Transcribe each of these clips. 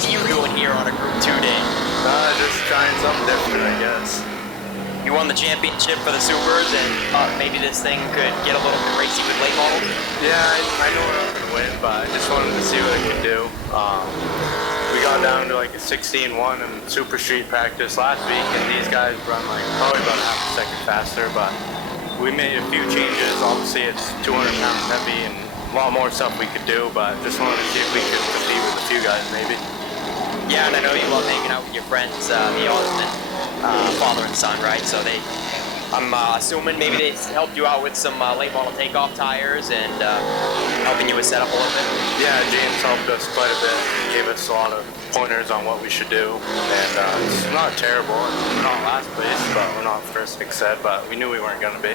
what are you doing here on a Group 2 day? Just trying something different, I guess. You won the championship for the Supers, and maybe this thing could get a little bit racy with late models? Yeah, I know we're not going to win, but I just wanted to see what it could do. We got down to like a 16-1 in Super Street practice last week, and these guys run like probably about half a second faster, but we made a few changes. Obviously, it's 200 pounds heavy and a lot more stuff we could do, but just wanted to see if we could compete with a few guys maybe. Yeah, and I know you love hanging out with your friends, the Osmond father and son, right? So I'm assuming maybe they helped you out with some late model takeoff tires and helping you with setup a little bit? Yeah, James helped us quite a bit. He gave us a lot of pointers on what we should do, and it's not terrible. We're not last place, but we're not first, like said, but we knew we weren't going to be.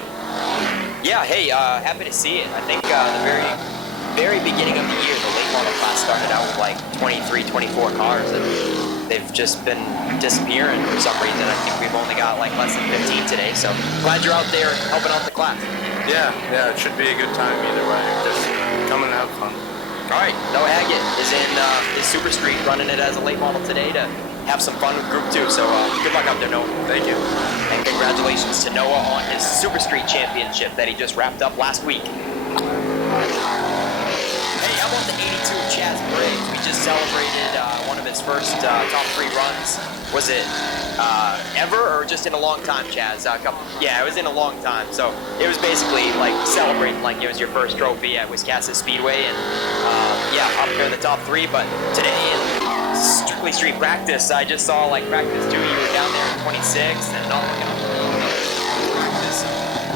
Yeah, hey, happy to see it. I think the very beginning of the year, the late model class started out with like 23, 24 cars, and they've just been disappearing for some reason. I think we've only got like less than 15 today, so glad you're out there helping out the class. Yeah, it should be a good time either way. Just come and have fun. All right, Noah Haggett is in his Super Street running it as a late model today to have some fun with Group 2, so good luck out there, Noah. Thank you. And congratulations to Noah on his Super Street championship that he just wrapped up last week. Hey, how about the 82 Chaz Briggs? We just celebrated one of his first top 3 runs. Was it ever or just in a long time, Chaz? Yeah, it was in a long time. So it was basically like celebrating like it was your first trophy at Wiscasset Speedway, and yeah, up there in the top 3. But today in Strictly Street practice, I just saw like practice 2, you were down there in 26th, and oh my god.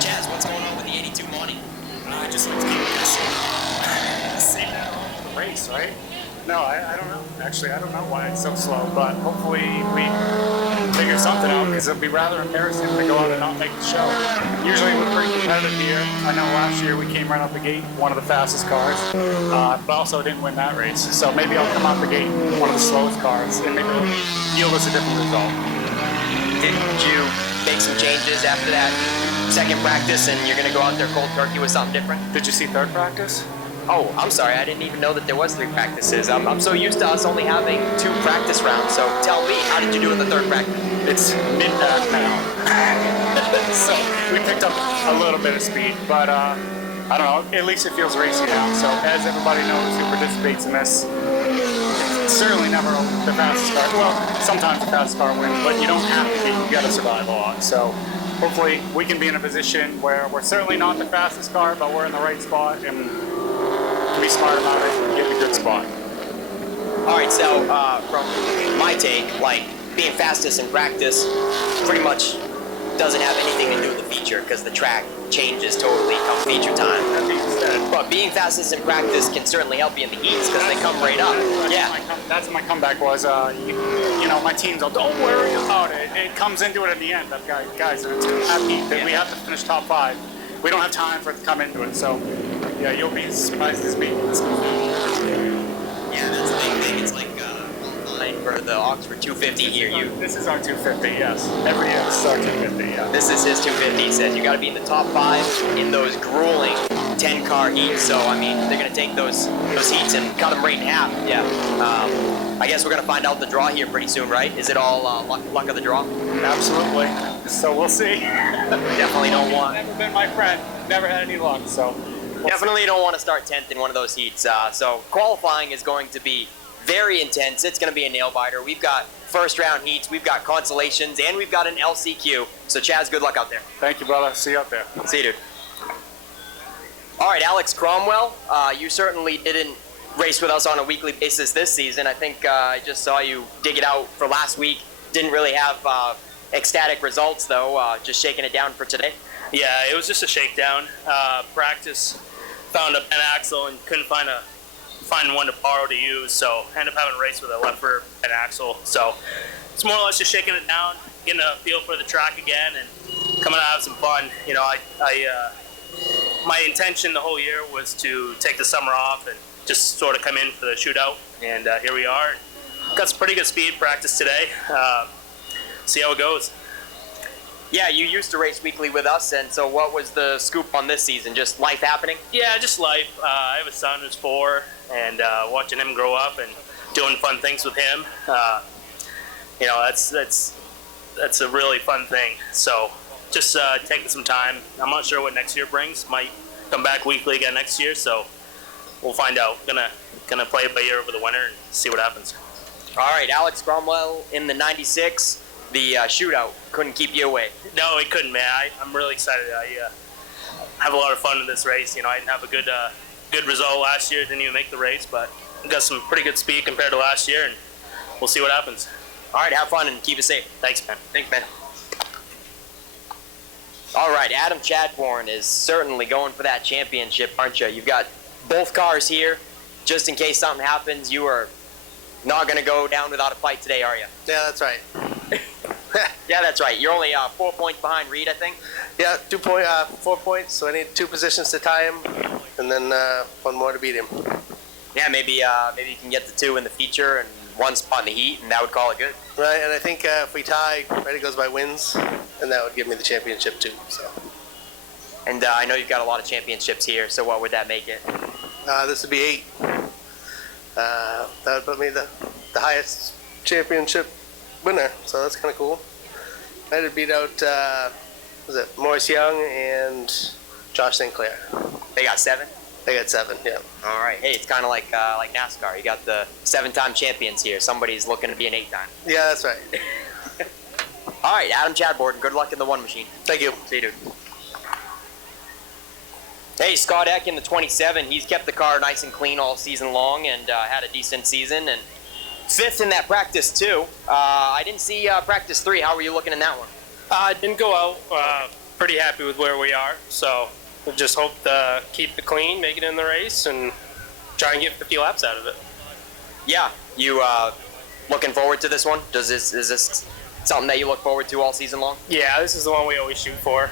Chaz, what's going on with the 82 Monty? I just like to keep pushing. Same race, right? No, I don't know. Actually, I don't know why it's so slow, but hopefully we figure something out, because it'll be rather embarrassing to go out and not make the show. Usually we're pretty competitive here. I know last year we came right out the gate, one of the fastest cars, but also didn't win that race. So maybe I'll come out the gate, one of the slowest cars, and maybe it'll yield us a different result. Didn't you make some changes after that second practice, and you're going to go out there cold turkey with something different? Did you see third practice? Oh, I'm sorry. I didn't even know that there was 3 practices. I'm so used to us only having 2 practice rounds. So tell me, how did you do in the third practice? It's mid-pack now. So we picked up a little bit of speed, but I don't know, at least it feels racy now. So as everybody knows who participates in this, it's certainly never the fastest car. Well, sometimes the fastest car wins, but you don't have to be. You got to survive a lot. So hopefully we can be in a position where we're certainly not the fastest car, but we're in the right spot and be smart about it and get in a good spot. All right, so from my take, like being fastest in practice pretty much doesn't have anything to do with the feature, because the track changes totally come feature time. But being fastest in practice can certainly help you in the heats, because they come right up. That's what my comeback was. You know, my team's all, don't worry about it. It comes into it in the end. I've got guys that have heat that we have to finish top 5. We don't have time for it to come into it, so yeah, you'll be as surprised as me. Yeah, that's the big thing. It's like for the Oxford 250 here. This is our 250, yes. Every year this is our 250, yeah. This is his 250. He says you got to be in the top 5 in those grueling 10-car heats. So I mean, they're gonna take those heats and cut them right in half. Yeah. I guess we're gonna find out the draw here pretty soon, right? Is it all luck of the draw? Absolutely. So we'll see. Definitely don't want. Never been my friend. Never had any luck. So definitely don't want to start 10th in one of those heats. So qualifying is going to be very intense. It's going to be a nail biter. We've got first round heats, we've got consolations, and we've got an LCQ. So Chaz, good luck out there. Thank you, brother. See you out there. See you, dude. All right, Alex Cromwell, you certainly didn't race with us on a weekly basis this season. I think I just saw you dig it out for last week. Didn't really have ecstatic results, though. Just shaking it down for today. Yeah, it was just a shakedown. Practice, found a bent axle and couldn't find one to borrow to use, so I ended up having a race with a left rear bent axle. So it's more or less just shaking it down, getting a feel for the track again, and coming out have some fun. You know, my intention the whole year was to take the summer off and just sort of come in for the shootout, and here we are. Got some pretty good speed practice today. See how it goes. Yeah, you used to race weekly with us, and so what was the scoop on this season? Just life happening? Yeah, just life. I have a son who's 4, and watching him grow up and doing fun things with him. You know, that's a really fun thing. So just taking some time. I'm not sure what next year brings. Might come back weekly again next year. So we'll find out. Gonna play it by ear over the winter and see what happens. All right, Alex Cromwell in the 96. The shootout couldn't keep you away. No, it couldn't, man. I'm really excited. I have a lot of fun in this race. You know, I didn't have a good result last year. Didn't even make the race, but got some pretty good speed compared to last year, and we'll see what happens. All right, have fun and keep it safe. Thanks, man. Thanks, man. All right, Adam Chadbourne is certainly going for that championship, aren't you? You've got both cars here. Just in case something happens, you are not going to go down without a fight today, are you? Yeah, that's right. Yeah, that's right. You're only 4 points behind Reed, I think. Yeah, 4 points, so I need 2 positions to tie him, and then 1 more to beat him. Yeah, maybe you can get the 2 in the feature and 1 spot in the heat, and that would call it good. Right, and I think if we tie, Reddy goes by wins, and that would give me the championship too. So. And I know you've got a lot of championships here, so what would that make it? This would be 8. That would put me the highest championship winner, so that's kind of cool. I had to beat out, was it Morris Young and Josh St. Clair. They got 7? They got 7, yeah. All right. Hey, it's kind of like NASCAR. You got the 7-time champions here. Somebody's looking to be an 8-time. Yeah, that's right. All right, Adam Chadbourne, good luck in the 1 machine. Thank you. See you, dude. Hey, Scott Eck in the 27. He's kept the car nice and clean all season long and had a decent season. And 5th in that practice, too. I didn't see practice 3. How were you looking in that one? Didn't go out. Pretty happy with where we are. So we just hope to keep it clean, make it in the race, and try and get 50 laps out of it. Yeah. You looking forward to this one? Is this something that you look forward to all season long? Yeah, this is the one we always shoot for.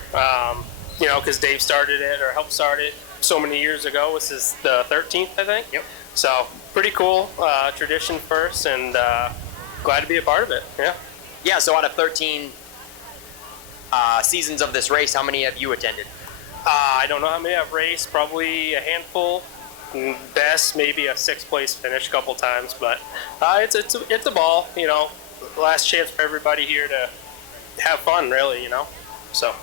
You know, because Dave started it or helped start it so many years ago. This is the 13th, I think. Yep. So pretty cool tradition first, and glad to be a part of it. Yeah. Yeah, so out of 13 seasons of this race, how many have you attended? I don't know how many I've raced, probably a handful. Best, maybe a 6th place finish a couple times, but it's a ball, you know. Last chance for everybody here to have fun, really, you know. So.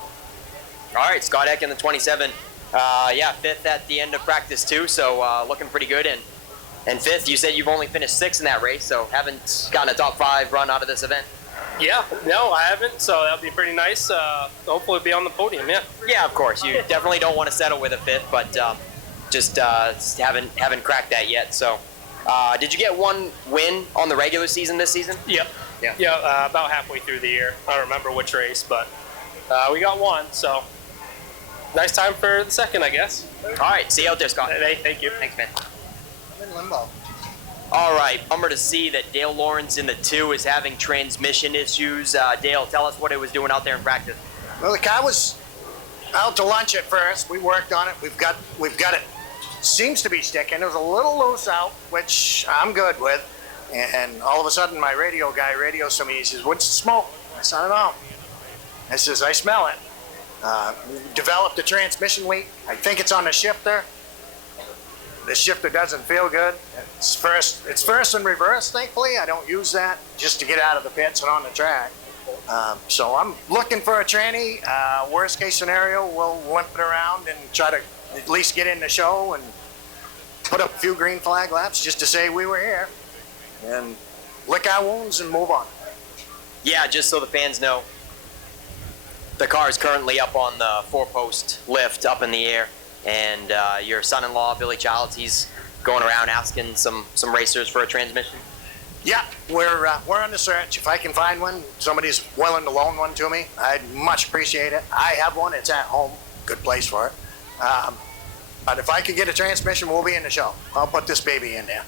All right, Scott Eck in the 27. Yeah, 5th at the end of practice 2, so looking pretty good. And 5th, you said you've only finished 6th in that race, so haven't gotten a top 5 run out of this event. Yeah, no, I haven't, so that'll be pretty nice. Hopefully be on the podium, yeah. Yeah, of course. You definitely don't want to settle with a 5th, but just haven't cracked that yet. So, did you get 1 win on the regular season this season? Yep. Yeah, about halfway through the year. I don't remember which race, but we got 1, so nice time for the 2nd, I guess. All right, see you out there, Scott. Hey, thank you. Thanks, man. I'm in limbo. All right, bummer to see that Dale Lawrence in the 2 is having transmission issues. Dale, tell us what it was doing out there in practice. Well, the car was out to lunch at first. We worked on it. We've got it. Seems to be sticking. It was a little loose out, which I'm good with. And all of a sudden, my radio guy radios to me. He says, "What's the smoke?" I said, "I don't know." I says, "I smell it." We developed a transmission leak. I think it's on the shifter. The shifter doesn't feel good. It's first and reverse, thankfully. I don't use that just to get out of the pits and on the track. So I'm looking for a tranny. Worst case scenario, we'll limp it around and try to at least get in the show and put up a few green flag laps just to say we were here and lick our wounds and move on. Yeah, just so the fans know, the car is currently up on the 4-post lift up in the air, and your son-in-law, Billy Childs, he's going around asking some racers for a transmission. Yeah, we're on the search. If I can find one, somebody's willing to loan one to me, I'd much appreciate it. I have one. It's at home. Good place for it. But if I could get a transmission, we'll be in the show. I'll put this baby in there.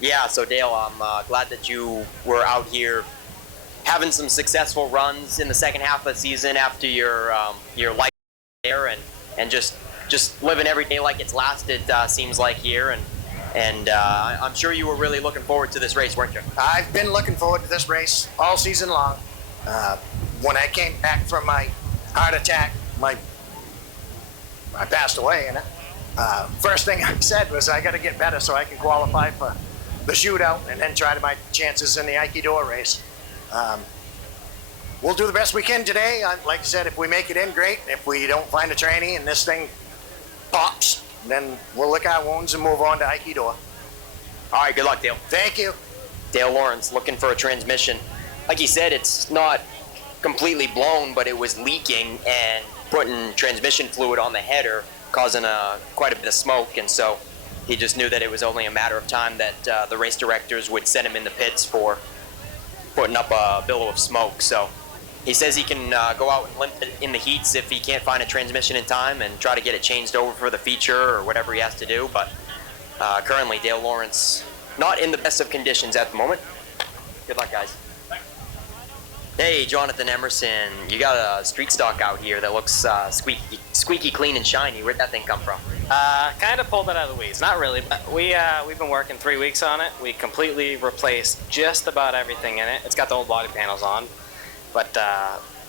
Yeah, so Dale, I'm glad that you were out here having some successful runs in the second half of the season after your life there, and just living every day like it's last. It seems like here, and I'm sure you were really looking forward to this race, weren't you? I've been looking forward to this race all season long. When I came back from my heart attack, I passed away in it. First thing I said was I got to get better so I can qualify for the shootout and then try to my chances in the Aikido race. We'll do the best we can today. Like I said, if we make it in, great. If we don't find a trainee and this thing pops, then we'll lick our wounds and move on to Aikido. All right, good luck, Dale. Thank you. Dale Lawrence looking for a transmission. Like he said, it's not completely blown, but it was leaking and putting transmission fluid on the header, causing quite a bit of smoke. And so he just knew that it was only a matter of time that the race directors would send him in the pits for putting up a billow of smoke. So he says he can go out and limp it in the heats if he can't find a transmission in time and try to get it changed over for the feature or whatever he has to do. But currently, Dale Lawrence not in the best of conditions at the moment. Good luck, guys. Hey, Jonathan Emerson, you got a street stock out here that looks squeaky clean and shiny. Where'd that thing come from? Kind of pulled it out of the weeds. Not really, but we've been working 3 weeks on it. We completely replaced just about everything in it. It's got the old body panels on, but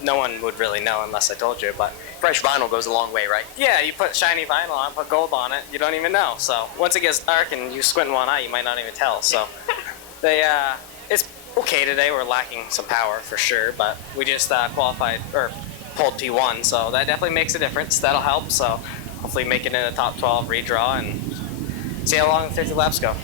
no one would really know unless I told you. But Fresh vinyl goes a long way, right? yeah, you put shiny vinyl on, put gold on it, you don't even know. So once it gets dark and you squint in one eye, you might not even tell. So it's okay today. We're lacking some power for sure, but we just qualified or pulled P1, so that definitely makes a difference. That'll help. So hopefully make it in the top 12 redraw and see how long the 50 laps go.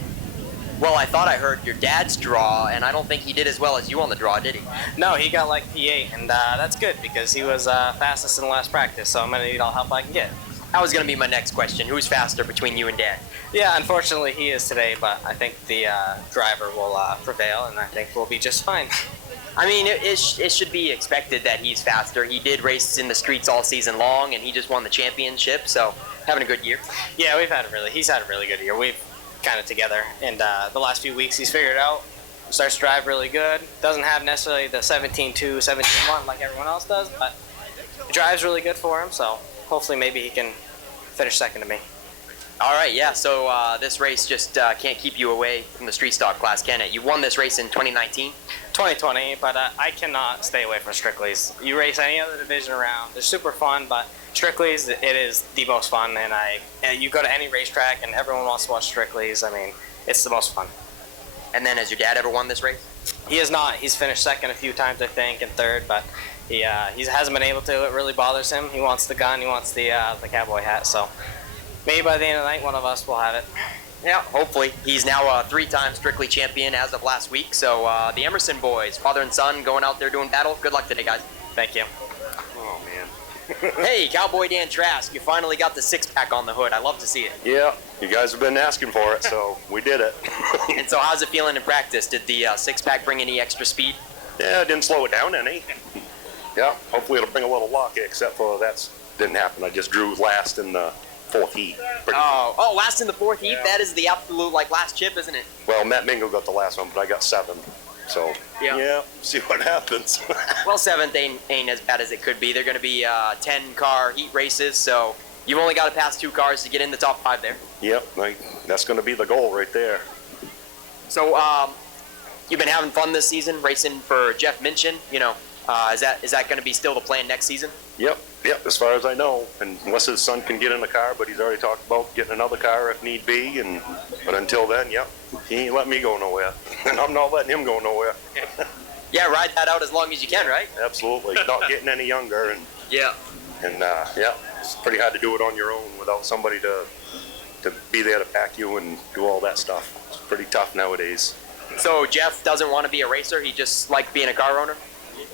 Well, I thought I heard your dad's draw, and I don't think he did as well as you on the draw, did he? No, he got like P8, and that's good because he was fastest in the last practice, so I'm going to need all help I can get. That was going to be my next question. Who's faster between you and Dad? Yeah, unfortunately he is today, but I think the driver will prevail, and I think we'll be just fine. I mean, it should be expected that he's faster. He did race in the streets all season long, and he just won the championship, so having a good year. Yeah, he's had a really good year. We've kind of together, and the last few weeks he's figured it out. Starts to drive really good. Doesn't have necessarily the 17.2, 17.1 like everyone else does, but it drives really good for him, so hopefully maybe he can finish second to me. All right, yeah, so this race just can't keep you away from the street stock class, can it? You won this race in 2019? 2020, but I cannot stay away from Strictly's. You race any other division around, they're super fun, but Strictly's, it is the most fun, and you go to any racetrack and everyone wants to watch Strictly's. I mean, it's the most fun. And then has your dad ever won this race? He has not. He's finished second a few times, I think, and third, but he hasn't been able to. It really bothers him. He wants the gun, he wants the cowboy hat, so maybe by the end of the night, one of us will have it. Yeah, hopefully. He's now a 3-time Strictly champion as of last week, so the Emerson boys, father and son, going out there doing battle. Good luck today, guys. Thank you. Oh, man. Hey, Cowboy Dan Trask, you finally got the six-pack on the hood. I love to see it. Yeah, you guys have been asking for it, so we did it. And so how's it feeling in practice? Did the six-pack bring any extra speed? Yeah, it didn't slow it down any. Yeah, hopefully it'll bring a little luck, except for that didn't happen. I just drew last in the 4th heat. Oh, last in the 4th heat? Yeah. That is the absolute, last chip, isn't it? Well, Matt Mingo got the last one, but I got 7th. So, yeah, see what happens. Well, 7th ain't as bad as it could be. They're going to be 10-car heat races, so you've only got to pass 2 cars to get in the top 5 there. Yep, that's going to be the goal right there. So, you've been having fun this season, racing for Jeff Minchin. Is that going to be still the plan next season? Yep, as far as I know. And unless his son can get in the car, but he's already talked about getting another car if need be. But until then, yep, he ain't letting me go nowhere. And I'm not letting him go nowhere. Yeah, ride that out as long as you can, right? Absolutely. Not getting any younger. Yeah, it's pretty hard to do it on your own without somebody to be there to back you and do all that stuff. It's pretty tough nowadays. So Jeff doesn't want to be a racer? He just likes being a car owner?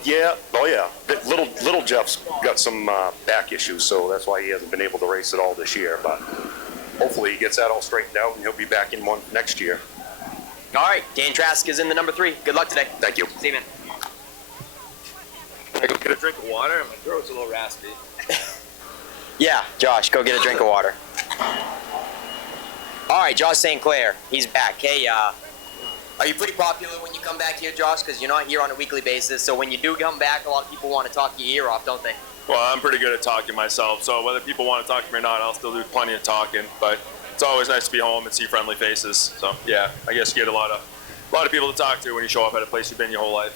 Yeah, Little Jeff's got some back issues, so that's why he hasn't been able to race at all this year. But hopefully he gets that all straightened out and he'll be back in one next year. All right, Dan Trask is in the number 3. Good luck today. Thank you. See you, man. I go get a drink of water. My throat's a little raspy. Yeah, Josh, go get a drink of water. All right, Josh St. Clair, he's back. Hey, are you pretty popular when you come back here, Josh? Because you're not here on a weekly basis. So when you do come back, a lot of people want to talk your ear off, don't they? Well, I'm pretty good at talking myself, so whether people want to talk to me or not, I'll still do plenty of talking. But it's always nice to be home and see friendly faces. So yeah, I guess you get a lot of people to talk to when you show up at a place you've been your whole life.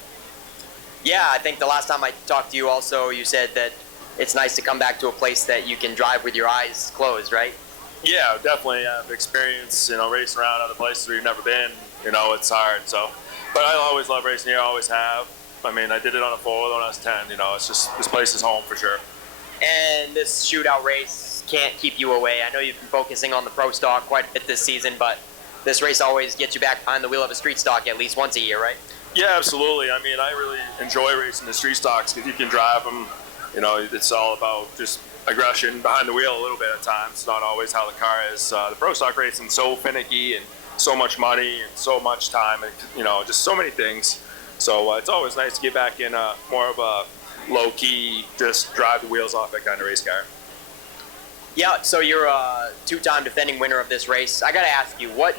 Yeah, I think the last time I talked to you also, you said that it's nice to come back to a place that you can drive with your eyes closed, right? Yeah, definitely. I've experienced, racing around other places where you've never been. You know, it's hard. So, but I always love racing here. I always have. I mean, I did it on a 4-wheeler when I was 10. You know, it's just, this place is home for sure. And this shootout race can't keep you away. I know you've been focusing on the pro stock quite a bit this season, but this race always gets you back behind the wheel of a street stock at least once a year, right? Yeah, absolutely. I mean, I really enjoy racing the street stocks because you can drive them. You know, it's all about just aggression behind the wheel a little bit at times. It's not always how the car is. The pro stock racing so finicky and so much money and so much time and, you know, just so many things. So it's always nice to get back in more of a low-key, just drive the wheels off that kind of race car. Yeah, so you're a two-time defending winner of this race. I got to ask you, where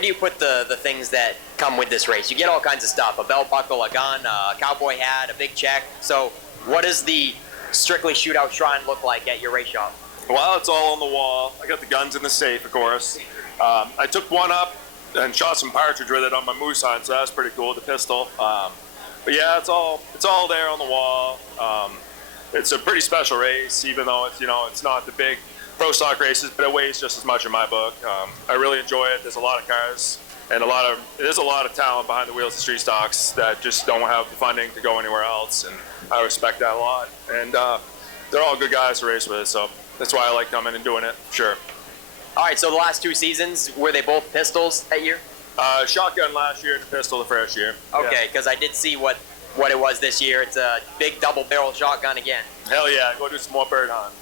do you put the things that come with this race? You get all kinds of stuff, a belt buckle, a gun, a cowboy hat, a big check. So what does the Strictly Shootout Shrine look like at your race shop? Well, it's all on the wall. I got the guns in the safe, of course. I took one up and shot some partridge with it on my moose hunt, so that was pretty cool, the pistol. But yeah, it's all there on the wall. It's a pretty special race, even though it's, you know, it's not the big pro stock races, but it weighs just as much in my book. I really enjoy it. There's a lot of cars and there's a lot of talent behind the wheels of street stocks that just don't have the funding to go anywhere else, and I respect that a lot. And they're all good guys to race with, so that's why I like coming and doing it, sure. All right, so the last two seasons, were they both pistols that year? Shotgun last year and pistol the first year. Okay, because I did see what it was this year. It's a big double barrel shotgun again. Hell yeah, go do some more bird hunting.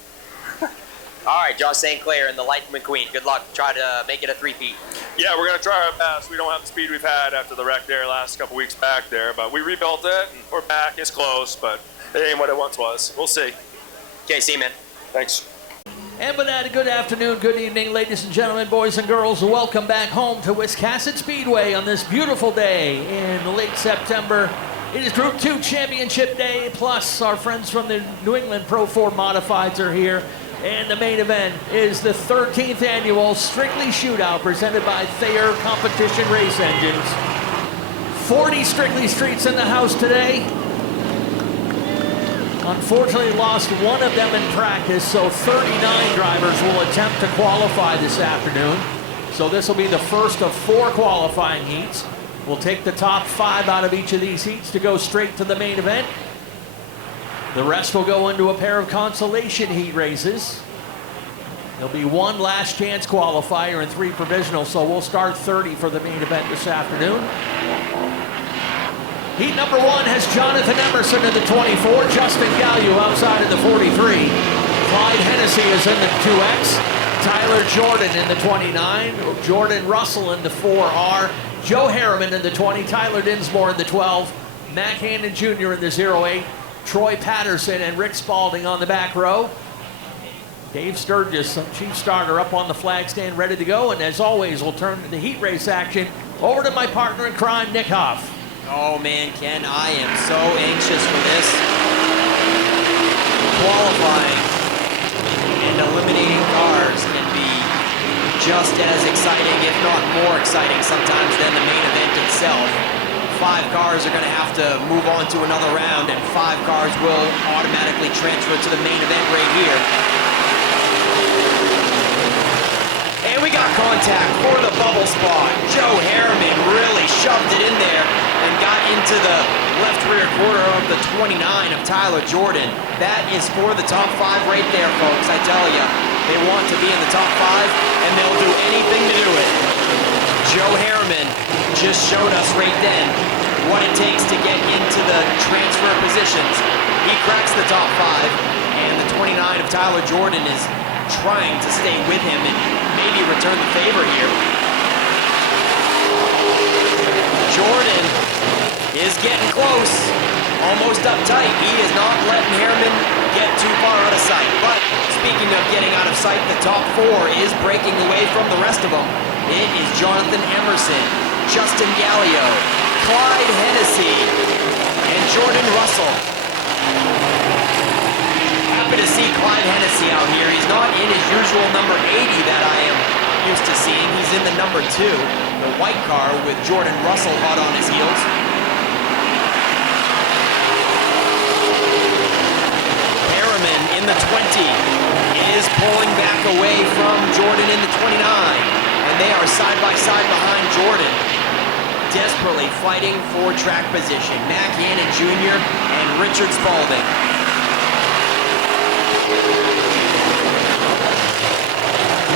All right, Josh St. Clair and the Lightning McQueen. Good luck. Try to make it a three-peat. Yeah, we're going to try our best. We don't have the speed we've had after the wreck there last couple weeks back there, but we rebuilt it, and we're back. It's close, but it ain't what it once was. We'll see. Okay, see you, man. Thanks. And with that, good afternoon, good evening, ladies and gentlemen, boys and girls. Welcome back home to Wiscasset Speedway on this beautiful day in late September. It is Group 2 Championship Day, plus our friends from the New England Pro 4 Modifieds are here. And the main event is the 13th annual Strictly Shootout presented by Thayer Competition Race Engines. 40 Strictly Streets in the house today. Unfortunately lost one of them in practice, so 39 drivers will attempt to qualify this afternoon. So this will be the first of 4 qualifying heats. We'll take the top 5 out of each of these heats to go straight to the main event. The rest will go into a pair of consolation heat races. There'll be 1 last chance qualifier and 3 provisional, so we'll start 30 for the main event this afternoon. Heat number 1 has Jonathan Emerson in the 24, Justin Gallo outside in the 43. Clyde Hennessy is in the 2X, Tyler Jordan in the 29, Jordan Russell in the 4R, Joe Harriman in the 20, Tyler Dinsmore in the 12, Mac Hannon Jr. in the 08, Troy Patterson and Rick Spalding on the back row. Dave Sturgis, chief starter, up on the flag stand ready to go, and as always, we'll turn the heat race action over to my partner in crime, Nick Hoff. Oh man, Ken, I am so anxious for this. Qualifying and eliminating cars can be just as exciting, if not more exciting sometimes than the main event itself. 5 cars are going to have to move on to another round, and 5 cars will automatically transfer to the main event right here. And we got contact for the bubble spot. Joe Harriman really shoved it in there and got into the left rear quarter of the 29 of Tyler Jordan. That is for the top 5 right there, folks. I tell you, they want to be in the top 5, and they'll do anything to do it. Joe Harriman just showed us right then what it takes to get into the transfer positions. He cracks the top 5, and the 29 of Tyler Jordan is trying to stay with him and maybe return the favor here. Jordan is getting close, almost uptight. He is not letting Harriman get too far out of sight. But speaking of getting out of sight, the top 4 is breaking away from the rest of them. It is Jonathan Emerson, Justin Gallo, Clyde Hennessy, and Jordan Russell. Happy to see Clyde Hennessy out here. He's not in his usual number 80 that I am used to seeing. He's in the number 2, the white car with Jordan Russell hot on his heels. Harriman in the 20 is pulling back away from Jordan in the 29. And they are side by side behind Jordan. desperately fighting for track position. Mac Hannon Jr. and Richard Spalding.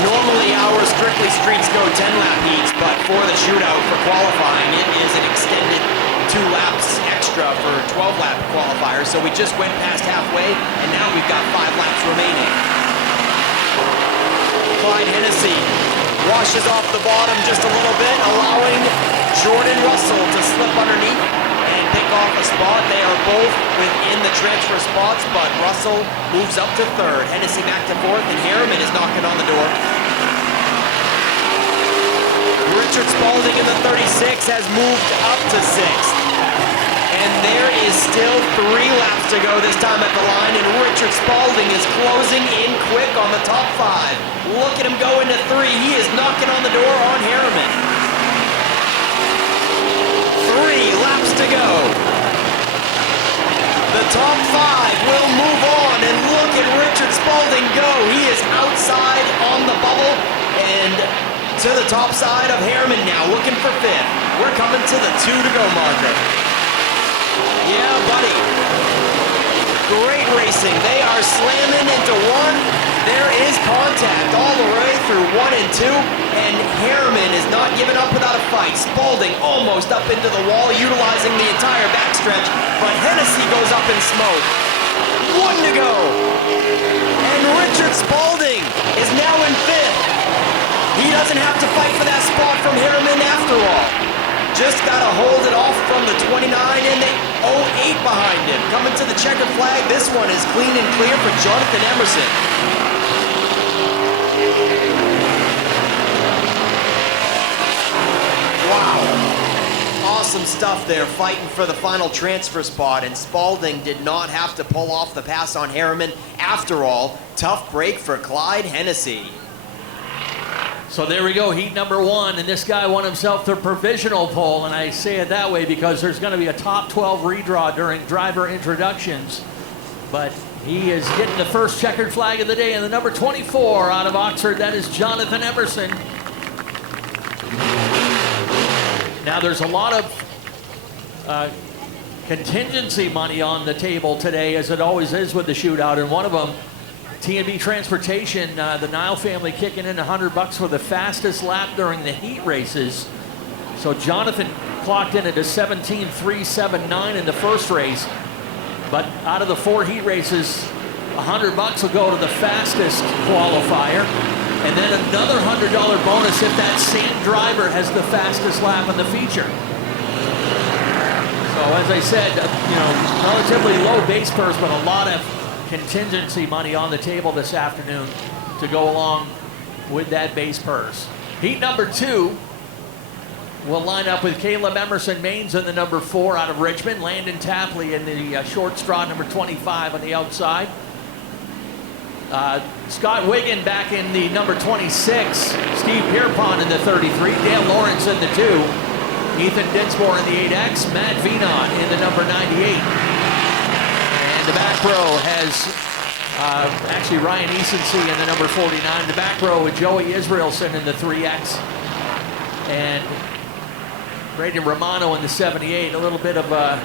Normally our Strictly Streets go 10-lap heats, but for the shootout for qualifying, it is an extended 2 laps extra for 12-lap qualifiers. So we just went past halfway, and now we've got 5 laps remaining. Clyde Hennessy washes off the bottom just a little bit, allowing Jordan Russell to slip underneath and pick off a spot. They are both within the transfer spots, but Russell moves up to 3rd. Hennessy back to 4th, and Harriman is knocking on the door. Richard Spalding in the 36 has moved up to 6th. And there is still 3 laps to go this time at the line, and Richard Spalding is closing in quick on the top 5. Look at him go into 3. He is knocking on the door on Harriman. 3 laps to go. The top 5 will move on, and look at Richard Spalding go. He is outside on the bubble and to the top side of Harriman now, looking for 5th. We're coming to the 2 to go marker. Yeah, buddy. Great racing. They are slamming into 1. There is contact all the way through 1 and 2, and Harriman is not giving up without a fight. Spalding almost up into the wall, utilizing the entire backstretch, but Hennessy goes up in smoke. 1 to go. And Richard Spalding is now in 5th. He doesn't have to fight for that spot from Harriman after all. Just got to hold it off from the 29 and the 08 behind him. Coming to the checkered flag, this one is clean and clear for Jonathan Emerson. Wow. Awesome stuff there, fighting for the final transfer spot, and Spalding did not have to pull off the pass on Harriman. After all, tough break for Clyde Hennessy. So there we go, heat number 1, and this guy won himself the provisional pole, and I say it that way because there's going to be a top 12 redraw during driver introductions. But he is getting the first checkered flag of the day, and the number 24 out of Oxford, that is Jonathan Emerson. Now there's a lot of contingency money on the table today, as it always is with the shootout, and one of them, T&B Transportation, the Nile family kicking in $100 for the fastest lap during the heat races. So Jonathan clocked in at a 17.379 in the first race, but out of the 4 heat races, $100 will go to the fastest qualifier, and then another $100 bonus if that same driver has the fastest lap in the feature. So as I said, relatively low base purse, but a lot of contingency money on the table this afternoon to go along with that base purse. Heat number 2 will line up with Caleb Emerson Maines in the number 4 out of Richmond, Landon Tapley in the short straw number 25 on the outside. Scott Wiggin back in the number 26, Steve Pierpont in the 33, Dale Lawrence in the 2, Ethan Dinsmore in the 8X, Matt Venot in the number 98. The back row has actually Ryan Easonsee in the number 49. The back row with Joey Israelson in the 3X. And Braden Romano in the 78. A little bit of a...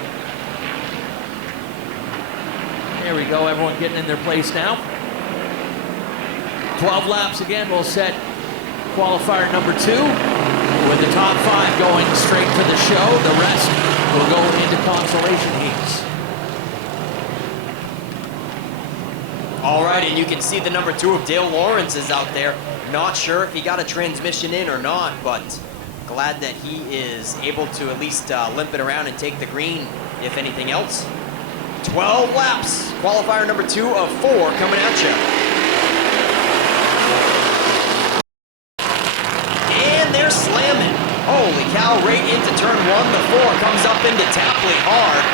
There we go, everyone getting in their place now. 12 laps again will set qualifier number 2. With the top 5 going straight to the show. The rest will go into consolation heats. All right, and you can see the number 2 of Dale Lawrence is out there. Not sure if he got a transmission in or not, but glad that he is able to at least limp it around and take the green, if anything else. 12 laps, qualifier number 2 of 4 coming at you. And they're slamming. Holy cow, right into turn 1. The 4 comes up into Tapley hard.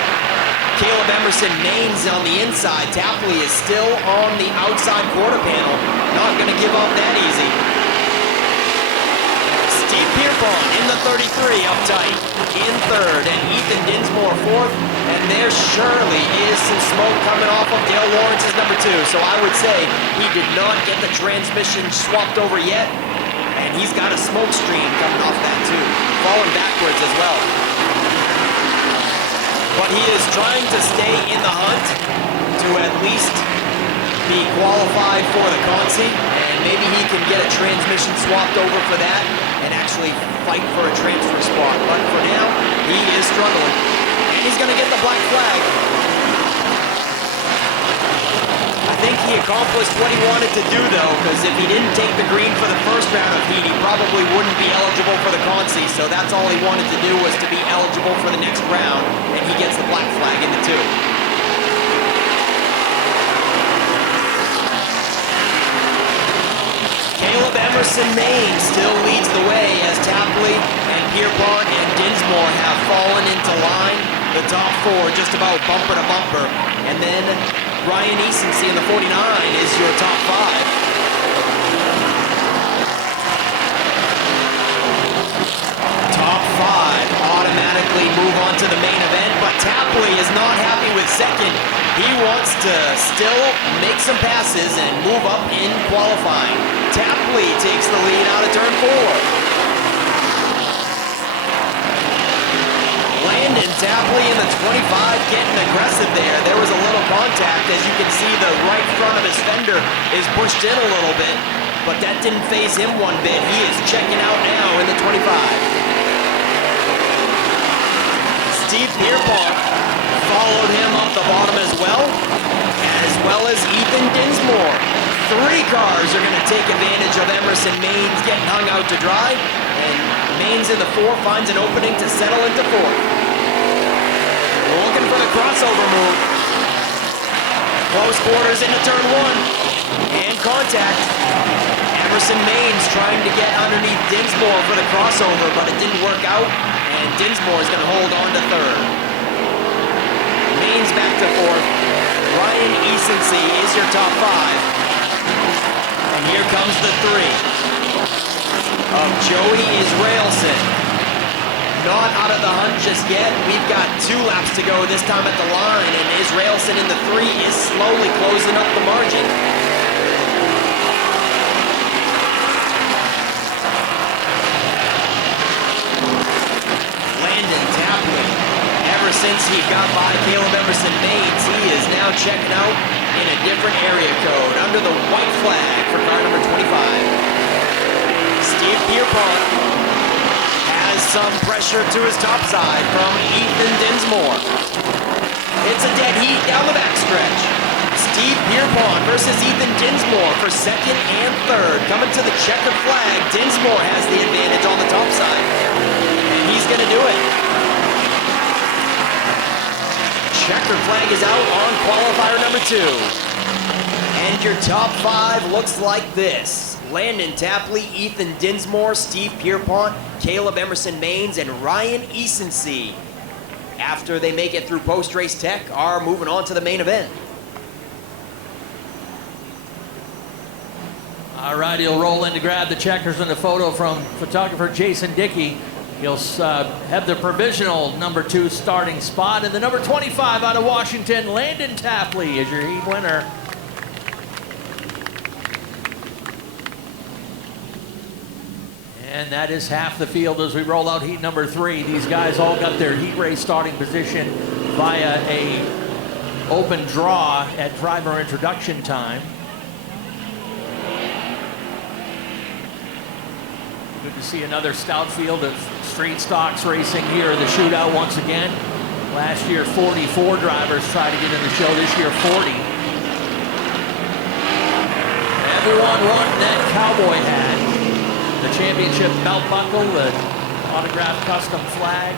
Caleb Emerson Maines on the inside. Tapley is still on the outside quarter panel. Not going to give up that easy. Steve Pierpont in the 33 up tight in 3rd, and Ethan Dinsmore 4th. And there surely is some smoke coming off of Dale Lawrence's number 2. So I would say he did not get the transmission swapped over yet. And he's got a smoke stream coming off that too, falling backwards as well. But he is trying to stay in the hunt to at least be qualified for the Consi, and maybe he can get a transmission swapped over for that and actually fight for a transfer spot. But for now, he is struggling, and he's going to get the black flag. I think he accomplished what he wanted to do, though, because if he didn't take the green for the first round of heat, he probably wouldn't be eligible for the Consi, so that's all he wanted to do was to be eligible for the next round, and he gets the black flag in the 2. Caleb Emerson Maine still leads the way as Tapley and Pierpont and Dinsmore have fallen into line. The top 4 just about bumper to bumper. And then Ryan Easonsey in the 49 is your top 5. Top 5 automatically move on to the main event, but Tapley is not happy with second. He wants to still make some passes and move up in qualifying. Tapley takes the lead out of turn 4. Landon Tapley in the 25 getting aggressive there. There was a little contact. As you can see, the right front of his fender is pushed in a little bit, but that didn't faze him one bit. He is checking out now in the 25. Steve Pierpont followed him up the bottom as well as Ethan Dinsmore. 3 cars are going to take advantage of Emerson Maines getting hung out to dry, and Maines in the 4 finds an opening to settle into 4th. Looking for the crossover move. Close quarters into turn 1, and contact. Emerson Maines trying to get underneath Dinsmore for the crossover, but it didn't work out, and Dinsmore is going to hold on to 3rd. Maines back to 4th. Ryan Easonsey is your top 5. And here comes the 3 of Joey Israelson. Not out of the hunt just yet. We've got 2 laps to go this time at the line, and Israelson in the 3 is slowly closing up the margin. Landon Tapley, ever since he got by Caleb Emerson Maines, he is now checking out in a different area code under the white flag for car number 25. Steve Pierpont has some pressure to his top side from Ethan Dinsmore. It's a dead heat down the backstretch. Steve Pierpont versus Ethan Dinsmore for 2nd and 3rd. Coming to the checkered flag, Dinsmore has the advantage on the top side, and he's going to do it. Checkered flag is out on qualifier number 2. And your top 5 looks like this. Landon Tapley, Ethan Dinsmore, Steve Pierpont, Caleb Emerson Maines, and Ryan Easonsey, after they make it through post-race tech, are moving on to the main event. All right, he'll roll in to grab the checkers and the photo from photographer Jason Dickey. He'll have the provisional number 2 starting spot, and the number 25 out of Washington, Landon Tapley, is your heat winner. And that is half the field as we roll out heat number 3. These guys all got their heat race starting position via a open draw at driver introduction time. Good to see another stout field of street stocks racing here in the shootout once again. Last year, 44 drivers tried to get in the show. This year, 40. Everyone wanting that cowboy hat. The championship belt buckle, the autographed custom flag.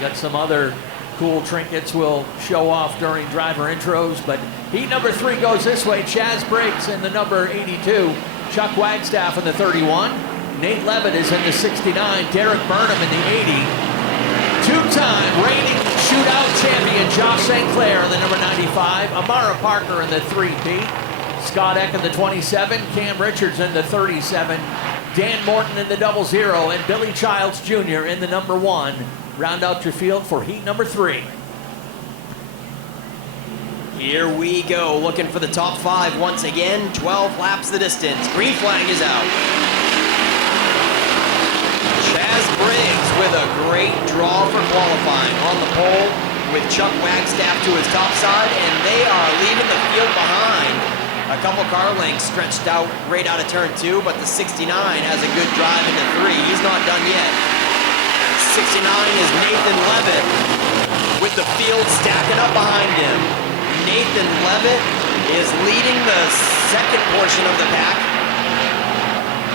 Got some other cool trinkets we'll show off during driver intros, but heat number 3 goes this way. Chaz Briggs in the number 82, Chuck Wagstaff in the 31, Nate Levitt is in the 69, Derek Burnham in the 80, two-time reigning shootout champion Josh St. Clair in the number 95, Amara Parker in the 3P, Scott Eck in the 27, Cam Richards in the 37, Dan Morton in the 00, and Billy Childs Jr. in the number 1. Round out your field for heat number 3. Here we go, looking for the top 5 once again. 12 laps the distance. Green flag is out. Chaz Briggs with a great draw for qualifying on the pole with Chuck Wagstaff to his top side, and they are leaving the field behind. A couple car lengths stretched out right out of turn 2, but the 69 has a good drive into 3. He's not done yet. 69 is Nathan Levitt with the field stacking up behind him. Nathan Levitt is leading the second portion of the pack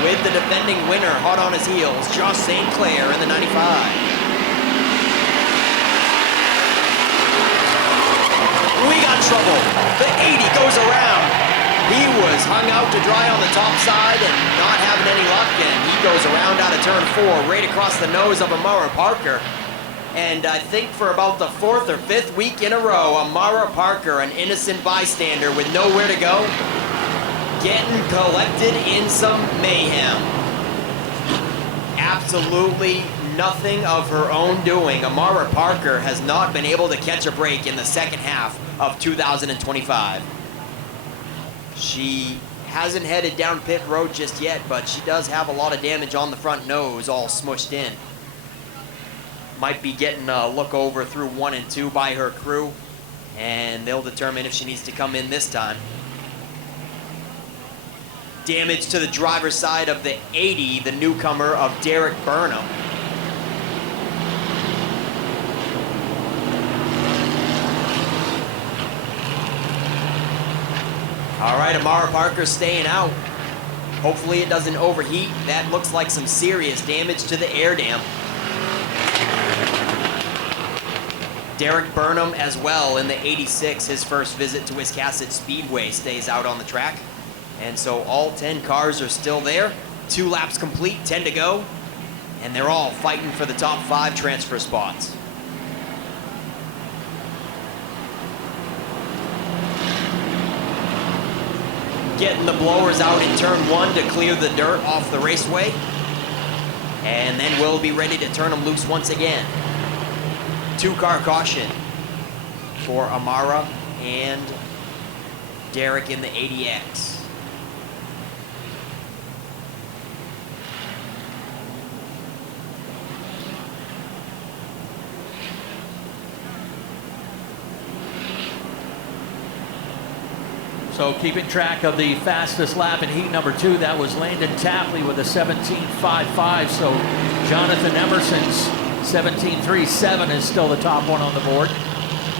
with the defending winner hot on his heels, Josh St. Clair in the 95. We got trouble. The 80 goes around. He was hung out to dry on the top side and not having any luck, and he goes around out of turn 4, right across the nose of Amara Parker. And I think for about the 4th or 5th week in a row, Amara Parker, an innocent bystander with nowhere to go, getting collected in some mayhem. Absolutely nothing of her own doing. Amara Parker has not been able to catch a break in the second half of 2025. She hasn't headed down pit road just yet, but she does have a lot of damage on the front nose, all smushed in. Might be getting a look over through 1 and 2 by her crew, and they'll determine if she needs to come in this time. Damage to the driver's side of the 80, the newcomer of Derek Burnham. All right, Amara Parker staying out. Hopefully it doesn't overheat. That looks like some serious damage to the air dam. Derek Burnham as well in the 86, his first visit to Wiscasset Speedway, stays out on the track. And so all 10 cars are still there. 2 laps complete, 10 to go. And they're all fighting for the top 5 transfer spots. Getting the blowers out in turn 1 to clear the dirt off the raceway. And then we'll be ready to turn them loose once again. 2-car caution for Amara and Derek in the 80X. So keeping track of the fastest lap in heat number 2, that was Landon Tapley with a 17.55. So Jonathan Emerson's 17.37 is still the top one on the board.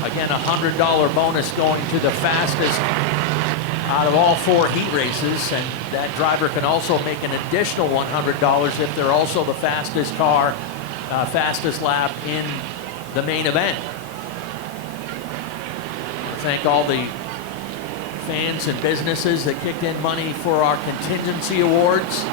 Again, a $100 bonus going to the fastest out of all 4 heat races, and that driver can also make an additional $100 if they're also the fastest car, fastest lap in the main event. Thank all the fans and businesses that kicked in money for our contingency awards.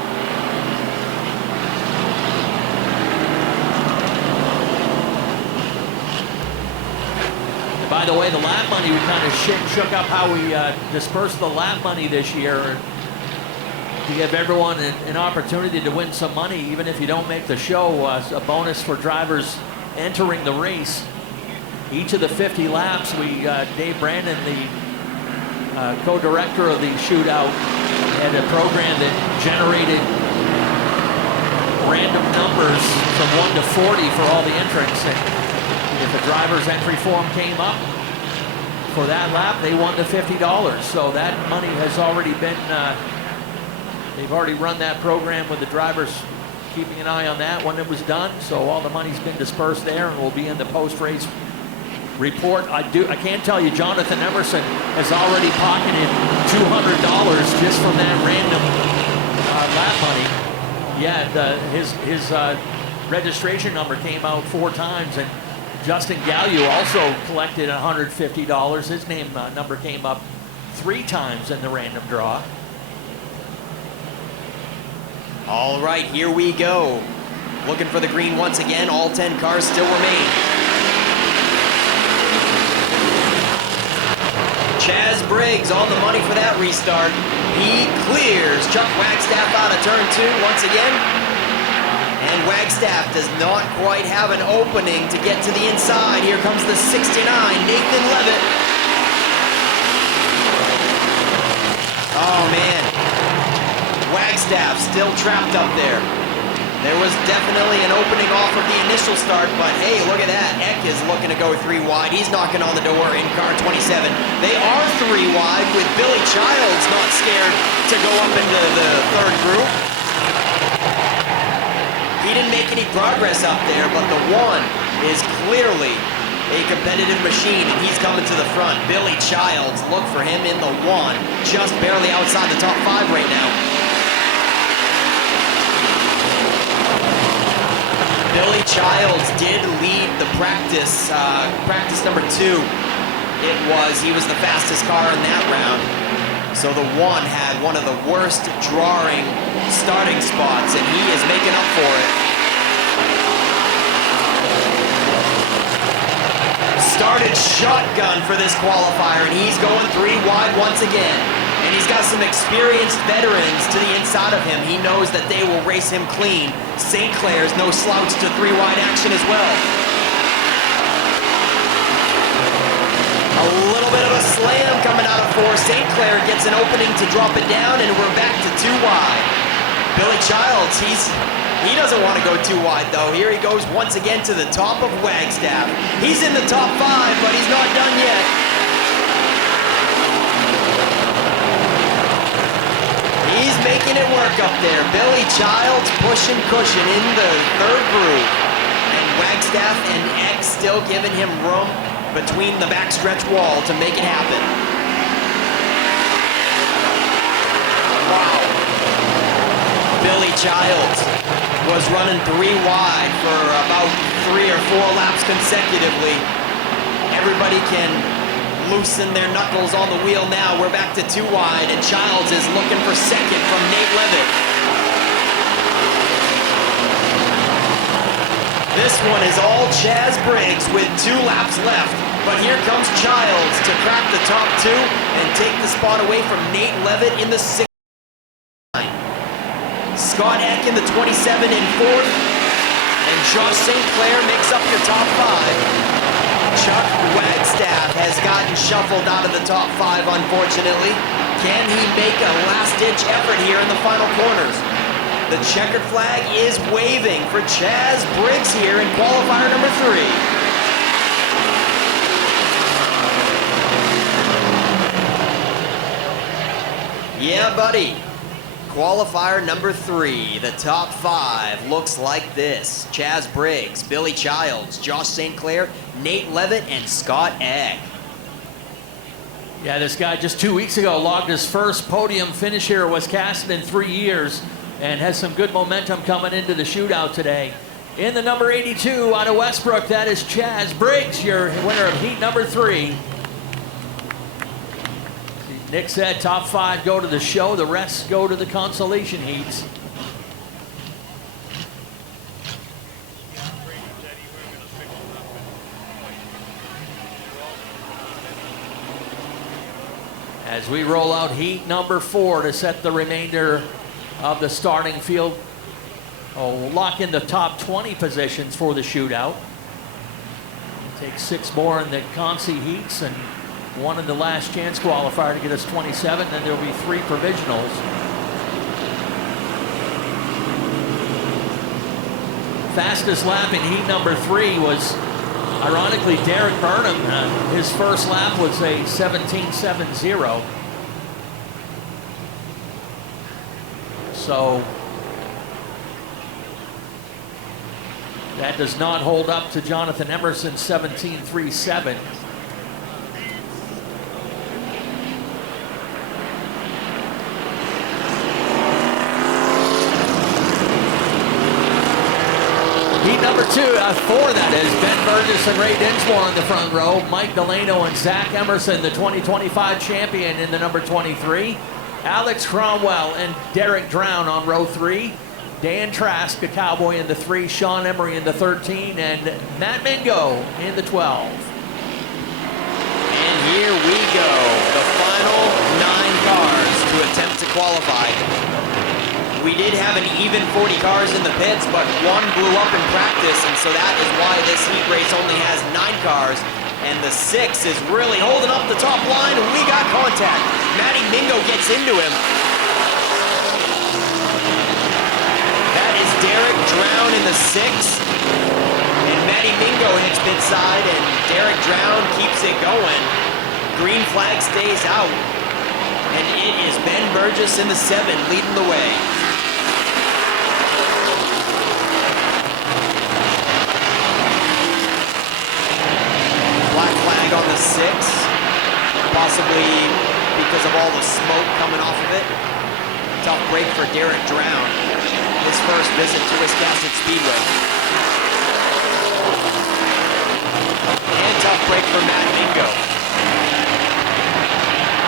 And by the way, the lap money, we kind of shook up how we dispersed the lap money this year to give everyone an opportunity to win some money, even if you don't make the show. A bonus for drivers entering the race. Each of the 50 laps, Dave Brandon, the co-director of the shootout, had a program that generated random numbers from 1 to 40 for all the entrants. And if a driver's entry form came up for that lap, they won the $50. So that money has already been, they've already run that program with the drivers, keeping an eye on that when it was done. So all the money's been dispersed there and will be in the post-race report. I can't tell you, Jonathan Emerson has already pocketed $200 just from that random lap money. Yeah, his registration number came out 4 times, and Justin Gallu also collected $150. His name number came up 3 times in the random draw. All right, here we go. Looking for the green once again. All 10 cars still remain. Chaz Briggs on the money for that restart. He clears Chuck Wagstaff out of turn 2 once again. And Wagstaff does not quite have an opening to get to the inside. Here comes the 69, Nathan Levitt. Wagstaff still trapped up there. There was definitely an opening off of the initial start, but hey, look at that. Eck is looking to go 3 wide. He's knocking on the door in car 27. They are 3 wide with Billy Childs not scared to go up into the third group. He didn't make any progress up there, but the 1 is clearly a competitive machine, and he's coming to the front. Billy Childs, look for him in the 1, just barely outside the top 5 right now. Billy Childs did lead the practice number 2. He was the fastest car in that round. So the 1 had one of the worst drawing starting spots, and he is making up for it. Started shotgun for this qualifier, and he's going 3 wide once again. And he's got some experienced veterans to the inside of him. He knows that they will race him clean. St. Clair's no slouch to 3 wide action as well. A little bit of a slam coming out of 4. St. Clair gets an opening to drop it down, and we're back to 2 wide. Billy Childs, he doesn't want to go 2 wide though. Here he goes once again to the top of Wagstaff. He's in the top 5, but he's not done yet. He's making it work up there. Billy Childs pushing cushion in the third groove. And Wagstaff and X still giving him room between the backstretch wall to make it happen. Wow. Billy Childs was running 3 wide for about 3 or 4 laps consecutively. Everybody can loosen their knuckles on the wheel now. We're back to 2 wide, and Childs is looking for second from Nate Levitt. This one is all Chaz Briggs with 2 laps left, but here comes Childs to crack the top 2 and take the spot away from Nate Levitt in the 6th. Scott Eck in the 27 in 4th, and Josh St. Clair makes up your top 5. Chuck Wagstaff has gotten shuffled out of the top 5, unfortunately. Can he make a last-ditch effort here in the final corners? The checkered flag is waving for Chaz Briggs here in qualifier number 3. Yeah, buddy. Qualifier number 3, the top 5 looks like this. Chaz Briggs, Billy Childs, Josh St. Clair, Nate Levitt, and Scott Egg. Yeah, this guy just 2 weeks ago logged his first podium finish here at Wiscasset in 3 years and has some good momentum coming into the shootout today. In the number 82 out of Westbrook, that is Chaz Briggs, your winner of heat number 3. Nick said top 5 go to the show, the rest go to the consolation heats. As we roll out heat number 4 to set the remainder of the starting field. We'll lock in the top 20 positions for the shootout. Take 6 more in the consi heats and 1 in the last chance qualifier to get us 27, then there'll be 3 provisionals. Fastest lap in heat number 3 was, ironically, Derek Burnham. His first lap was a 17.70. So that does not hold up to Jonathan Emerson's 17.37. Heat number 4, that is. Ben Burgess and Ray Dinsmore in the front row. Mike Delano and Zach Emerson, the 2025 champion, in the number 23. Alex Cromwell and Derek Drown on row 3. Dan Trask, a Cowboy, in the 3. Sean Emery in the 13. And Matt Mingo in the 12. And here we go. The final 9 cars to attempt to qualify. We did have an even 40 cars in the pits, but 1 blew up in practice, and so that is why this heat race only has 9 cars. And the 6 is really holding up the top line, and we got contact. Matty Mingo gets into him. in the 6. And Matty Mingo hits mid side, and Derek Drown keeps it going. Green flag stays out. And it is Ben Burgess in the 7 leading the way. Black flag on the 6. Possibly because of all the smoke coming off of it. Tough break for Derek Drown. His first visit to Wiscasset Speedway. And tough break for Matt Mingo.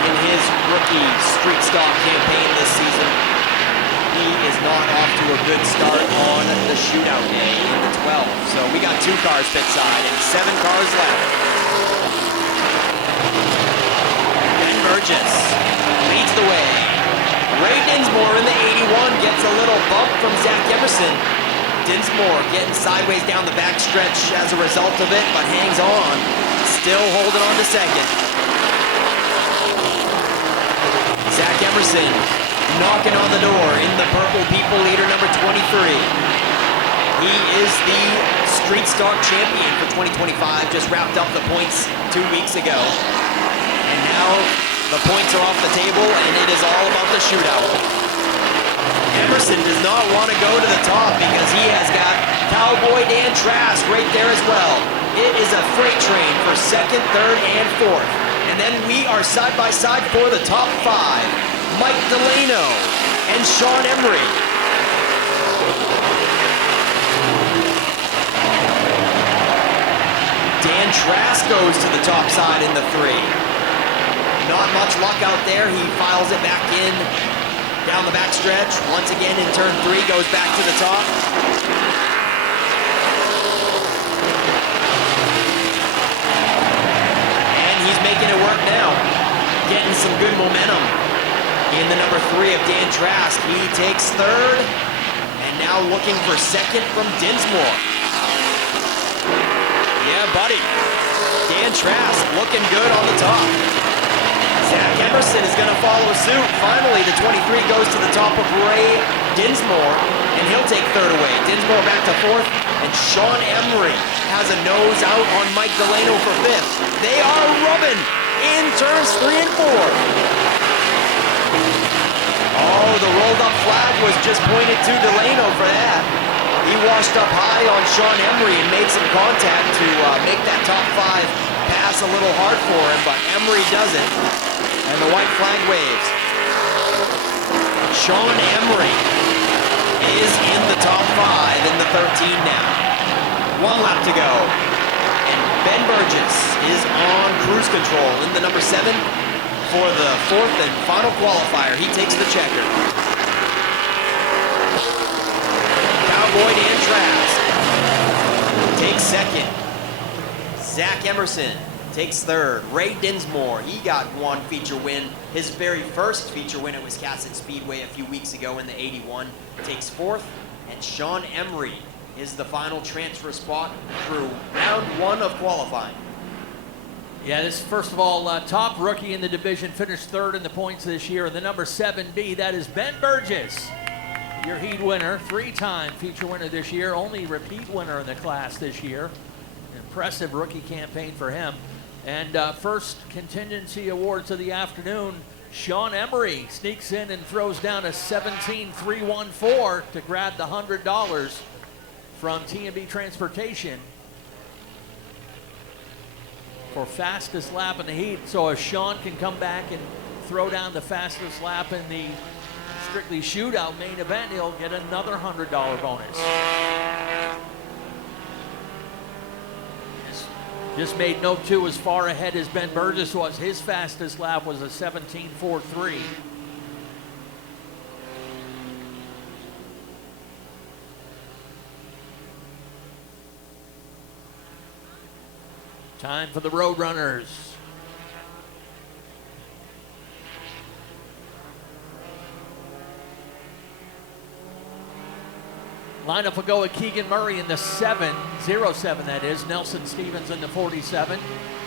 In his rookie street stock campaign this season, he is not off to a good start on the shootout day in the 12. So we got 2 cars pit side and 7 cars left. Ben Burgess leads the way. Ray Dinsmore in the 81 gets a little bump from Zach Emerson. Dinsmore getting sideways down the backstretch as a result of it, but hangs on. Still holding on to second. Zach Emerson knocking on the door in the purple people leader number 23. He is the street stock champion for 2025. Just wrapped up the points 2 weeks ago. And now the points are off the table, and it is all about the shootout. Emerson does not want to go to the top because he has got Cowboy Dan Trask right there as well. It is a freight train for 2nd, 3rd, and 4th. And then we are side by side for the top 5. Mike Delano and Sean Emery. Dan Trask goes to the top side in the 3. Not much luck out there. He files it back in down the backstretch. Once again in turn 3, goes back to the top. And he's making it work now. Getting some good momentum in the number 3 of Dan Trask. He takes 3rd. And now looking for 2nd from Dinsmore. Yeah, buddy. Dan Trask looking good on the top. Zach Emerson is going to follow suit. Finally, the 23 goes to the top of Ray Dinsmore, and he'll take 3rd away. Dinsmore back to 4th, and Sean Emery has a nose out on Mike Delano for 5th. They are rubbing in turns 3 and 4. Oh, the rolled up flag was just pointed to Delano for that. He washed up high on Sean Emery and made some contact to make that top 5 pass a little hard for him, but Emery doesn't. And the white flag waves. Sean Emery is in the top 5 in the 13 now. 1 lap to go. And Ben Burgess is on cruise control in the number 7 for the 4th and final qualifier. He takes the checker. Cowboy Dan Trask takes 2nd. Zach Emerson takes 3rd. Ray Dinsmore, he got 1 feature win. His very first feature win at Wiscasset Speedway a few weeks ago in the 81. Takes 4th. And Sean Emery is the final transfer spot through round 1 of qualifying. Yeah, this first of all, top rookie in the division, finished 3rd in the points this year. And the number 7B, that is Ben Burgess, your heat winner, 3-time feature winner this year, only repeat winner in the class this year. Impressive rookie campaign for him. And first contingency awards of the afternoon, Sean Emery sneaks in and throws down a 17.314 to grab the $100 from T&B Transportation for fastest lap in the heat. So if Sean can come back and throw down the fastest lap in the strictly shootout main event, he'll get another $100 bonus. Just made note too, as far ahead as Ben Burgess was. His fastest lap was a 17.43. Time for the Roadrunners. Lineup will go with Keegan Murray in the 07, that is. Nelson Stevens in the 47.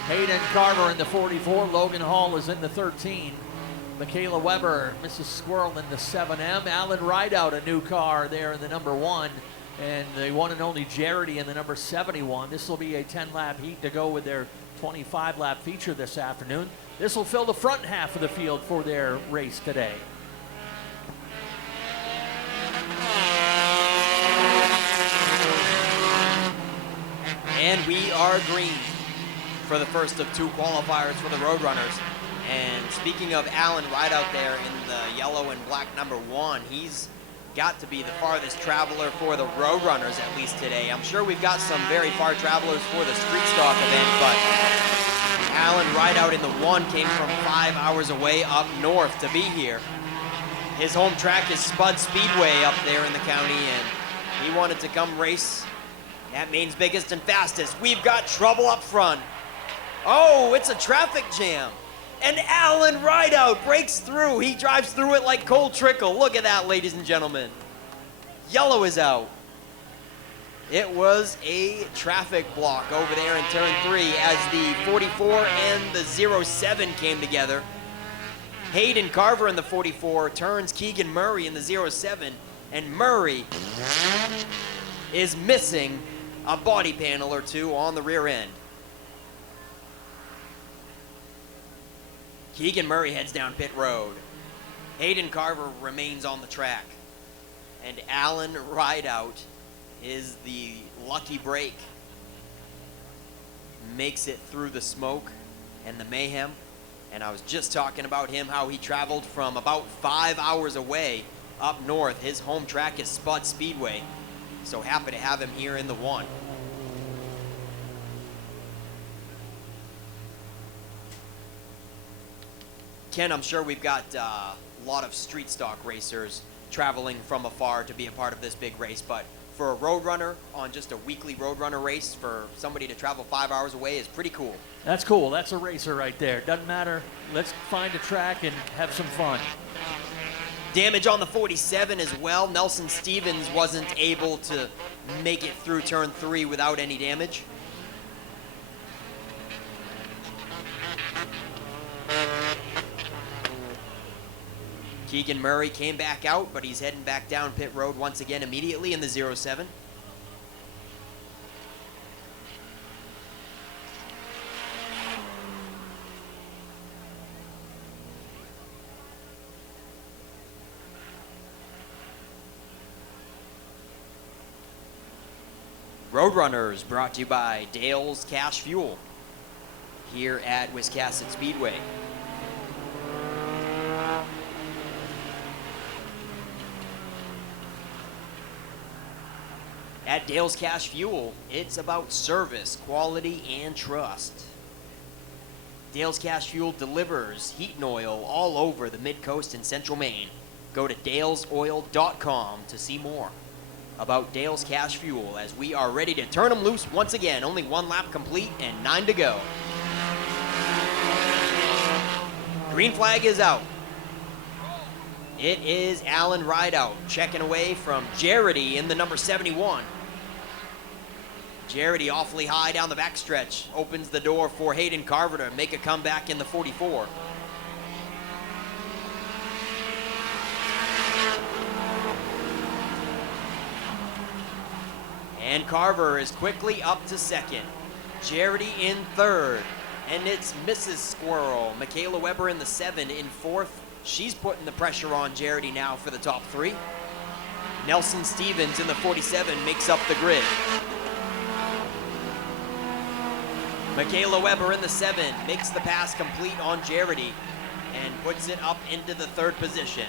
Hayden Carver in the 44. Logan Hall is in the 13. Michaela Weber, Mrs. Squirrel in the 7M. Alan Rideout, a new car there in the number 1. and the one and only Jarity in the number 71. This will be a 10-lap heat to go with their 25-lap feature this afternoon. This will fill the front half of the field for their race today. And we are green for the first of 2 qualifiers for the Roadrunners. And speaking of Alan right out there in the yellow and black number 1, he's got to be the farthest traveler for the Roadrunners, at least today. I'm sure we've got some very far travelers for the Street Stock event, but Alan right out in the 1 came from 5 hours away up north to be here. His home track is Spud Speedway up there in the county, and he wanted to come race at Maine's biggest and fastest. We've got trouble up front. Oh, it's a traffic jam. And Alan Rideout breaks through. He drives through it like cold trickle. Look at that, ladies and gentlemen. Yellow is out. It was a traffic block over there in turn 3 as the 44 and the 07 came together. Hayden Carver in the 44 turns Keegan Murray in the 07, and Murray is missing a body panel or 2 on the rear end. Keegan Murray heads down pit road. Hayden Carver remains on the track. And Alan Rideout is the lucky break. Makes it through the smoke and the mayhem. And I was just talking about him, how he traveled from about 5 hours away up north. His home track is Spud Speedway. So happy to have him here in the 1. Ken, I'm sure we've got a lot of street stock racers traveling from afar to be a part of this big race, but for a Roadrunner on just a weekly Roadrunner race, for somebody to travel 5 hours away is pretty cool. That's cool. That's a racer right there. Doesn't matter. Let's find a track and have some fun. Damage on the 47 as well. Nelson Stevens wasn't able to make it through turn 3 without any damage. Keegan Murray came back out, but he's heading back down pit road once again immediately in the 07. Roadrunners brought to you by Dale's Cash Fuel here at Wiscasset Speedway. At Dale's Cash Fuel, it's about service, quality, and trust. Dale's Cash Fuel delivers heat and oil all over the Mid-Coast and Central Maine. Go to dalesoil.com to see more about Dale's Cash Fuel as we are ready to turn them loose once again. Only 1 lap complete and 9 to go. Green flag is out. It is Alan Rideout checking away from Jarity in the number 71. Jarity awfully high down the backstretch. Opens the door for Hayden Carver to make a comeback in the 44. And Carver is quickly up to second. Jarity in third. And it's Mrs. Squirrel. Michaela Weber in the 7 in fourth. She's putting the pressure on Jarity now for the top 3. Nelson Stevens in the 47 makes up the grid. Michaela Weber in the 7 makes the pass complete on Jarity and puts it up into the 3rd position.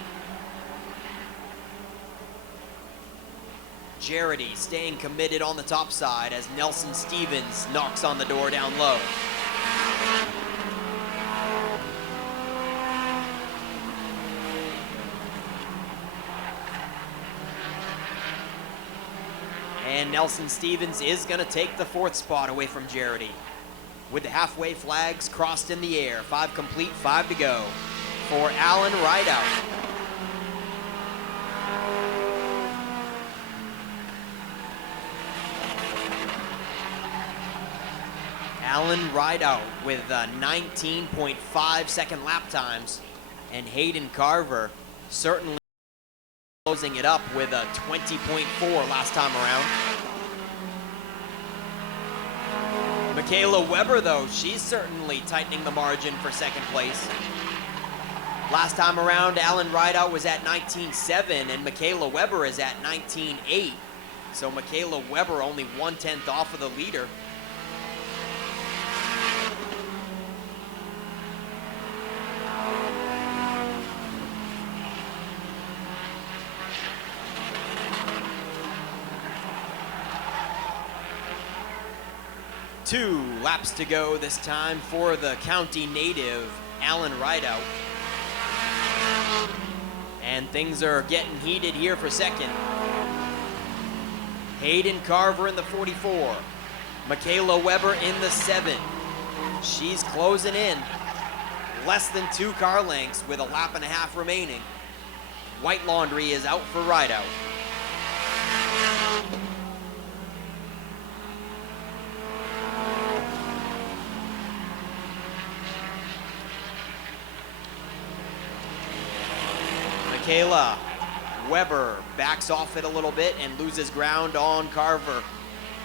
Jarity staying committed on the top side as Nelson Stevens knocks on the door down low. And Nelson Stevens is going to take the 4th spot away from Jarity. With the halfway flags crossed in the air, 5 complete, 5 to go for Alan Rideout. Alan Rideout with 19.5 second lap times, and Hayden Carver certainly closing it up with a 20.4 last time around. Michaela Weber, though, she's certainly tightening the margin for second place. Last time around, Alan Rideout was at 19.7, and Michaela Weber is at 19.8. So Michaela Weber only 1/10 off of the leader. Two laps to go this time for the county native, Alan Rideout. And things are getting heated here for second. Hayden Carver in the 44. Michaela Weber in the 7. She's closing in. Less than 2 car lengths with a lap and a half remaining. White Laundry is out for Rideout. Michaela Weber backs off it a little bit and loses ground on Carver,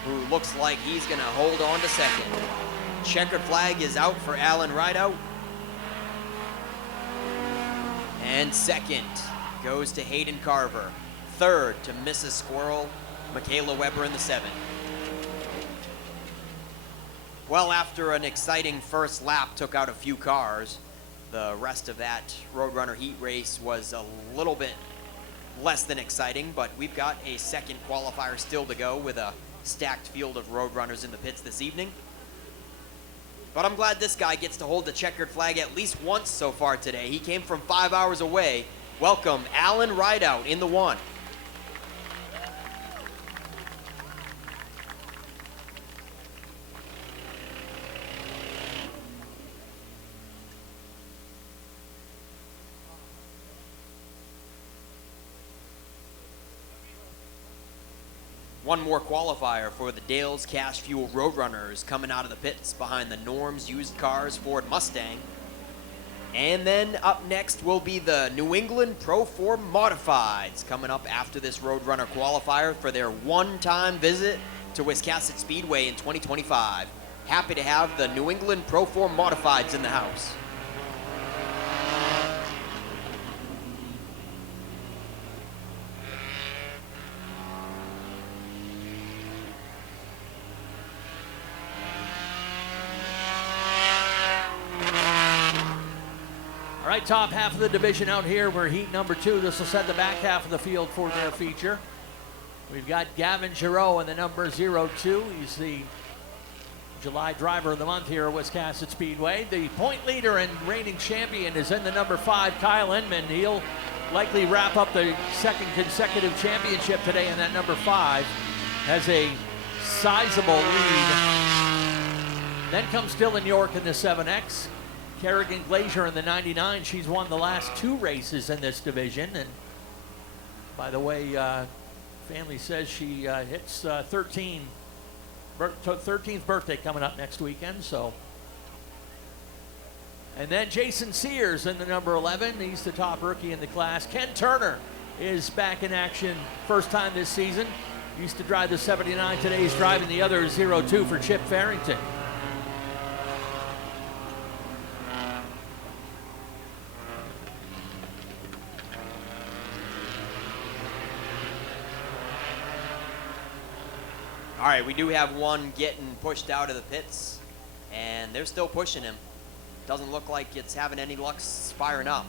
who looks like he's going to hold on to second. Checkered flag is out for Alan Rideout. And second goes to Hayden Carver. Third to Mrs. Squirrel, Michaela Weber in the 7. Well, after an exciting first lap took out a few cars, the rest of that Roadrunner heat race was a little bit less than exciting, but we've got a second qualifier still to go with a stacked field of Roadrunners in the pits this evening. But I'm glad this guy gets to hold the checkered flag at least once so far today. He came from 5 hours away. Welcome, Alan Rideout in the 1. One more qualifier for the Dales Cash Fuel Roadrunners coming out of the pits behind the Norms Used Cars Ford Mustang. And then up next will be the New England Pro 4 Modifieds coming up after this Roadrunner qualifier for their one-time visit to Wiscasset Speedway in 2025. Happy to have the New England Pro 4 Modifieds in the house. All right, top half of the division out here. We're heat number 2. This will set the back half of the field for their feature. We've got Gavin Giroux in the number 02. He's the July Driver of the Month here at Wiscasset Speedway. The point leader and reigning champion is in the number 5, Kyle Inman. He'll likely wrap up the second consecutive championship today in that number 5. Has a sizable lead. Then comes Dylan York in the 7X. Kerrigan Glazier in the 99. She's won the last 2 races in this division. And by the way, family says she hits 13th birthday coming up next weekend. So, and then Jason Sears in the number 11. He's the top rookie in the class. Ken Turner is back in action, first time this season. Used to drive the 79. Today he's driving the other 02 for Chip Farrington. All right, we do have one getting pushed out of the pits, and they're still pushing him. Doesn't look like it's having any luck firing up.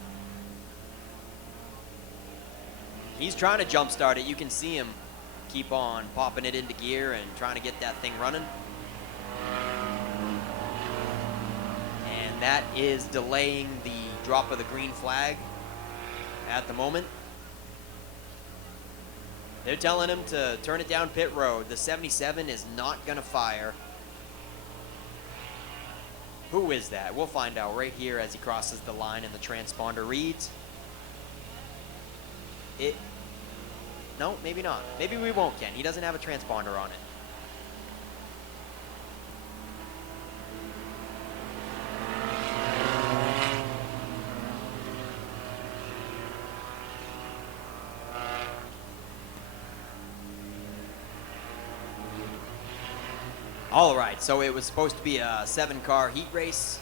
He's trying to jump start it. You can see him keep on popping it into gear and trying to get that thing running. And that is delaying the drop of the green flag at the moment. They're telling him to turn it down pit road. The 77 is not going to fire. Who is that? We'll find out right here as he crosses the line and the transponder reads. No, maybe not. Maybe we won't, Ken. He doesn't have a transponder on it. All right, so it was supposed to be a 7-car heat race,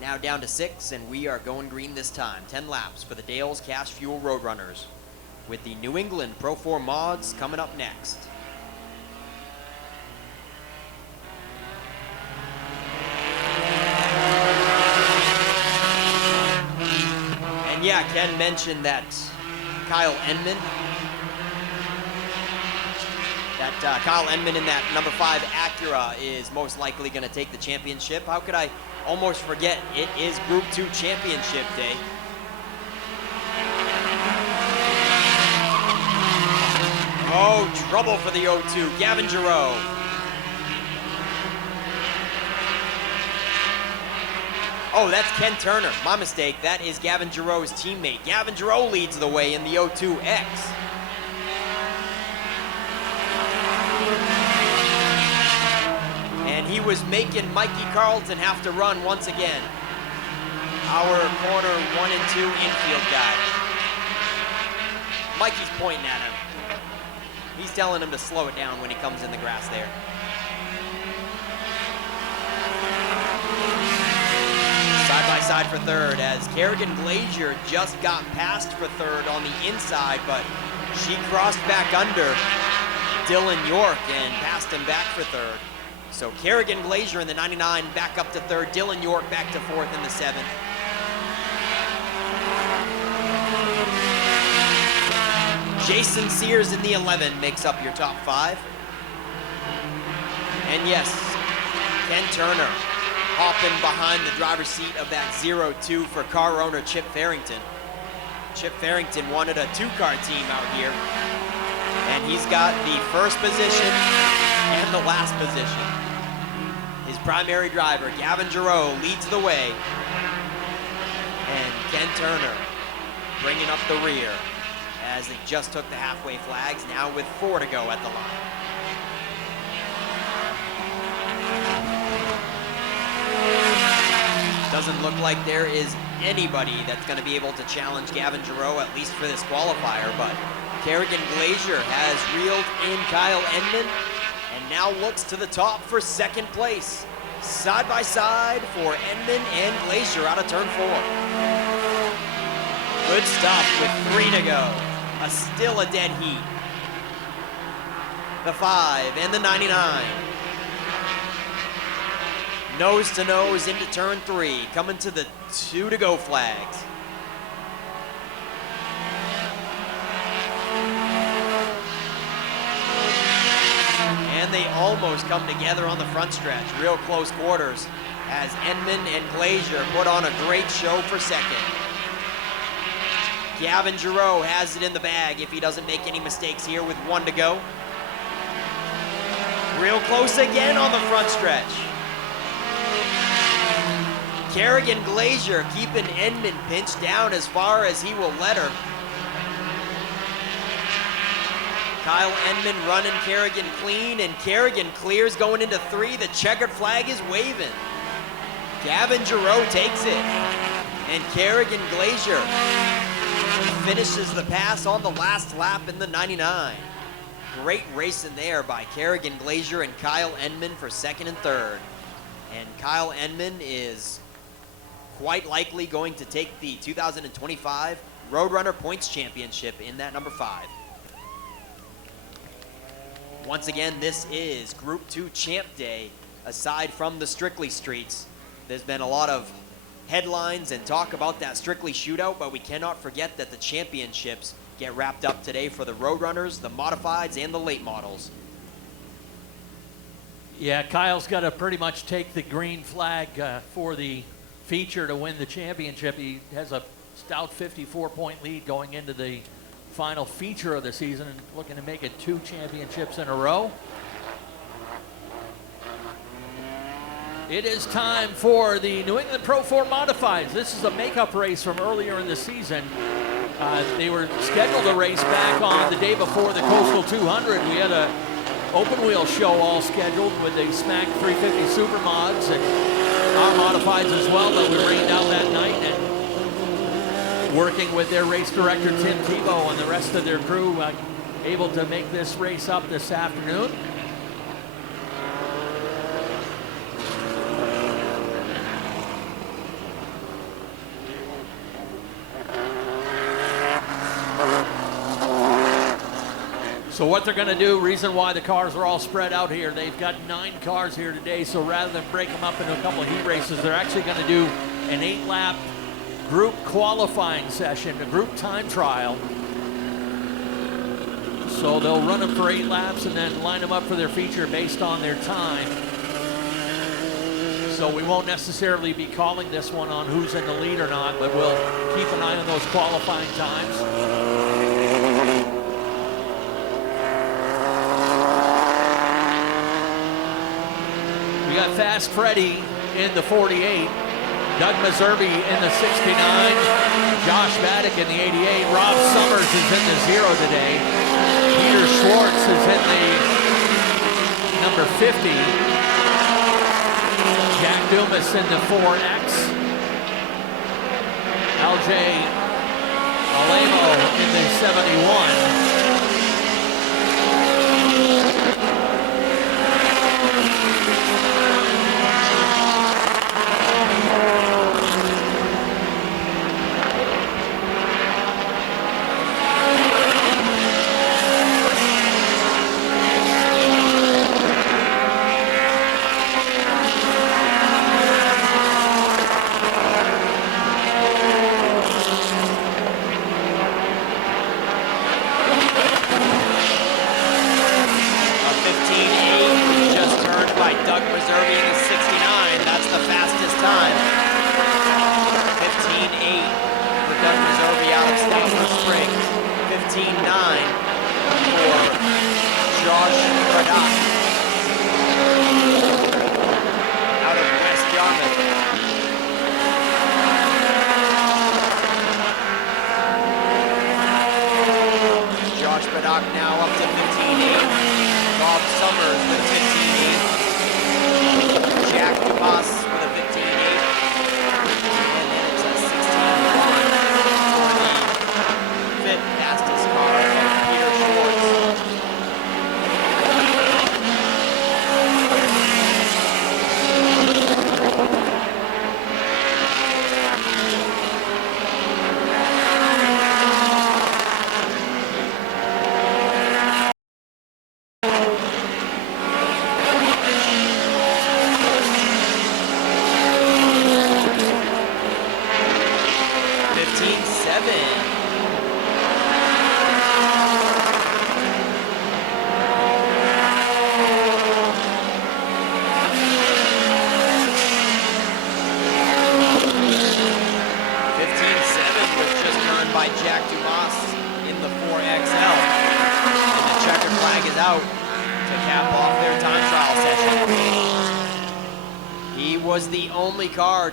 now down to 6, and we are going green this time. 10 laps for the Dales Cash Fuel Roadrunners, with the New England Pro 4 mods coming up next. And yeah, Ken mentioned that Kyle Enman in that number 5 Acura is most likely going to take the championship. How could I almost forget? It is Group 2 Championship Day. Oh, trouble for the 0-2. Gavin Giroux. Oh, that's Ken Turner. My mistake. That is Gavin Giroux's teammate. Gavin Giroux leads the way in the 0-2X. And he was making Mikey Carlton have to run once again. Our corner 1 and 2 infield guy. Mikey's pointing at him. He's telling him to slow it down when he comes in the grass there. Side by side for third as Kerrigan Glazier just got past for third on the inside, but she crossed back under Dylan York and passed him back for third. So Kerrigan Glazier in the 99 back up to third, Dylan York back to fourth in the 7. Jason Sears in the 11 makes up your top 5. And yes, Ken Turner hopping behind the driver's seat of that 0-2 for car owner Chip Farrington. Chip Farrington wanted a 2-car team out here, and he's got the first position and the last position. His primary driver, Gavin Giroux, leads the way, and Ken Turner bringing up the rear as they just took the halfway flags, now with 4 to go at the line. Doesn't look like there is anybody that's going to be able to challenge Gavin Giroux, at least for this qualifier, but Kerrigan Glazier has reeled in Kyle Enman and now looks to the top for second place. Side by side for Enman and Glazier out of turn 4. Good stuff with 3 to go. Still a dead heat. The 5 and the 99. Nose to nose into turn 3, coming to the 2 to go flags. And they almost come together on the front stretch, real close quarters, as Enman and Glazier put on a great show for second. Gavin Giroux has it in the bag if he doesn't make any mistakes here with 1 to go. Real close again on the front stretch. Kerrigan Glazier keeping Enman pinched down as far as he will let her. Kyle Enman running Kerrigan clean, and Kerrigan clears going into 3. The checkered flag is waving. Gavin Giroux takes it, and Kerrigan Glazier finishes the pass on the last lap in the 99. Great racing there by Kerrigan Glazier and Kyle Enman for second and third. And Kyle Enman is quite likely going to take the 2025 Roadrunner Points Championship in that number 5. Once again, this is Group 2 Champ Day. Aside from the Strictly Streets, there's been a lot of headlines and talk about that Strictly shootout, but we cannot forget that the championships get wrapped up today for the Roadrunners, the Modifieds, and the late models. Yeah, Kyle's got to pretty much take the green flag for the feature to win the championship. He has a stout 54-point lead going into the final feature of the season and looking to make it 2 championships in a row. It is time for the New England Pro 4 Modifieds. This is a makeup race from earlier in the season. They were scheduled to race back on the day before the Coastal 200. We had a open wheel show all scheduled with the SMAC 350 Super Mods and our Modifieds as well, but we rained out that night. And working with their race director, Tim Tebow, and the rest of their crew, able to make this race up this afternoon. So what they're going to do, reason why the cars are all spread out here, they've got 9 cars here today, so rather than break them up into a couple of heat races, they're actually going to do an 8-lap group qualifying session, a group time trial. So they'll run them for 8 laps and then line them up for their feature based on their time. So we won't necessarily be calling this one on who's in the lead or not, but we'll keep an eye on those qualifying times. We got Fast Freddy in the 48, Doug Meserve in the 69, Josh Baddock in the 88, Rob Summers is in the 0 today, Peter Schwartz is in the number 50, Jack Dumas in the 4X, LJ Alemo in the 71,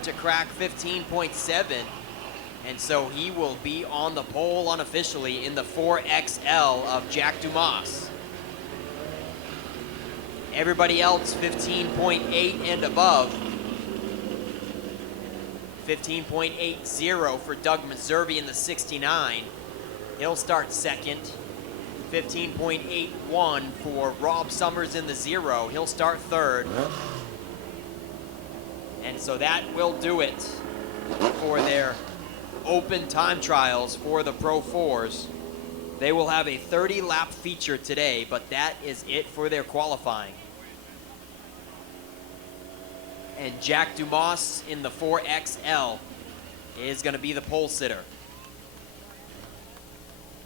to crack 15.7, and so he will be on the pole unofficially in the 4XL of Jack Dumas. Everybody else 15.8 and above. 15.80 for Doug Meserve in the 69. He'll start second. 15.81 for Rob Summers in the 0. He'll start third. And so that will do it for their open time trials for the Pro 4s. They will have a 30-lap feature today, but that is it for their qualifying. And Jack Dumas in the 4XL is going to be the pole sitter.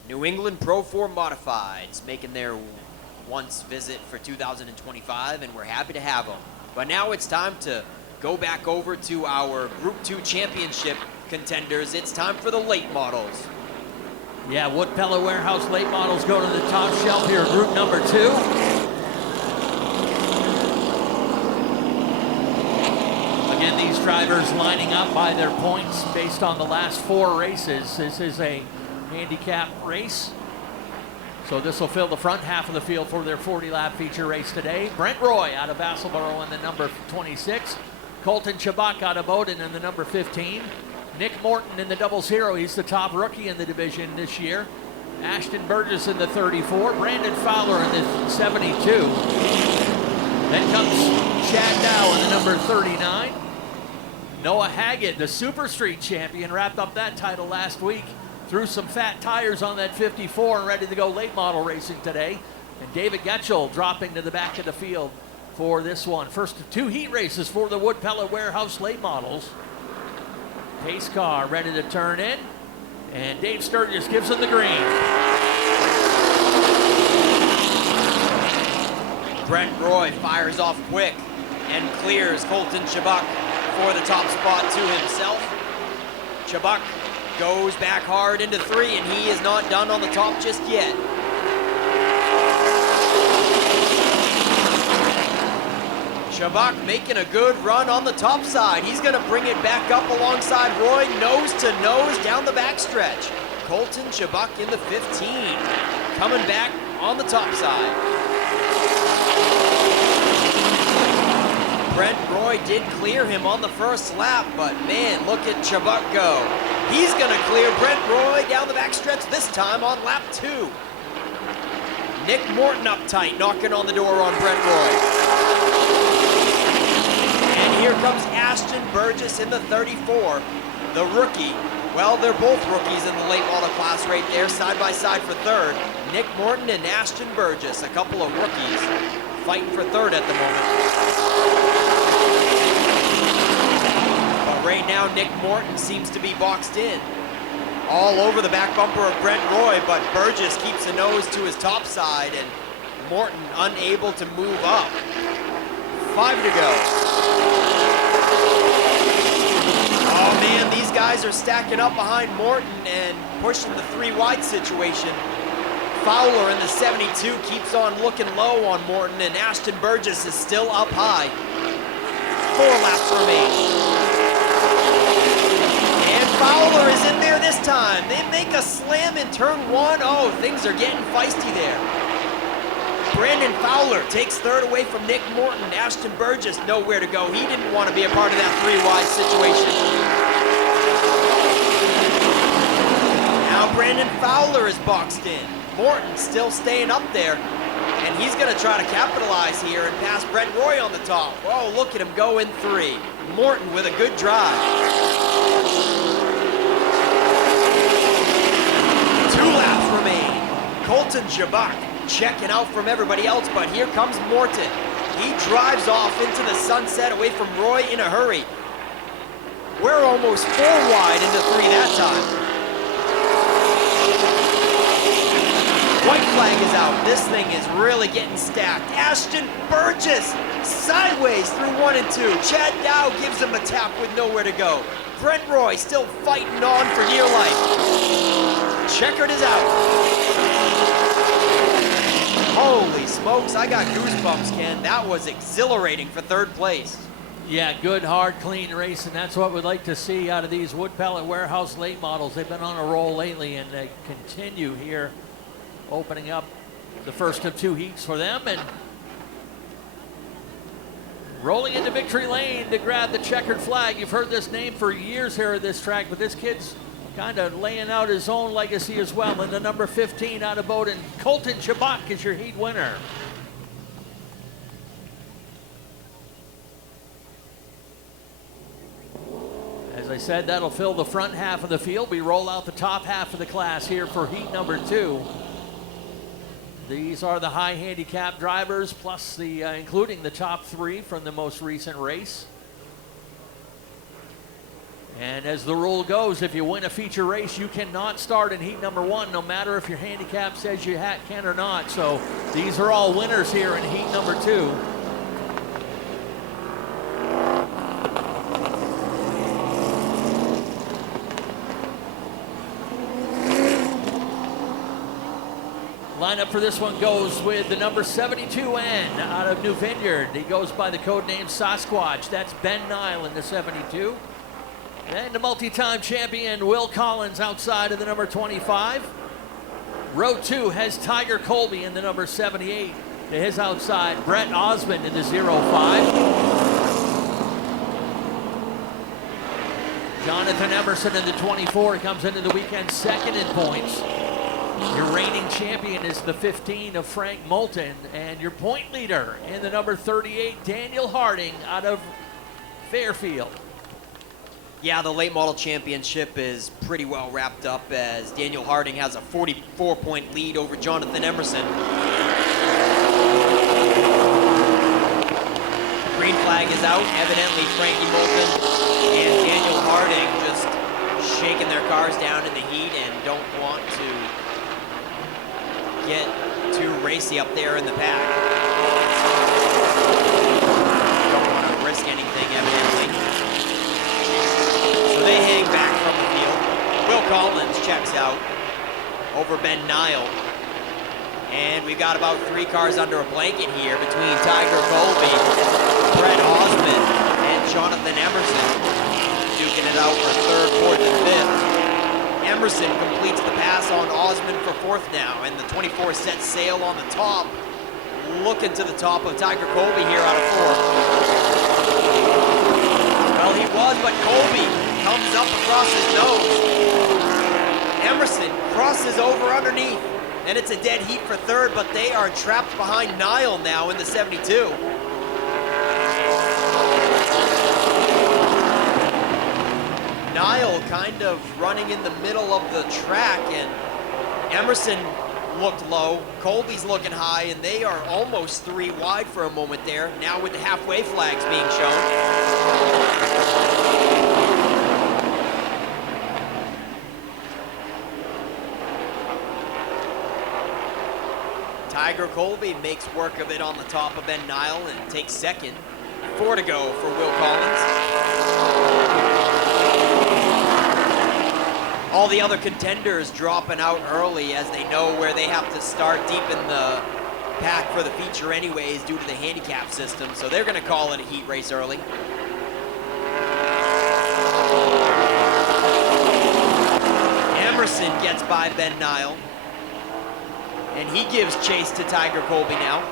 New England Pro 4 Modifieds making their once visit for 2025, and we're happy to have them. But now it's time to go back over to our Group 2 Championship contenders. It's time for the late models. Yeah, Wood Pellet Warehouse late models go to the top shelf here, group number 2. Again, these drivers lining up by their points based on the last 4 races. This is a handicap race. So this will fill the front half of the field for their 40-lap feature race today. Brent Roy out of Vassalboro in the number 26. Colton Chabak out of Bowden in the number 15. Nick Morton in the 00. He's the top rookie in the division this year. Ashton Burgess in the 34. Brandon Fowler in the 72. Then comes Chad Dow in the number 39. Noah Haggett, the Super Street champion, wrapped up that title last week threw some fat tires on that 54 and ready to go late model racing today. And David Getchell dropping to the back of the field for this one. First of 2 heat races for the Wood Pellet Warehouse late models. Pace car ready to turn in, and Dave Sturgis gives him the green. Brent Roy fires off quick and clears Colton Chabuk for the top spot to himself. Chabuk goes back hard into 3, and he is not done on the top just yet. Chabuk making a good run on the top side. He's going to bring it back up alongside Roy, nose to nose down the backstretch. Colton Chabuk in the 15, coming back on the top side. Brent Roy did clear him on the first lap, but man, look at Chabuk go. He's going to clear Brent Roy down the backstretch this time on lap 2. Nick Morton up tight, knocking on the door on Brent Roy. And here comes Ashton Burgess in the 34, the rookie. Well, they're both rookies in the late model class right there, side by side for third. Nick Morton and Ashton Burgess, a couple of rookies, fighting for third at the moment. But right now, Nick Morton seems to be boxed in. All over the back bumper of Brent Roy, but Burgess keeps a nose to his top side, and Morton unable to move up. 5 to go. Oh man, these guys are stacking up behind Morton and pushing the 3 wide situation. Fowler in the 72 keeps on looking low on Morton, and Ashton Burgess is still up high. 4 laps remain. And Fowler is in there this time. They make a slam in turn 1. Oh, things are getting feisty there. Brandon Fowler takes third away from Nick Morton. Ashton Burgess nowhere to go. He didn't want to be a part of that 3 wide situation. Now Brandon Fowler is boxed in. Morton still staying up there, and he's going to try to capitalize here and pass Brent Roy on the top. Oh, look at him go in 3. Morton with a good drive. 2 laps remain. Colton Chabuk checking out from everybody else, but here comes Morton. He drives off into the sunset away from Roy in a hurry. We're almost 4 wide into 3 that time. White flag is out. This thing is really getting stacked. Ashton Burgess sideways through 1 and 2. Chad Dow gives him a tap with nowhere to go. Brent Roy still fighting on for dear life. Checkered is out. Holy smokes, I got goosebumps, Ken. That was exhilarating for third place. Yeah, good, hard, clean race, and that's what we'd like to see out of these Wood Pellet Warehouse late models. They've been on a roll lately, and they continue here, opening up the first of 2 heats for them, and rolling into victory lane to grab the checkered flag. You've heard this name for years here at this track, but this kid's kind of laying out his own legacy as well. And the number 15 out of Bowdoin, Colton Chabuk, is your heat winner. As I said, that'll fill the front half of the field. We roll out the top half of the class here for heat number 2. These are the high handicap drivers, plus the including the top 3 from the most recent race. And as the rule goes, if you win a feature race, you cannot start in heat number 1, no matter if your handicap says you can or not. So these are all winners here in heat number 2. Lineup for this one goes with the number 72N out of New Vineyard. He goes by the code name Sasquatch. That's Ben Nile in the 72. And the multi-time champion Will Collins outside of the number 25. Row 2 has Tiger Colby in the number 78. To his outside, Brett Osmond in the 05. Jonathan Emerson in the 24. He comes into the weekend second in points. Your reigning champion is the 15 of Frank Moulton. And your point leader in the number 38, Daniel Harding out of Fairfield. Yeah, the late model championship is pretty well wrapped up as Daniel Harding has a 44-point lead over Jonathan Emerson. Green flag is out. Evidently, Frankie Moulton and Daniel Harding just shaking their cars down in the heat and don't want to get too racy up there in the pack. Don't want to risk anything, evidently. So they hang back from the field. Will Collins checks out over Ben Nile. And we've got about 3 cars under a blanket here between Tiger Colby, Brett Osmond, and Jonathan Emerson, duking it out for 3rd, 4th, and 5th. Emerson completes the pass on Osmond for 4th now, and the 24 sets sail on the top, looking to the top of Tiger Colby here out of 4th. Well, he was, but Colby comes up across his nose. Emerson crosses over underneath. And it's a dead heat for 3rd, but they are trapped behind Nile now in the 72. Nile kind of running in the middle of the track, and Emerson looked low, Colby's looking high, and they are almost 3 wide for a moment there, now with the halfway flags being shown. Tiger Colby makes work of it on the top of Ben Nile and takes 2nd. 4 to go for Will Collins. All the other contenders dropping out early as they know where they have to start deep in the pack for the feature anyways due to the handicap system, so they're going to call it a heat race early. Emerson gets by Ben Nile. And he gives chase to Tiger Colby now.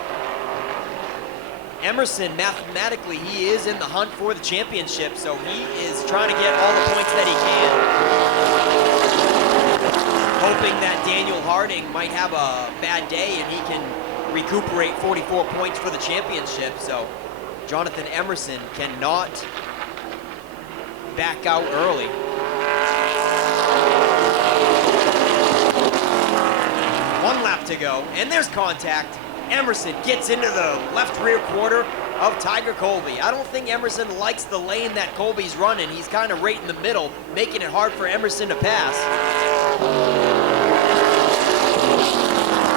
Emerson, mathematically, he is in the hunt for the championship, so he is trying to get all the points that he can. Hoping that Daniel Harding might have a bad day and he can recuperate 44 points for the championship. So Jonathan Emerson cannot back out early. One lap to go, and there's contact. Emerson gets into the left rear quarter of Tiger Colby. I don't think Emerson likes the lane that Colby's running. He's kind of right in the middle, making it hard for Emerson to pass.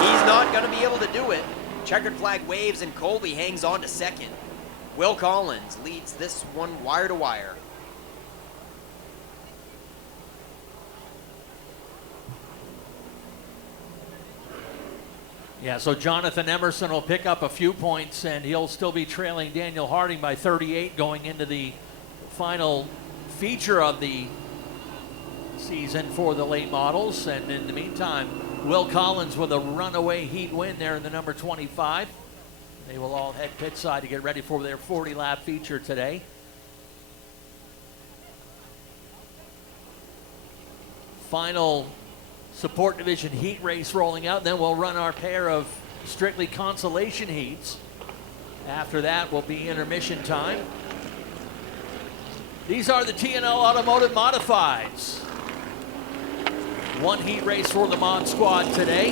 He's not going to be able to do it. Checkered flag waves, and Colby hangs on to 2nd. Will Collins leads this one wire to wire. Yeah, so Jonathan Emerson will pick up a few points, and he'll still be trailing Daniel Harding by 38 going into the final feature of the season for the late models. And in the meantime, Will Collins with a runaway heat win there in the number 25. They will all head pit side to get ready for their 40-lap feature today. Final support division heat race rolling out. Then we'll run our pair of strictly consolation heats. After that will be intermission time. These are the TNL Automotive Modifieds. One heat race for the Mod Squad today.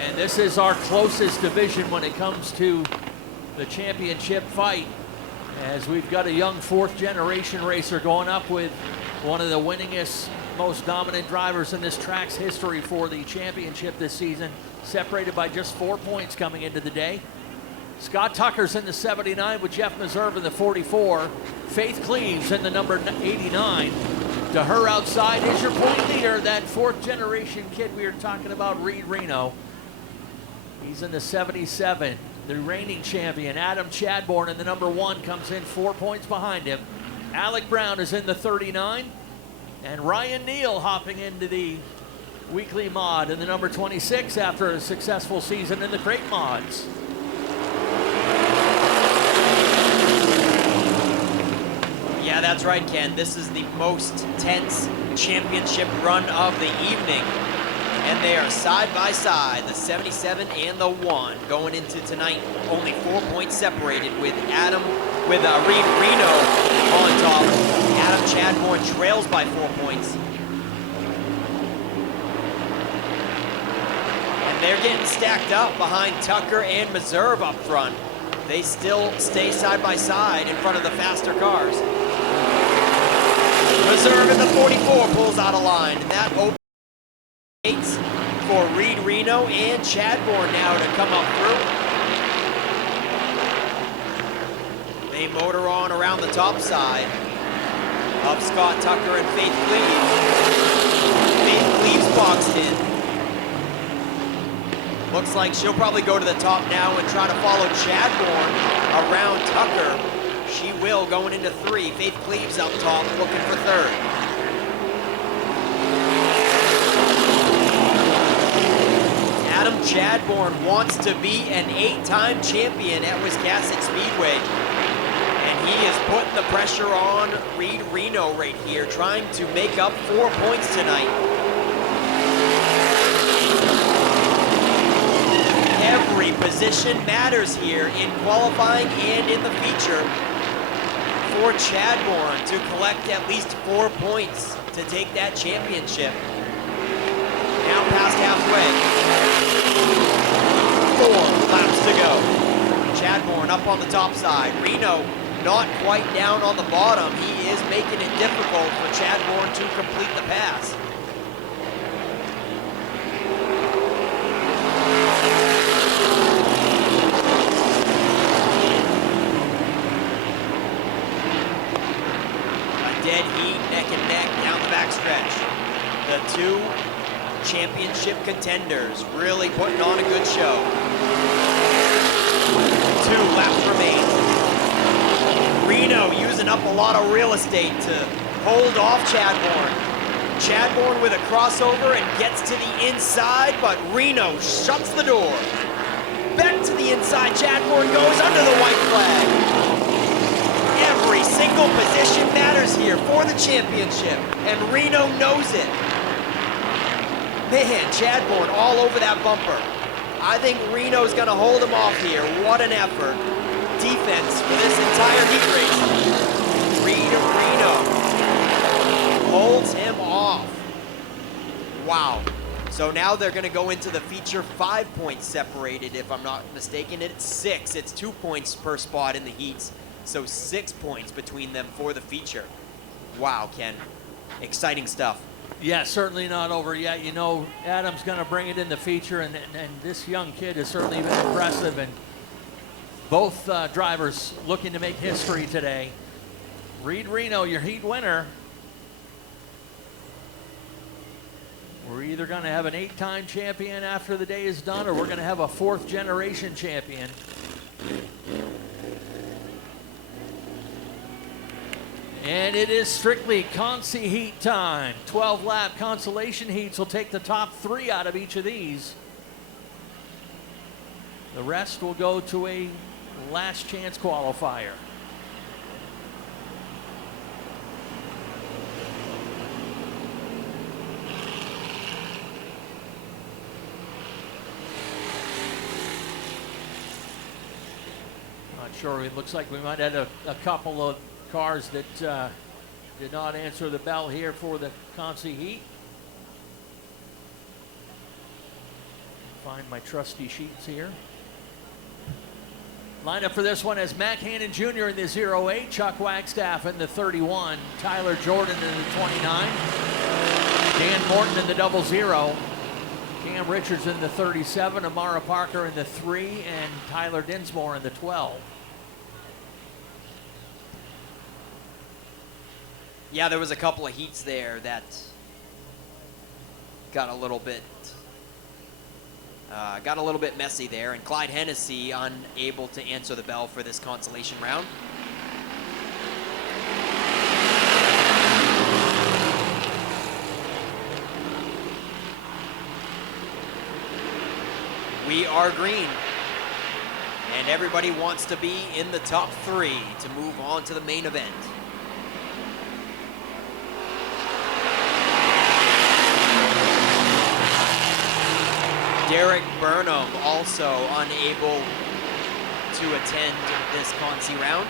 And this is our closest division when it comes to the championship fight, as we've got a young 4th generation racer going up with one of the winningest, most dominant drivers in this track's history for the championship this season, separated by just 4 points coming into the day. Scott Tucker's in the 79 with Jeff Meserve in the 44. Faith Cleaves in the number 89. To her outside is your point leader, that 4th generation kid we were talking about, Reed Reno. He's in the 77. The reigning champion, Adam Chadbourne, in the number 1, comes in 4 points behind him. Alec Brown is in the 39. And Ryan Neal hopping into the weekly mod in the number 26 after a successful season in the crate mods. Yeah, that's right, Ken. This is the most tense championship run of the evening. And they are side by side, the 77 and the 1, going into tonight. Only 4 points separated with Reed Reno on top. Adam Chadbourne trails by 4 points. And they're getting stacked up behind Tucker and Meserve up front. They still stay side by side in front of the faster cars. Meserve in the 44 pulls out a line, and that opens gates for Reed Reno and Chadbourne now to come up through. They motor on around the top side of Scott Tucker and Faith Cleves. Faith Cleves boxed in. Looks like she'll probably go to the top now and try to follow Chadbourne around Tucker. She will, going into 3. Faith Cleves up top, looking for 3rd. Adam Chadbourne wants to be an 8-time champion at Wiscasset Speedway. And he is putting the pressure on Reed Reno right here, trying to make up 4 points tonight. Every position matters here in qualifying and in the feature for Chadbourne to collect at least 4 points to take that championship. Now past halfway. 4 laps to go. Chadbourne up on the top side. Reno not quite down on the bottom. He is making it difficult for Chadbourne to complete the pass. Dead heat, neck and neck down the backstretch. The 2 championship contenders really putting on a good show. 2 laps remain. Reno using up a lot of real estate to hold off Chadbourne. Chadbourne with a crossover and gets to the inside, but Reno shuts the door. Back to the inside, Chadbourne goes under the white flag. Every single position matters here for the championship, and Reno knows it. Man, Chadbourne all over that bumper. I think Reno's gonna hold him off here. What an effort. Defense for this entire heat race. Reno holds him off. Wow. So now they're gonna go into the feature 5 points separated, if I'm not mistaken. It's 6, it's 2 points per spot in the heats. So 6 points between them for the feature. Wow, Ken. Exciting stuff. Yeah, certainly not over yet. You know, Adam's going to bring it in the feature, and this young kid has certainly been impressive. And both drivers looking to make history today. Reed Reno, your heat winner. We're either going to have an 8-time champion after the day is done, or we're going to have a 4th-generation champion. And it is strictly Consi heat time. 12-lap consolation heats will take the top 3 out of each of these. The rest will go to a last chance qualifier. Not sure. It looks like we might have a couple of cars that did not answer the bell here for the Consi heat. Find my trusty sheets here. Lineup for this one is Mac Hannon Jr. in the 08, Chuck Wagstaff in the 31, Tyler Jordan in the 29, Dan Morton in the 00, Cam Richards in the 37, Amara Parker in the 3, and Tyler Dinsmore in the 12. Yeah, there was a couple of heats there that got a little bit messy there, and Clyde Hennessy unable to answer the bell for this consolation round. We are green, and everybody wants to be in the top 3 to move on to the main event. Derek Burnham also unable to attend this Consi round.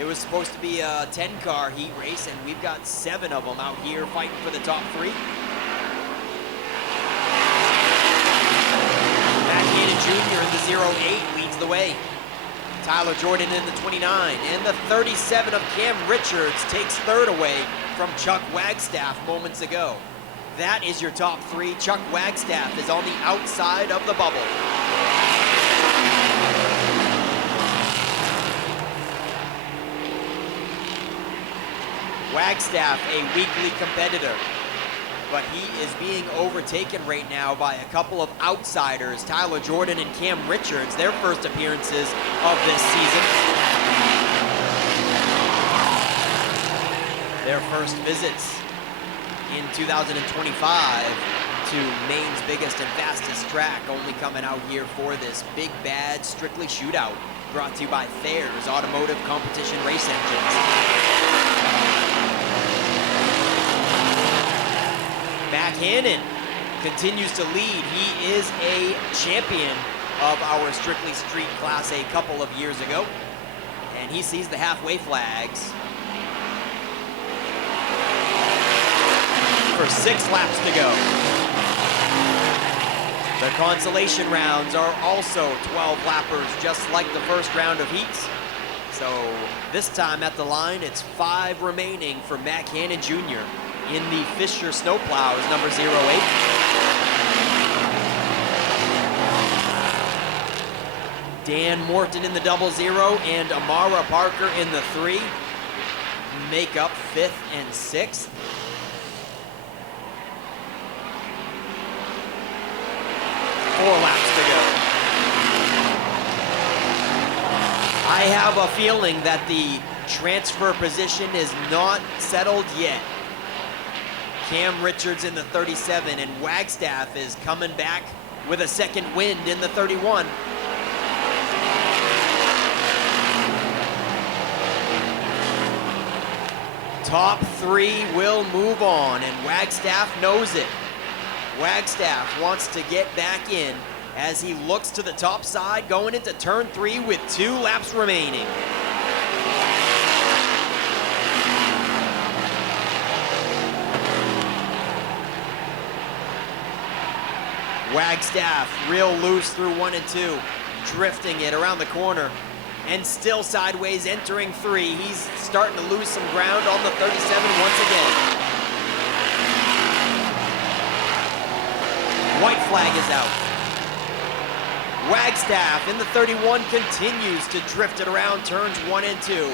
It was supposed to be a 10-car heat race, and we've got 7 of them out here fighting for the top 3. Matt Hannon Jr. in the 08 leads the way. Tyler Jordan in the 29, and the 37 of Cam Richards takes 3rd away from Chuck Wagstaff moments ago. That is your top 3. Chuck Wagstaff is on the outside of the bubble. Wagstaff, a weekly competitor, but he is being overtaken right now by a couple of outsiders, Tyler Jordan and Cam Richards, their first appearances of this season. Their first visits in 2025 to Maine's biggest and fastest track, only coming out here for this big bad Strictly Shootout, brought to you by Thayer's Automotive Competition Race Engines. Mac Hannon continues to lead. He is a champion of our Strictly Street Class A couple of years ago, and he sees the halfway flags for 6 laps to go. The consolation rounds are also 12 lappers, just like the first round of heats. So this time at the line, it's 5 remaining for Mac Hannon Jr. in the Fisher Snowplows, number 08. Dan Morton in the 00 and Amara Parker in the 3 make up 5th and 6th. Four laps to go. I have a feeling that the transfer position is not settled yet. Cam Richards in the 37, and Wagstaff is coming back with a second wind in the 31. Top 3 will move on, and Wagstaff knows it. Wagstaff wants to get back in as he looks to the top side going into turn 3 with 2 laps remaining. Wagstaff real loose through 1 and 2, drifting it around the corner, and still sideways entering 3. He's starting to lose some ground on the 37 once again. White flag is out. Wagstaff in the 31 continues to drift it around turns 1 and 2.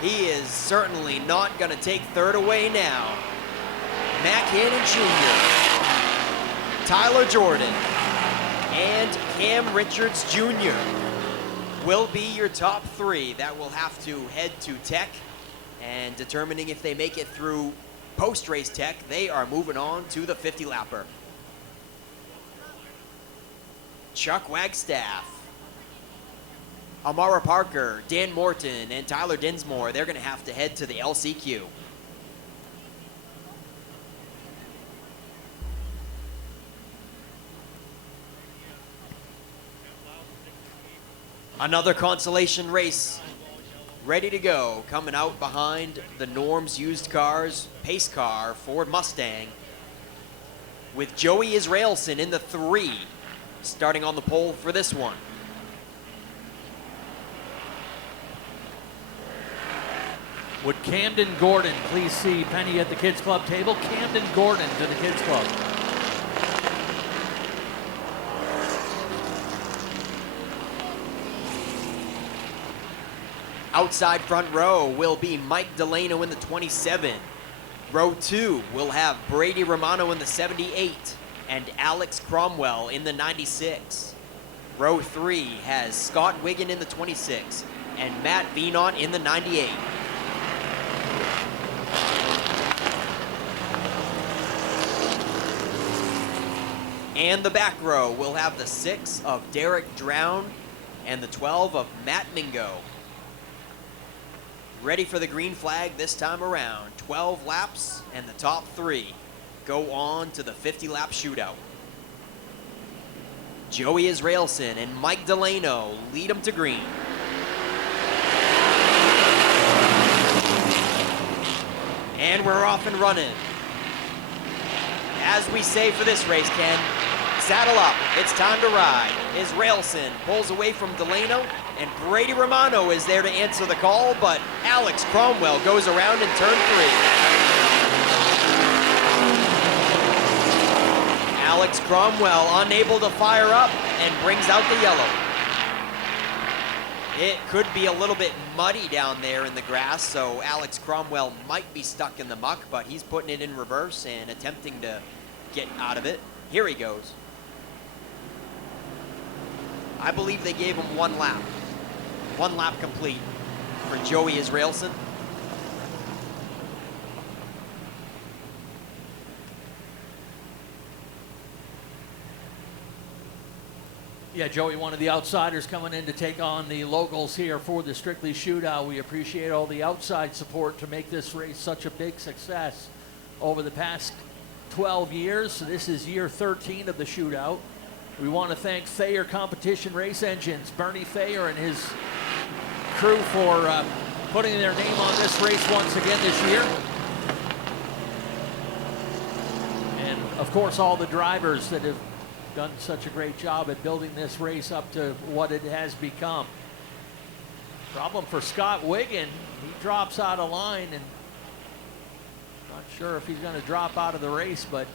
He is certainly not going to take 3rd away now. Mac Hannon Jr., Tyler Jordan, and Cam Richards Jr. will be your top 3 that will have to head to Tech, and determining if they make it through post-race Tech, they are moving on to the 50-lapper. Chuck Wagstaff, Amara Parker, Dan Morton, and Tyler Dinsmore, they're going to have to head to the LCQ. Another consolation race ready to go, coming out behind the Norm's Used Cars pace car Ford Mustang, with Joey Israelson in the 3, starting on the pole for this one. Would Camden Gordon please see Penny at the Kids Club table? Camden Gordon to the Kids Club. Outside front row will be Mike Delano in the 27. Row 2 will have Brady Romano in the 78 and Alex Cromwell in the 96. Row 3 has Scott Wiggin in the 26 and Matt Venot in the 98. And the back row will have the 6 of Derek Drown and the 12 of Matt Mingo. Ready for the green flag this time around. 12 laps and the top 3 go on to the 50-lap shootout. Joey Israelson and Mike Delano lead them to green. And we're off and running. As we say for this race, Ken, saddle up, it's time to ride. Israelson pulls away from Delano, and Brady Romano is there to answer the call, but Alex Cromwell goes around in turn 3. Alex Cromwell unable to fire up and brings out the yellow. It could be a little bit muddy down there in the grass, so Alex Cromwell might be stuck in the muck, but he's putting it in reverse and attempting to get out of it. Here he goes. I believe they gave him 1 lap. 1 lap complete for Joey Israelson. Yeah, Joey, one of the outsiders coming in to take on the locals here for the Strictly Shootout. We appreciate all the outside support to make this race such a big success over the past 12 years. So this is year 13 of the Shootout. We want to thank Thayer Competition Race Engines, Bernie Thayer and his crew for putting their name on this race once again this year. And of course, all the drivers that have done such a great job at building this race up to what it has become. Problem for Scott Wiggin, he drops out of line, and not sure if he's going to drop out of the race, but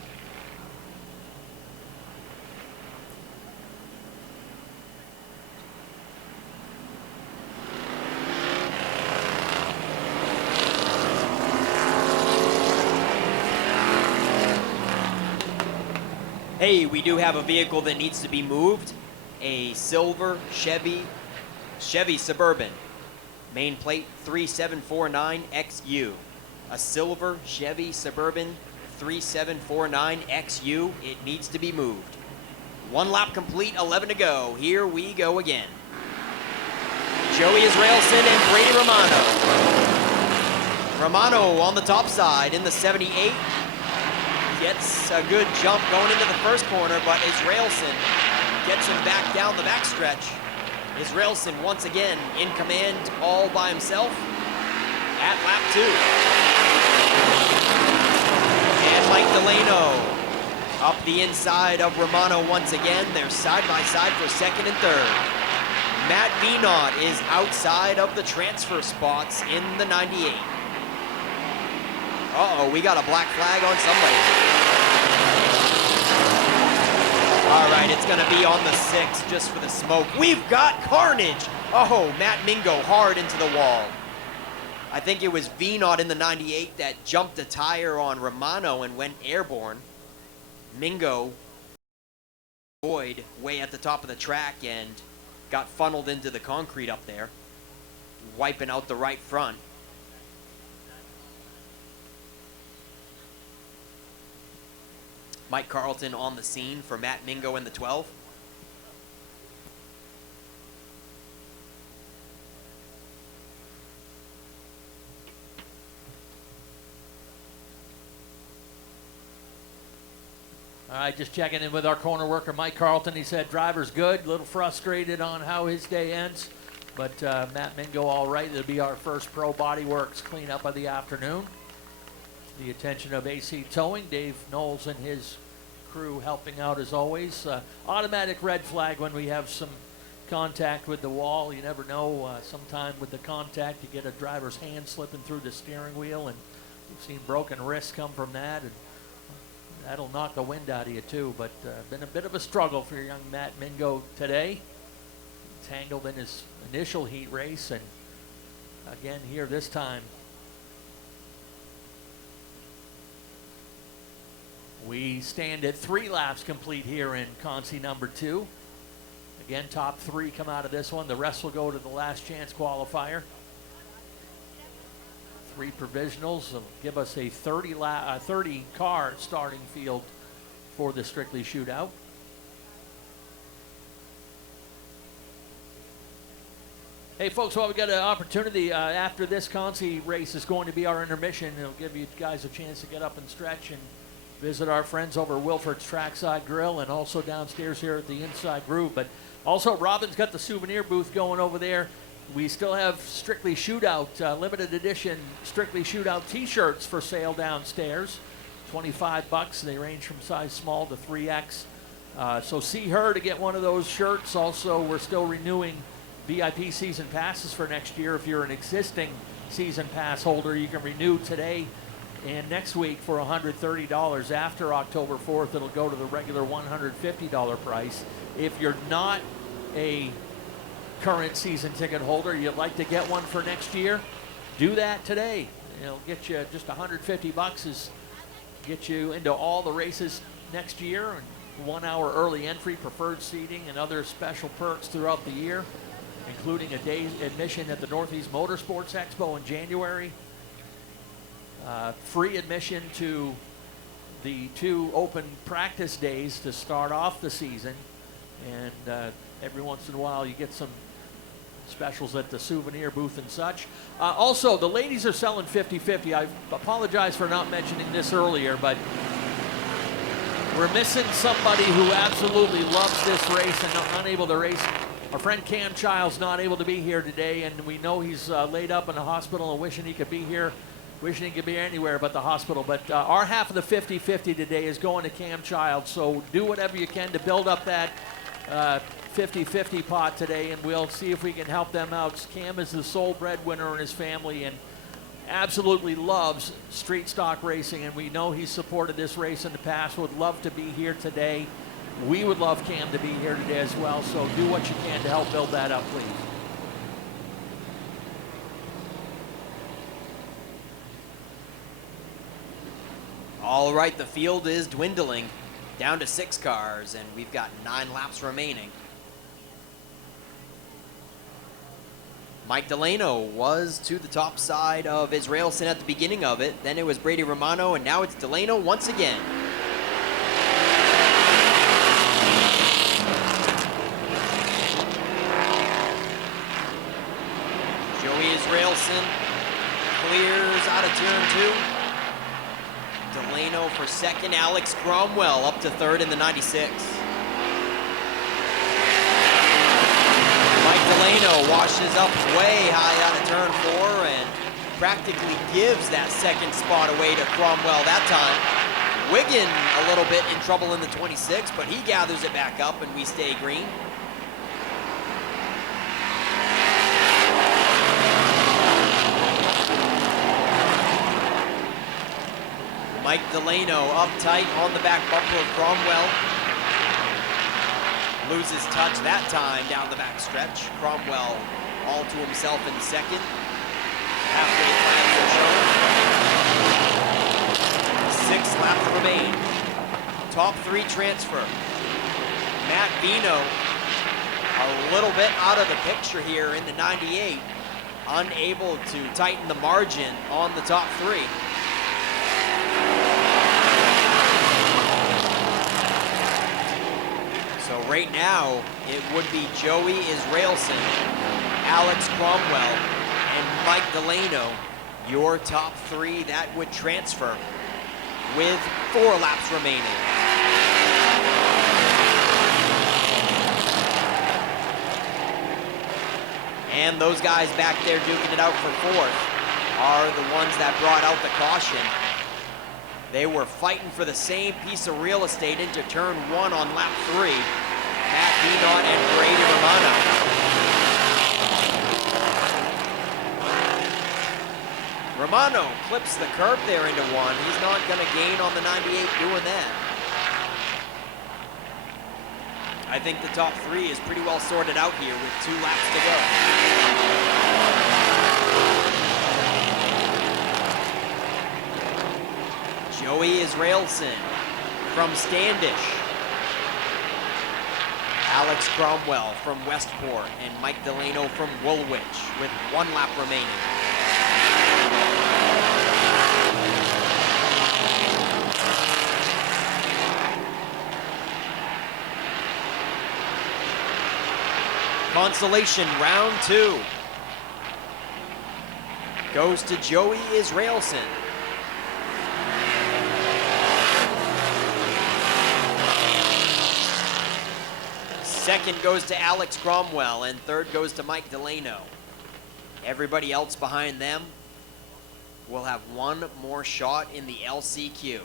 Hey, we do have a vehicle that needs to be moved. A silver Chevy Suburban. Main plate 3749XU. A silver Chevy Suburban 3749XU. It needs to be moved. 1 lap complete, 11 to go. Here we go again. Joey Israelson and Brady Romano. Romano on the top side in the 78. Gets a good jump going into the first corner, but Israelson gets him back down the backstretch. Israelson once again in command all by himself at lap 2. And Mike Delano up the inside of Romano once again. They're side by side for second and third. Matt Venot is outside of the transfer spots in the 98. Uh-oh, we got a black flag on somebody. All right, it's going to be on the 6 just for the smoke. We've got carnage. Oh, Matt Mingo hard into the wall. I think it was Venot in the 98 that jumped a tire on Romano and went airborne. Mingo void way at the top of the track and got funneled into the concrete up there, wiping out the right front. Mike Carlton on the scene for Matt Mingo in the 12. all right, just checking in with our corner worker, Mike Carlton. He said driver's good, a little frustrated on how his day ends, but Matt Mingo all right. It'll be our first Pro Body Works cleanup of the afternoon. The attention of AC Towing, Dave Knowles and his crew helping out as always. Automatic red flag when we have some contact with the wall. You never know, sometime with the contact you get a driver's hand slipping through the steering wheel, and we've seen broken wrists come from that, and that'll knock the wind out of you too. But been a bit of a struggle for young Matt Mingo today. Tangled in his initial heat race, and again here this time. We stand at 3 laps complete here in Consi number 2. Again, top 3 come out of this one. The rest will go to the last chance qualifier. 3 provisionals will give us a 30 car starting field for the Strictly Shootout. Hey folks, well, we got an opportunity after this Consi race is going to be our intermission. It'll give you guys a chance to get up and stretch and visit our friends over at Wilford's Trackside Grill and also downstairs here at the Inside Groove. But also, Robin's got the souvenir booth going over there. We still have Strictly Shootout, limited edition Strictly Shootout t-shirts for sale downstairs. $25. They range from size small to 3X. So see her to get one of those shirts. Also, we're still renewing VIP season passes for next year. If you're an existing season pass holder, you can renew today and next week for $130. After October 4th, it'll go to the regular $150 price. If you're not a current season ticket holder, you'd like to get one for next year, do that today. It'll get you just $150 is get you into all the races next year, and 1 hour early entry, preferred seating, and other special perks throughout the year, including a day's admission at the Northeast Motorsports Expo in January. Free admission to the 2 open practice days to start off the season, and every once in a while you get some specials at the souvenir booth and such. Also, the ladies are selling 50-50. I apologize for not mentioning this earlier, but we're missing somebody who absolutely loves this race and unable to race. Our friend Cam Childs not able to be here today, and we know he's laid up in the hospital and wishing he could be here, wishing he could be anywhere but the hospital. But our half of the 50-50 today is going to Cam Childs, so do whatever you can to build up that 50-50 pot today, and we'll see if we can help them out. Cam is the sole breadwinner in his family and absolutely loves street stock racing, and we know he's supported this race in the past, would love to be here today. We would love Cam to be here today as well, so do what you can to help build that up, please. All right, the field is dwindling down to 6 cars, and we've got 9 laps remaining. Mike Delano was to the top side of Israelson at the beginning of it. Then it was Brady Romano, and now it's Delano once again. Joey Israelson clears out of turn 2. Delano for second. Alex Cromwell up to third in the 96. Mike Delano washes up way high out of turn 4 and practically gives that second spot away to Cromwell that time. Wiggin a little bit in trouble in the 26, but he gathers it back up and we stay green. Mike Delano up tight on the back bumper of Cromwell. Loses touch that time down the back stretch. Cromwell all to himself in second. Halfway flags are shown. 6 laps remain. Top 3 transfer. Matt Vino a little bit out of the picture here in the 98. Unable to tighten the margin on the top 3. So right now, it would be Joey Israelson, Alex Cromwell, and Mike Delano, your top 3 that would transfer with 4 laps remaining. And those guys back there duking it out for 4th are the ones that brought out the caution. They were fighting for the same piece of real estate into turn 1 on lap 3. Matt Vinot and Brady Romano. Romano clips the curb there into 1. He's not going to gain on the 98 doing that. I think the top 3 is pretty well sorted out here with 2 laps to go. Joey Israelson from Standish. Alex Cromwell from Westport and Mike Delano from Woolwich with 1 lap remaining. Consolation round 2 goes to Joey Israelson. Second goes to Alex Cromwell, and third goes to Mike Delano. Everybody else behind them will have one more shot in the LCQ.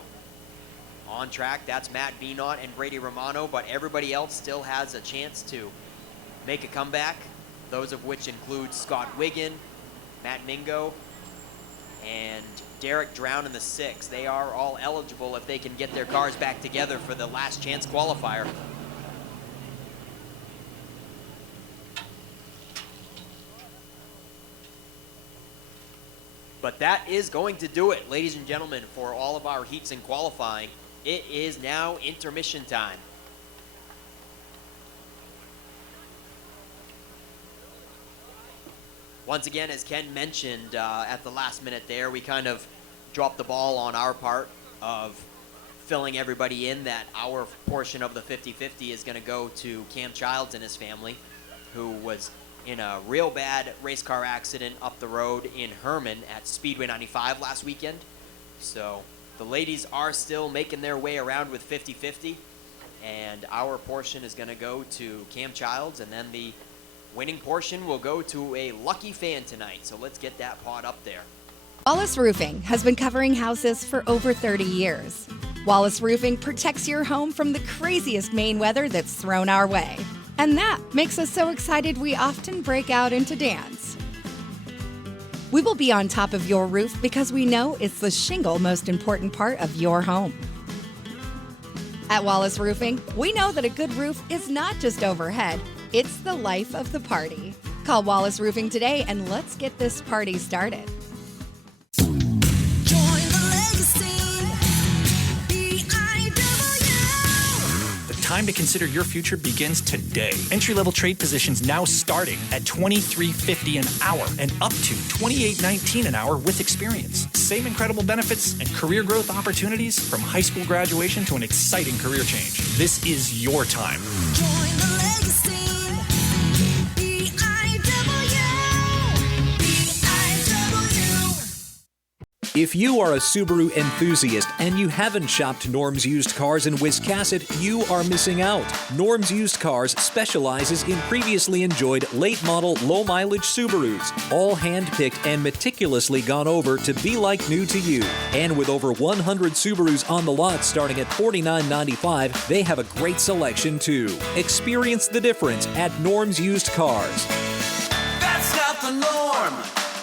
On track, that's Matt Benot and Brady Romano, but everybody else still has a chance to make a comeback, those of which include Scott Wiggin, Matt Mingo, and Derek Drown in the 6. They are all eligible if they can get their cars back together for the last chance qualifier. But that is going to do it, ladies and gentlemen, for all of our heats in qualifying. It is now intermission time. Once again, as Ken mentioned at the last minute there, we kind of dropped the ball on our part of filling everybody in that our portion of the 50-50 is going to go to Cam Childs and his family, who was in a real bad race car accident up the road in Herman at Speedway 95 last weekend. So the ladies are still making their way around with 50-50, and our portion is going to go to Cam Childs, and then the winning portion will go to a lucky fan tonight. So let's get that pot up there. Wallace Roofing has been covering houses for over 30 years. Wallace Roofing protects your home from the craziest Maine weather that's thrown our way. And that makes us so excited we often break out into dance. We will be on top of your roof because we know it's the shingle most important part of your home. At Wallace Roofing, we know that a good roof is not just overhead, it's the life of the party. Call Wallace Roofing today and let's get this party started. Time to consider your future begins today. Entry-level trade positions now starting at $23.50 an hour and up to $28.19 an hour with experience. Same incredible benefits and career growth opportunities from high school graduation to an exciting career change. This is your time. Join the legacy. If you are a Subaru enthusiast and you haven't shopped Norm's Used Cars in Wiscasset, you are missing out. Norm's Used Cars specializes in previously enjoyed late-model, low-mileage Subarus, all hand-picked and meticulously gone over to be like new to you. And with over 100 Subarus on the lot starting at $49.95, they have a great selection too. Experience the difference at Norm's Used Cars. That's not the norm.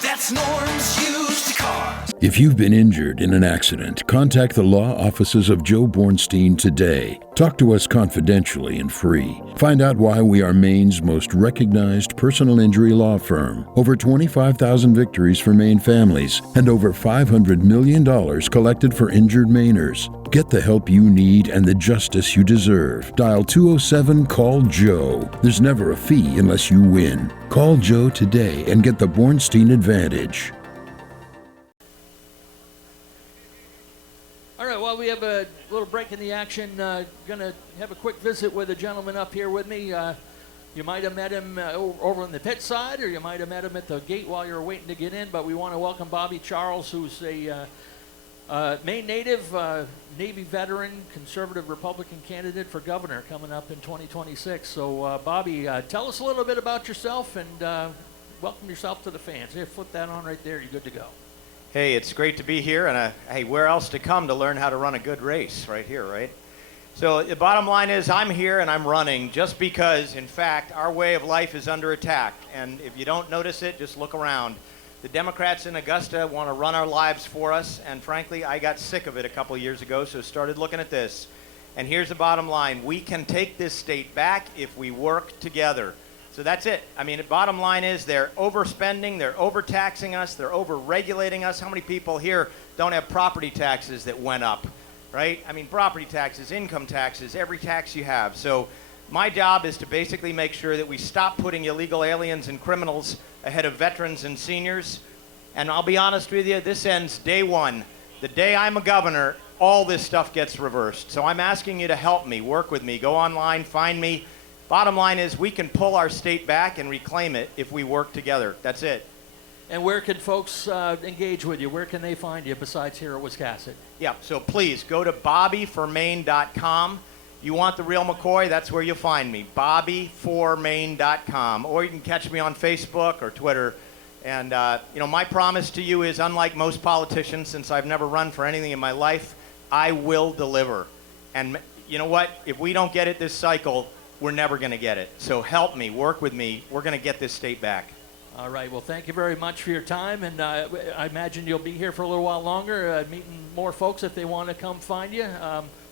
That's Norm's Used Cars. If you've been injured in an accident, contact the law offices of Joe Bornstein today. Talk to us confidentially and free. Find out why we are Maine's most recognized personal injury law firm. Over 25,000 victories for Maine families and over $500 million collected for injured Mainers. Get the help you need and the justice you deserve. Dial 207-CALL-JOE. There's never a fee unless you win. Call Joe today and get the Bornstein advantage. All right, well, we have a little break in the action. Going to have a quick visit with a gentleman up here with me. You might have met him over on the pit side, or you might have met him at the gate while you were waiting to get in, but we want to welcome Bobby Charles, who's a Maine native, Navy veteran, conservative Republican candidate for governor coming up in 2026. So, Bobby, tell us a little bit about yourself and welcome yourself to the fans. Here, flip that on right there. You're good to go. Hey, it's great to be here, and hey, where else to come to learn how to run a good race? Right here, right? So the bottom line is I'm here and I'm running just because, in fact, our way of life is under attack. And if you don't notice it, just look around. The Democrats in Augusta want to run our lives for us, and frankly, I got sick of it a couple of years ago, so started looking at this. And here's the bottom line. We can take this state back if we work together. So that's it. I mean, the bottom line is they're overspending, they're overtaxing us, they're overregulating us. How many people here don't have property taxes that went up, right? I mean, property taxes, income taxes, every tax you have. So my job is to basically make sure that we stop putting illegal aliens and criminals ahead of veterans and seniors. And I'll be honest with you, this ends day one. The day I'm a governor, all this stuff gets reversed. So I'm asking you to help me, work with me, go online, find me. Bottom line is we can pull our state back and reclaim it if we work together. That's it. And where can folks engage with you? Where can they find you besides here at Wiscasset? Yeah, so please go to bobbyformaine.com You want the real McCoy, that's where you'll find me, bobby4maine.com, or you can catch me on Facebook or Twitter. And, my promise to you is, unlike most politicians, since I've never run for anything in my life, I will deliver. And you know what? If we don't get it this cycle, we're never going to get it. So help me, work with me. We're going to get this state back. All right. Well, thank you very much for your time, and I imagine you'll be here for a little while longer, meeting more folks if they want to come find you.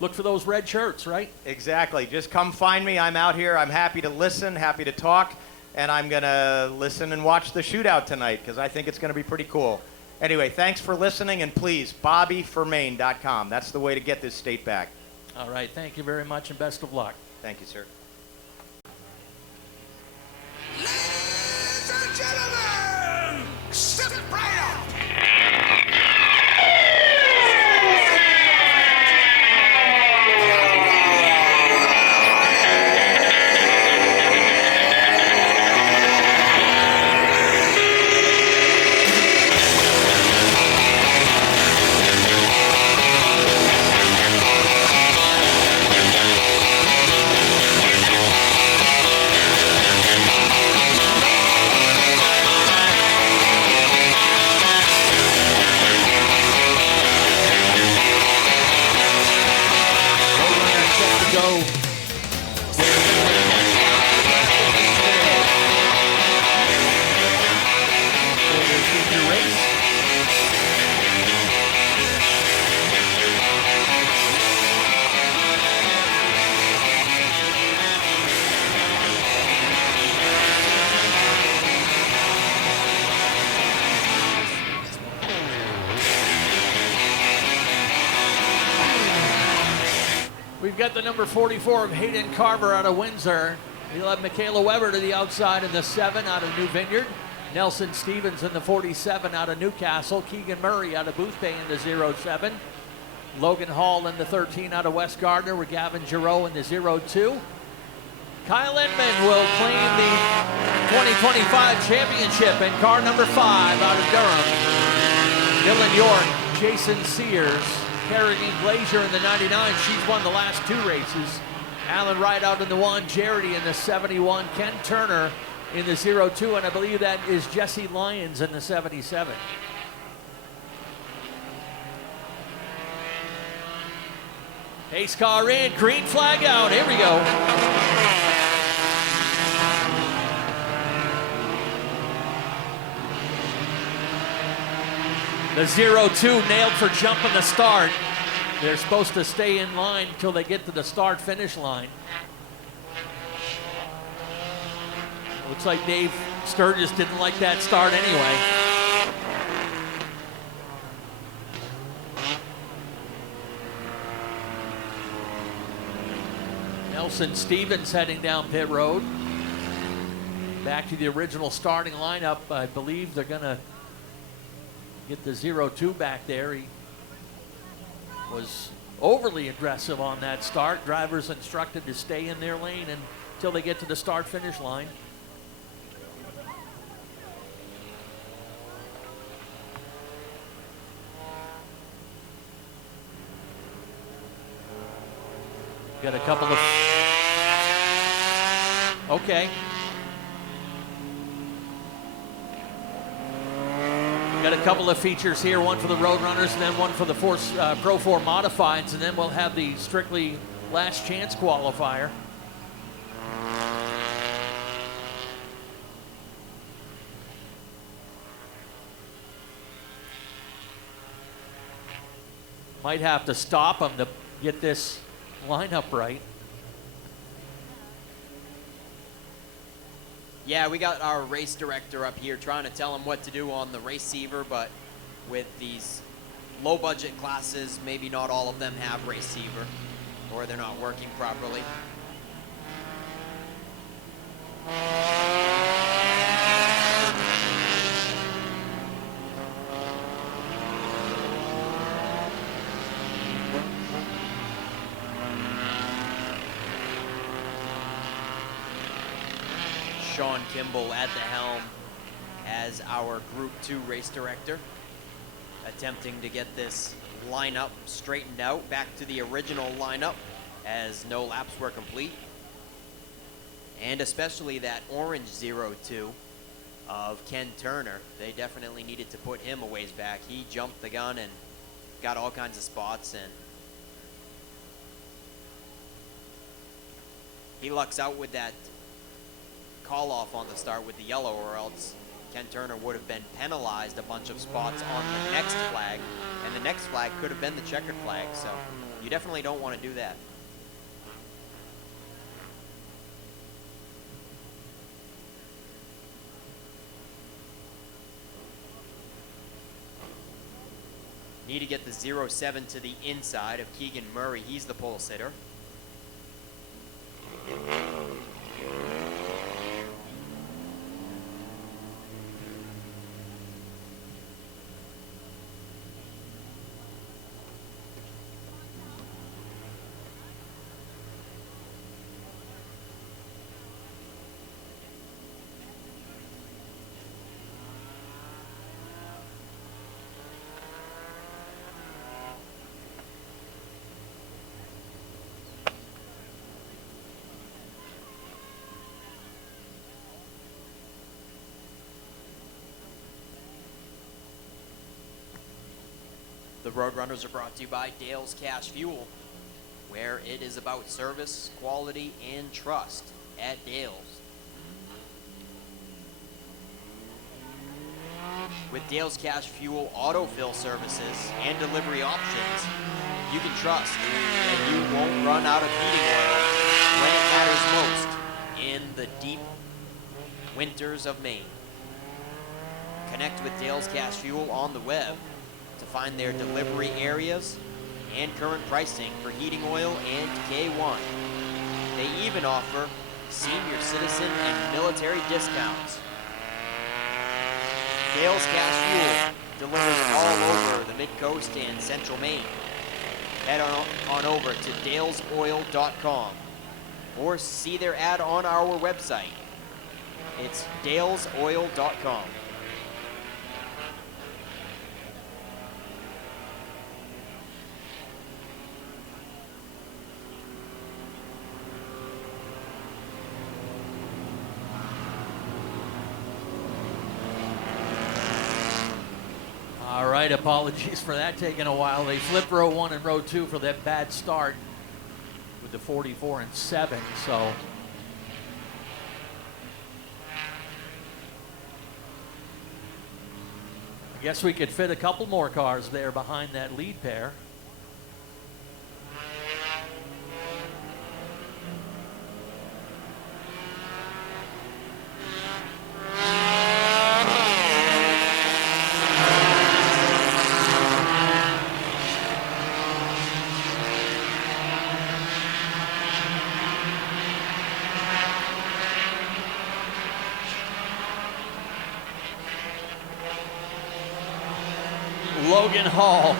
Look for those red shirts, right? Exactly. Just come find me. I'm out here. I'm happy to listen, happy to talk, and I'm going to listen and watch the shootout tonight because I think it's going to be pretty cool. Anyway, thanks for listening, and please, bobbyformaine.com. That's the way to get this state back. All right. Thank you very much, and best of luck. Thank you, sir. Ladies and gentlemen, step right up. We've got the number 44 of Hayden Carver out of Windsor. We'll have Michaela Weber to the outside in the 7 out of New Vineyard. Nelson Stevens in the 47 out of Newcastle. Keegan Murray out of Boothbay in the 07. Logan Hall in the 13 out of West Gardner with Gavin Giroux in the 02. Kyle Inman will claim the 2025 championship in car number 5 out of Durham. Dylan York, Jason Sears, Kerrigan Glazier in the 99. She's won the last 2 races. Alan Wright out in the 1, Jarity in the 71, Ken Turner in the 02, and I believe that is Jesse Lyons in the 77. Pace car in, green flag out. Here we go. The 02 nailed for jumping the start. They're supposed to stay in line until they get to the start-finish line. Looks like Dave Sturgis didn't like that start anyway. Nelson Stevens heading down pit road. Back to the original starting lineup. I believe they're going to get the 02 back there. He was overly aggressive on that start. Drivers instructed to stay in their lane until they get to the start-finish line. Got a couple of... Okay. Got a couple of features here, one for the Roadrunners and then one for the Pro 4 Modifieds, and then we'll have the strictly last chance qualifier. Might have to stop them to get this lineup right. Yeah, we got our race director up here trying to tell him what to do on the receiver, but with these low budget classes, maybe not all of them have receiver or they're not working properly. Sean Kimball at the helm as our Group 2 race director, attempting to get this lineup straightened out back to the original lineup as no laps were complete. And especially that orange 0-2 of Ken Turner. They definitely needed to put him a ways back. He jumped the gun and got all kinds of spots, and he lucks out with that call off on the start with the yellow, or else Ken Turner would have been penalized a bunch of spots on the next flag, and the next flag could have been the checkered flag, so you definitely don't want to do that. Need to get the 0-7 to the inside of Keegan Murray. He's the pole sitter. The Roadrunners are brought to you by Dale's Cash Fuel, where it is about service, quality, and trust at Dale's. With Dale's Cash Fuel autofill services and delivery options, you can trust that you won't run out of heating oil when it matters most in the deep winters of Maine. Connect with Dale's Cash Fuel on the web to find their delivery areas and current pricing for heating oil and K1. They even offer senior citizen and military discounts. Dale's Cash Fuel delivers all over the mid-coast and central Maine. Head on over to dalesoil.com or see their ad on our website. It's dalesoil.com. All right, apologies for that taking a while. They flipped row 1 and row 2 for that bad start with the 44 and 7. So I guess we could fit a couple more cars there behind that lead pair. Logan Hall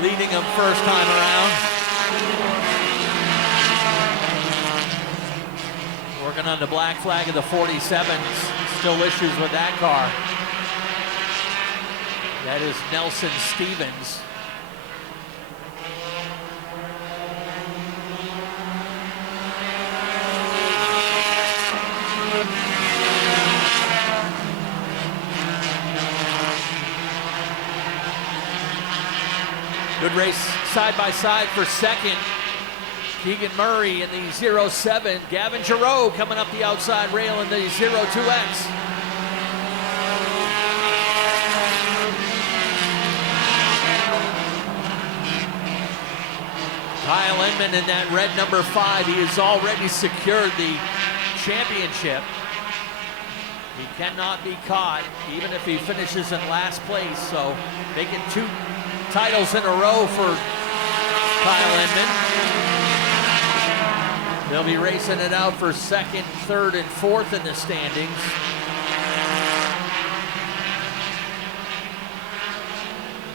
leading them first time around. Working on the black flag of the 47s. Still issues with that car. That is Nelson Stevens. Good race side by side for second. Keegan Murray in the 0-7. Gavin Giroux coming up the outside rail in the 0-2X. Kyle Inman in that red number 5. He has already secured the championship. He cannot be caught, even if he finishes in last place. So making 2 titles in a row for Kyle Inman. They'll be racing it out for 2nd, 3rd, and 4th in the standings.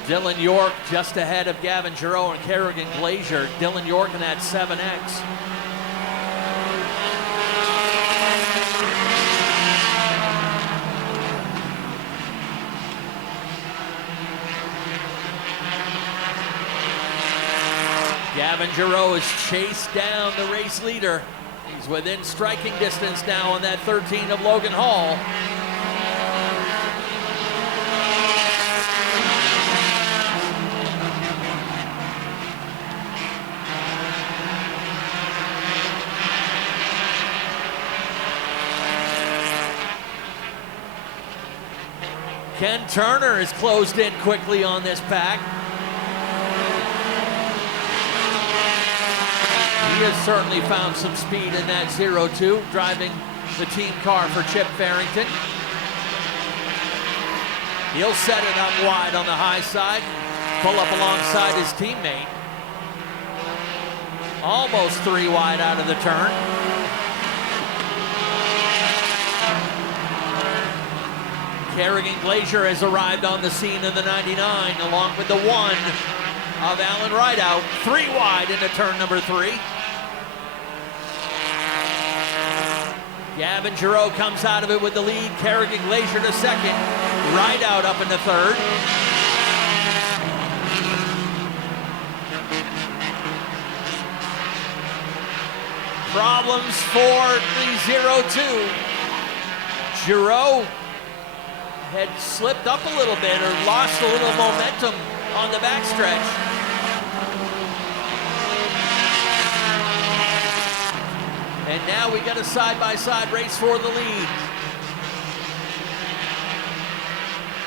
Dylan York just ahead of Gavin Giroux and Kerrigan Glazier. Dylan York in that 7X. Gavin Giroux has chased down the race leader. He's within striking distance now on that 13 of Logan Hall. Ken Turner has closed in quickly on this pack. He has certainly found some speed in that 0-2, driving the team car for Chip Farrington. He'll set it up wide on the high side, pull up alongside his teammate. Almost 3 wide out of the turn. Kerrigan Glazier has arrived on the scene in the 99, along with the 1 of Alan Rideout. 3 wide into turn number 3. Gavin Giroux comes out of it with the lead. Kerrigan Glazier to second. Rideout up into third. Problems for the 0-2. Giroux had slipped up a little bit or lost a little momentum on the backstretch. And now we got a side-by-side race for the lead.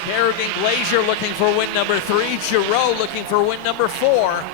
Kerrigan Glazier looking for win number 3. Giroux looking for win number 4.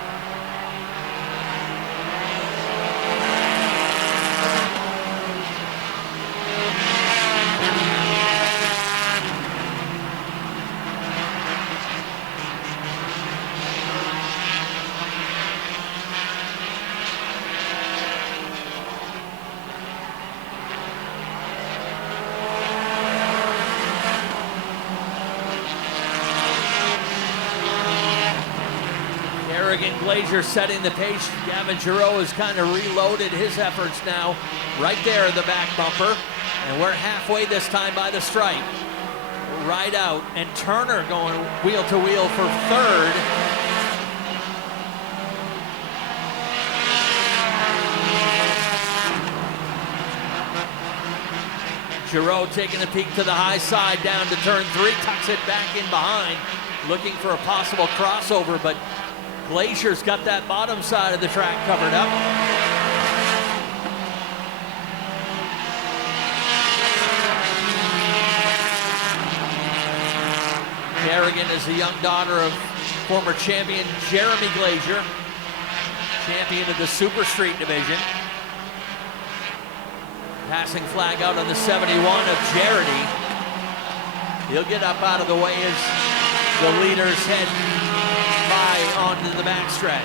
Kerrigan Glazier setting the pace. Gavin Giroux has kind of reloaded his efforts now right there in the back bumper. And we're halfway this time by the stripe. Rideout and Turner going wheel to wheel for third. Giroux taking a peek to the high side down to turn 3, tucks it back in behind, looking for a possible crossover, but Glazier's got that bottom side of the track covered up. Kerrigan is the young daughter of former champion Jeremy Glazier, champion of the Super Street division. Passing flag out on the 71 of Jarity. He'll get up out of the way as the leaders head by onto the backstretch.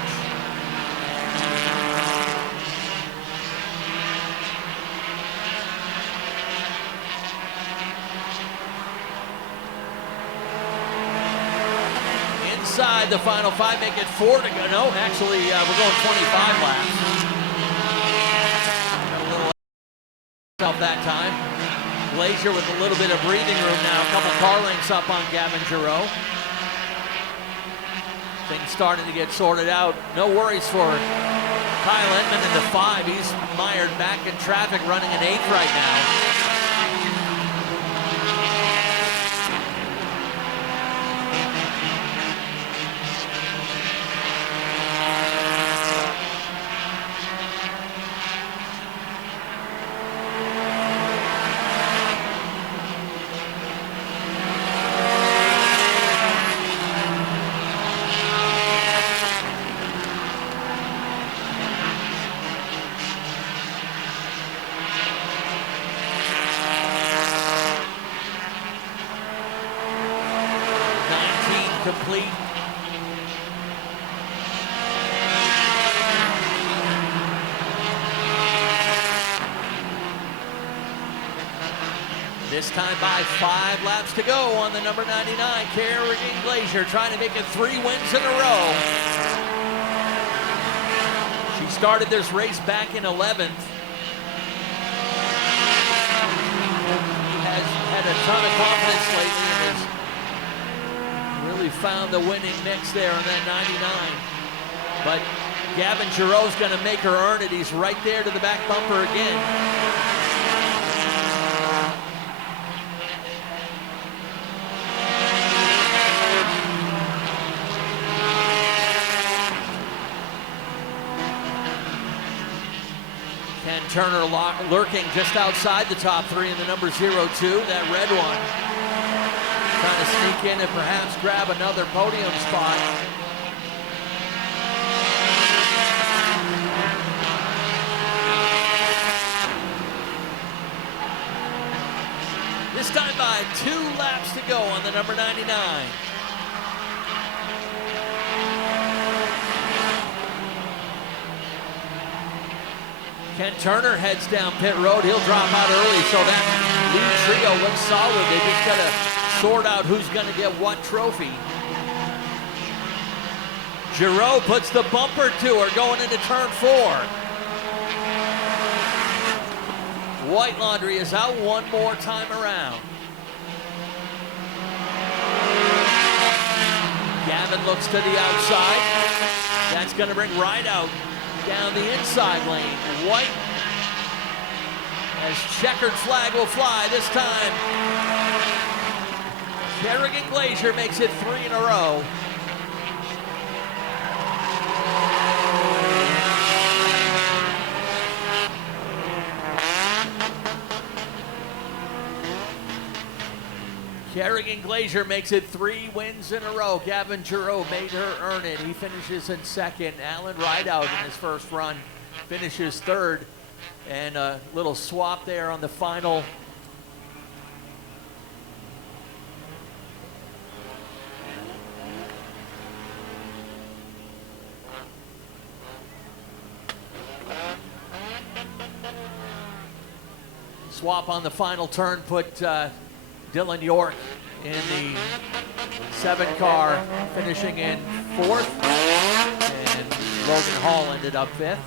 Inside the final 5, make it 4 to go. No, actually, we're going 25 laps. Got a little help that time. Glazier with a little bit of breathing room now. A couple car lengths up on Gavin Giroux. Things starting to get sorted out. No worries for Kyle Edmund in the 5. He's mired back in traffic, running an 8th right now. Complete. This time by 5 laps to go on the number 99, Kerrigan Glazier trying to make it 3 wins in a row. She started this race back in 11th. Has had a ton of confidence lately and has really found the winning mix there on that 99. But Gavin Giroux's going to make her earn it. He's right there to the back bumper again. Ken Turner lurking just outside the top three in the number 02, that red one. Trying to sneak in and perhaps grab another podium spot. This time by 2 laps to go on the number 99. Ken Turner heads down pit road. He'll drop out early, so that lead trio looks solid. They just got to sort out who's going to get what trophy. Giroux puts the bumper to her going into turn 4. White Laundry is out one more time around. Gavin looks to the outside. That's going to bring Rideout down the inside lane. White, as checkered flag will fly this time. Kerrigan Glazier makes it 3 in a row. Kerrigan Glazier makes it 3 wins in a row. Gavin Giroux made her earn it. He finishes in second. Alan Rideout in his first run finishes third. And a little swap there on the final. Swap on the final turn put Dylan York in the 7 car, finishing in 4th, and Logan Hall ended up 5th.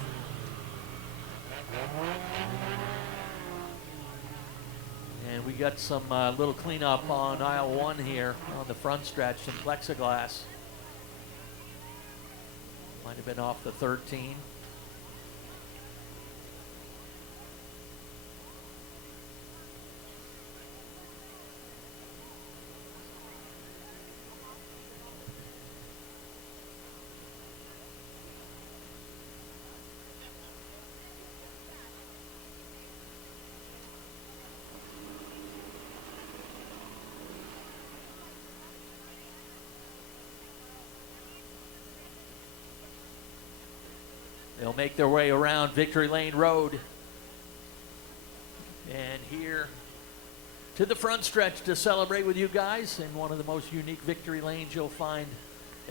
And we got some little cleanup on aisle 1 here on the front stretch, some plexiglass. Might have been off the 13. They'll make their way around Victory Lane Road and here to the front stretch to celebrate with you guys in one of the most unique victory lanes you'll find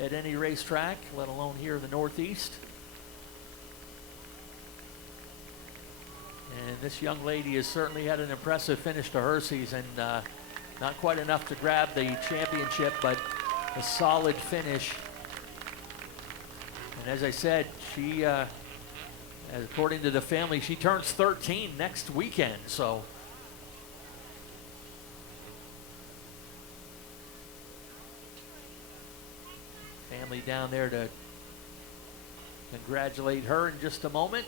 at any racetrack, let alone here in the Northeast. And this young lady has certainly had an impressive finish to her season. Not quite enough to grab the championship, but a solid finish. And as I said, she, according to the family, she turns 13 next weekend, so. Family down there to congratulate her in just a moment.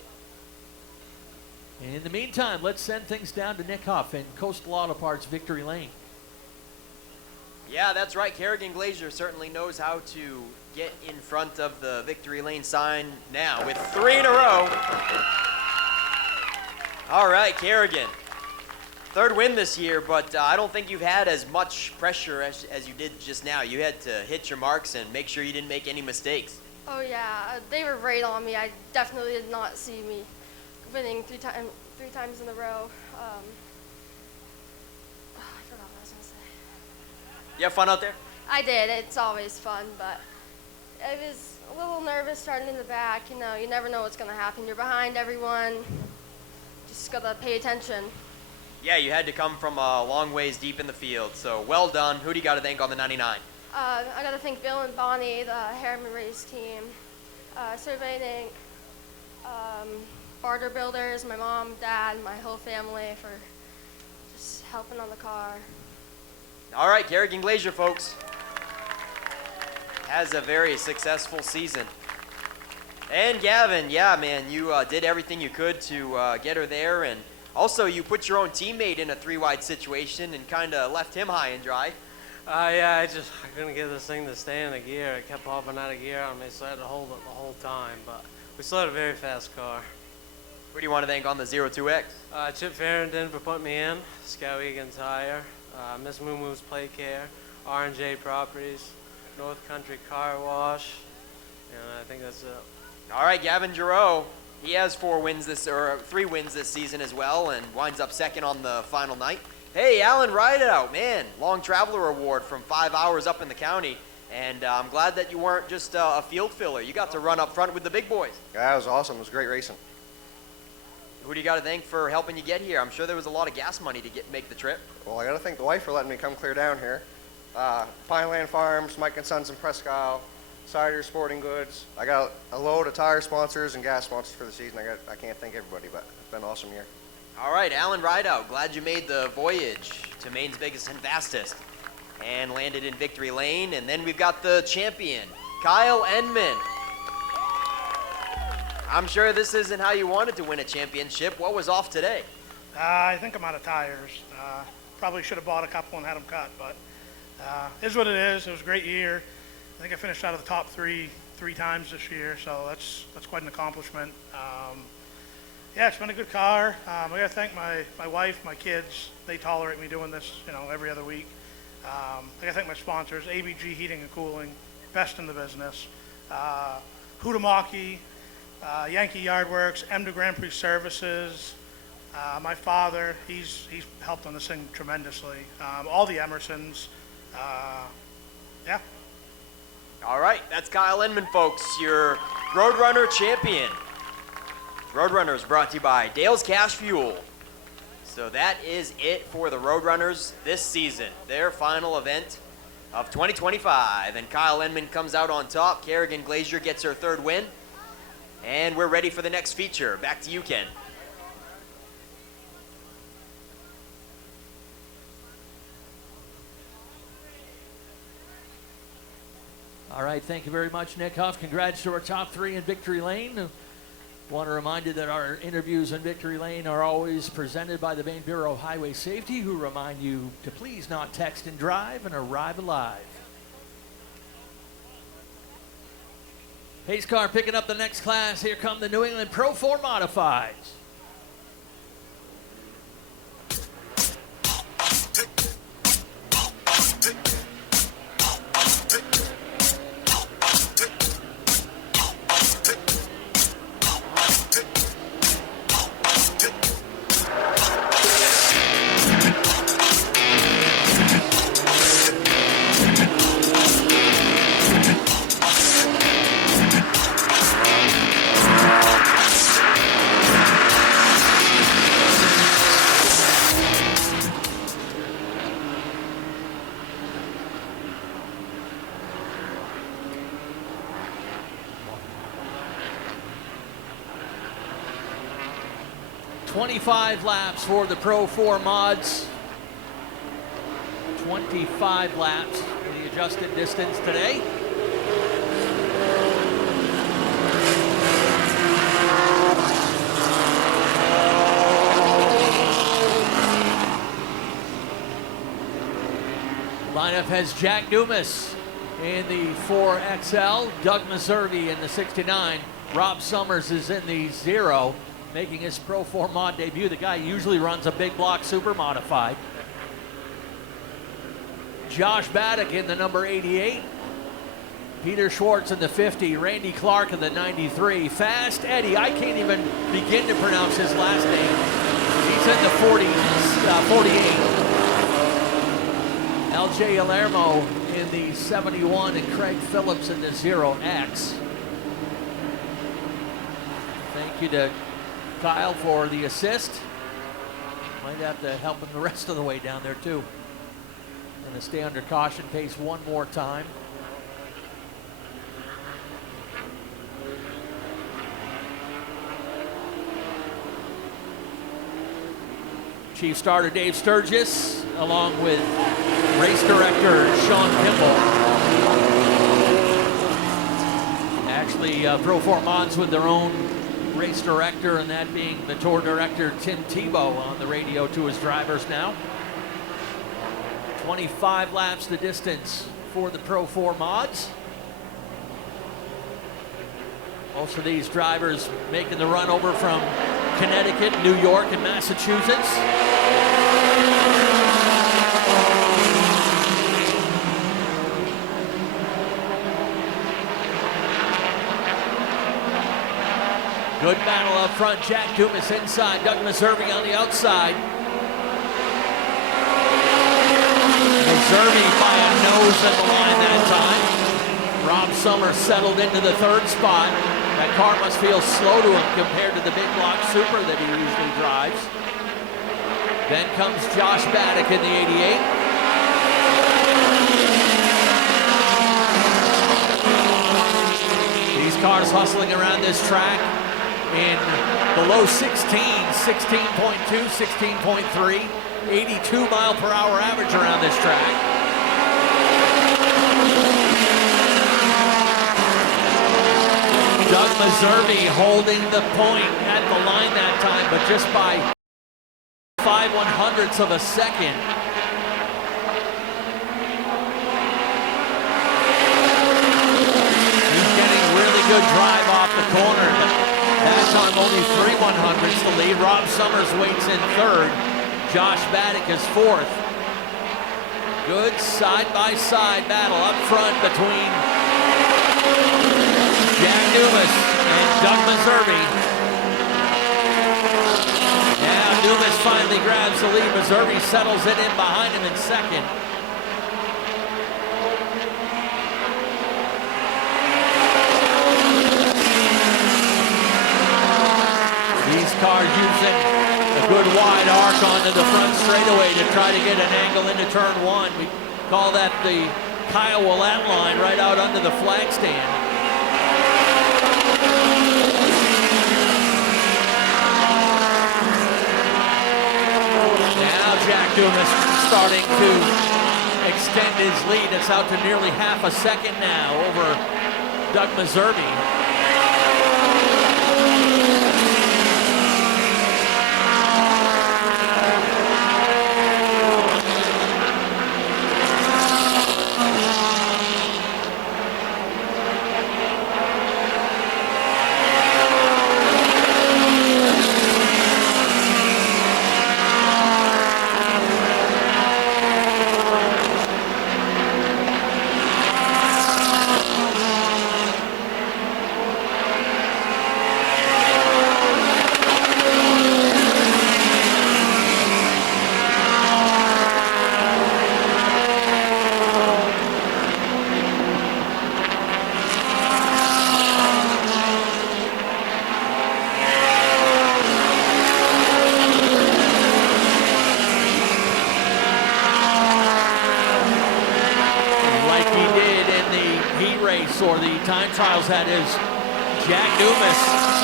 And in the meantime, let's send things down to Nick Huff and Coastal Auto Parts Victory Lane. Yeah, that's right. Kerrigan Glazier certainly knows how to get in front of the Victory Lane sign now with 3 in a row. All right, Kerrigan. 3rd win this year, but I don't think you've had as much pressure as you did just now. You had to hit your marks and make sure you didn't make any mistakes. Oh yeah, they were right on me. I definitely did not see me winning three times in a row. I forgot what I was gonna say. You have fun out there? I did. It's always fun, but I was a little nervous starting in the back. You know, you never know what's gonna happen. You're behind everyone. Just gotta pay attention. Yeah, you had to come from a long ways deep in the field, so well done. Who do you got to thank on the 99? I gotta thank Bill and Bonnie, the Harriman Race team, Surveying Inc., Barter Builders, my mom, dad, my whole family for just helping on the car. All right, Kerrigan Glazier, folks, has a very successful season. And Gavin, yeah, man, you did everything you could to get her there, and also you put your own teammate in a 3-wide situation and kind of left him high and dry. Yeah, I couldn't get this thing to stay in the gear. It kept popping out of gear on me, so I had to hold it the whole time. But we still had a very fast car. Who do you want to thank on the 02X? Chip Farrington for putting me in, Scout Egan Tire, Miss Moo Moo's Play Care, R&J Properties, North Country Car Wash, and I think that's it. All right, Gavin Giroux, he has 3 wins this season as well, and winds up second on the final night. Hey, Alan Rideout, man, long traveler award from 5 hours up in the county, and I'm glad that you weren't just a field filler. You got to run up front with the big boys. Yeah, that was awesome. It was great racing. Who do you got to thank for helping you get here? I'm sure there was a lot of gas money to make the trip. Well, I got to thank the wife for letting me come clear down here. Pineland Farms, Mike and Sons in Presque Isle, Cider Sporting Goods. I got a load of tire sponsors and gas sponsors for the season. I can't thank everybody, but it's been an awesome year. All right, Alan Rideout, glad you made the voyage to Maine's biggest and fastest and landed in victory lane. And then we've got the champion, Kyle Enman. I'm sure this isn't how you wanted to win a championship. What was off today? I think I'm out of tires. Probably should have bought a couple and had them cut, but is what it is. It was a great year. I think I finished out of the top three times this year, so that's quite an accomplishment. Yeah, it's been a good car. I got to thank my wife, my kids. They tolerate me doing this, every other week. I got to thank my sponsors, ABG Heating and Cooling, best in the business. Hutamaki, Yankee Yardworks, EMDA Grand Prix Services. My father, he's helped on this thing tremendously. All the Emersons. Yeah. All right, that's Kyle Enman, folks, your Roadrunner champion. Roadrunner is brought to you by Dale's Cash Fuel. So that is it for the Roadrunners this season, their final event of 2025. And Kyle Enman comes out on top. Kerrigan Glazier gets her 3rd win. And we're ready for the next feature. Back to you, Ken. All right, thank you very much, Nick Huff. Congrats to our top 3 in Victory Lane. Want to remind you that our interviews in Victory Lane are always presented by the Maine Bureau of Highway Safety, who remind you to please not text and drive and arrive alive. Pace car picking up the next class. Here come the New England Pro 4 Modifieds. .25 laps for the Pro 4 mods. 25 laps for the adjusted distance today. Lineup has Jack Dumas in the 4XL, Doug Meservey in the 69, Rob Summers is in the 0. Making his Pro 4 mod debut. The guy usually runs a big block super modified. Josh Baddock in the number 88. Peter Schwartz in the 50. Randy Clark in the 93. Fast Eddie, I can't even begin to pronounce his last name. He's in the 48. LJ Alermo in the 71 and Craig Phillips in the 0X. Thank you to Kyle for the assist. Might have to help him the rest of the way down there too. Going to stay under caution pace one more time. Chief starter Dave Sturgis along with race director Sean Kimball. the Pro 4 Mods with their own race director, and that being the tour director Tim Tebow on the radio to his drivers now. 25 laps the distance for the Pro 4 Mods. Most of these drivers making the run over from Connecticut, New York, and Massachusetts. Good battle up front. Jack Dumas inside. Doug Meservey on the outside. Meservey by a nose at the line that time. Rob Summers settled into the third spot. That car must feel slow to him compared to the big block Super that he usually drives. Then comes Josh Baddock in the 88. These cars hustling around this track in the low 16s, 16.2, 16.3, 82 mile per hour average around this track. Doug Meservey holding the point at the line that time, but just by 5/100ths of a second. He's getting really good drive off the corner, but that time only 3/100ths to lead. Rob Summers waits in third. Josh Baddock is fourth. Good side-by-side battle up front between Jack Dumas and Doug Meservey. Now Dumas finally grabs the lead. Meservey settles it in behind him in second. These cars using a good wide arc onto the front straightaway to try to get an angle into turn one. We call that the Kyle Willett line right out under the flag stand. Now Jack Dumas starting to extend his lead. It's out to nearly half a second now over Doug Meservey. Or the time trials, that is Jack Dumas.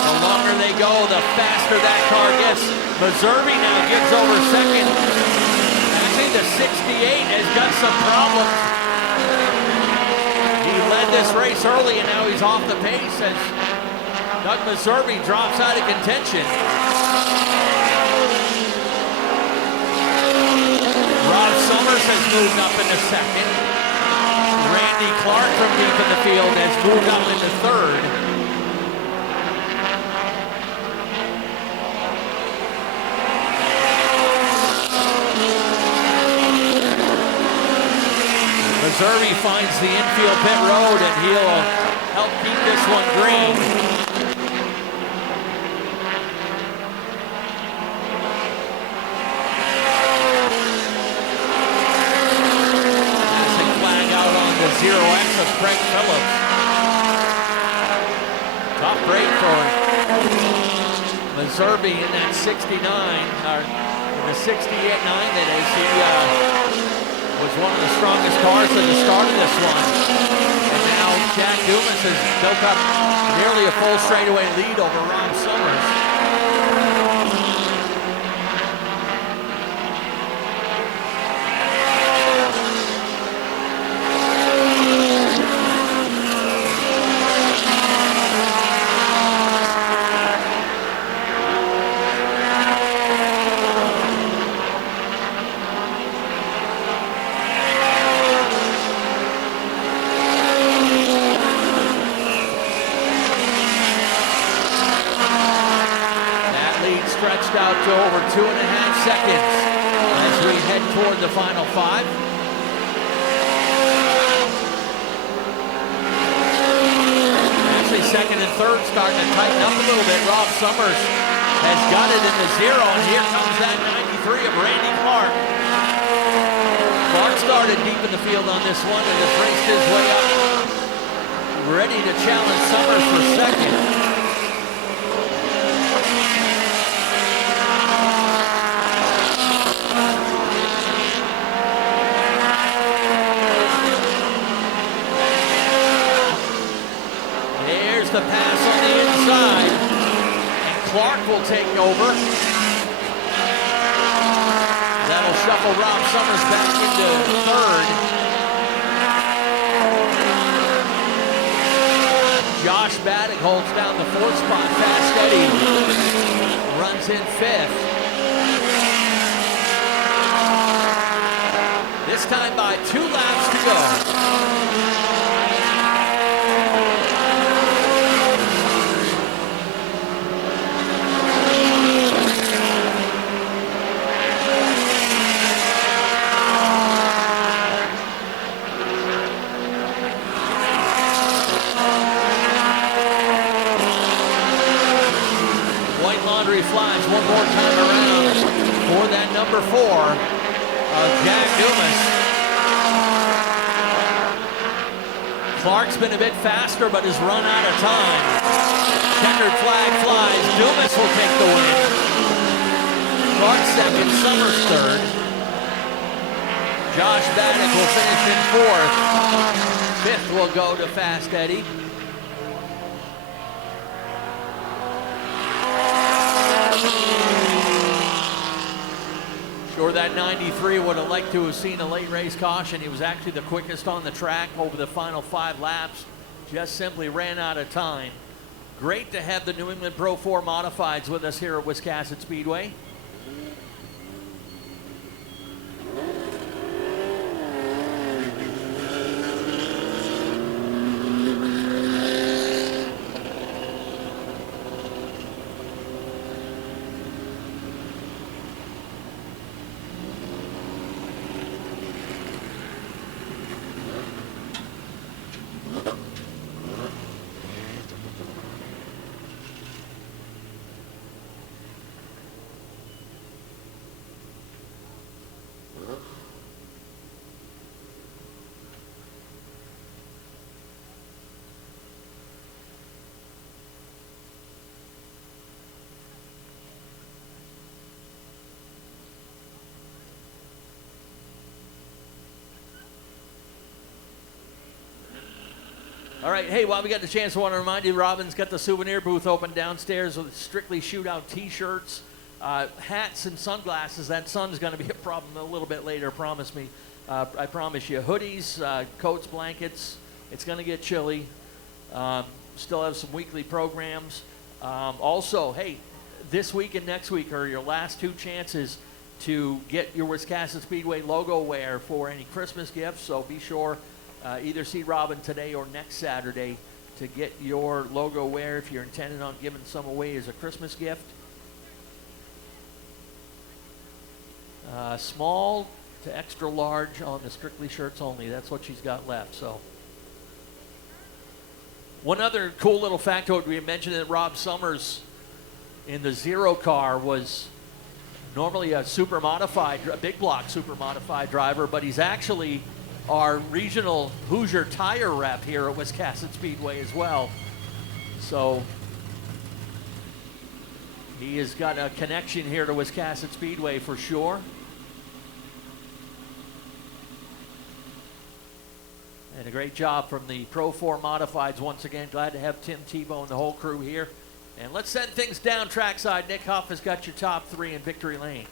The longer they go, the faster that car gets. Meservey now gets over second. Actually, the 68 has got some problems. He led this race early, and now he's off the pace as Doug Meservey drops out of contention. Rob Summers has moved up into second. Randy Clark from deep in the field has moved up into third. Meservey finds the infield pit road, and he'll help keep this one green. Zero X of Craig Phillips. Tough break for Meservey in that 69, or in the 68-9 that is. He was one of the strongest cars at the start of this one. And now Jack Dumas has built up nearly a full straightaway lead over Rob Summers. out to over 2.5 seconds as we head toward the final 5. Actually, second and third starting to tighten up a little bit. Rob Summers has got it in the 0, and here comes that 93 of Randy Clark. Clark started deep in the field on this one and has raced his way up, ready to challenge Summers for second. The pass on the inside, and Clark will take over. That'll shuffle Rob Summers back into third. Josh Baddock holds down the 4th spot. Fast Eddie runs in 5th. This time by 2 laps to go. Flies one more time around for that number 4 of Jack Dumas. Clark's been a bit faster, but has run out of time. Checkered flag flies. Dumas will take the win. Clark second, Summers third. Josh Baddock will finish in 4th. 5th will go to Fast Eddie. Sure, that 93 would have liked to have seen a late race caution. He was actually the quickest on the track over the final 5 laps. Just simply ran out of time. Great to have the New England Pro 4 Modifieds with us here at Wiscasset Speedway. All right, hey, while we got the chance, I want to remind you, Robin's got the souvenir booth open downstairs with Strictly Shootout t-shirts, hats, and sunglasses. That sun's going to be a problem a little bit later, promise me. I promise you. Hoodies, coats, blankets. It's going to get chilly. Still have some weekly programs. Also, hey, this week and next week are your last 2 chances to get your Wiscasset Speedway logo wear for any Christmas gifts, so be sure either see Robin today or next Saturday to get your logo wear if you're intending on giving some away as a Christmas gift. Small to extra large on the Strictly shirts only. That's what she's got left. So, one other cool little factoid we mentioned that Rob Summers in the 0 car was normally a super modified, a big block super modified driver, but he's actually our regional Hoosier tire rep here at Wiscasset Speedway as well. So he has got a connection here to Wiscasset Speedway for sure. And a great job from the Pro 4 Modifieds once again. Glad to have Tim Tebow and the whole crew here. And let's send things down trackside. Nick Huff has got your top 3 in Victory Lane.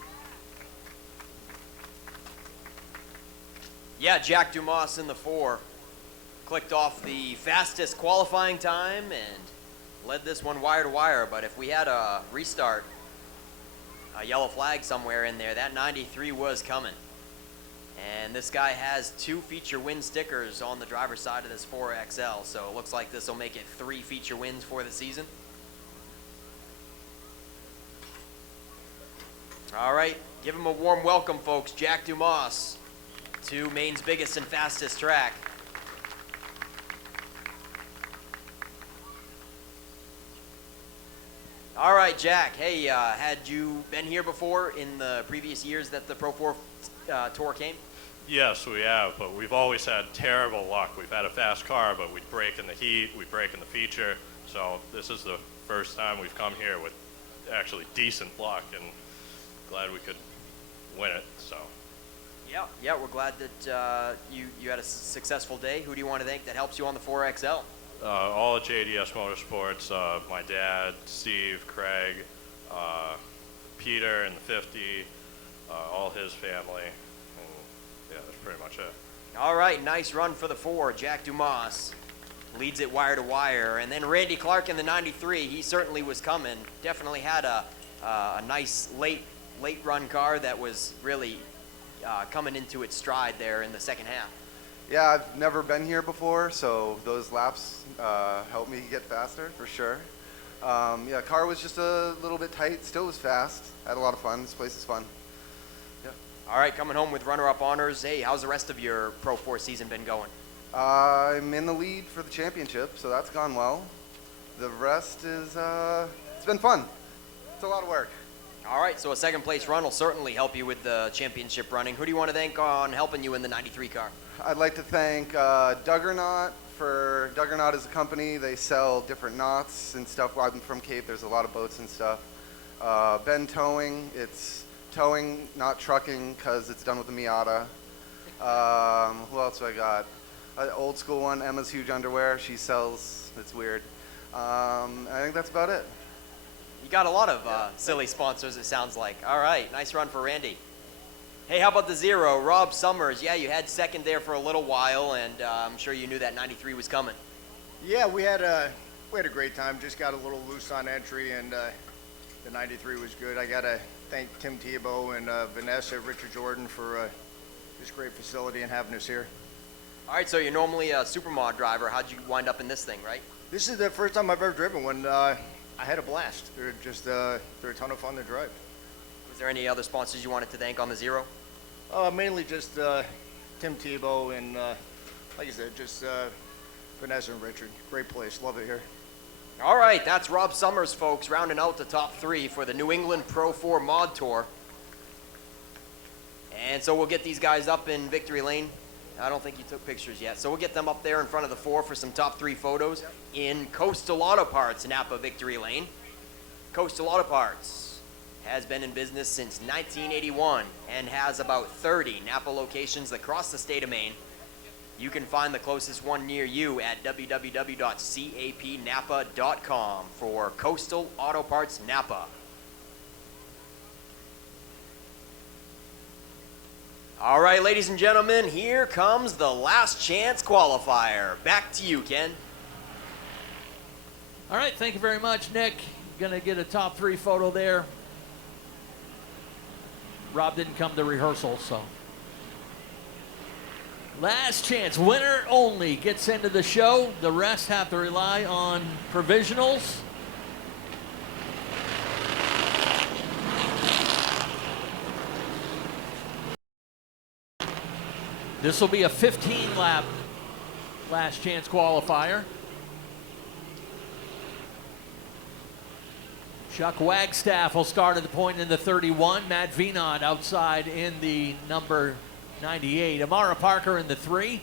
Yeah, Jack Dumas in the 4 clicked off the fastest qualifying time and led this one wire to wire. But if we had a restart, a yellow flag somewhere in there, that 93 was coming. And this guy has 2 feature win stickers on the driver's side of this 4XL, so it looks like this will make it 3 feature wins for the season. All right, give him a warm welcome, folks. Jack Dumas to Maine's biggest and fastest track. All right, Jack. Hey, had you been here before in the previous years that the Pro 4 Tour came? Yes, we have, but we've always had terrible luck. We've had a fast car, but we'd break in the heat, we'd break in the feature. So this is the first time we've come here with actually decent luck, and glad we could win it. So. Yeah, we're glad that you had a successful day. Who do you want to thank that helps you on the 4XL? All at JDS Motorsports, my dad, Steve, Craig, Peter in the 50, all his family, and yeah, that's pretty much it. All right, nice run for the 4. Jack Dumas leads it wire to wire, and then Randy Clark in the 93. He certainly was coming. Definitely had a nice late run car that was really coming into its stride there in the second half. Yeah, I've never been here before, so those laps helped me get faster for sure. Yeah, car was just a little bit tight, still was fast. Had a lot of fun. This place is fun. Yeah. All right, coming home with runner-up honors. Hey, how's the rest of your Pro 4 season been going? I'm in the lead for the championship, so that's gone well. The rest is, it's been fun. It's a lot of work. All right, so a second place run will certainly help you with the championship running. Who do you want to thank on helping you in the 93 car? I'd like to thank Duggernaut. Duggernaut is a company. They sell different knots and stuff. I'm from Cape. There's a lot of boats and stuff. Ben Towing. It's towing, not trucking, because it's done with a Miata. Who else do I got? An old school one, Emma's Huge Underwear. She sells, it's weird. I think that's about it. You got a lot of silly sponsors, it sounds like. All right, nice run for Randy. Hey, how about the 0? Rob Summers. Yeah, you had second there for a little while, and I'm sure you knew that 93 was coming. Yeah, we had a great time. Just got a little loose on entry, and the 93 was good. I got to thank Tim Tebow and Vanessa, Richard Jordan for this great facility and having us here. All right, so you're normally a supermod driver. How'd you wind up in this thing, right? This is the first time I've ever driven one. I had a blast. They're a ton of fun to drive. Was there any other sponsors you wanted to thank on the 0? Mainly just Tim Tebow and, like I said, just Vanessa and Richard. Great place. Love it here. All right, that's Rob Summers, folks, rounding out the top 3 for the New England Pro 4 Mod Tour. And so we'll get these guys up in Victory Lane. I don't think you took pictures yet. So we'll get them up there in front of the 4 for some top 3 photos in Coastal Auto Parts, Napa Victory Lane. Coastal Auto Parts has been in business since 1981 and has about 30 Napa locations across the state of Maine. You can find the closest one near you at www.capnapa.com for Coastal Auto Parts Napa. All right, ladies and gentlemen, here comes the last chance qualifier. Back to you, Ken. All right, thank you very much, Nick. Gonna get a top 3 photo there. Rob didn't come to rehearsal, so. Last chance, winner only gets into the show. The rest have to rely on provisionals. This will be a 15-lap last chance qualifier. Chuck Wagstaff will start at the point in the 31. Matt Vienod outside in the number 98. Amara Parker in the 3.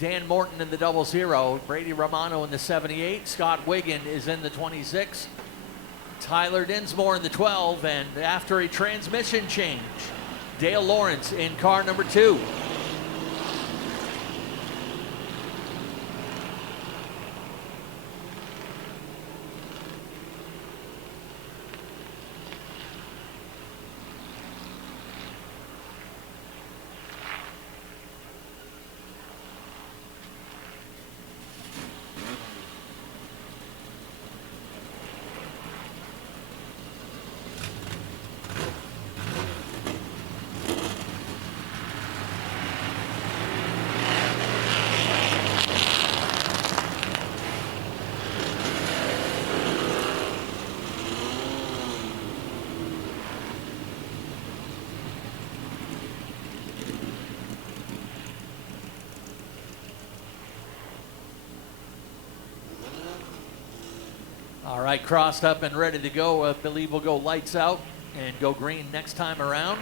Dan Morton in the 00. Brady Romano in the 78. Scott Wiggin is in the 26. Tyler Dinsmore in the 12. And after a transmission change, Dale Lawrence in car number 2. All right, crossed up and ready to go. I believe we'll go lights out and go green next time around.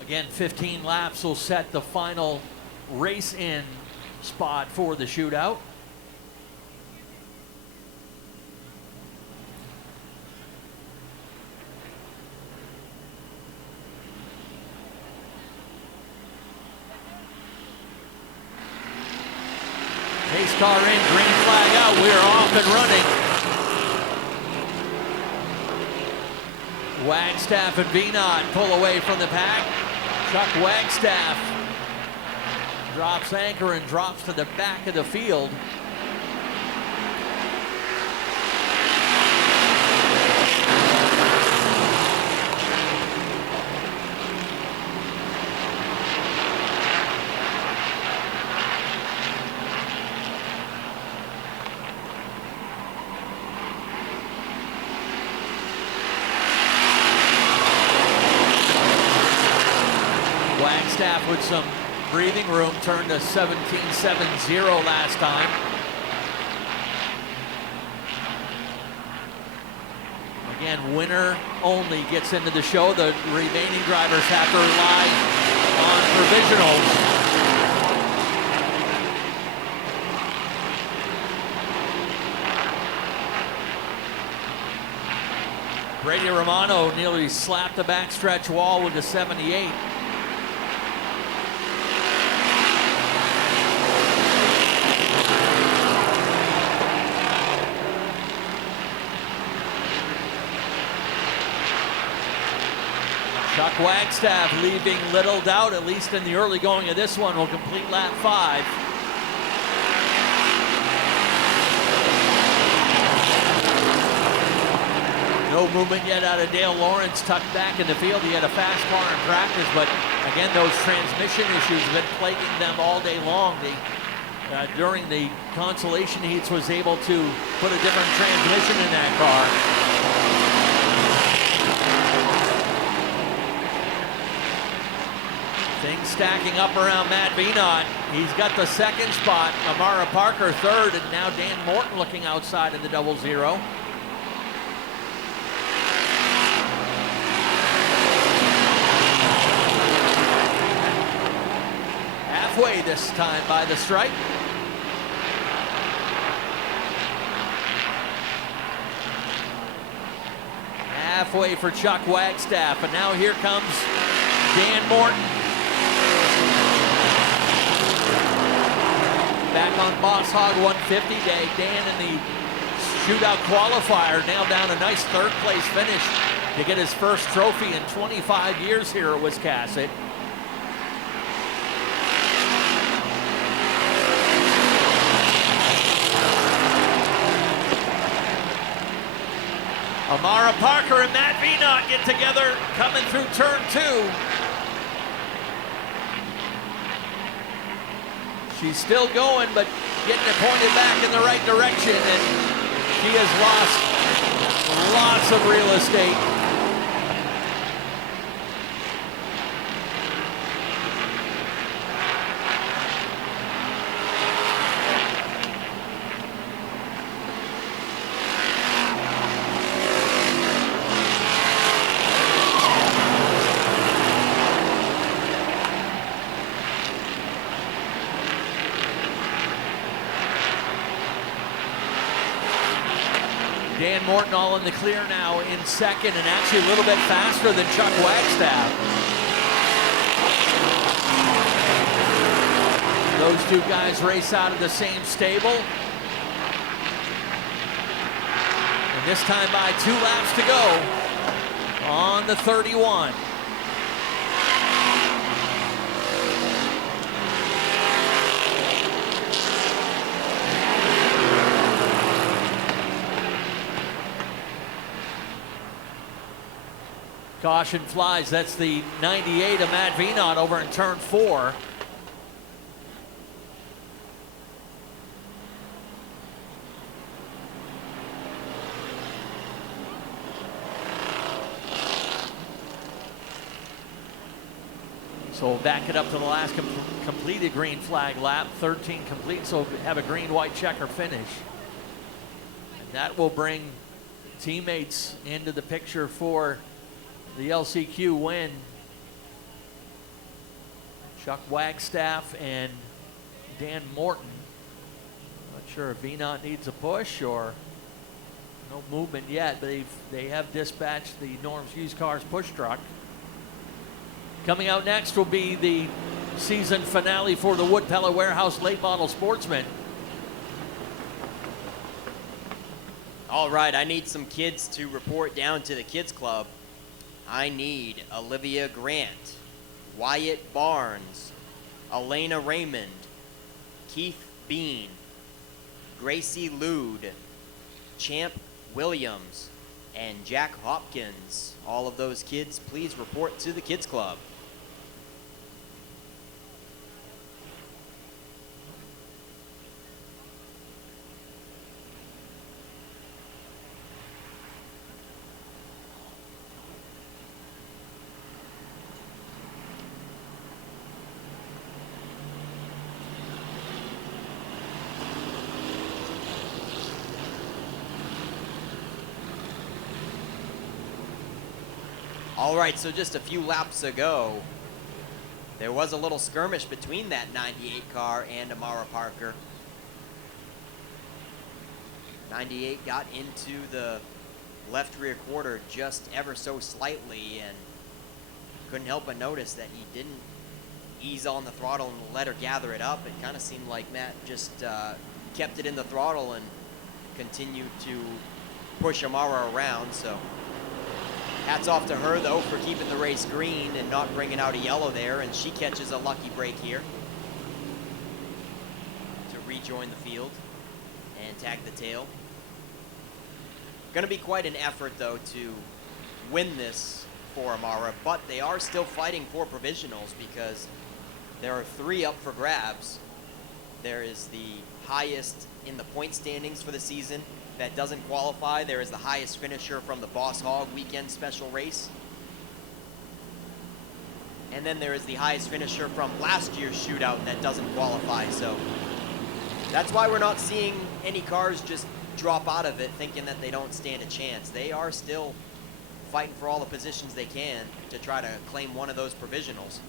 Again, 15 laps will set the final race in spot for the shootout. Pace car in, green flag out, we're off and running. Wagstaff and Venot pull away from the pack. Chuck Wagstaff drops anchor and drops to the back of the field. Wagstaff with some breathing room turned to 17.70 last time. Again, winner only gets into the show. The remaining drivers have to rely on provisionals. Brady Romano nearly slapped the backstretch wall with the 78. Chuck Wagstaff leaving little doubt, at least in the early going of this one, will complete lap 5. No movement yet out of Dale Lawrence, tucked back in the field. He had a fast car in practice, but again, those transmission issues have been plaguing them all day long. During the consolation heats was able to put a different transmission in that car. Things stacking up around Matt Venot. He's got the second spot. Amara Parker third, and now Dan Morton looking outside in the 00. Halfway this time by the stripe. Halfway for Chuck Wagstaff, and now here comes Dan Morton. Back on Boss Hog 150 day. Dan in the shootout qualifier nailed down a nice third place finish to get his first trophy in 25 years here at Wiscasset. Amara Parker and Matt Venot get together coming through turn 2. She's still going, but getting it pointed back in the right direction, and she has lost lots of real estate. Dan Morton all in the clear now in second, and actually a little bit faster than Chuck Wagstaff. Those two guys race out of the same stable. And this time by 2 laps to go on the 31. Caution flies. That's the 98 of Matt Venot over in turn 4. So back it up to the last completed green flag lap, 13 complete, so have a green-white checker finish. And that will bring teammates into the picture for the LCQ win. Chuck Wagstaff and Dan Morton. Not sure if VNOT needs a push or no movement yet, but they have dispatched the Norm's Used Cars push truck. Coming out next will be the season finale for the Wood Pellet Warehouse Late Model Sportsman. All right, I need some kids to report down to the kids club. I need Olivia Grant, Wyatt Barnes, Elena Raymond, Keith Bean, Gracie Lude, Champ Williams, and Jack Hopkins. All of those kids, please report to the kids club. All right, so just a few laps ago, there was a little skirmish between that 98 car and Amara Parker. 98 got into the left rear quarter just ever so slightly and couldn't help but notice that he didn't ease on the throttle and let her gather it up. It kind of seemed like Matt just kept it in the throttle and continued to push Amara around, so hats off to her, though, for keeping the race green and not bringing out a yellow there, and she catches a lucky break here to rejoin the field and tag the tail. Going to be quite an effort, though, to win this for Amara, but they are still fighting for provisionals because there are 3 up for grabs. There is the highest in the point standings for the season that doesn't qualify. There is the highest finisher from the Boss Hog weekend special race. And then there is the highest finisher from last year's shootout that doesn't qualify. So that's why we're not seeing any cars just drop out of it thinking that they don't stand a chance. They are still fighting for all the positions they can to try to claim one of those provisionals.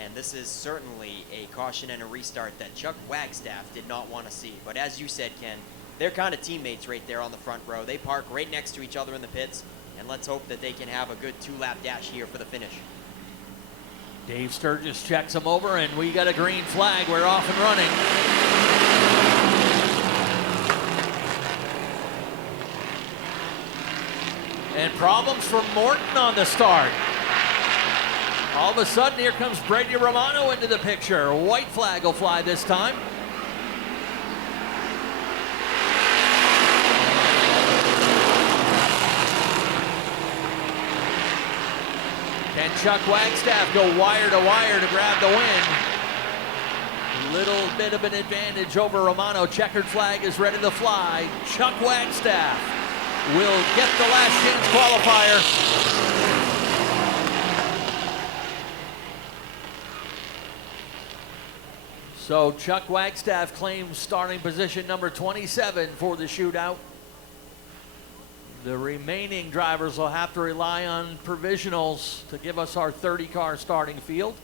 And this is certainly a caution and a restart that Chuck Wagstaff did not want to see. But as you said, Ken, they're kind of teammates right there on the front row. They park right next to each other in the pits, and let's hope that they can have a good 2-lap dash here for the finish. Dave Sturgis checks him over, and we got a green flag. We're off and running. And problems for Morton on the start. All of a sudden, here comes Brady Romano into the picture. White flag will fly this time. Can Chuck Wagstaff go wire to wire to grab the win? Little bit of an advantage over Romano. Checkered flag is ready to fly. Chuck Wagstaff will get the last chance qualifier. So Chuck Wagstaff claims starting position number 27 for the shootout. The remaining drivers will have to rely on provisionals to give us our 30-car starting field.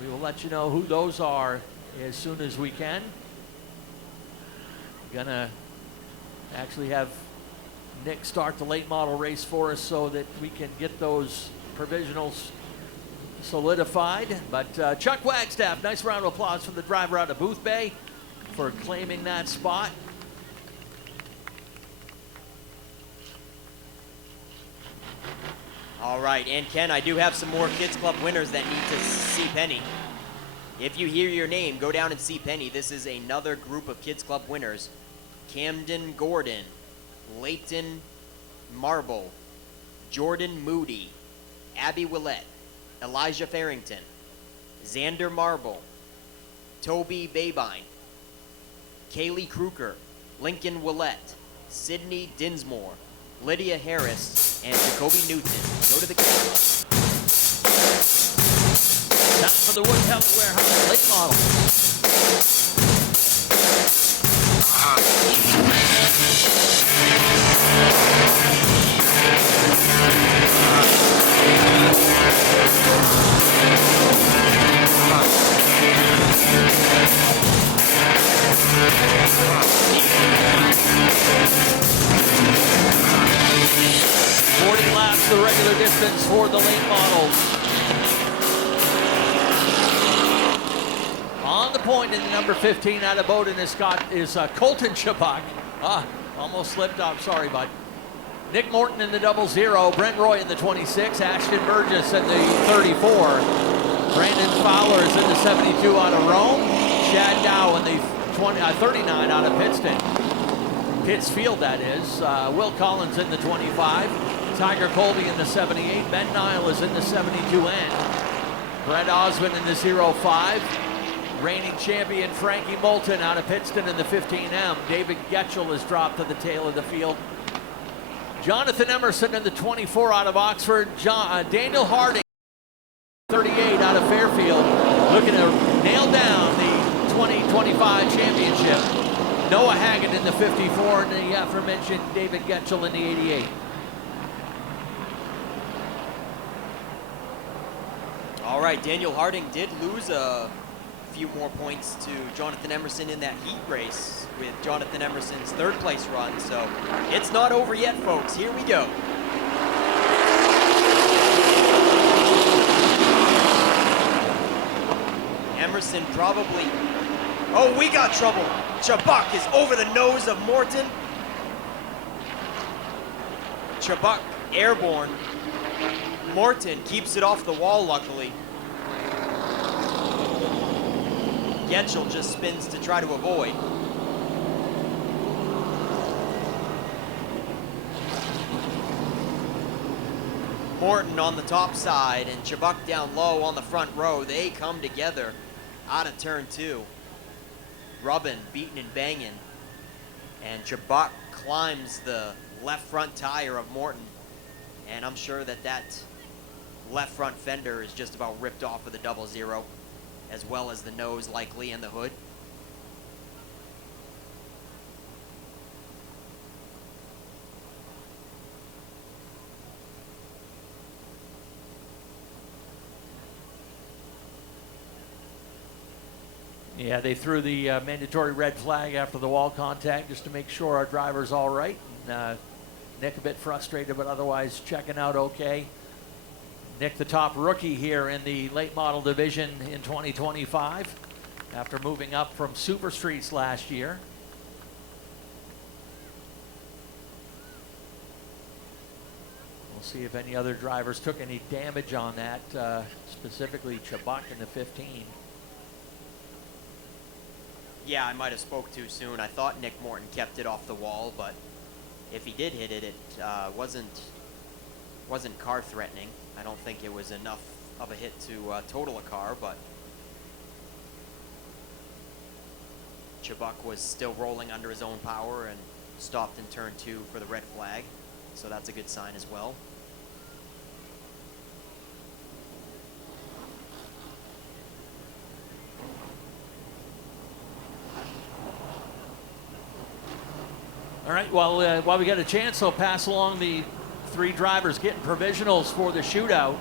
We will let you know who those are as soon as we can. We're gonna actually have Nick start the late model race for us so that we can get those provisionals solidified. But Chuck Wagstaff, nice round of applause from the driver out of Booth Bay for claiming that spot. All right, and Ken, I do have some more Kids Club winners that need to see Penny. If you hear your name, go down and see Penny. This is another group of Kids Club winners. Camden Gordon, Leighton Marble, Jordan Moody, Abby Willett, Elijah Farrington, Xander Marble, Toby Babine, Kaylee Kruger, Lincoln Willett, Sydney Dinsmore, Lydia Harris, and Jacoby Newton. Go to the camera. the Wood Pellet Warehouse late model. Laps the regular distance for the late models. On the point in the number 15 out of Bowdoin is Colton Chabak. Almost slipped up. Sorry, bud. Nick Morton in the 00. Brent Roy in the 26. Ashton Burgess in the 34. Brandon Fowler is in the 72 out of Rome. Chad Dow in the 39 out of Pittsfield, that is. Will Collins in the 25. Tiger Colby in the 78. Ben Nile is in the 72N. Brett Osmond in the 05. Reigning champion Frankie Moulton out of Pittston in the 15M. David Getchell is dropped to the tail of the field. Jonathan Emerson in the 24 out of Oxford. Daniel Harding, 38 out of Fairfield, looking to nail down the 2025 championship. Noah Haggett in the 54 and the aforementioned David Getchell in the 88. All right, Daniel Harding did lose a few more points to Jonathan Emerson in that heat race with Jonathan Emerson's third place run, so it's not over yet, folks. Here we go. Emerson probably, oh, we got trouble. Chabak is over the nose of Morton. Chabak airborne. Morton keeps it off the wall, luckily. Getchell just spins to try to avoid. Morton on the top side and Chabak down low on the front row. They come together out of turn 2. Rubbing, beating and banging. And Chabak climbs the left front tire of Morton. And I'm sure that left front fender is just about ripped off of the 00, as well as the nose likely and the hood. Yeah, they threw the mandatory red flag after the wall contact just to make sure our driver's all right. And, Nick a bit frustrated, but otherwise checking out okay. Nick, the top rookie here in the late model division in 2025 after moving up from Super Streets last year. We'll see if any other drivers took any damage on that, specifically Chabak in the 15. Yeah, I might have spoke too soon. I thought Nick Morton kept it off the wall, but if he did hit it, it wasn't car threatening. I don't think it was enough of a hit to total a car, but Chabak was still rolling under his own power and stopped in turn 2 for the red flag, so that's a good sign as well. All right, while we got a chance, I'll pass along the 3 drivers getting provisionals for the shootout.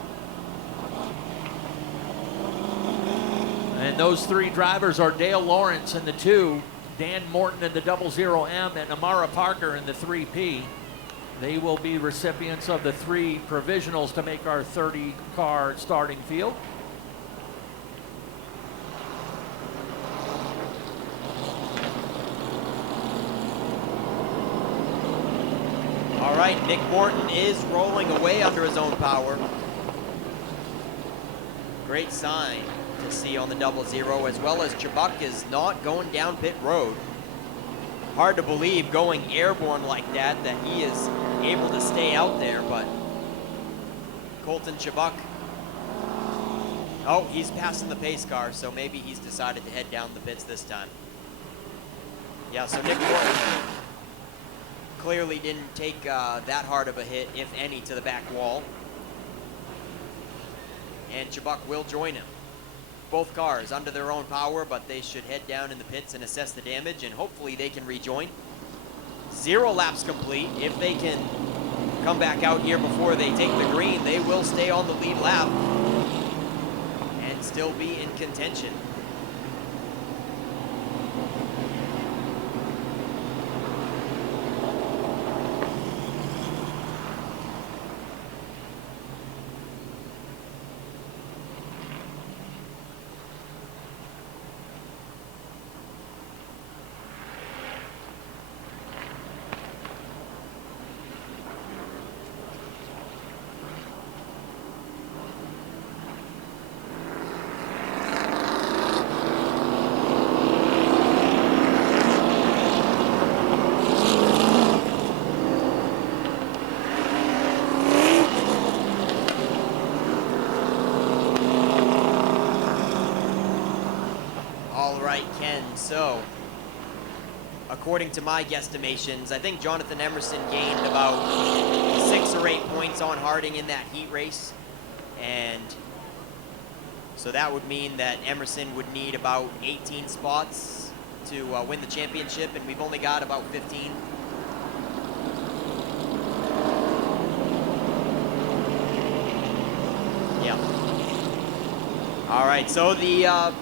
And those 3 drivers are Dale Lawrence in the 2, Dan Morton in the 00M, and Amara Parker in the 3P. They will be recipients of the 3 provisionals to make our 30-car starting field. All right, Nick Morton is rolling away under his own power. Great sign to see on the 00, as well as Chabak is not going down pit road. Hard to believe going airborne like that he is able to stay out there, but Colton Chabak, oh, he's passing the pace car, so maybe he's decided to head down the pits this time. Yeah, so Nick Morton clearly didn't take that hard of a hit, if any, to the back wall. And Chabak will join him. both cars under their own power, but they should head down in the pits and assess the damage, and hopefully they can rejoin. 0 laps complete. If they can come back out here before they take the green, they will stay on the lead lap and still be in contention. So, according to my guesstimations, I think Jonathan Emerson gained about 6 or 8 points on Harding in that heat race. And so that would mean that Emerson would need about 18 spots to win the championship, and we've only got about 15. Yeah. All right, so the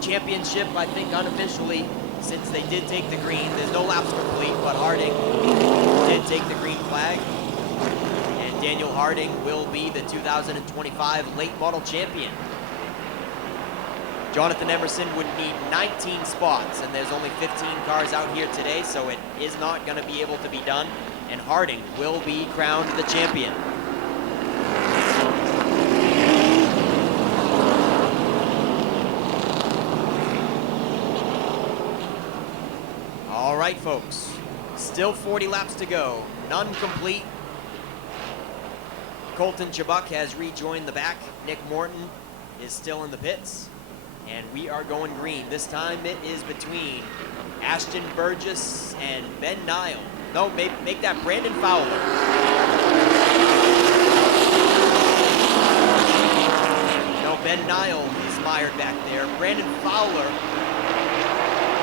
championship, I think unofficially, since they did take the green, there's no laps complete, but Harding did take the green flag, and Daniel Harding will be the 2025 late model champion. Jonathan Emerson would need 19 spots, and there's only 15 cars out here today, so it is not going to be able to be done, and Harding will be crowned the champion. All right, folks, still 40 laps to go, none complete. Colton Chubbuck has rejoined the back. Nick Morton is still in the pits, and we are going green. This time it is between Ashton Burgess and Ben Nile. No, make that Brandon Fowler. No, Ben Nile is mired back there. Brandon Fowler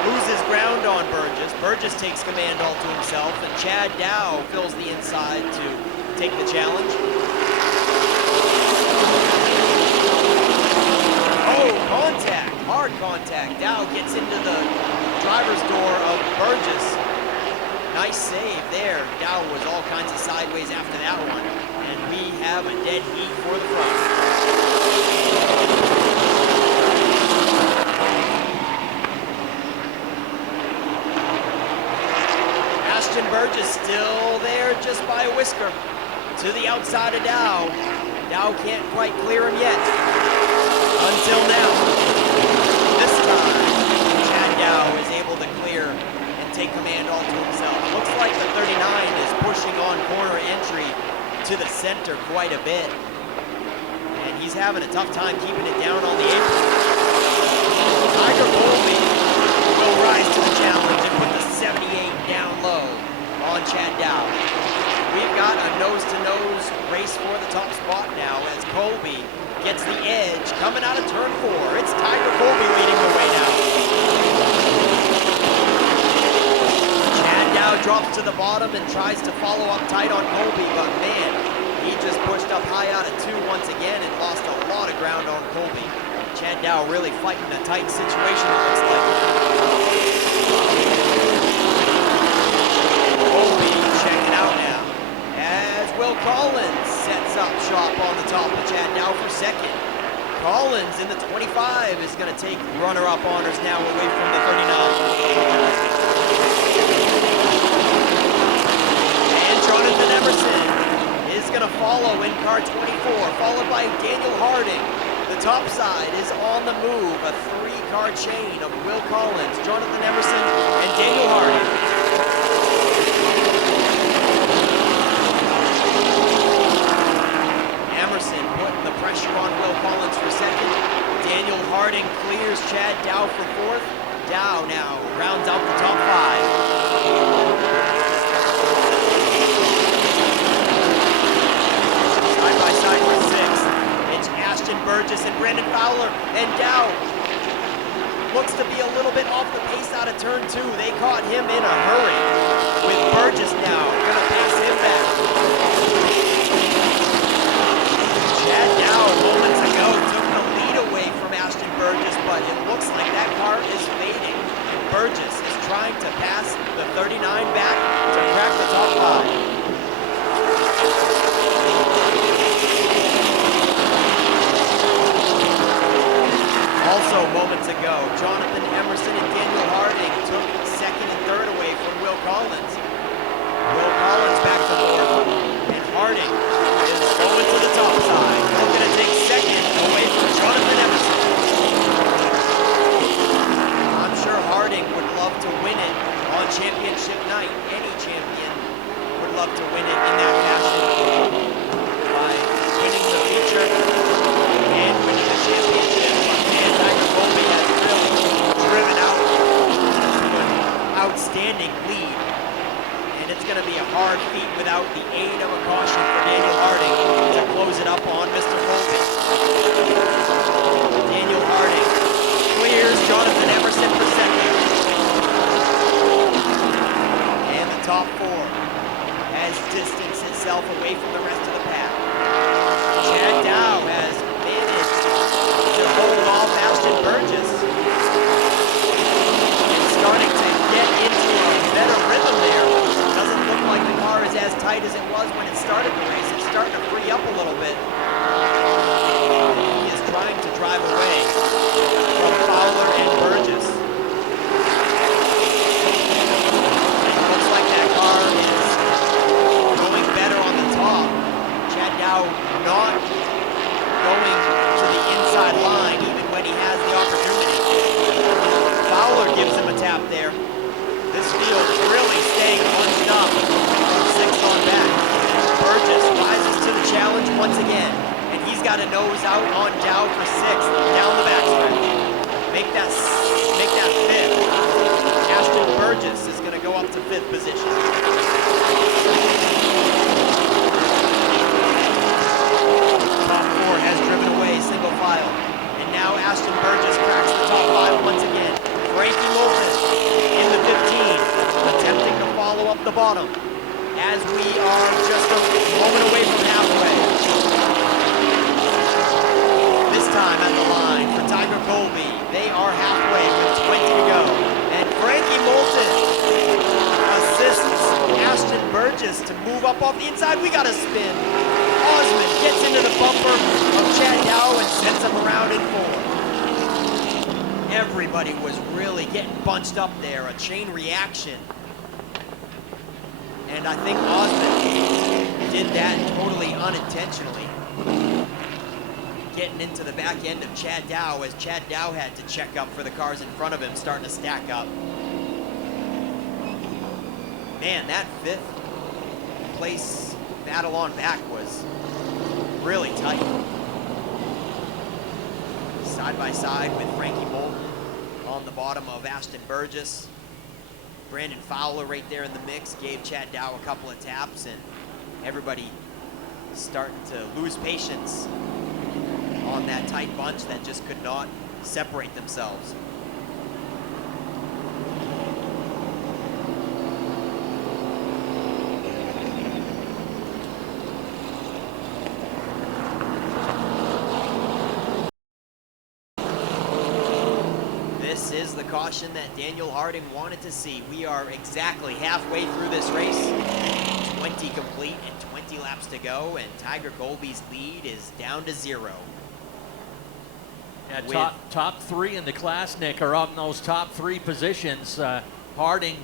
loses ground on Burgess. Burgess takes command all to himself, and Chad Dow fills the inside to take the challenge. Oh, contact, hard contact. Dow gets into the driver's door of Burgess. Nice save there. Dow was all kinds of sideways after that one, and we have a dead heat for the front. Burgess still there just by a whisker to the outside of Dow. Dow can't quite clear him yet. Until now. This time, Chad Dow is able to clear and take command all to himself. Looks like the 39 is pushing on corner entry to the center quite a bit. And he's having a tough time keeping it down on the apron. Tiger Colby will rise to the challenge and put the 78 down low on Chad Dow. We've got a nose-to-nose race for the top spot now as Colby gets the edge coming out of turn 4. It's Tiger Colby leading the way now. Chad Dow drops to the bottom and tries to follow up tight on Colby, but man, he just pushed up high out of 2 once again and lost a lot of ground on Colby. Chad Dow really fighting a tight situation, it looks like. Colby checking out now as Will Collins sets up shop on the top of Chad Dow for second. Collins in the 25 is going to take runner-up honors now away from the 39. And Jonathan Emerson is going to follow in car 24, followed by Daniel Harding. The top side is on the move, a 3-car chain of Will Collins, Jonathan Emerson, and Daniel Harding. Pressure on Will Collins for second. Daniel Harding clears Chad Dow for fourth. Dow now rounds out the top 5. Side by side for sixth. It's Ashton Burgess and Brandon Fowler, and Dow looks to be a little bit off the pace out of turn 2. They caught him in a hurry with Burgess now. Gonna pace him back. Chad Dow moments ago took the lead away from Ashton Burgess, but it looks like that car is fading. Burgess is trying to pass the 39 back to crack the top 5. Also, moments ago, Jonathan Emerson and Daniel Harding took second and third away from Will Collins. Will Collins back to fourth, and Harding is going to the top side. Looking to take second away from Jonathan Emerson. I'm sure Harding would love to win it on championship night. Any champion would love to win it in that fashion by winning the feature and winning the championship. Tiger Colby has really driven out an outstanding lead, and it's going to be a hard feat without the aid of a caution for Daniel Harding to close it up on Mr. Colby. Daniel Harding clears Jonathan Emerson for second, and the top 4 has distanced itself away from the rest of the pack. Chad Dow has managed to hold off Ashton Burgess. It's starting to get into a better rhythm there. Doesn't look like the car is as tight as it was when it started the race. It's starting to free up a little bit. He is trying to drive away from Fowler and Burgess. It looks like that car is going better on the top. Chad Dow not going to the inside line even when he has the opportunity. Fowler gives him a tap there. This field really staying bunched up from 6th on back. Burgess rises to the challenge once again, and he's got a nose out on Dow for 6th down the backstretch. Make that 5th. Ashton Burgess is going to go up to 5th position. Top 4 has driven away single file. And now Ashton Burgess cracks the top 5 once again. Frankie Moulton in the 15, attempting to follow up the bottom as we are just a moment away from halfway. This time at the line for Tiger Colby. They are halfway with 20 to go. And Frankie Moulton assists Ashton Burgess to move up off the inside. We got a spin. Osmond gets into the bumper of Chad Dow and sends him around in 4. Everybody was really getting bunched up there, a chain reaction. And I think Osmond did that totally unintentionally. Getting into the back end of Chad Dow as Chad Dow had to check up for the cars in front of him, starting to stack up. Man, that 5th place battle on back was really tight. Side by side with Frankie Moulton on the bottom of Ashton Burgess. Brandon Fowler right there in the mix gave Chad Dow a couple of taps, and everybody starting to lose patience on that tight bunch that just could not separate themselves. This is the caution that Daniel Harding wanted to see. We are exactly halfway through this race. 20 complete and 20 laps to go, and Tiger Colby's lead is down to 0. Yeah, top 3 in the class, Nick, are up in those top 3 positions. Harding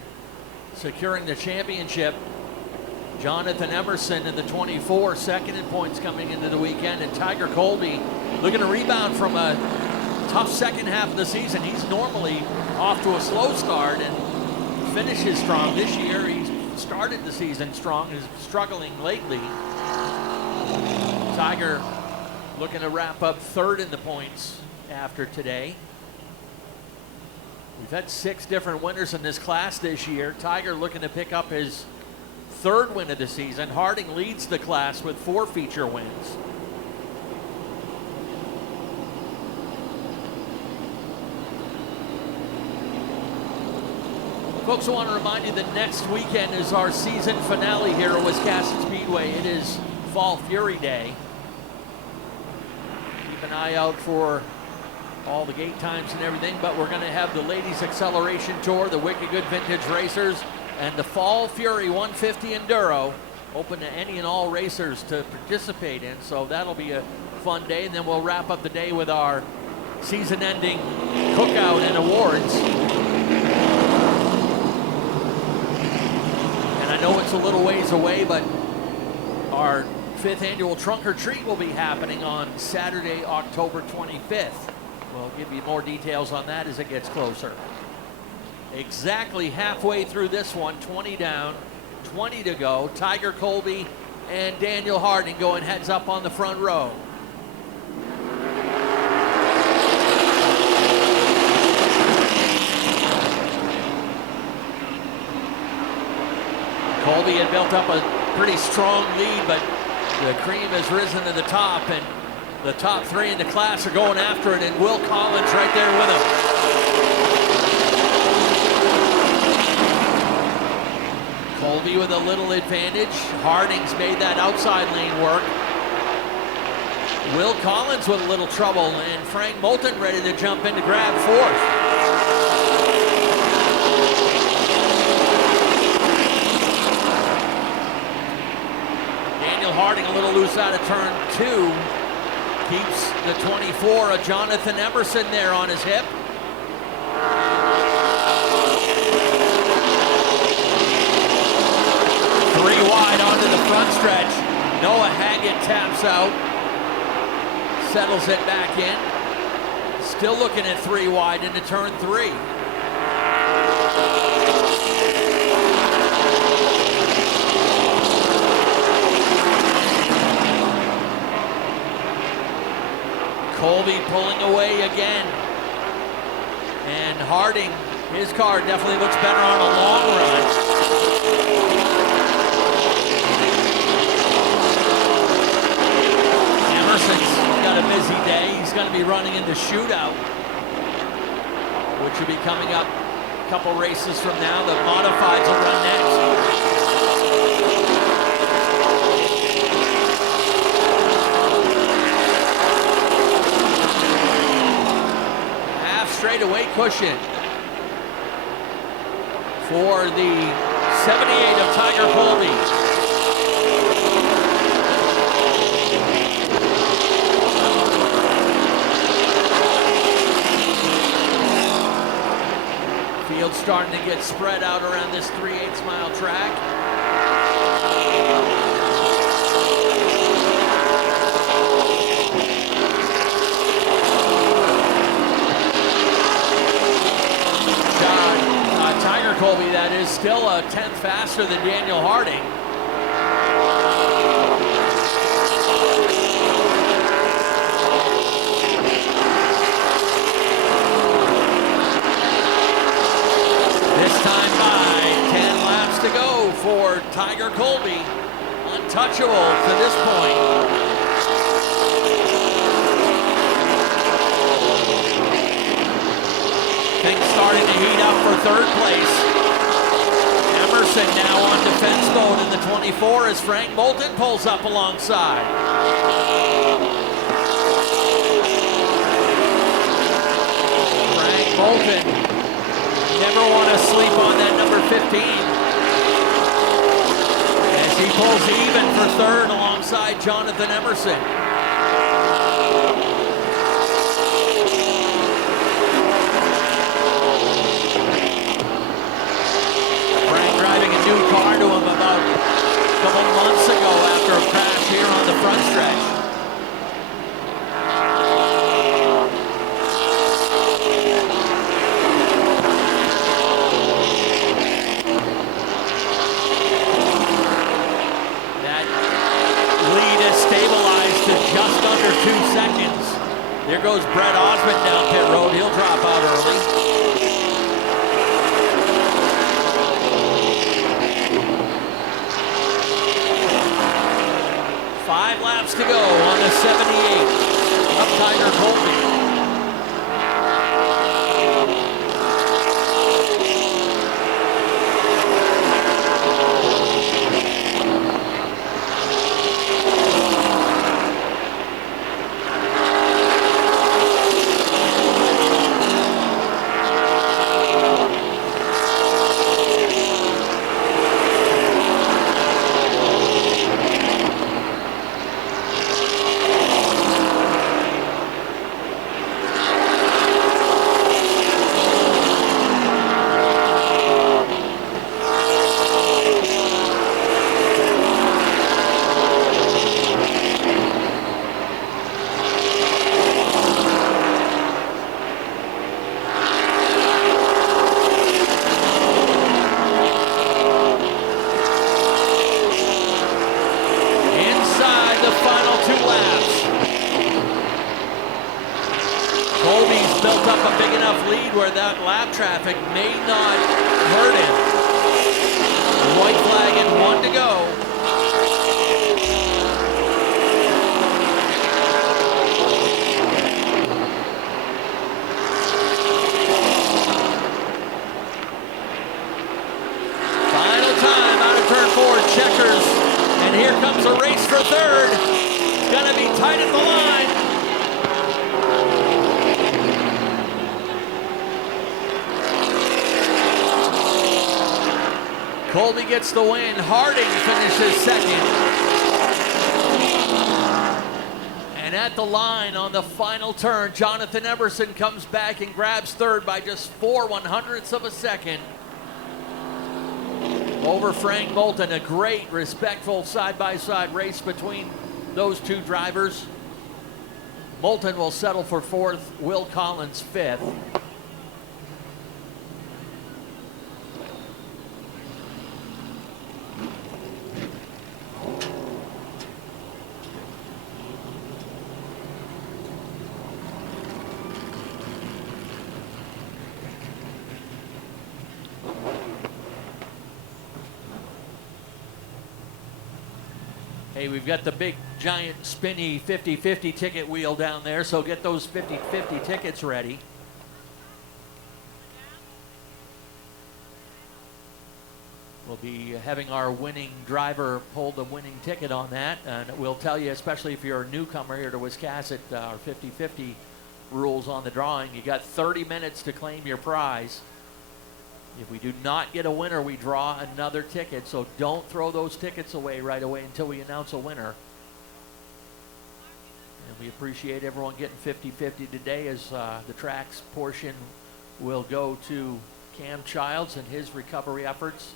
securing the championship. Jonathan Emerson in the 24, second in points coming into the weekend, and Tiger Colby looking to rebound from a tough second half of the season. He's normally off to a slow start and finishes strong. This year he's started the season strong, is struggling lately. Tiger looking to wrap up 3rd in the points after today. We've had 6 different winners in this class this year. Tiger looking to pick up his 3rd win of the season. Harding leads the class with 4 feature wins. Folks, I want to remind you that next weekend is our season finale here at Wiscasset Speedway. It is Fall Fury Day. Keep an eye out for all the gate times and everything, but we're going to have the Ladies Acceleration Tour, the Wicked Good Vintage Racers, and the Fall Fury 150 Enduro, open to any and all racers to participate in. So that'll be a fun day, and then we'll wrap up the day with our season-ending cookout and awards. And I know it's a little ways away, but our 5th annual Trunk or Treat will be happening on Saturday, October 25th. We'll give you more details on that as it gets closer. Exactly halfway through this one, 20 down, 20 to go. Tiger Colby and Daniel Harding going heads up on the front row. Colby had built up a pretty strong lead, but the cream has risen to the top, and the top 3 in the class are going after it, and Will Collins right there with him. Colby with a little advantage. Harding's made that outside lane work. Will Collins with a little trouble, and Frank Moulton ready to jump in to grab 4th. Harding a little loose out of turn 2. Keeps the 24 of Jonathan Emerson there on his hip. Three wide onto the front stretch. Noah Haggett taps out. Settles it back in. Still looking at 3 wide into turn 3. Colby pulling away again. And Harding, his car definitely looks better on a long run. Emerson's got a busy day. He's going to be running in the shootout, which will be coming up a couple races from now. The modifieds will run next. Straightaway cushion for the 78 of Tiger Colby. Field's starting to get spread out around this 3/8 mile track. Tiger Colby, that is, still a 10th faster than Daniel Harding. This time by 10 laps to go for Tiger Colby. Untouchable to this point. Things starting to heat up for 3rd place. Emerson now on defense mode in the 24 as Frank Moulton pulls up alongside. Frank Moulton, never want to sleep on that number 15. As he pulls even for 3rd alongside Jonathan Emerson. New car to him about a couple months ago after a crash here on the front stretch. That lead is stabilized to just under 2 seconds. There goes Brett Osmond down pit road. He'll drop out early. 5 laps to go on the 78 of Tiger Colby. enough lead where that lap traffic may not hurt him. White flag and 1 to go. Final time out of turn 4, Checkers. And here comes a race for third. It's gonna be tight at the line. Colby gets the win. Harding finishes second. And at the line on the final turn, Jonathan Emerson comes back and grabs third by just 4/100ths of a second over Frank Moulton. A great, respectful side-by-side race between those two drivers. Moulton will settle for 4th, Will Collins 5th. Hey, we've got the big, giant, spinny 50-50 ticket wheel down there, so get those 50-50 tickets ready. We'll be having our winning driver pull the winning ticket on that, and we'll tell you, especially if you're a newcomer here to Wiscasset, our 50-50 rules on the drawing. You got 30 minutes to claim your prize. If we do not get a winner, we draw another ticket, so don't throw those tickets away right away until we announce a winner. And we appreciate everyone getting 50-50 today, as the tracks portion will go to Cam Childs and his recovery efforts.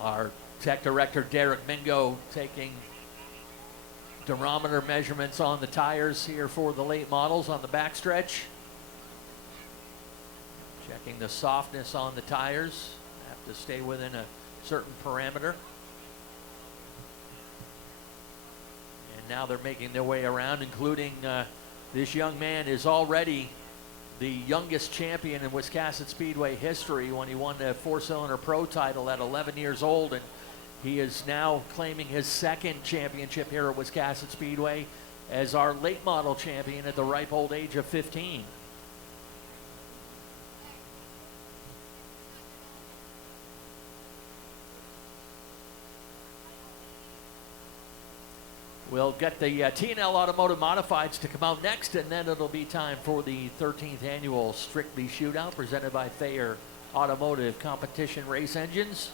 Our tech director, Derek Mingo, taking durometer measurements on the tires here for the late models on the backstretch. Checking the softness on the tires. Have to stay within a certain parameter. And now they're making their way around, including this young man is already the youngest champion in Wiscasset Speedway history when he won the 4-cylinder pro title at 11 years old, and he is now claiming his 2nd championship here at Wiscasset Speedway as our late model champion at the ripe old age of 15. We'll get the T&L Automotive Modifieds to come out next, and then it'll be time for the 13th annual Strictly Shootout presented by Thayer Automotive Competition Race Engines.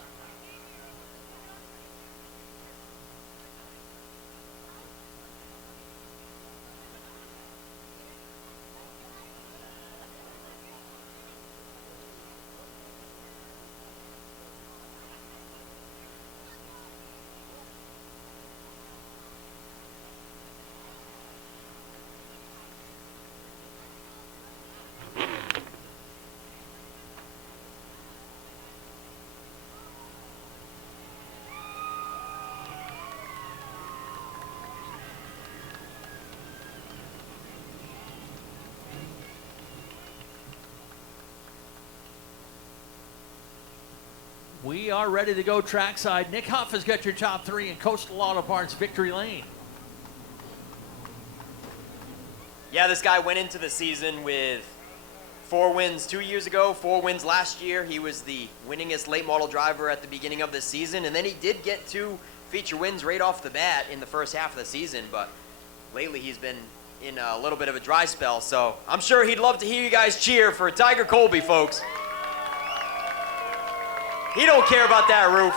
We are ready to go trackside. Nick Huff has got your top 3 in Coastal Auto Parts Victory Lane. Yeah, this guy went into the season with 4 wins 2 years ago, 4 wins last year. He was the winningest late model driver at the beginning of the season, and then he did get 2 feature wins right off the bat in the first half of the season, but lately he's been in a little bit of a dry spell, so I'm sure he'd love to hear you guys cheer for Tiger Colby, folks. He don't care about that roof.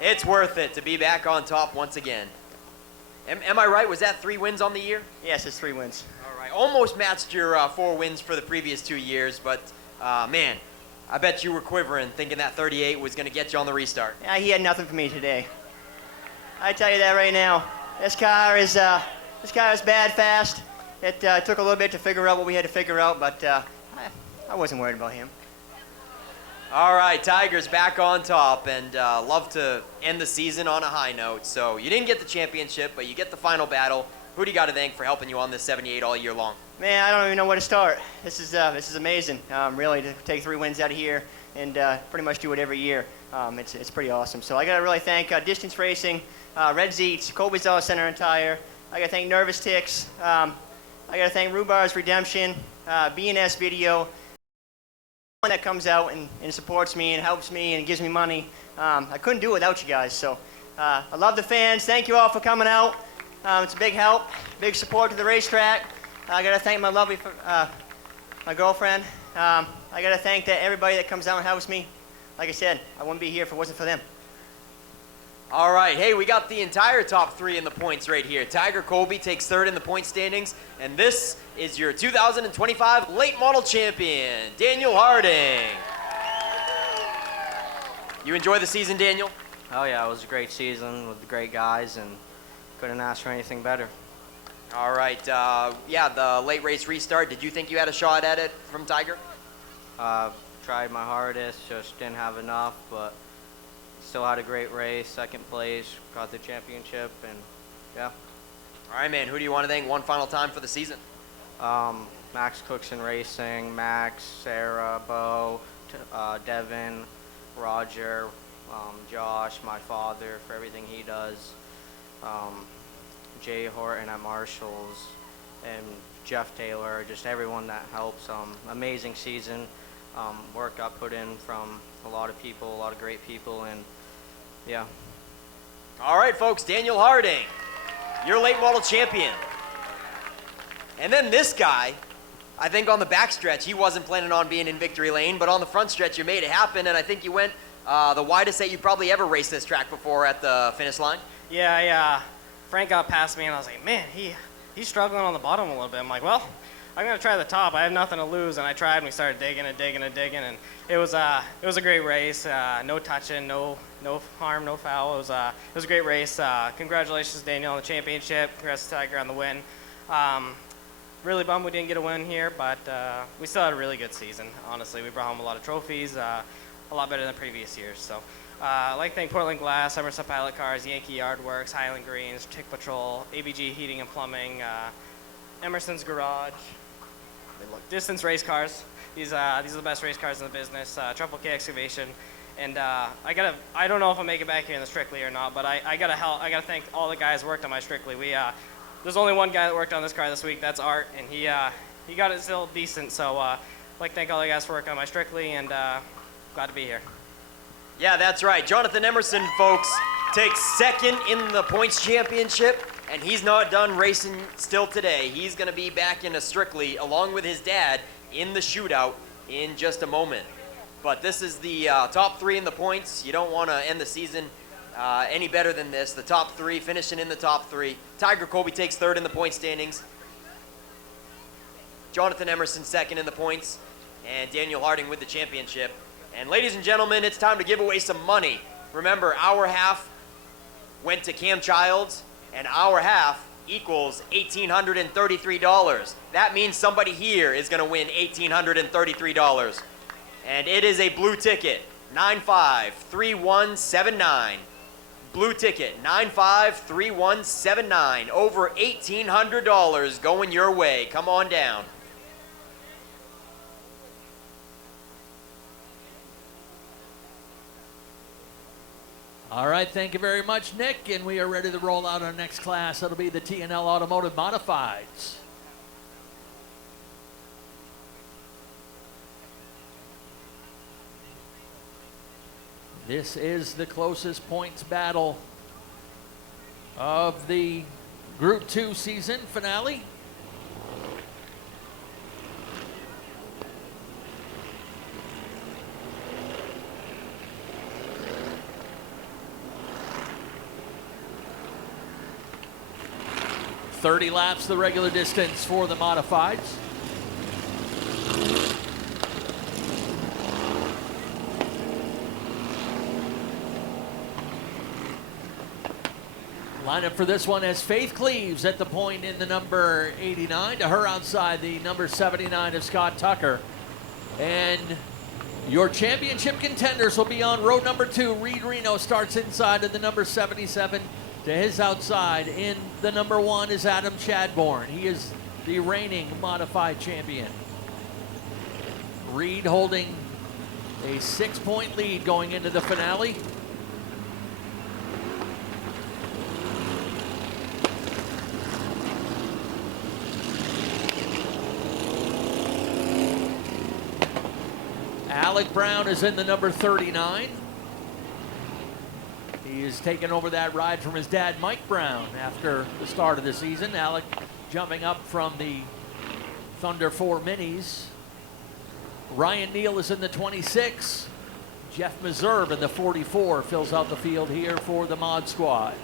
It's worth it to be back on top once again. Am I right? Was that 3 wins on the year? Yes, it's 3 wins. All right. Almost matched your 4 wins for the previous 2 years, but Man, I bet you were quivering thinking that 38 was going to get you on the restart. Yeah, he had nothing for me today. I tell you that right now. This car is bad fast. It took a little bit to figure out what we had to figure out, but I wasn't worried about him. All right, Tigers back on top, and love to end the season on a high note. So you didn't get the championship, but you get the final battle. Who do you got to thank for helping you on this 78 all year long? Man, I don't even know where to start. This is amazing. Really, to take 3 wins out of here and pretty much do it every year. It's pretty awesome. So I got to really thank Distance Racing, Red Zeets, Colby's Auto Center and Tire. I got to thank Nervous Ticks. I got to thank Rhubar's Redemption, B&S Video. That comes out and supports me and helps me and gives me money. I couldn't do it without you guys. So I love the fans. Thank you all for coming out. It's a big help, big support to the racetrack. I got to thank my lovely, my girlfriend. I got to thank everybody that comes out and helps me. Like I said, I wouldn't be here if it wasn't for them. All right, hey, we got the entire top 3 in the points right here. Tiger Colby takes 3rd in the point standings, and this is your 2025 late model champion, Daniel Harding. You enjoy the season, Daniel? Oh yeah, it was a great season with the great guys, and couldn't ask for anything better. All right, yeah, the late race restart, did you think you had a shot at it from Tiger? Tried my hardest, just didn't have enough, but still had a great race, 2nd place, got the championship, and yeah. All right, man, who do you want to thank one final time for the season? Max Cookson Racing, Max, Sarah, Bo, Devin, Roger, Josh, my father, for everything he does, Jay Horton at Marshalls, and Jeff Taylor, just everyone that helps. Amazing season. Work got put in from a lot of people, a lot of great people, and yeah. All right, folks, Daniel Harding, your late model champion. And then this guy, I think on the backstretch, he wasn't planning on being in victory lane, but on the front stretch, you made it happen, and I think you went the widest that you probably ever raced this track before at the finish line. Yeah, Frank got past me, and I was like, man, he's struggling on the bottom a little bit. I'm like, well, I'm gonna try the top. I have nothing to lose, and I tried. And we started digging, and it was a great race. No touching, no harm, no foul. It was a great race. Congratulations, Daniel, on the championship. Congrats to Tiger on the win. Really bummed we didn't get a win here, but we still had a really good season. Honestly, we brought home a lot of trophies, a lot better than previous years. So. I'd like to thank Portland Glass, Emerson Pilot Cars, Yankee Yard Works, Highland Greens, Tick Patrol, ABG Heating and Plumbing, Emerson's Garage, Distance Race Cars. These are the best race cars in the business. Triple K Excavation, and I don't know if I'll make it back here in the Strictly or not, but I gotta thank all the guys who worked on my Strictly. There's only one guy that worked on this car this week. That's Art, and he got it still decent. So I'd like to thank all the guys for working on my Strictly, and glad to be here. Yeah, that's right. Jonathan Emerson, folks, takes 2nd in the points championship, and he's not done racing still today. He's going to be back in a Strictly along with his dad in the shootout in just a moment. But this is the top 3 in the points. You don't want to end the season any better than this. The top 3, finishing in the top 3. Tiger Colby takes 3rd in the point standings. Jonathan Emerson 2nd in the points, and Daniel Harding with the championship. And ladies and gentlemen, it's time to give away some money. Remember, our half went to Cam Childs, and our half equals $1,833. That means somebody here is going to win $1,833. And it is a blue ticket, 953179. Blue ticket, 953179. Over $1,800 going your way. Come on down. All right, thank you very much, Nick, and we are ready to roll out our next class. It'll be the T&L Automotive Modifieds. This is the closest points battle of the Group 2 season finale. .30 laps the regular distance for the modifieds. Lineup for this one has Faith Cleaves at the point in the number 89. To her outside, the number 79 of Scott Tucker. And your championship contenders will be on row number 2. Reed Reno starts inside of the number 77. To his outside in the number 1 is Adam Chadbourne. He is the reigning modified champion. Reed holding a 6-point lead going into the finale. Alec Brown is in the number 39. He is taking over that ride from his dad, Mike Brown, after the start of the season. Alec jumping up from the Thunder 4 Minis. Ryan Neal is in the 26. Jeff Meserve in the 44 fills out the field here for the Mod Squad.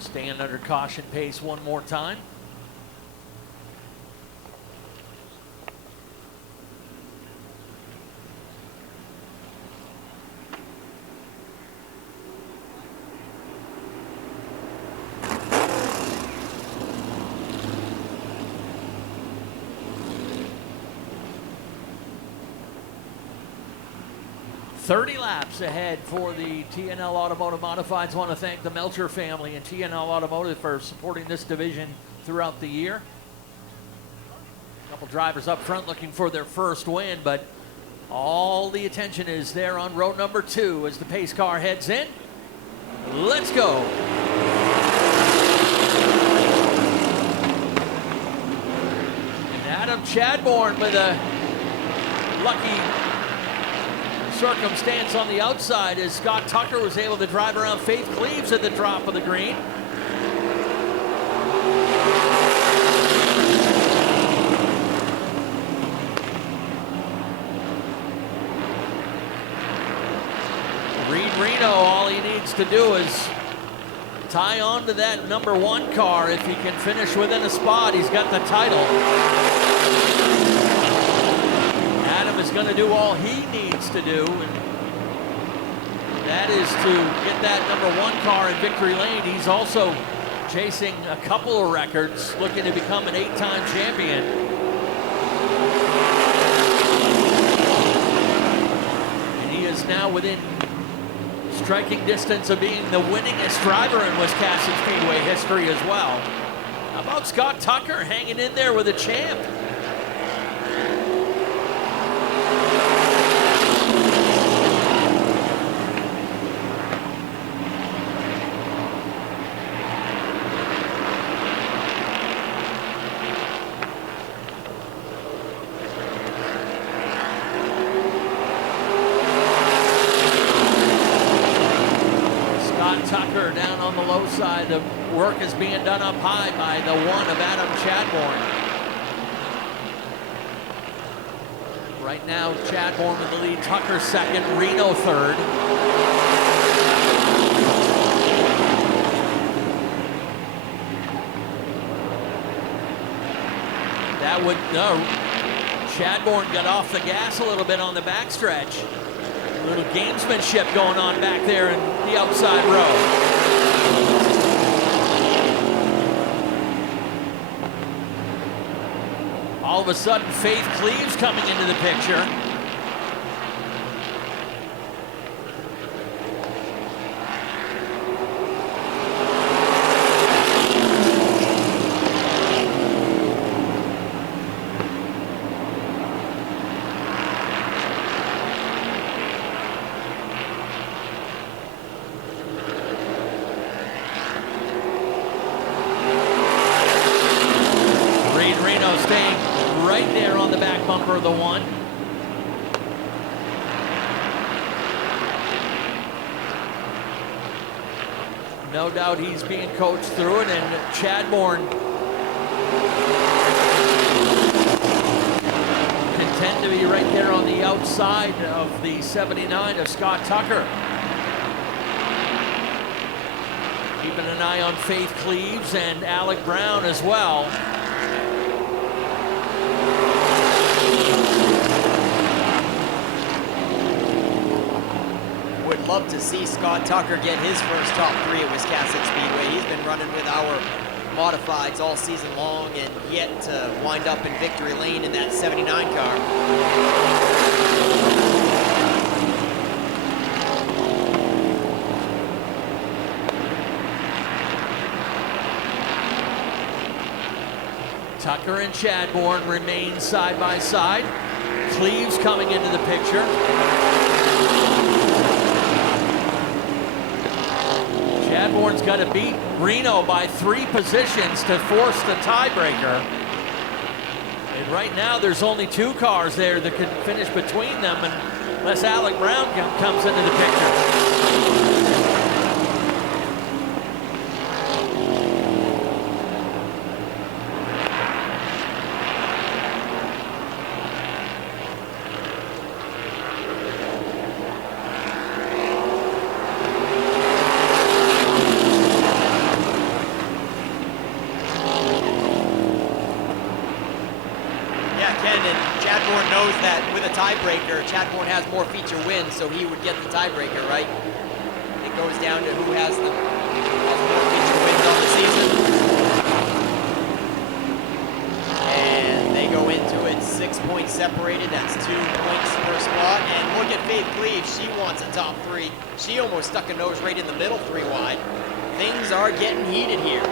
Staying under caution pace one more time. .30 laps ahead for the TNL Automotive Modifieds. Want to thank the Melcher family and TNL Automotive for supporting this division throughout the year. A couple drivers up front looking for their first win, but all the attention is there on row number 2 as the pace car heads in. Let's go. And Adam Chadbourne with a lucky circumstance on the outside as Scott Tucker was able to drive around Faith Cleaves at the drop of the green. Reed Reno, all he needs to do is tie on to that number 1 car. If he can finish within a spot, he's got the title. Adam is going to do all he needs to do, and that is to get that number 1 car in victory lane. He's also chasing a couple of records, looking to become an 8-time champion. And he is now within striking distance of being the winningest driver in Wisconsin Speedway history as well. How about Scott Tucker hanging in there with a champ? Tucker down on the low side. The work is being done up high by the 1 of Adam Chadbourne. Right now, Chadbourne with the lead. Tucker second, Reno third. That would, Chadbourne got off the gas a little bit on the backstretch. A little gamesmanship going on back there in the outside row. All of a sudden, Faith Cleaves coming into the picture. Staying right there on the back bumper of the 1. No doubt he's being coached through it, and Chadbourne content to be right there on the outside of the 79 of Scott Tucker. Keeping an eye on Faith Cleaves and Alec Brown as well. Would love to see Scott Tucker get his first top 3 at Wiscasset Speedway. He's been running with our modifieds all season long and yet to wind up in victory lane in that 79 car. Tucker and Chadbourne remain side by side. Cleaves coming into the picture. Chadbourne's got to beat Reno by 3 positions to force the tiebreaker. And right now there's only 2 cars there that can finish between them unless Alec Brown comes into the picture. Chadbourne has more feature wins, so he would get the tiebreaker, right? It goes down to who has more feature wins on the season. And they go into it 6 points separated. That's 2 points per spot. And look at Faith Cleaves. She wants a top 3. She almost stuck a nose right in the middle 3 wide. Things are getting heated here.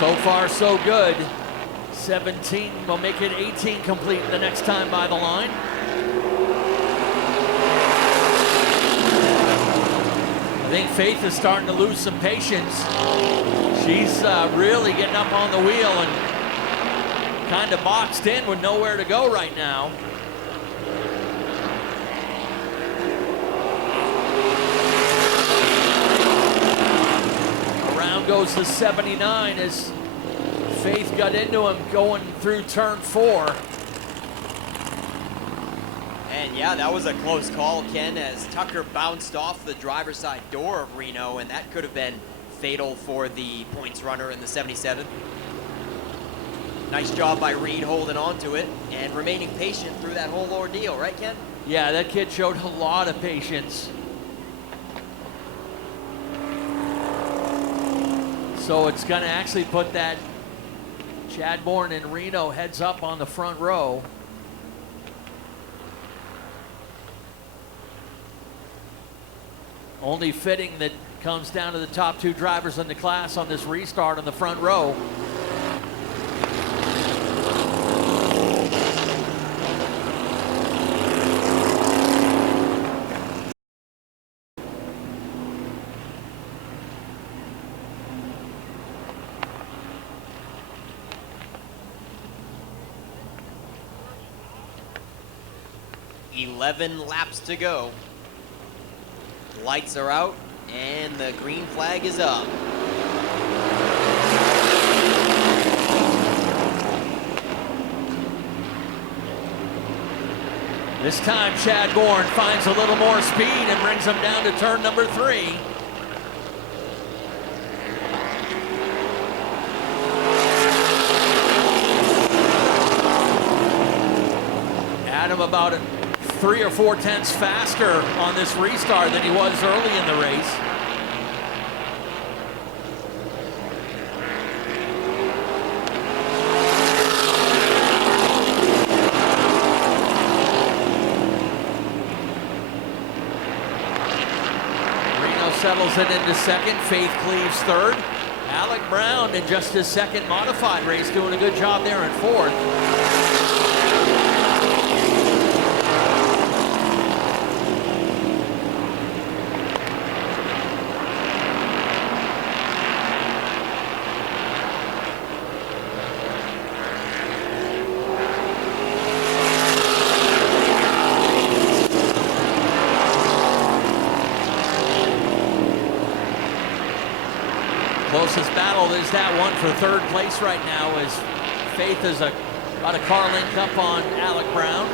So far, so good. 17 will make it 18 complete the next time by the line. I think Faith is starting to lose some patience. She's really getting up on the wheel and kind of boxed in with nowhere to go right now. Goes to 79 as Faith got into him going through turn 4. And yeah, that was a close call, Ken, as Tucker bounced off the driver's side door of Reno, and that could have been fatal for the points runner in the 77. Nice job by Reed holding on to it and remaining patient through that whole ordeal, right, Ken? Yeah, that kid showed a lot of patience. So it's going to actually put that Chadbourne and Reno heads up on the front row. Only fitting that comes down to the top 2 drivers in the class on this restart on the front row. .11 laps to go. Lights are out and the green flag is up. This time Chadbourne finds a little more speed and brings him down to turn number 3. Adam about 3 or 4 tenths faster on this restart than he was early in the race. Reno settles it into second. Faith Cleaves third. Alec Brown in just his second modified race doing a good job there in fourth. Closest battle is that one for third place right now, as Faith is a About a car length up on Alec Brown.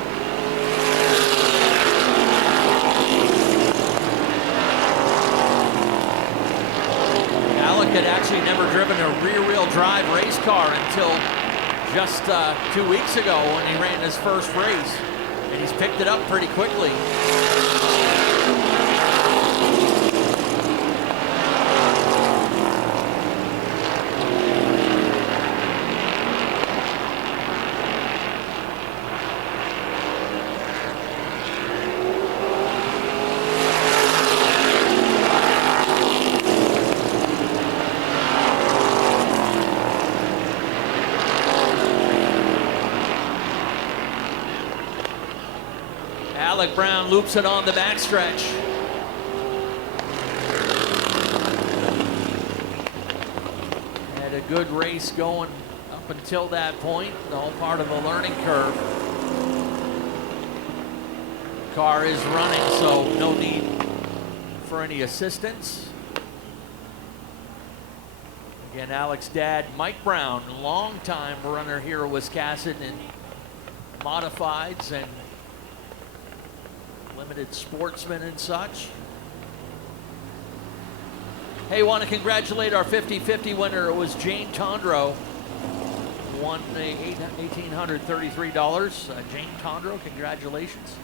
Alec had actually never driven a rear-wheel drive race car until just 2 weeks ago when he ran his first race, and he's picked it up pretty quickly. Alec Brown loops it on the backstretch. Had a good race going up until that point, all part of the learning curve. The car is running, so no need for any assistance. Again, Alec's dad, Mike Brown, longtime runner here at Wiscasset in modifieds and limited sportsmen and such. Hey, want to congratulate our 50-50 winner. It was Jane Tondro. Won $1,833. Jane Tondro, congratulations.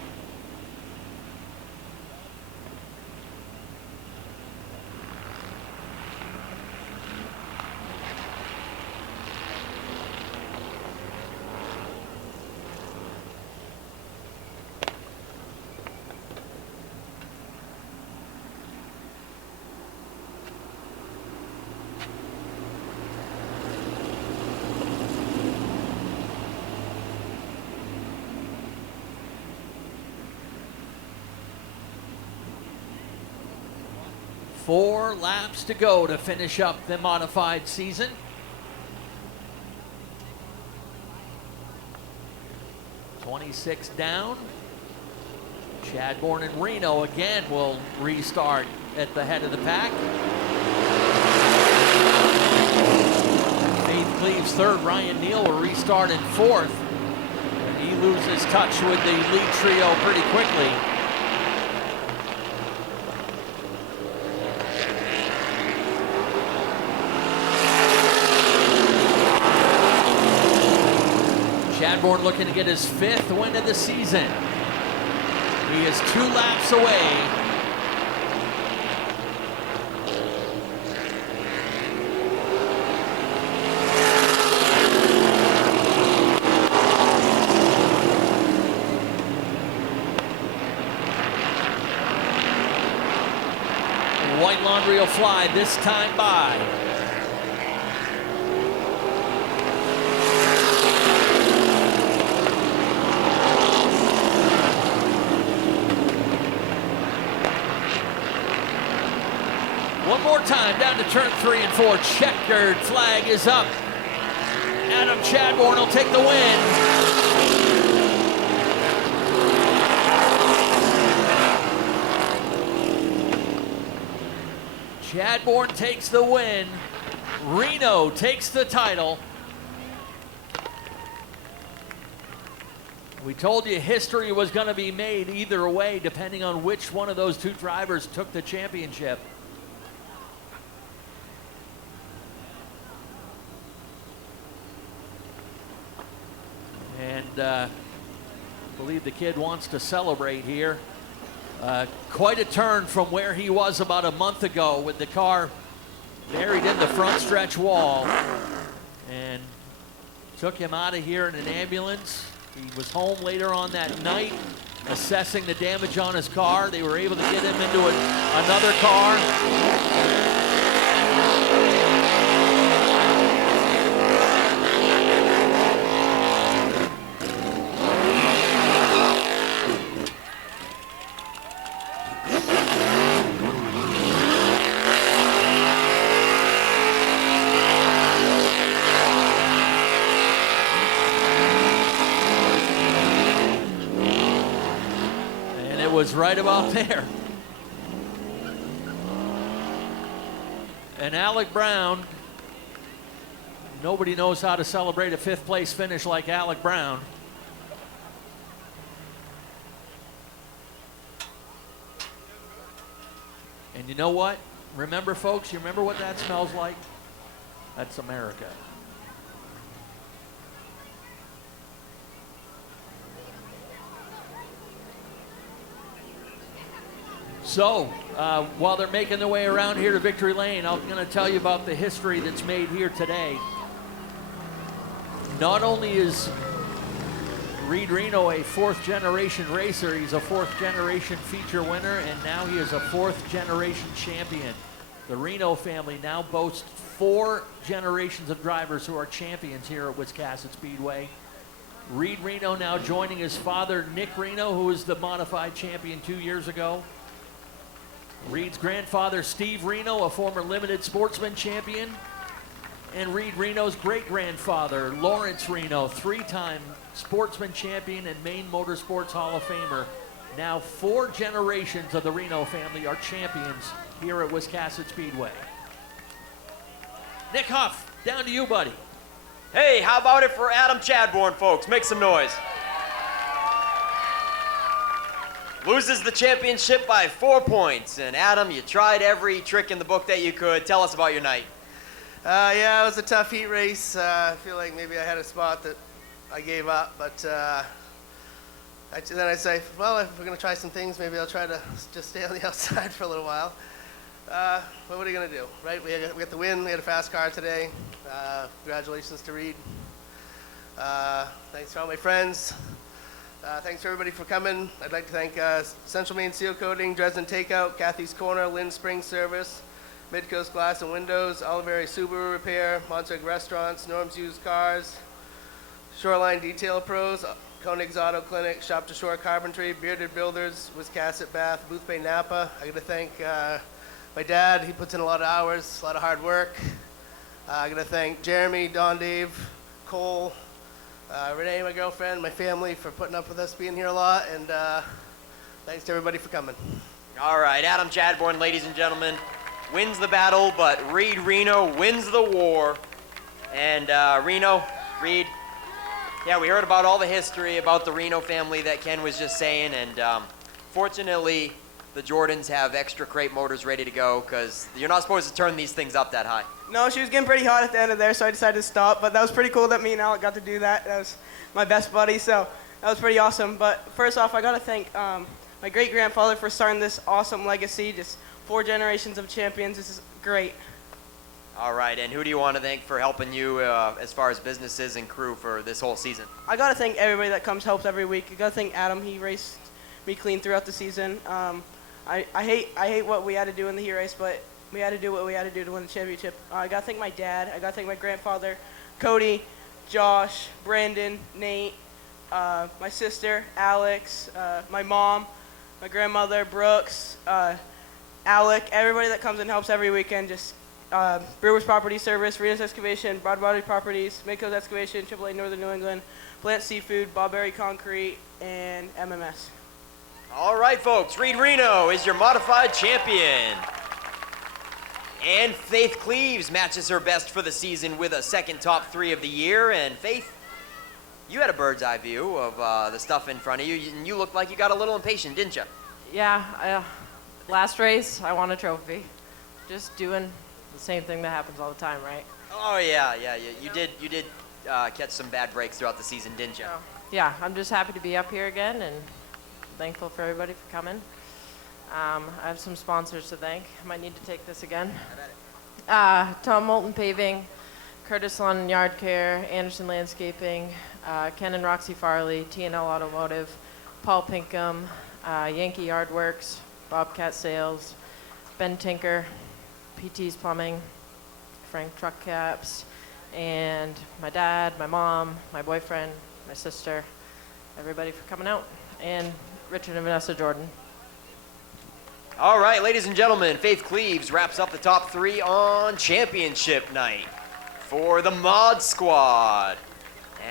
Four laps to go to finish up the modified season. .26 down. Chadbourne and Reno again will restart at the head of the pack. Faith Cleaves third. Ryan Neal will restart in fourth. He loses touch with the lead trio pretty quickly. Chadbourne looking to get his 5th win of the season. He is 2 laps away. White Laundry will fly this time by. One more time down to turn 3 and 4. Checkered flag is up. Adam Chadbourne will take the win. Chadbourne takes the win. Reno takes the title. We told you history was going to be made either way, depending on which one of those two drivers took the championship. And I believe the kid wants to celebrate here. Quite a turn from where he was about a month ago with the car buried in the front stretch wall, and took him out of here in an ambulance. He was home later on that night assessing the damage on his car. They were able to get him into another car. Was right about there. And Alec Brown Nobody knows how to celebrate a fifth place finish like Alec Brown. And you know what? Remember, folks, you remember what that smells like? That's America. So, while they're making their way around here to Victory Lane, I'm going to tell you about the history that's made here today. Not only is Reed Reno a fourth-generation racer, he's a fourth-generation feature winner, and now he is a fourth-generation champion. The Reno family now boasts 4 generations of drivers who are champions here at Wiscasset Speedway. Reed Reno now joining his father, Nick Reno, who was the modified champion 2 years ago. Reed's grandfather, Steve Reno, a former limited sportsman champion. And Reed Reno's great-grandfather, Lawrence Reno, 3-time sportsman champion and Maine Motorsports Hall of Famer. Now 4 generations of the Reno family are champions here at Wiscasset Speedway. Nick Huff, down to you, buddy. Hey, how about it for Adam Chadbourne, folks? Make some noise. Loses the championship by 4 points. And Adam, you tried every trick in the book that you could. Tell us about your night. Yeah, it was a tough heat race. I feel like maybe I had a spot that I gave up, but then I say, well, if we're going to try some things, maybe I'll try to just stay on the outside for a little while. But what are you going to do, right? We got the win. We had a fast car today. Congratulations to Reed. Thanks to all my friends. Thanks to everybody for coming. I'd like to thank Central Maine Seal Coating, Dresden Takeout, Kathy's Corner, Lynn Spring Service, Midcoast Glass and Windows, Oliveri Subaru Repair, Montague Restaurants, Norm's Used Cars, Shoreline Detail Pros, Koenig's Auto Clinic, Shop to Shore Carpentry, Bearded Builders, Wiscasset Bath, Booth Bay Napa. I got to thank my dad. He puts in a lot of hours, a lot of hard work. I got to thank Jeremy, Don, Dave, Cole, Renee, my girlfriend, my family for putting up with us being here a lot, and thanks to everybody for coming. All right, Adam Chadbourne, ladies and gentlemen, wins the battle, but Reed Reno wins the war. And Reed, yeah, we heard about all the history about the Reno family that Ken was just saying, and fortunately, the Jordans have extra crate motors ready to go, because you're not supposed to turn these things up that high. No, she was getting pretty hot at the end of there, so I decided to stop, but that was pretty cool that me and Alec got to do that. That was my best buddy, so that was pretty awesome. But first off, I got to thank my great-grandfather for starting this awesome legacy, just 4 generations of champions. This is great. All right, and who do you want to thank for helping you as far as businesses and crew for this whole season? I got to thank everybody that comes, helps every week. I got to thank Adam. He raced me clean throughout the season. I hate what we had to do in the heat race, but we had to do what we had to do to win the championship. I got to thank my dad. I got to thank my grandfather, Cody, Josh, Brandon, Nate, my sister, Alex, my mom, my grandmother, Brooks, Alec, everybody that comes and helps every weekend. Just Brewers Property Service, Rita's Excavation, Broadbody Properties, Mako's Excavation, AAA Northern New England, Plant Seafood, Bob Berry Concrete, and MMS. All right, folks, Reed Reno is your modified champion. And Faith Cleaves matches her best for the season with a second top 3 of the year. And Faith, you had a bird's eye view of the stuff in front of you, and you looked like you got a little impatient, didn't you? Yeah, last race, I won a trophy. Just doing the same thing that happens all the time, right? Oh, yeah. You did catch some bad breaks throughout the season, didn't you? Yeah, I'm just happy to be up here again and thankful for everybody for coming. I have some sponsors to thank. I might need to take this again. Tom Moulton Paving, Curtis Lawn Yard Care, Anderson Landscaping, Ken and Roxy Farley, T&L Automotive, Paul Pinkham, Yankee Yard Works, Bobcat Sales, Ben Tinker, PT's Plumbing, Frank Truck Caps, and my dad, my mom, my boyfriend, my sister, everybody for coming out, and Richard and Vanessa Jordan. All right, ladies and gentlemen, Faith Cleaves wraps up the top 3 on championship night for the Mod Squad.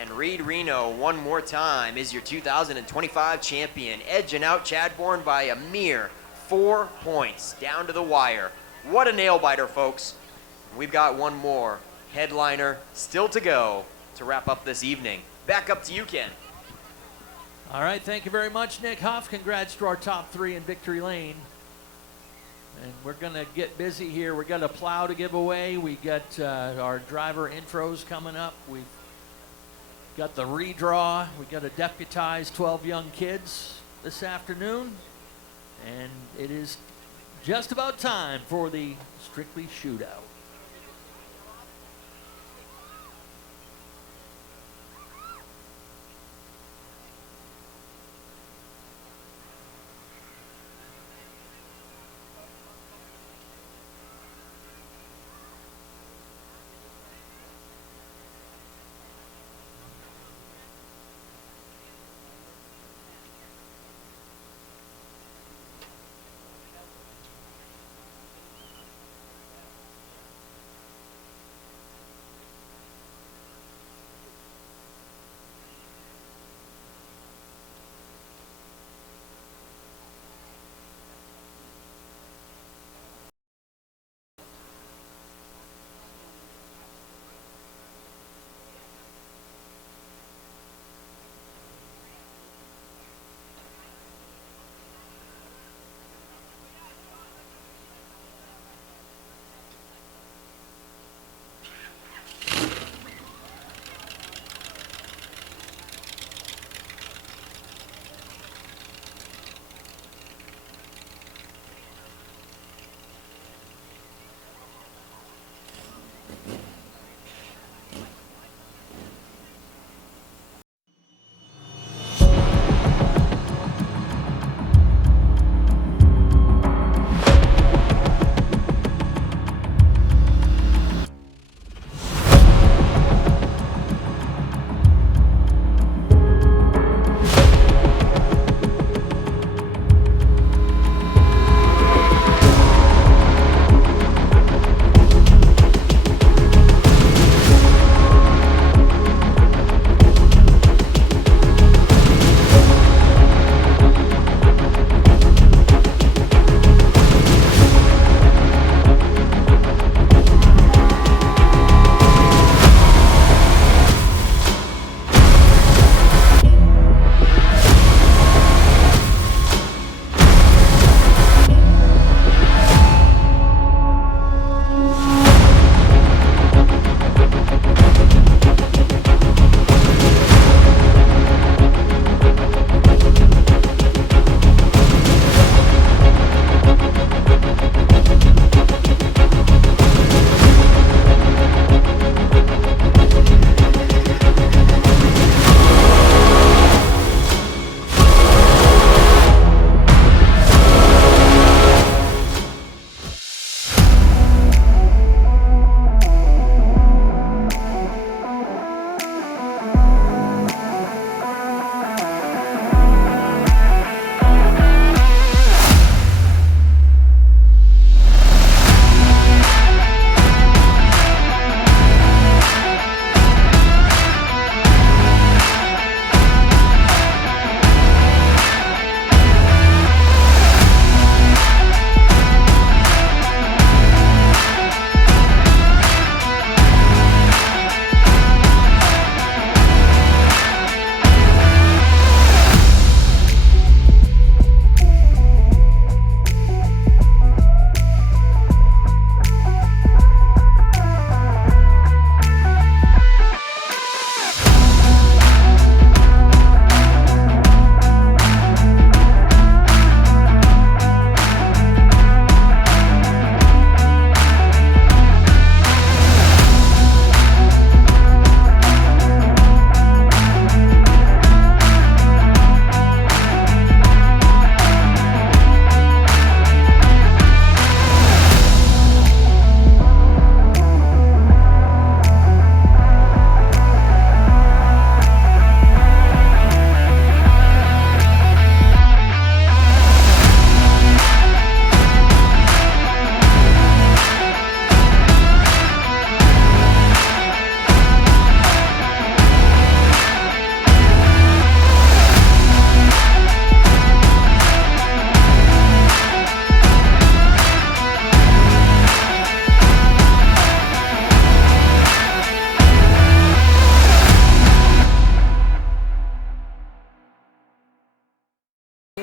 And Reed Reno, one more time, is your 2025 champion, edging out Chadbourne by a mere 4 points, down to the wire. What a nail-biter, folks. We've got one more headliner still to go to wrap up this evening. Back up to you, Ken. All right, thank you very much, Nick Huff. Congrats to our top 3 in Victory Lane. And we're going to get busy here. We got a plow to give away. We got our driver intros coming up. We've got the redraw. We got to deputize 12 young kids this afternoon. And it is just about time for the Strictly Shootout.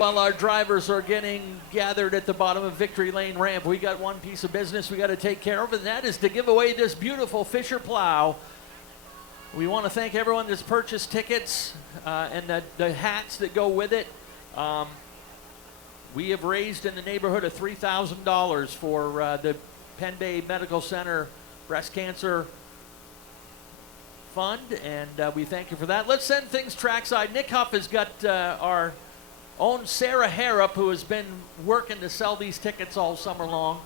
while our drivers are getting gathered at the bottom of Victory Lane ramp, we got one piece of business we got to take care of, and that is to give away this beautiful Fisher plow. We want to thank everyone that's purchased tickets and the hats that go with it. We have raised in the neighborhood of $3,000 for the Penn Bay Medical Center Breast Cancer Fund, and we thank you for that. Let's send things trackside. Nick Huff has got our own Sarah Harrop, who has been working to sell these tickets all summer long,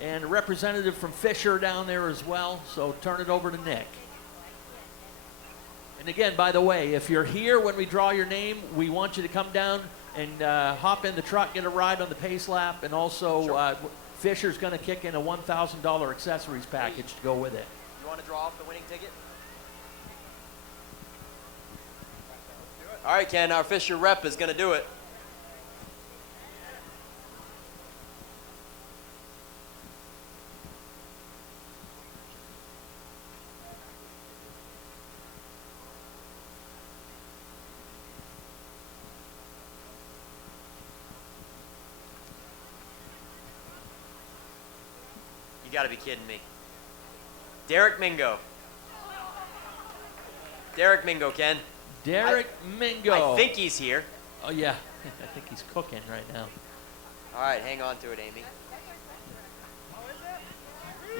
and a representative from Fisher down there as well, so turn it over to Nick. And again, by the way, if you're here when we draw your name, we want you to come down and hop in the truck, get a ride on the Pace Lap, and also Fisher's going to kick in a $1,000 accessories package to go with it. You want to draw off the winning ticket? All right, Ken, our Fisher rep is going to do it. You got to be kidding me. Derek Mingo. Derek Mingo, Ken. Derek Mingo. I think he's here. Oh, yeah. I think he's cooking right now. All right, hang on to it, Amy.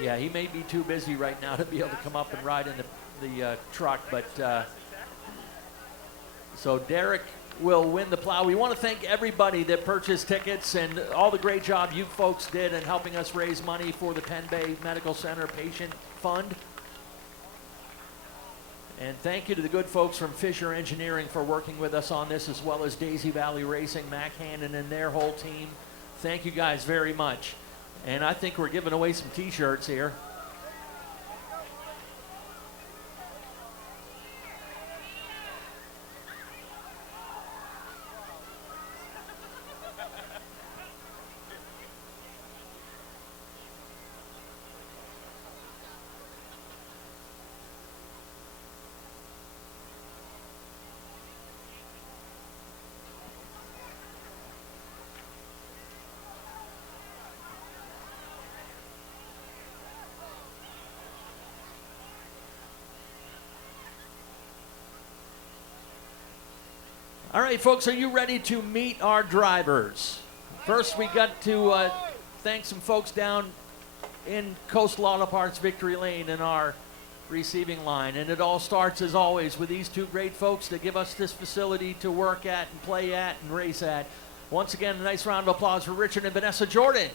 Yeah, he may be too busy right now to be able to come up and ride in the truck, but so Derek will win the plow. We want to thank everybody that purchased tickets and all the great job you folks did in helping us raise money for the Penn Bay Medical Center Patient Fund. And thank you to the good folks from Fisher Engineering for working with us on this, as well as Daisy Valley Racing, Mac Hannon and their whole team. Thank you guys very much. And I think we're giving away some t-shirts here. All right, folks, are you ready to meet our drivers? First, we got to thank some folks down in Coastal Auto Parts Victory Lane in our receiving line. And it all starts, as always, with these two great folks that give us this facility to work at and play at and race at. Once again, a nice round of applause for Richard and Vanessa Jordan.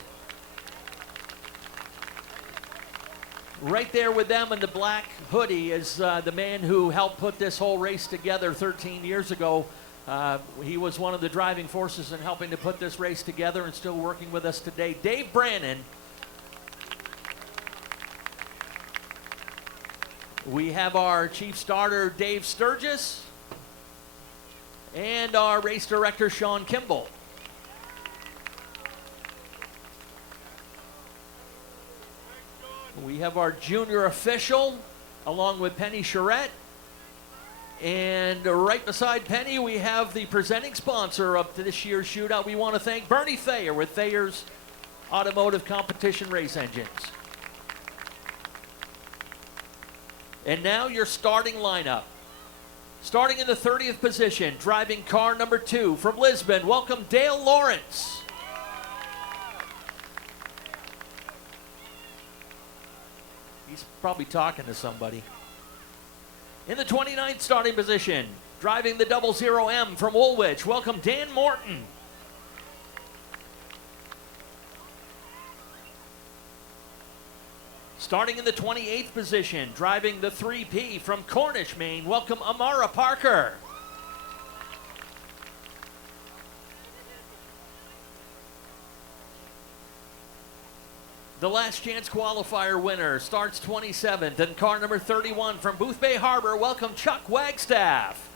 Right there with them in the black hoodie is the man who helped put this whole race together 13 years ago. He was one of the driving forces in helping to put this race together and still working with us today. Dave Brannon. We have our chief starter, Dave Sturgis, and our race director, Sean Kimball. We have our junior official, along with Penny Charette. And right beside Penny, we have the presenting sponsor of this year's shootout. We want to thank Bernie Thayer with Thayer's Automotive Competition Race Engines. And now your starting lineup. Starting in the 30th position, driving car number 2 from Lisbon, welcome Dale Lawrence. He's probably talking to somebody. In the 29th starting position, driving the 00M from Woolwich, welcome Dan Morton. Starting in the 28th position, driving the 3P from Cornish, Maine, welcome Amara Parker. The last chance qualifier winner starts 27th in car number 31 from Boothbay Harbor. Welcome Chuck Wagstaff.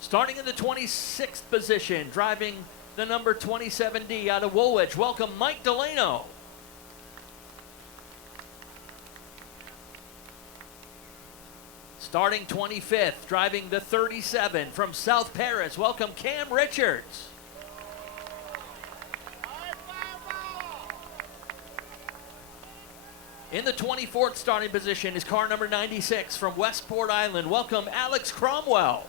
Starting in the 26th position, driving the number 27D out of Woolwich. Welcome Mike Delano. Starting 25th, driving the 37 from South Paris, welcome Cam Richards. In the 24th starting position is car number 96 from Westport Island. Welcome Alex Cromwell.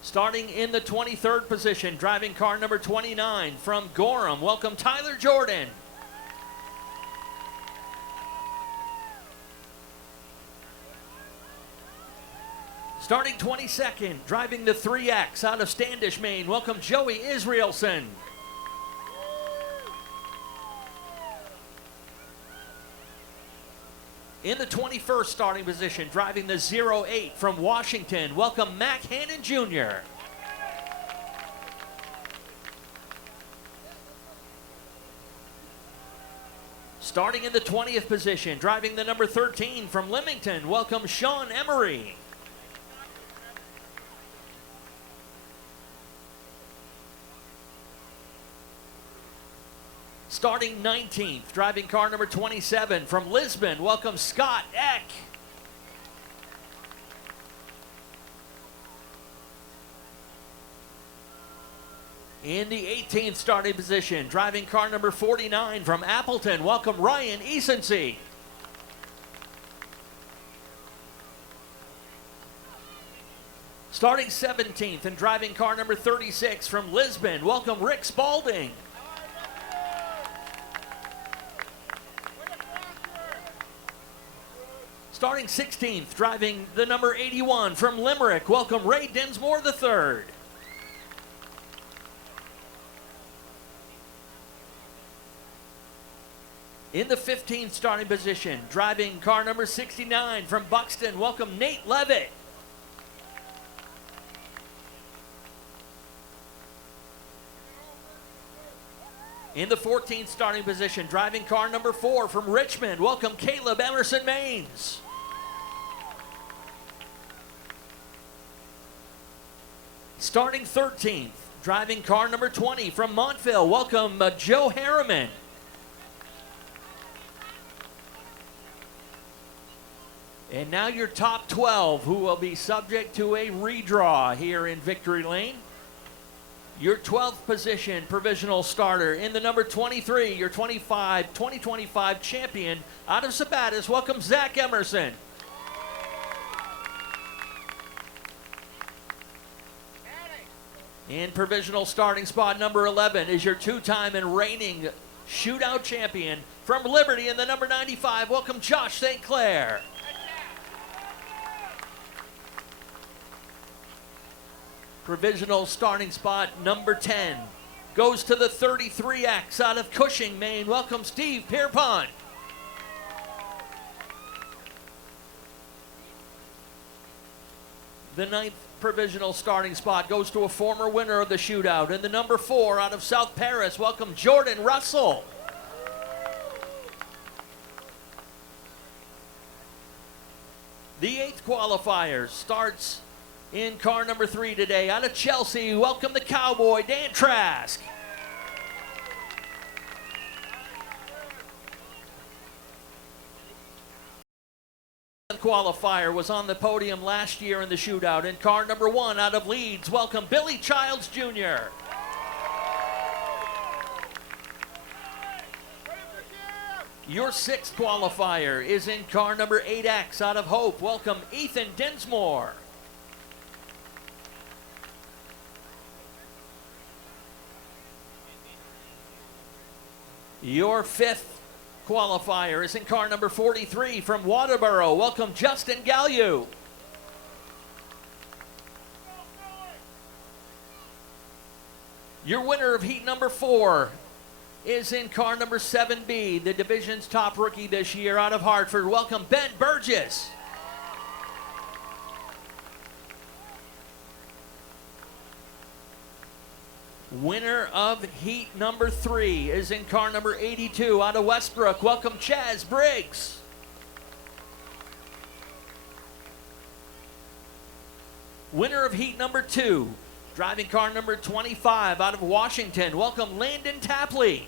Starting in the 23rd position, driving car number 29 from Gorham. Welcome Tyler Jordan. Starting 22nd, driving the 3X out of Standish, Maine. Welcome Joey Israelson. In the 21st starting position, driving the 08 from Washington. Welcome Mac Hannon Jr. Starting in the 20th position, driving the number 13 from Leamington. Welcome Sean Emery. Starting 19th, driving car number 27 from Lisbon. Welcome Scott Eck. In the 18th starting position, driving car number 49 from Appleton. Welcome Ryan Easonsey. Starting 17th and driving car number 36 from Lisbon. Welcome Rick Spalding. Starting 16th, driving the number 81 from Limerick. Welcome Ray Dinsmore III. In the 15th starting position, driving car number 69 from Buxton. Welcome Nate Levitt. In the 14th starting position, driving car number 4 from Richmond. Welcome Caleb Emerson Maines. Starting 13th, driving car number 20 from Montville. Welcome Joe Harriman. And now your top 12, who will be subject to a redraw here in Victory Lane. Your 12th position provisional starter in the number 23, your 2025 champion out of Sabatis. Welcome Zach Emerson. In provisional starting spot number 11 is your two-time and reigning shootout champion from Liberty in the number 95. Welcome Josh St. Clair. Provisional starting spot number 10 goes to the 33X out of Cushing, Maine. Welcome Steve Pierpont. The 9th provisional starting spot goes to a former winner of the shootout in the number 4 out of South Paris. Welcome Jordan Russell. The 8th qualifier starts in car number 3 today out of Chelsea. Welcome the Cowboy, Dan Trask. The qualifier was on the podium last year in the shootout in car number 1 out of Leeds. Welcome Billy Childs Jr. Your 6th qualifier is in car number 8X out of Hope. Welcome Ethan Dinsmore. Your 5th qualifier is in car number 43 from Waterboro. Welcome Justin Gallu. Your winner of heat number 4 is in car number 7B, the division's top rookie this year out of Hartford. Welcome Ben Burgess. Winner of heat number 3 is in car number 82 out of Westbrook. Welcome Chaz Briggs. Winner of heat number 2, driving car number 25 out of Washington. Welcome Landon Tapley.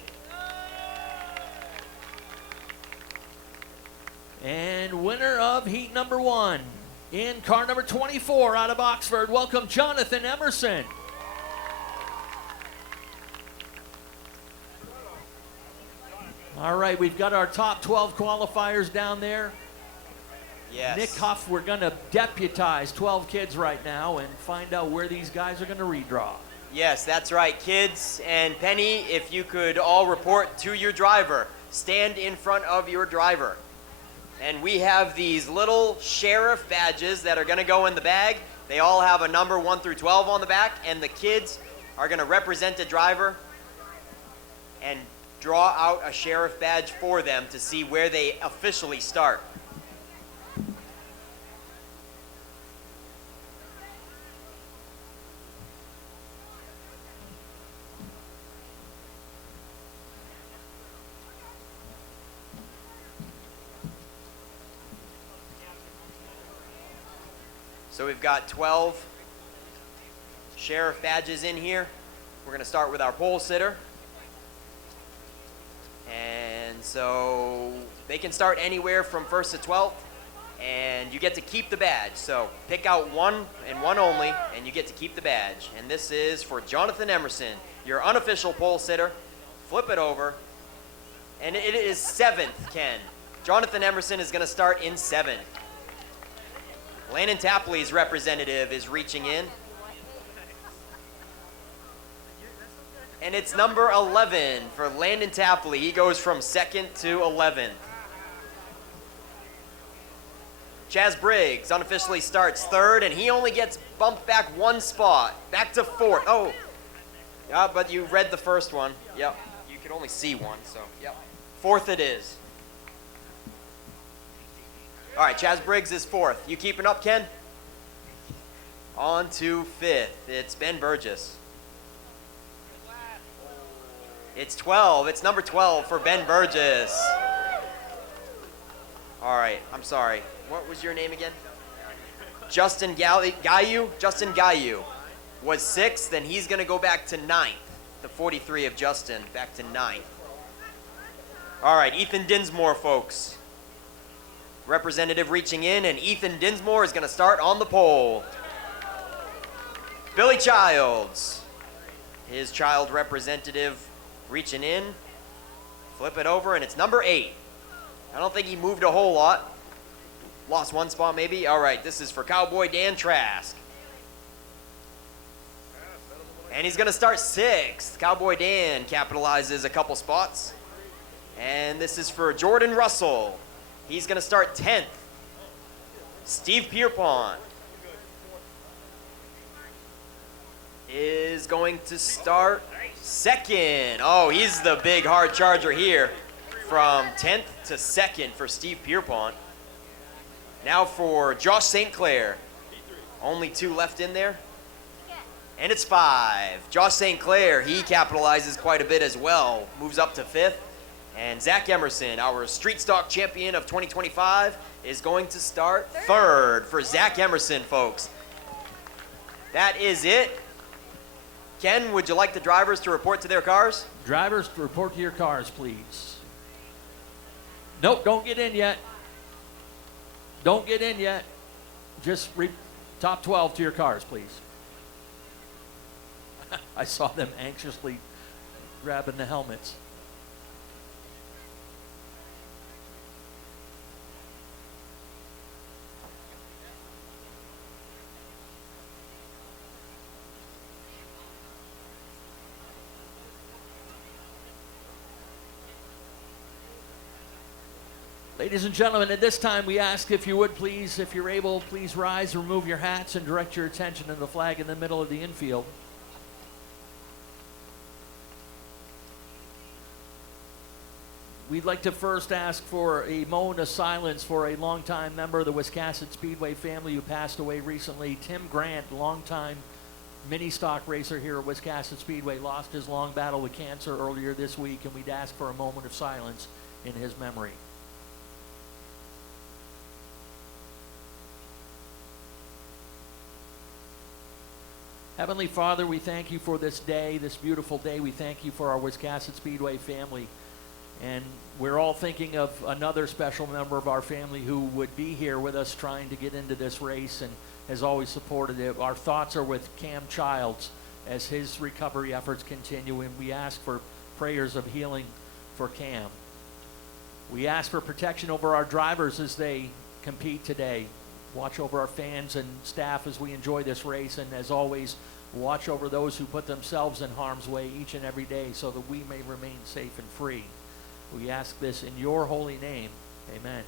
And winner of heat number 1 in car number 24 out of Oxford, welcome Jonathan Emerson. All right, we've got our top 12 qualifiers down there. Yes. Nick Huff, we're going to deputize 12 kids right now and find out where these guys are going to redraw. Yes, that's right, kids. And Penny, if you could all report to your driver. Stand in front of your driver. And we have these little sheriff badges that are going to go in the bag. They all have a number 1 through 12 on the back, and the kids are going to represent the driver and draw out a sheriff badge for them to see where they officially start. So we've got 12 sheriff badges in here. We're going to start with our pole sitter. And so they can start anywhere from 1st to 12th, and you get to keep the badge. So pick out one and one only, and you get to keep the badge. And this is for Jonathan Emerson, your unofficial pole sitter. Flip it over, and it is 7th, Ken. Jonathan Emerson is going to start in 7th. Landon Tapley's representative is reaching in. And it's number 11 for Landon Tapley. He goes from 2nd to 11th. Chaz Briggs unofficially starts 3rd, and he only gets bumped back 1 spot. Back to 4th. Oh, yeah, but you read the first one. Yep, you could only see one, so yep. 4th it is. All right, Chaz Briggs is 4th. You keeping up, Ken? On to 5th. It's Ben Burgess. It's 12. It's number 12 for Ben Burgess. All right, I'm sorry. What was your name again? Justin Gayu? Justin Gayu was 6th, and he's going to go back to 9th. The 43 of Justin, back to 9th. All right, Ethan Dinsmore, folks. Representative reaching in, and Ethan Dinsmore is going to start on the pole. Billy Childs, his child representative reaching in. Flip it over, and it's number 8. I don't think he moved a whole lot. Lost 1 spot maybe. All right, this is for Cowboy Dan Trask. And he's going to start 6th. Cowboy Dan capitalizes a couple spots. And this is for Jordan Russell. He's going to start 10th. Steve Pierpont is going to start 2nd. Oh, he's the big hard charger here. From 10th to 2nd for Steve Pierpont. Now for Josh St. Clair. Only 2 left in there. And it's 5. Josh St. Clair, he capitalizes quite a bit as well. Moves up to 5th. And Zach Emerson, our street stock champion of 2025, is going to start 3rd for Zach Emerson, folks. That is it. Ken, would you like the drivers to report to their cars? Drivers, report to your cars, please. Nope, don't get in yet. Don't get in yet. Just top 12 to your cars, please. I saw them anxiously grabbing the helmets. Ladies and gentlemen, at this time we ask if you would please, if you're able, please rise, remove your hats, and direct your attention to the flag in the middle of the infield. We'd like to first ask for a moment of silence for a longtime member of the Wiscasset Speedway family who passed away recently. Tim Grant, longtime mini stock racer here at Wiscasset Speedway, lost his long battle with cancer earlier this week, and we'd ask for a moment of silence in his memory. Heavenly Father, we thank you for this day, this beautiful day. We thank you for our Wiscasset Speedway family. And we're all thinking of another special member of our family who would be here with us trying to get into this race and has always supported it. Our thoughts are with Cam Childs as his recovery efforts continue, and we ask for prayers of healing for Cam. We ask for protection over our drivers as they compete today. Watch over our fans and staff as we enjoy this race, and as always, watch over those who put themselves in harm's way each and every day so that we may remain safe and free. We ask this in your holy name. Amen.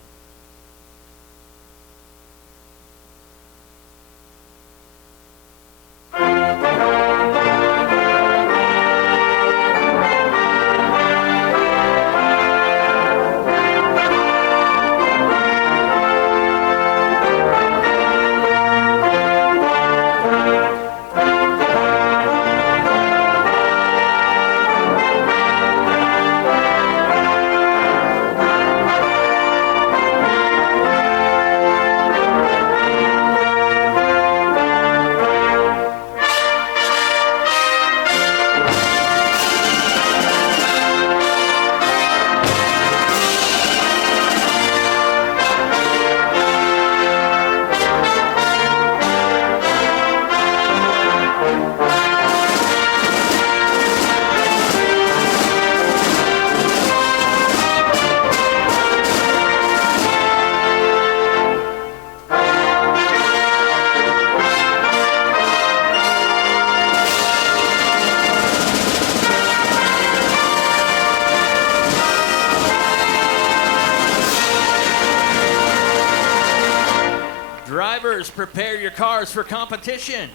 Drivers, prepare your cars for competition.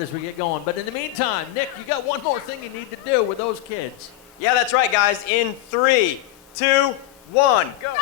that as we get going. But in the meantime, Nick, you got one more thing you need to do with those kids. Yeah, that's right, guys. In 3, 2, 1, go!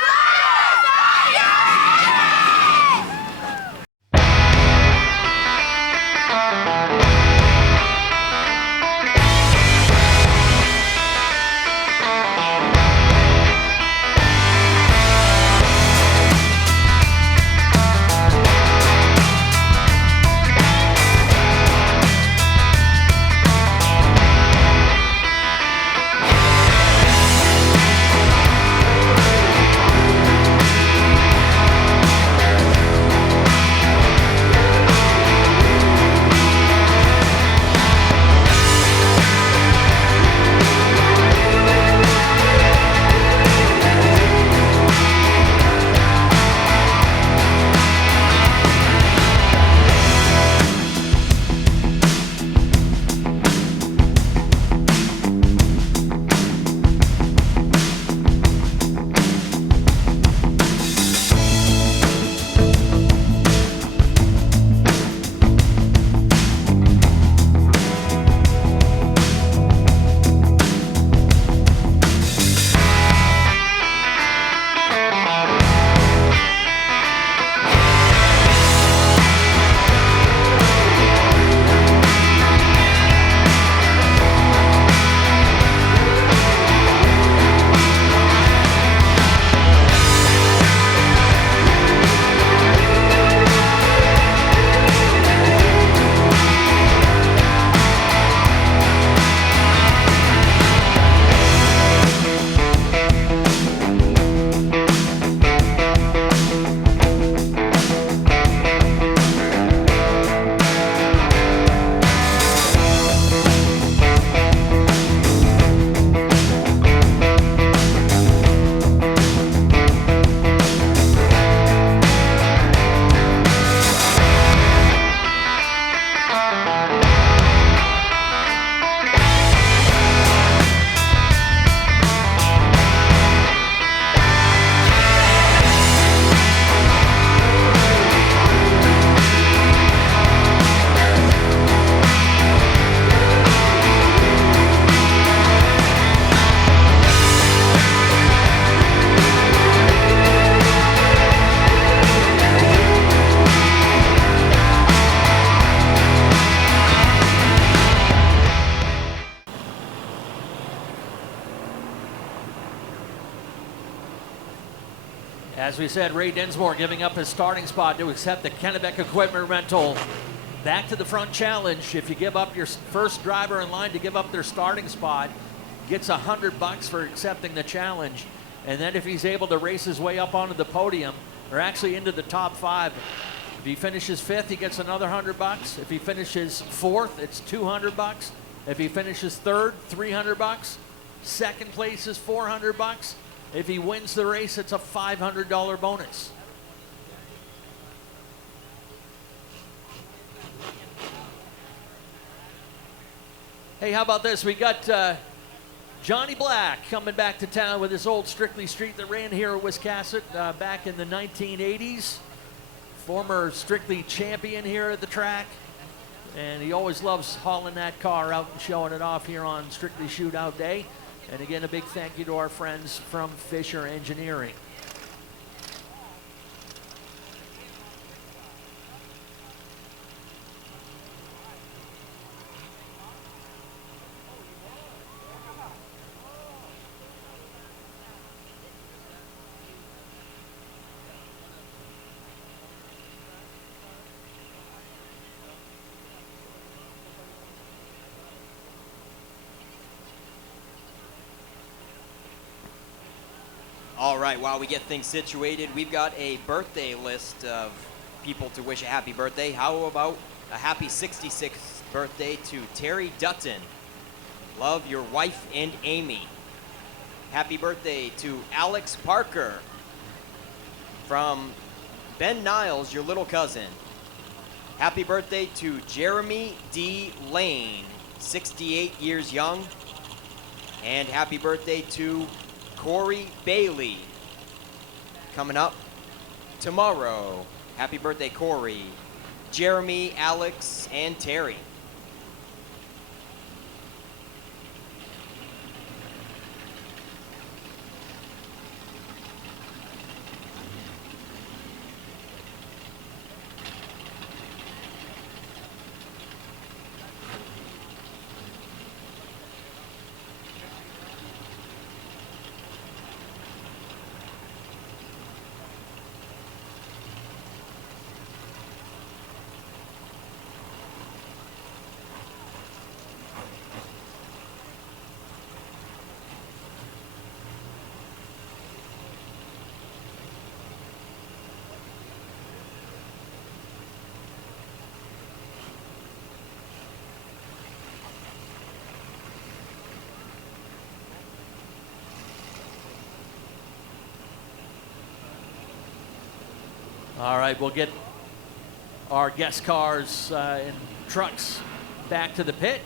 As we said, Ray Dinsmore giving up his starting spot to accept the Kennebec Equipment Rental Back to the Front Challenge. If you give up your first driver in line to give up their starting spot, gets $100 for accepting the challenge. And then if he's able to race his way up onto the podium, or actually into the top 5, if he finishes 5th, he gets another $100. If he finishes 4th, it's $200. If he finishes 3rd, $300. Second place is $400. If he wins the race, it's a $500 bonus. Hey, how about this? We got Johnny Black coming back to town with his old Strictly Street that ran here at Wiscasset back in the 1980s. Former Strictly champion here at the track. And he always loves hauling that car out and showing it off here on Strictly Shootout Day. And again, a big thank you to our friends from Fisher Engineering. All right, while we get things situated, we've got a birthday list of people to wish a happy birthday. How about a happy 66th birthday to Terry Dutton? Love your wife and Amy. Happy birthday to Alex Parker. From Ben Niles, your little cousin. Happy birthday to Jeremy D. Lane, 68 years young. And happy birthday to Corey Bailey, coming up tomorrow. Happy birthday, Corey, Jeremy, Alex, and Terry. All right, we'll get our guest cars and trucks back to the pit.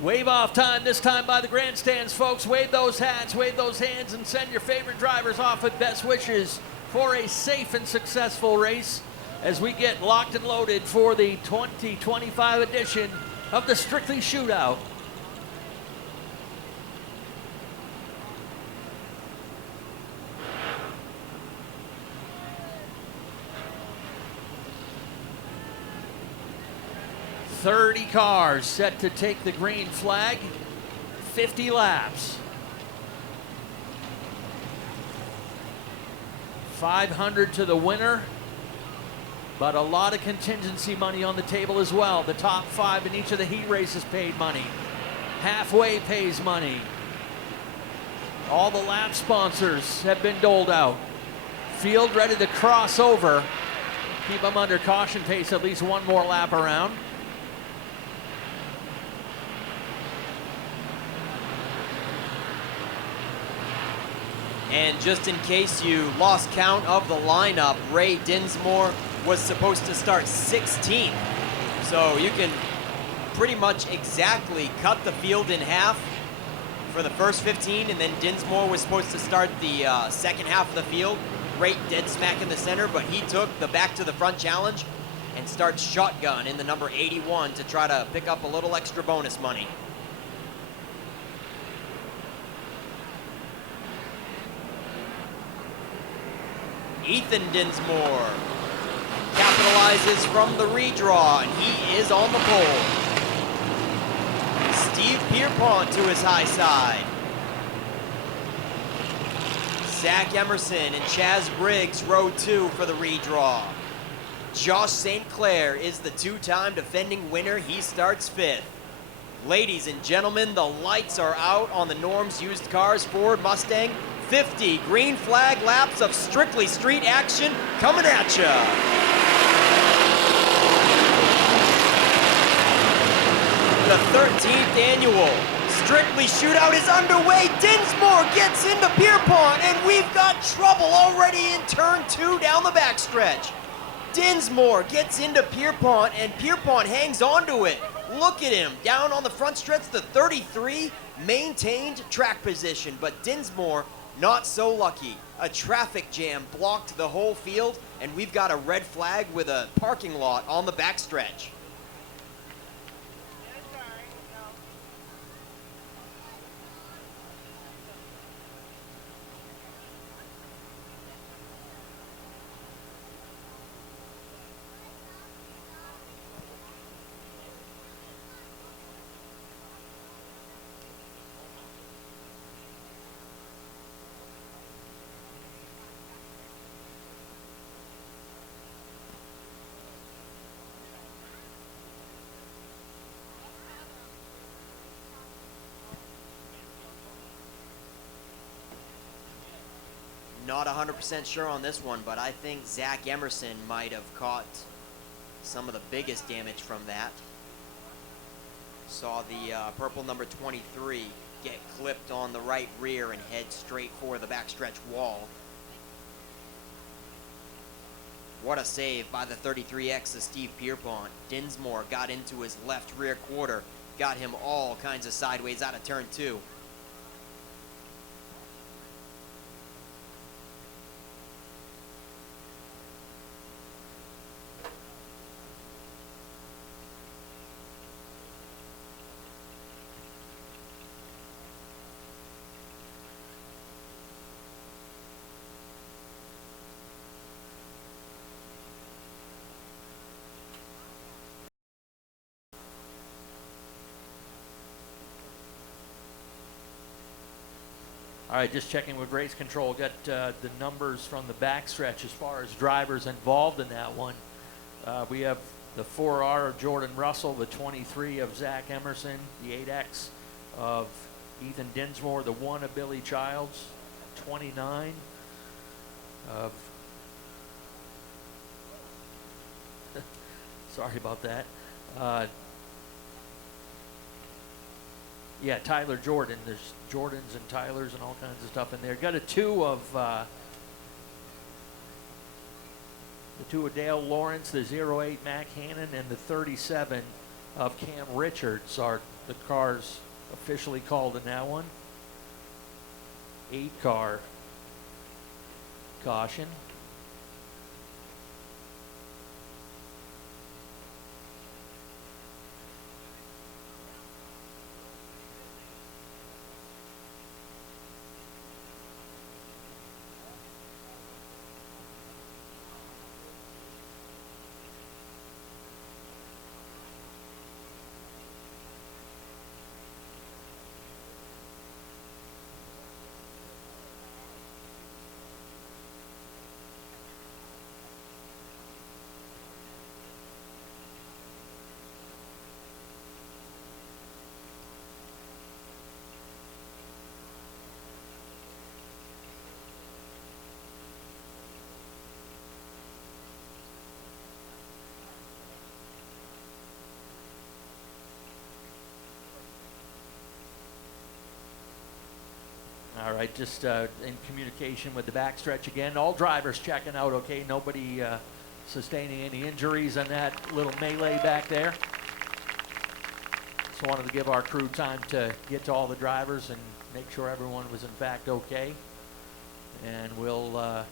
Wave off time, this time by the grandstands, folks. Wave those hats, wave those hands, and send your favorite drivers off with best wishes for a safe and successful race as we get locked and loaded for the 2025 edition of the Strictly Shootout. .30 cars set to take the green flag, 50 laps. 500 to the winner, but a lot of contingency money on the table as well. The top 5 in each of the heat races paid money. Halfway pays money. All the lap sponsors have been doled out. Field ready to cross over. Keep them under caution pace at least one more lap around. And just in case you lost count of the lineup, Ray Dinsmore was supposed to start 16th. So you can pretty much exactly cut the field in half for the first 15, and then Dinsmore was supposed to start the second half of the field, right dead smack in the center, but he took the back to the front challenge and starts shotgun in the number 81 to try to pick up a little extra bonus money. Ethan Dinsmore capitalizes from the redraw, and he is on the pole. Steve Pierpont to his high side. Zach Emerson and Chaz Briggs, row 2 for the redraw. Josh St. Clair is the 2-time defending winner. He starts 5th. Ladies and gentlemen, the lights are out on the Norms Used Cars Ford Mustang. 50 green flag laps of strictly street action coming at ya. The 13th annual Strictly Shootout is underway. Dinsmore gets into Pierpont, and we've got trouble already in turn 2 down the backstretch. Dinsmore gets into Pierpont, and Pierpont hangs on to it. Look at him, down on the front stretch, the 33 maintained track position, but Dinsmore not so lucky. A traffic jam blocked the whole field, and we've got a red flag with a parking lot on the backstretch. Not 100% sure on this one, but I think Zach Emerson might have caught some of the biggest damage from that. Saw the purple number 23 get clipped on the right rear and head straight for the backstretch wall. What a save by the 33X of Steve Pierpont. Dinsmore got into his left rear quarter, got him all kinds of sideways out of turn 2. All right, just checking with race control. Got the numbers from the backstretch as far as drivers involved in that one. We have the 4R of Jordan Russell, the 23 of Zach Emerson, the 8X of Ethan Dinsmore, the 1 of Billy Childs, 29 of sorry about that. Yeah, Tyler Jordan. There's Jordans and Tylers and all kinds of stuff in there. Got a 2 of the 2 of Dale Lawrence, the 08 Mac Hannon, and the 37 of Cam Richards are the cars officially called in that one. 8-car caution. All right, just in communication with the backstretch again. All drivers checking out okay. Nobody sustaining any injuries on that little melee back there. Just wanted to give our crew time to get to all the drivers and make sure everyone was in fact okay. And we'll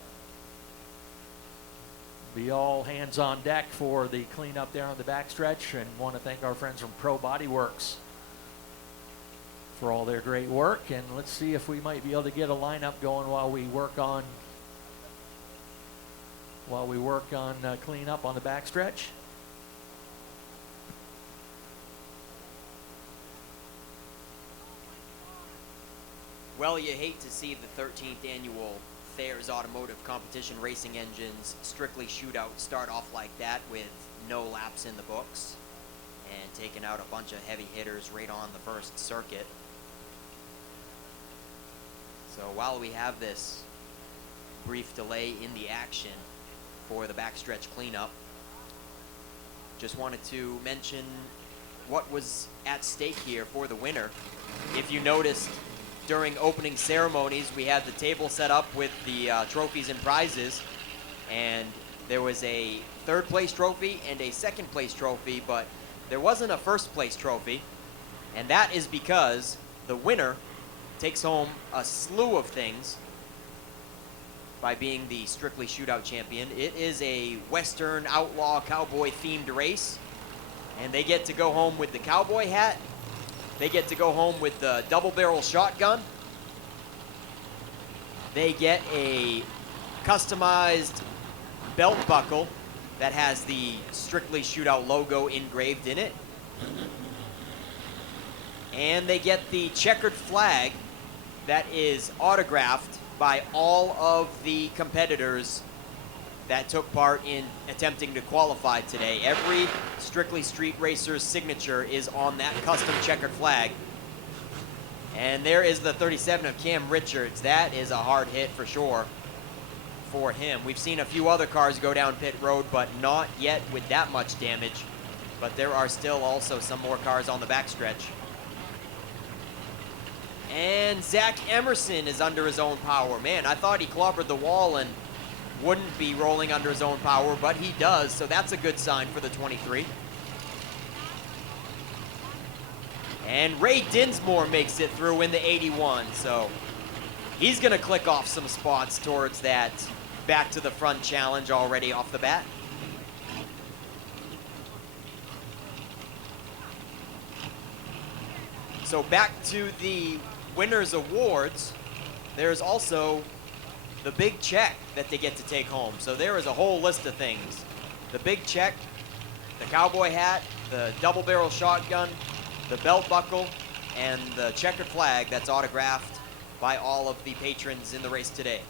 be all hands on deck for the cleanup there on the backstretch, and want to thank our friends from Pro Body Works for all their great work. And let's see if we might be able to get a lineup going while we work on cleanup on the backstretch. Well, you hate to see the 13th annual Thayer's Automotive Competition Racing Engines Strictly Shootout start off like that with no laps in the books and taking out a bunch of heavy hitters right on the first circuit. So while we have this brief delay in the action for the backstretch cleanup, just wanted to mention what was at stake here for the winner. If you noticed, during opening ceremonies, we had the table set up with the trophies and prizes, and there was a third place trophy and a second place trophy, but there wasn't a first place trophy, and that is because the winner takes home a slew of things by being the Strictly Shootout champion. It is a Western Outlaw Cowboy themed race, and they get to go home with the cowboy hat. They get to go home with the double barrel shotgun. They get a customized belt buckle that has the Strictly Shootout logo engraved in it. And they get the checkered flag that is autographed by all of the competitors that took part in attempting to qualify today. Every Strictly Street Racer's signature is on that custom checkered flag. And there is the 37 of Cam Richards. That is a hard hit for sure. for him. We've seen a few other cars go down pit road, but not yet with that much damage. But there are still also some more cars on the backstretch. And Zach Emerson is under his own power. Man, I thought he clobbered the wall and wouldn't be rolling under his own power, but he does, so that's a good sign for the 23. And Ray Dinsmore makes it through in the 81, so he's gonna click off some spots towards that back to the front challenge already off the bat. So back to the winners awards, there's also the big check that they get to take home. So there is a whole list of things. The big check, the cowboy hat, the double barrel shotgun, the belt buckle, and the checkered flag that's autographed by all of the patrons in the race today.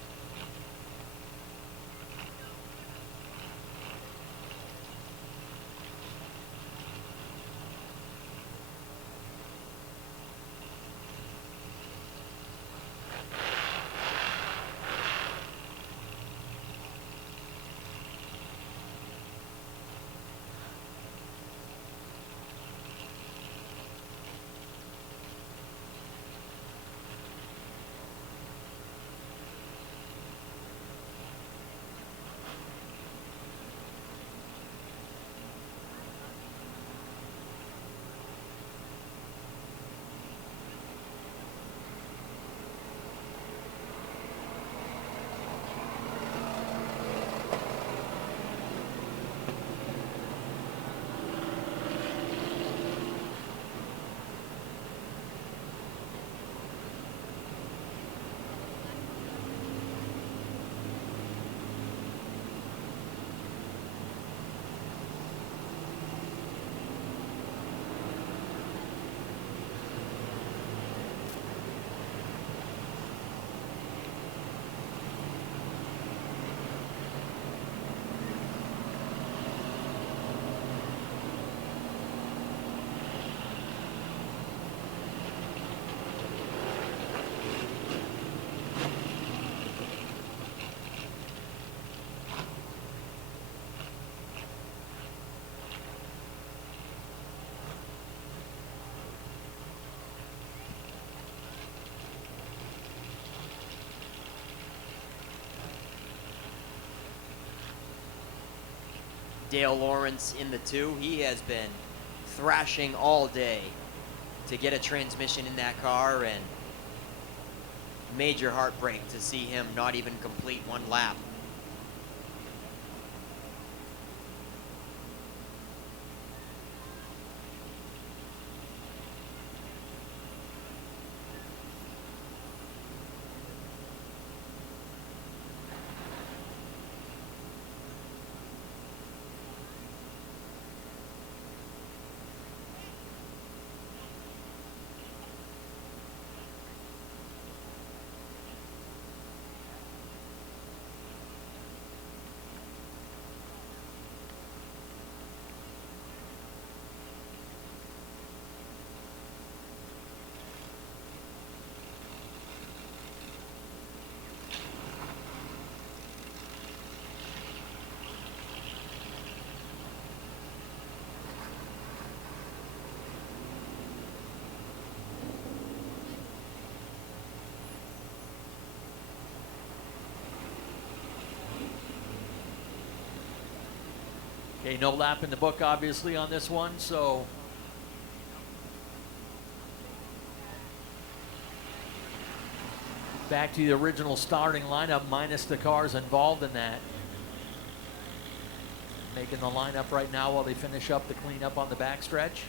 Dale Lawrence in the 2. He has been thrashing all day to get a transmission in that car, and major heartbreak to see him not even complete one lap. Okay, no lap in the book, obviously, on this one, so back to the original starting lineup minus the cars involved in that. Making the lineup right now while they finish up the cleanup on the backstretch.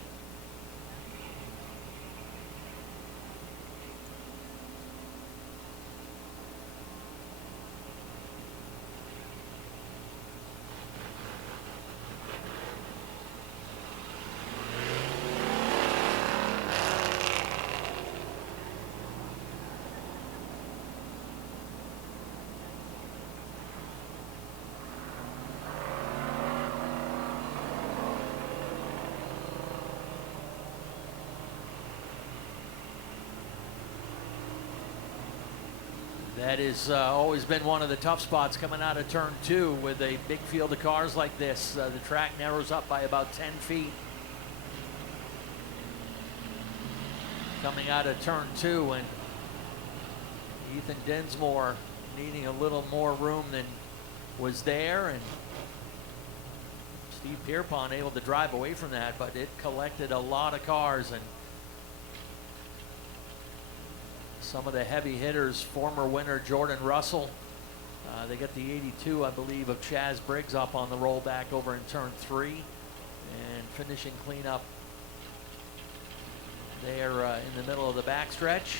That has always been one of the tough spots coming out of turn 2 with a big field of cars like this. The track narrows up by about 10 feet. Coming out of turn 2, and Ethan Dinsmore needing a little more room than was there, and Steve Pierpont able to drive away from that, but it collected a lot of cars, and some of the heavy hitters, former winner Jordan Russell, they got the 82, I believe, of Chaz Briggs up on the rollback over in turn 3, and finishing cleanup there in the middle of the backstretch.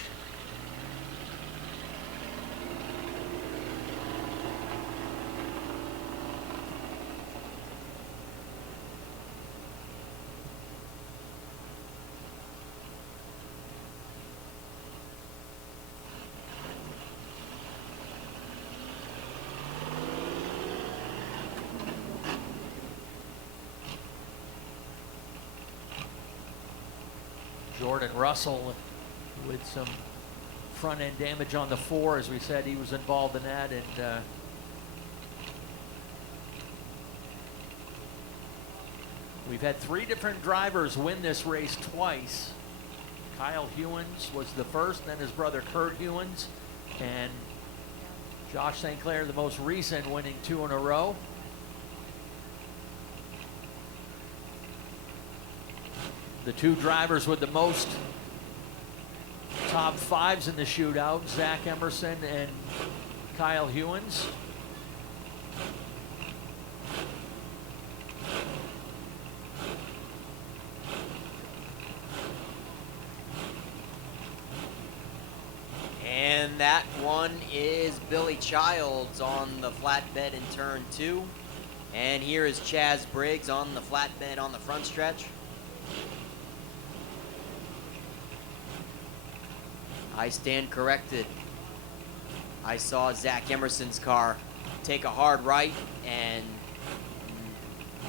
Jordan Russell with some front end damage on the 4. As we said, he was involved in that, and we've had 3 different drivers win this race twice. Kyle Hewins was the first, then his brother Kurt Hewins, and Josh St. Clair, the most recent, winning 2 in a row. The 2 drivers with the most top 5s in the shootout, Zach Emerson and Kyle Hewins. And that one is Billy Childs on the flatbed in turn 2. And here is Chaz Briggs on the flatbed on the front stretch. I stand corrected. I saw Zach Emerson's car take a hard right and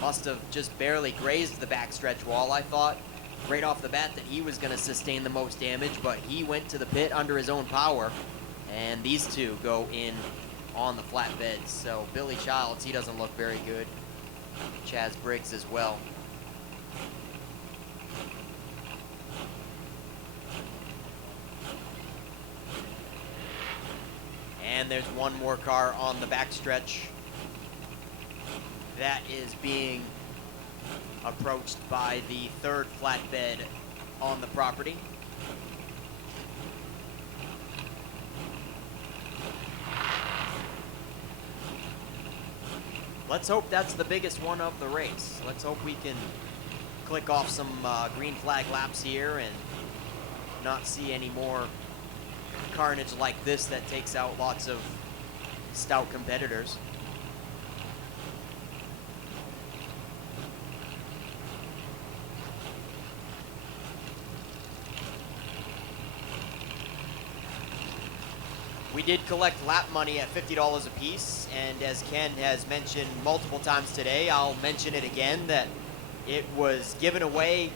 must have just barely grazed the backstretch wall. I thought right off the bat that he was going to sustain the most damage, but he went to the pit under his own power, and these 2 go in on the flatbeds. So Billy Childs, he doesn't look very good. Chaz Briggs as well. And there's one more car on the backstretch that is being approached by the 3rd flatbed on the property. Let's hope that's the biggest one of the race. Let's hope we can click off some green flag laps here and not see any more carnage like this that takes out lots of stout competitors. We did collect lap money at $50 a piece, and as Ken has mentioned multiple times today, I'll mention it again, that it was given away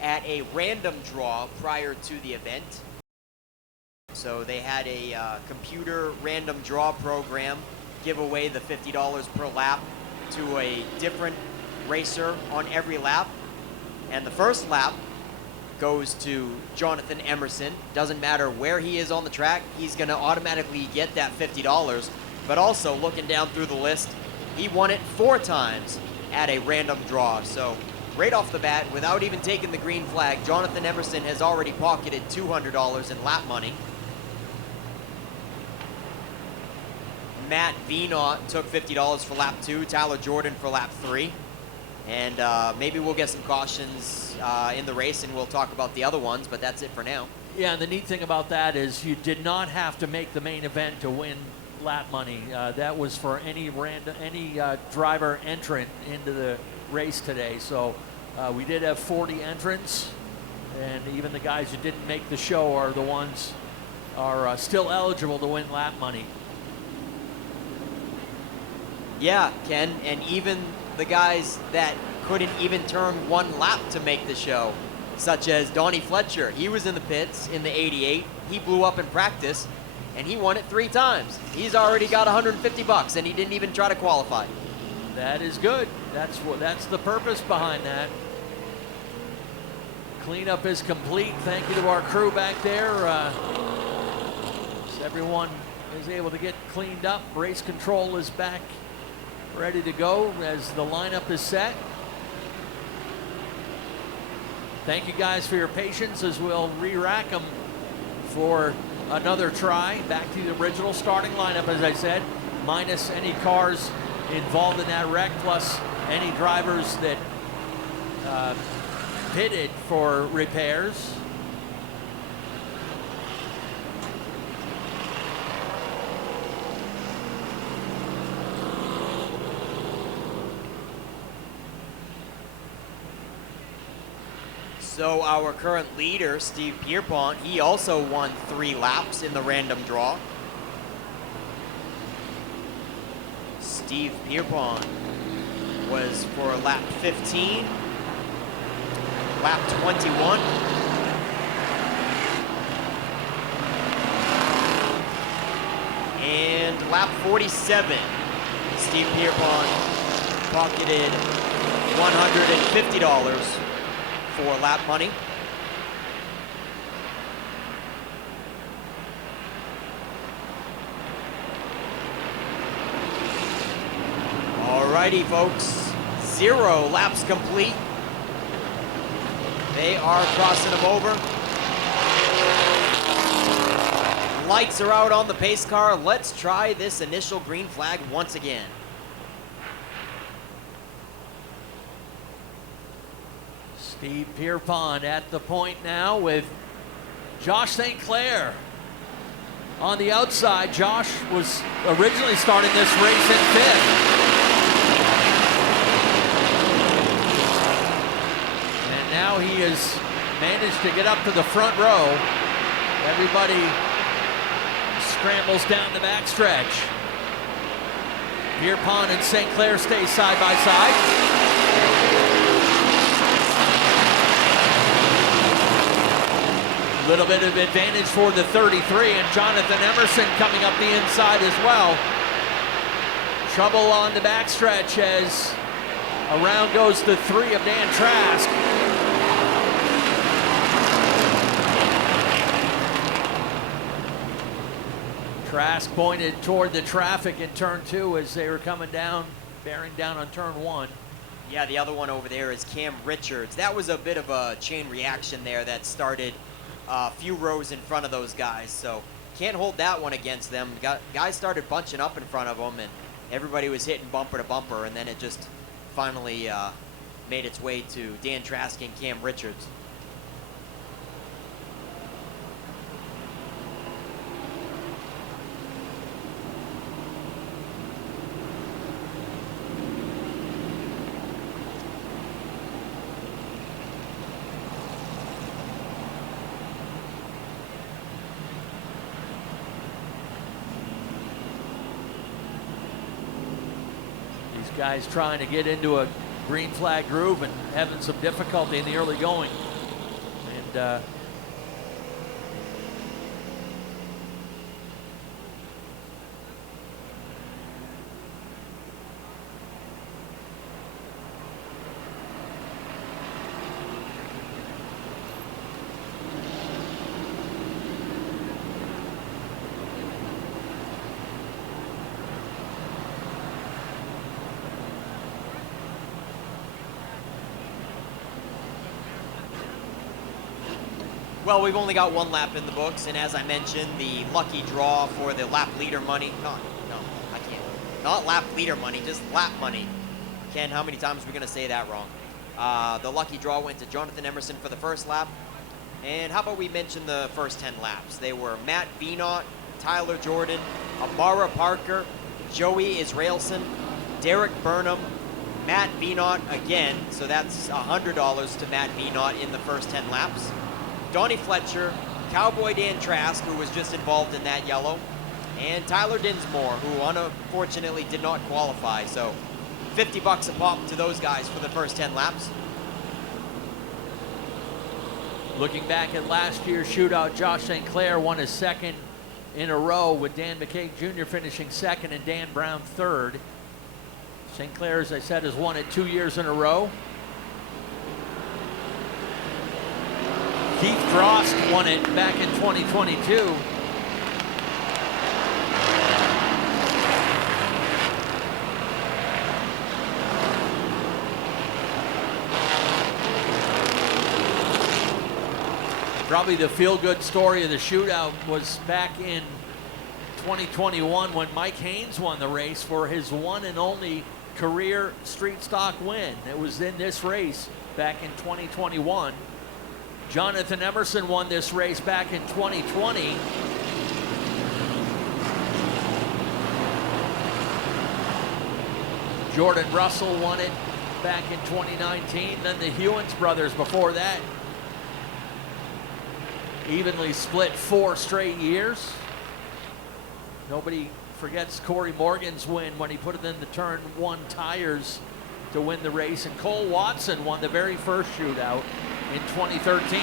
at a random draw prior to the event. So they had a computer random draw program give away the $50 per lap to a different racer on every lap. And the first lap goes to Jonathan Emerson. Doesn't matter where he is on the track, he's going to automatically get that $50. But also, looking down through the list, he won it 4 times at a random draw. So right off the bat, without even taking the green flag, Jonathan Emerson has already pocketed $200 in lap money. Matt Venot took $50 for lap 2, Tyler Jordan for lap 3. And maybe we'll get some cautions in the race and we'll talk about the other ones, but that's it for now. Yeah, and the neat thing about that is you did not have to make the main event to win lap money. That was for any driver entrant into the race today. So we did have 40 entrants, and even the guys who didn't make the show are the ones are still eligible to win lap money. Yeah, Ken, and even the guys that couldn't even turn 1 lap to make the show, such as Donnie Fletcher. He was in the pits in the 88. He blew up in practice, and he won it 3 times. He's already got 150 bucks, and he didn't even try to qualify. That is good. That's the purpose behind that. Cleanup is complete. Thank you to our crew back there. Everyone is able to get cleaned up. Race control is back, ready to go as the lineup is set. Thank you guys for your patience as we'll re-rack them for another try. Back to the original starting lineup, as I said, minus any cars involved in that wreck, plus any drivers that pitted for repairs. So our current leader, Steve Pierpont, he also won 3 laps in the random draw. Steve Pierpont was for lap 15, lap 21, and lap 47. Steve Pierpont pocketed $150 for lap money. Alrighty, folks. 0 laps complete. They are crossing them over. Lights are out on the pace car. Let's try this initial green flag once again. Steve Pierpont at the point now with Josh St. Clair on the outside. Josh was originally starting this race in 5th. And now he has managed to get up to the front row. Everybody scrambles down the backstretch. Pierpont and St. Clair stay side by side. Little bit of advantage for the 33, and Jonathan Emerson coming up the inside as well. Trouble on the backstretch as around goes the 3 of Dan Trask. Trask pointed toward the traffic in turn 2 as they were coming down, bearing down on turn 1. Yeah, the other one over there is Cam Richards. That was a bit of a chain reaction there that started a few rows in front of those guys, so can't hold that one against them. Guys started bunching up in front of them, and everybody was hitting bumper to bumper, and then it just finally made its way to Dan Trask and Cam Richards. Guys trying to get into a green flag groove and having some difficulty in the early going. And Well, we've only got 1 lap in the books, and as I mentioned, the lucky draw for the lap leader money, not lap leader money, just lap money. Ken, how many times are we going to say that wrong? The lucky draw went to Jonathan Emerson for the first lap. And how about we mention the first 10 laps? They were Matt Venot, Tyler Jordan, Amara Parker, Joey Israelson, Derek Burnham, Matt Venot again, so that's $100 to Matt Venot in the first 10 laps. Donnie Fletcher, Cowboy Dan Trask, who was just involved in that yellow, and Tyler Dinsmore, who unfortunately did not qualify. So $50 a pop to those guys for the first 10 laps. looking back at last year's shootout, Josh St. Clair won his 2nd in a row, with Dan McCaig Jr. finishing second and Dan Brown third. St. Clair, as I said, has won it 2 years in a row. Keith Frost won it back in 2022. Probably the feel-good story of the shootout was back in 2021 when Mike Haynes won the race for his one and only career street stock win. It was in this race back in 2021. Jonathan Emerson won this race back in 2020. Jordan Russell won it back in 2019. Then the Hewins brothers before that. Evenly split 4 straight years. Nobody forgets Corey Morgan's win when he put it in the turn 1 tires to win the race. And Cole Watson won the very first shootout in 2013.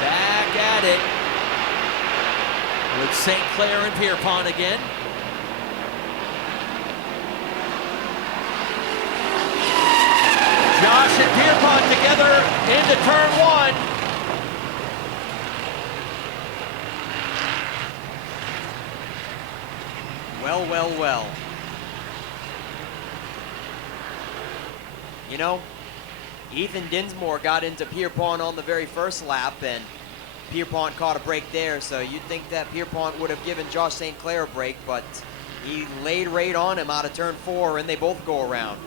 Back at it with St. Clair and Pierpont again. Josh and Pierpont together into turn 1. Well, well, well. You know, Ethan Dinsmore got into Pierpont on the very first lap, and Pierpont caught a break there, so you'd think that Pierpont would have given Josh St. Clair a break, but he laid right on him out of turn 4, and they both go around.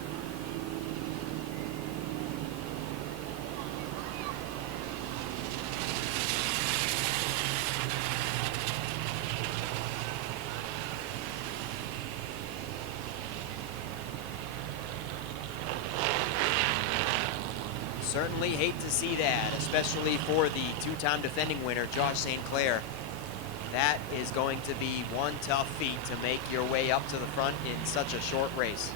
Certainly hate to see that, especially for the 2-time defending winner, Josh St. Clair. That is going to be one tough feat to make your way up to the front in such a short race.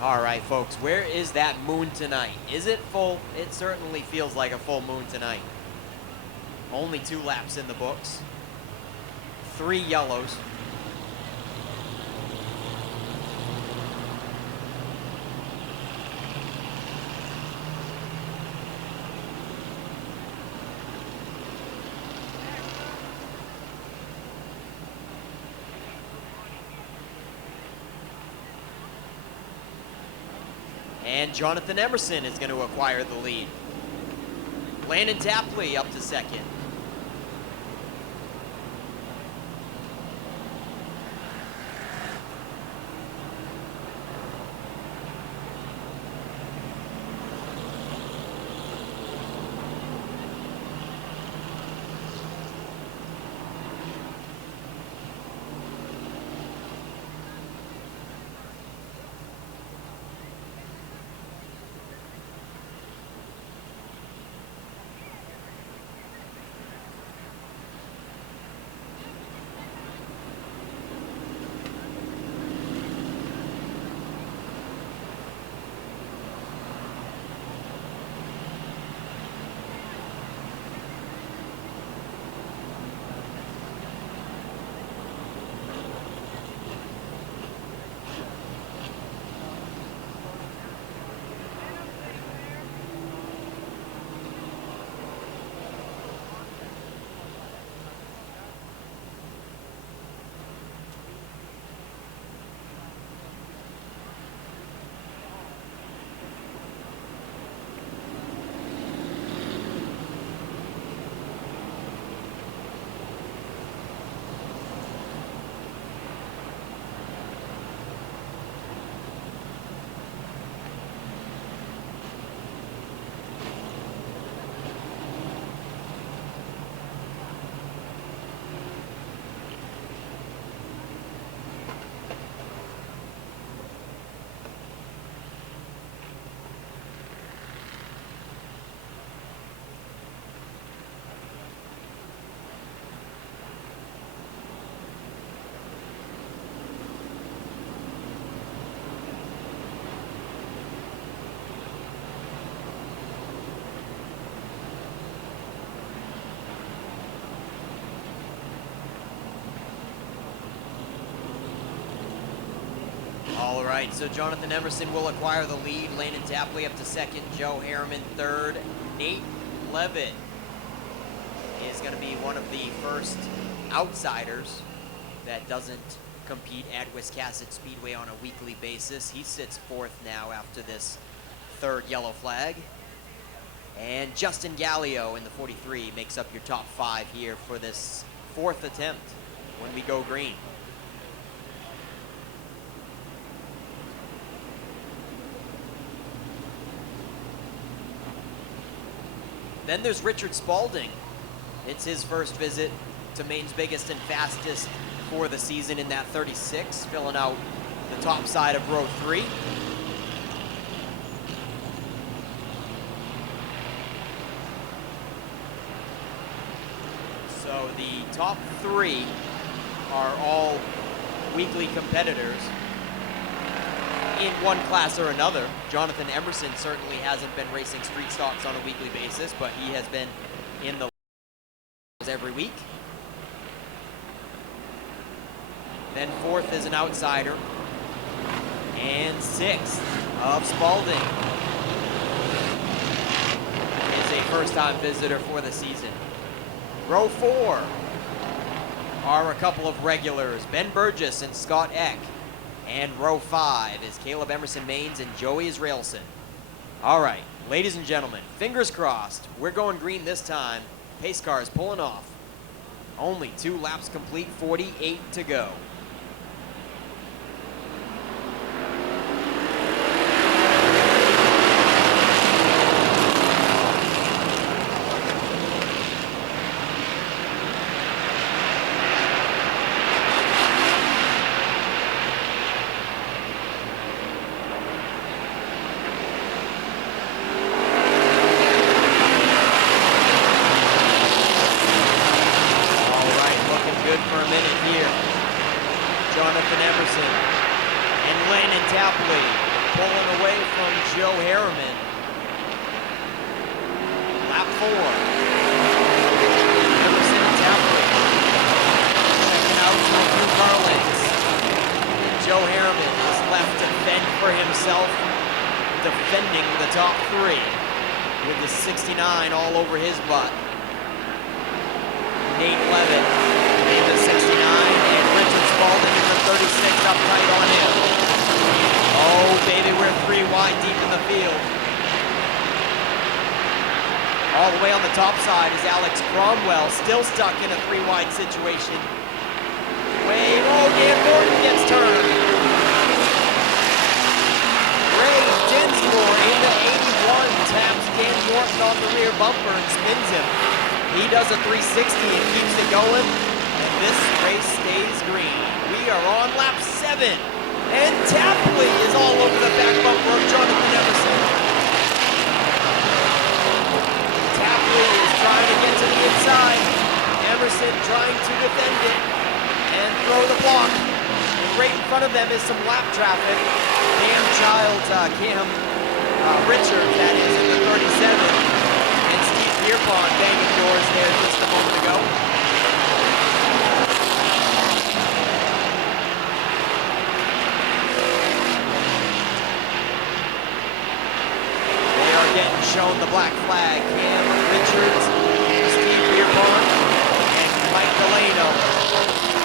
All right, folks, where is that moon tonight? Is it full? It certainly feels like a full moon tonight. Only 2 laps in the books. 3 yellows. And Jonathan Emerson is going to acquire the lead. Landon Tapley up to second. All right, so Jonathan Emerson will acquire the lead. Landon Tapley up to second. Joe Harriman third. Nate Levitt is going to be one of the first outsiders that doesn't compete at Wiscasset Speedway on a weekly basis. He sits fourth now after this third yellow flag. And Justin Gallio in the 43 makes up your top 5 here for this fourth attempt when we go green. Then there's Richard Spalding. It's his first visit to Maine's biggest and fastest for the season in that 36, filling out the top side of row 3. So the top 3 are all weekly competitors in one class or another. Jonathan Emerson certainly hasn't been racing street stocks on a weekly basis, but he has been in the every week. Then fourth is an outsider. And sixth of Spalding is a first-time visitor for the season. Row 4 are a couple of regulars, Ben Burgess and Scott Eck. And row 5 is Caleb Emerson Maines and Joey Israelson. All right, ladies and gentlemen, fingers crossed. We're going green this time. Pace car is pulling off. Only 2 laps complete, 48 to go. Still stuck in a 3-wide situation. Dan Gordon gets turned. Ray Dinsmore into 81 taps Dan Gordon on the rear bumper and spins him. He does a 360 and keeps it going. And this race stays green. We are on lap 7. And Tapley is all over the back bumper of Jonathan Emerson. Tapley is trying to get to the inside. Emerson trying to defend it and throw the block. And right in front of them is some lap traffic. Cam Richards, that is, in the 37. And Steve Pierpont banging doors there just a moment ago. They are getting shown the black flag. Cam Richards, Steve Pierpont, Mike Delano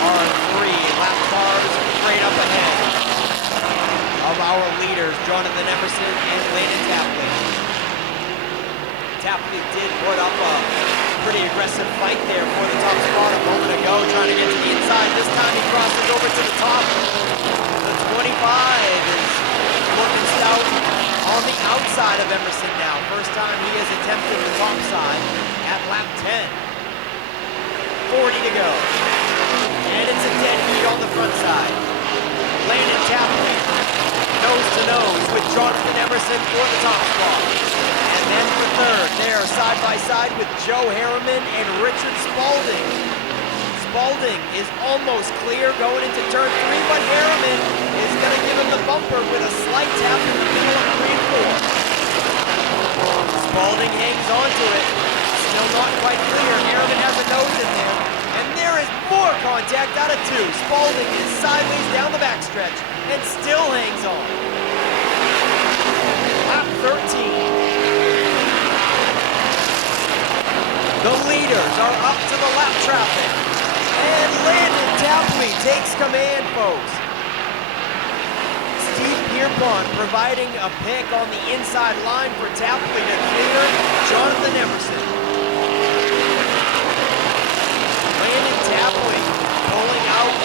are 3 lap cars straight up ahead of our leaders, Jonathan Emerson and Landon Tapley. Tapley did put up a pretty aggressive fight there for the top spot a moment ago, trying to get to the inside. This time he crosses over to the top. The 25 is looking stout on the outside of Emerson now. First time he has attempted the top side at lap 10. 40 to go. And it's a dead heat on the front side. Landon Tapley nose to nose with Jonathan Emerson for the top spot. And then for third, they are side by side with Joe Harriman and Richard Spalding. Spalding is almost clear going into turn 3, but Harriman is going to give him the bumper with a slight tap in the middle of 3 and 4. Spalding hangs on to it. Still not quite clear. Harriman has a nose in there. And there is more contact out of 2. Spalding is sideways down the backstretch. and still hangs on. Lap 13. The leaders are up to the lap traffic. And Landon Tapley takes command, folks. Steve Pierpont providing a pick on the inside line for Tapley to clear Jonathan Emerson. Landon Tapley pulling out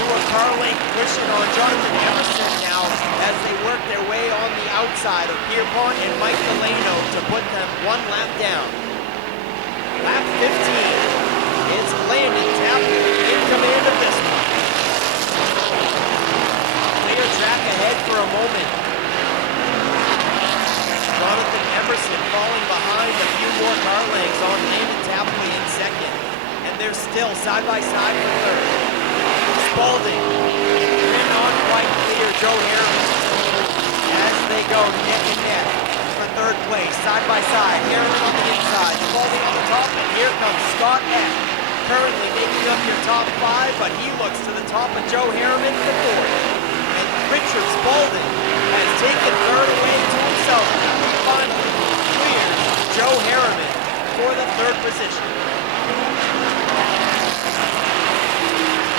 to a car length cushion on Jonathan Emerson now as they work their way on the outside of Pierpont and Mike Delano to put them one lap down. Lap 15 is Landon Tapley in command of this one. Clear track ahead for a moment. Jonathan Emerson falling behind a few more car lengths on Landon Tapley in second. And they're still side by side for third. Spalding, and on quite clear Joe Harris as they go neck and neck for third place, side by side. Harriman on the inside, Spalding on the top, and here comes Scott Eck, currently making up your top five, but he looks to the top of Joe Harriman for fourth. And Richard Spalding has taken third away to himself. He finally clears Joe Harriman for the third position.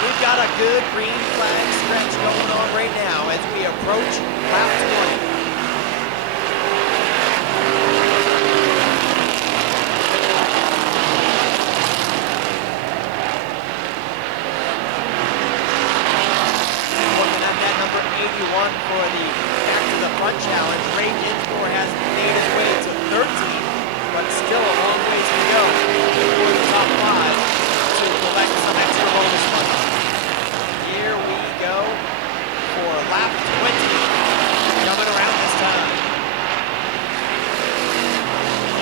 We've got a good green flag stretch going on right now as we approach lap 20. Looking at that number 81 for the back to the front challenge, Ray Dinsmore has made his way to 13, but still a long ways to go for the top five to collect some extra bonus money. Here we go for lap 20, coming around this time.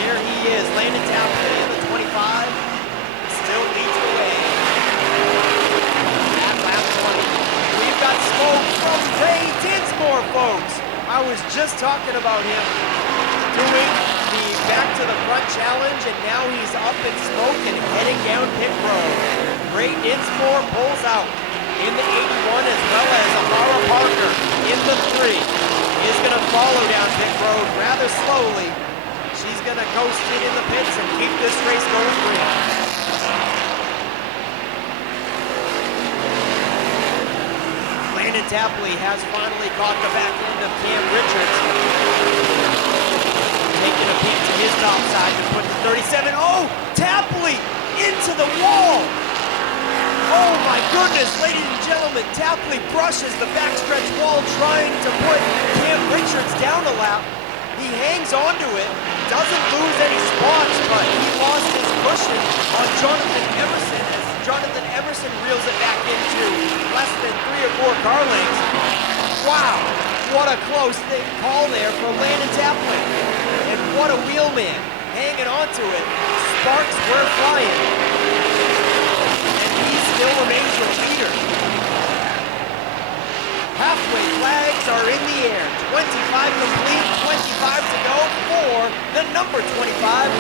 Here he is, Landon Tapley in the 25, still leads the way. At lap 20, we've got smoke from Ray Dinsmore, folks. I was just talking about him doing the back to the front challenge, and now he's up in smoke and heading down pit road. Ray Dinsmore pulls out in the 81 as well as Amara Parker in the 3. Is going to follow down pit road rather slowly. She's going to coast in the pits and keep this race going green. Landon Tapley has finally caught the back end of Cam Richards. Taking a peek to his top side to put the 37. Oh, Tapley into the wall. Oh my goodness, ladies and gentlemen, Tapley brushes the backstretch wall trying to put Cam Richards down a lap. He hangs onto it, doesn't lose any spots, but he lost his cushion on Jonathan Emerson as Jonathan Emerson reels it back into less than 3 or 4 car lengths. Wow, what a close call there for Landon Tapley. And what a wheelman, hanging onto it. Sparks were flying. Still remains your leader. Halfway flags are in the air. 25 complete, 25 to go for the number 25,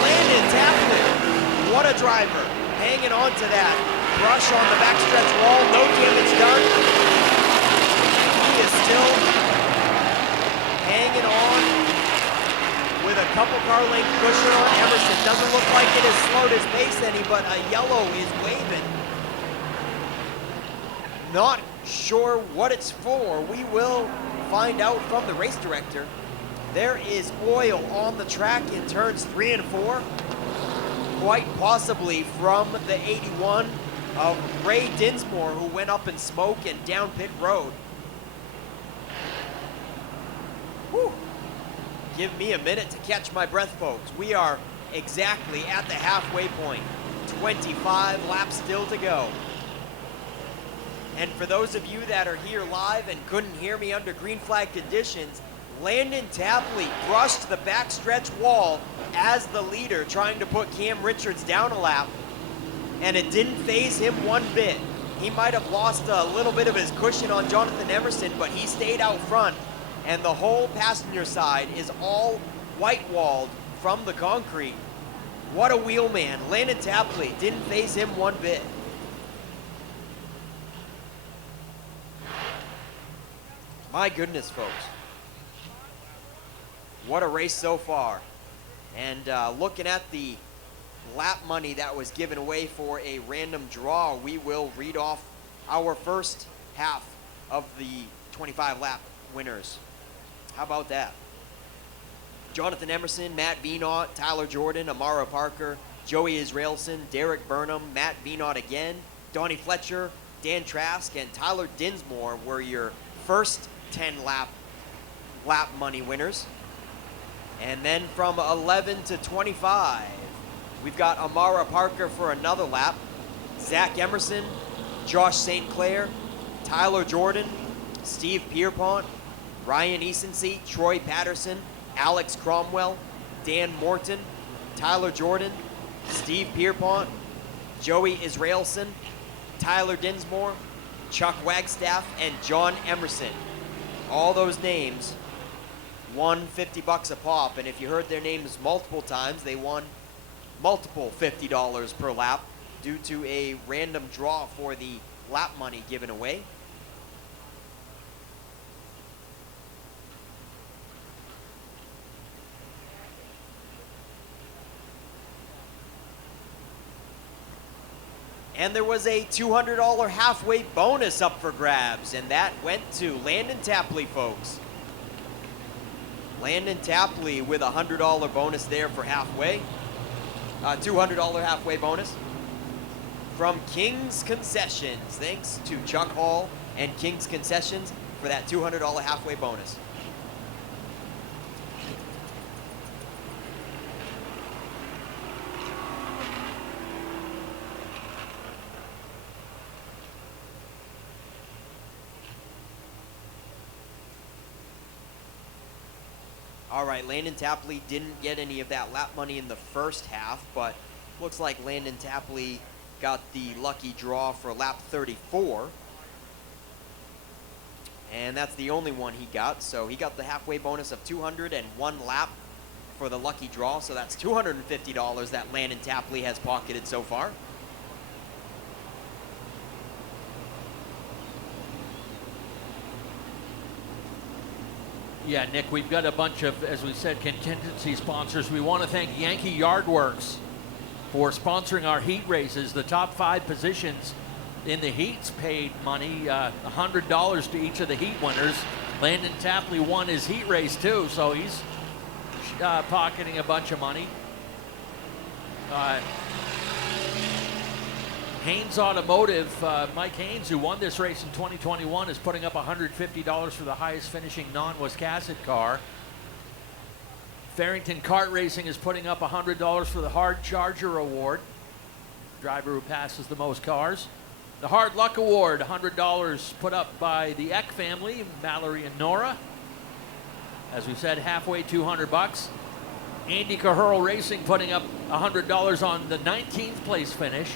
Landon Tapley. What a driver, hanging on to that. Brush on the backstretch wall, no damage done. He is still hanging on with a couple car length cushion on Emerson. Doesn't look like it has slowed his pace any, but a yellow is waving. Not sure what it's for. We will find out from the race director. There is oil on the track in turns 3 and 4. Quite possibly from the 81 of Ray Dinsmore, who went up in smoke and down pit road. Whew. Give me a minute to catch my breath, folks. We are exactly at the halfway point. 25 laps still to go. And for those of you that are here live and couldn't hear me under green flag conditions, Landon Tapley brushed the backstretch wall as the leader, trying to put Cam Richards down a lap, and it didn't faze him one bit. He might have lost a little bit of his cushion on Jonathan Emerson, but he stayed out front, and the whole passenger side is all white-walled from the concrete. What a wheelman. Landon Tapley didn't faze him one bit. My goodness, folks. What a race so far. And looking at the lap money that was given away for a random draw, we will read off our first half of the 25 lap winners. How about that? Jonathan Emerson, Matt Vienot, Tyler Jordan, Amara Parker, Joey Israelson, Derek Burnham, Matt Vienot again, Donnie Fletcher, Dan Trask, and Tyler Dinsmore were your first 10 lap money winners. And then from 11 to 25, we've got Amara Parker for another lap, Zach Emerson, Josh St. Clair, Tyler Jordan, Steve Pierpont, Ryan Easonsey, Troy Patterson, Alex Cromwell, Dan Morton, Tyler Jordan, Steve Pierpont, Joey Israelson, Tyler Dinsmore, Chuck Wagstaff, and John Emerson. All those names won $50 a pop, and if you heard their names multiple times, they won multiple $50 per lap due to a random draw for the lap money given away. And there was a $200 halfway bonus up for grabs, and that went to Landon Tapley, folks. Landon Tapley with a $100 bonus there for halfway. $200 halfway bonus from King's Concessions. Thanks to Chuck Hall and King's Concessions for that $200 halfway bonus. All right, Landon Tapley didn't get any of that lap money in the first half, but looks like Landon Tapley got the lucky draw for lap 34. And that's the only one he got, so he got the halfway bonus of 201 lap for the lucky draw, so that's $250 that Landon Tapley has pocketed so far. Yeah, Nick, we've got a bunch of, as we said, contingency sponsors. We want to thank Yankee Yardworks for sponsoring our heat races. The top 5 positions in the heats paid money, $100 to each of the heat winners. Landon Tapley won his heat race too, so he's pocketing a bunch of money. Haynes Automotive, Mike Haynes, who won this race in 2021, is putting up $150 for the highest finishing non-Wiscasset car. Farrington Kart Racing is putting up $100 for the Hard Charger Award, driver who passes the most cars. The Hard Luck Award, $100 put up by the Eck family, Mallory and Nora. As we said, halfway, $200. Andy Cahurl Racing putting up $100 on the 19th place finish.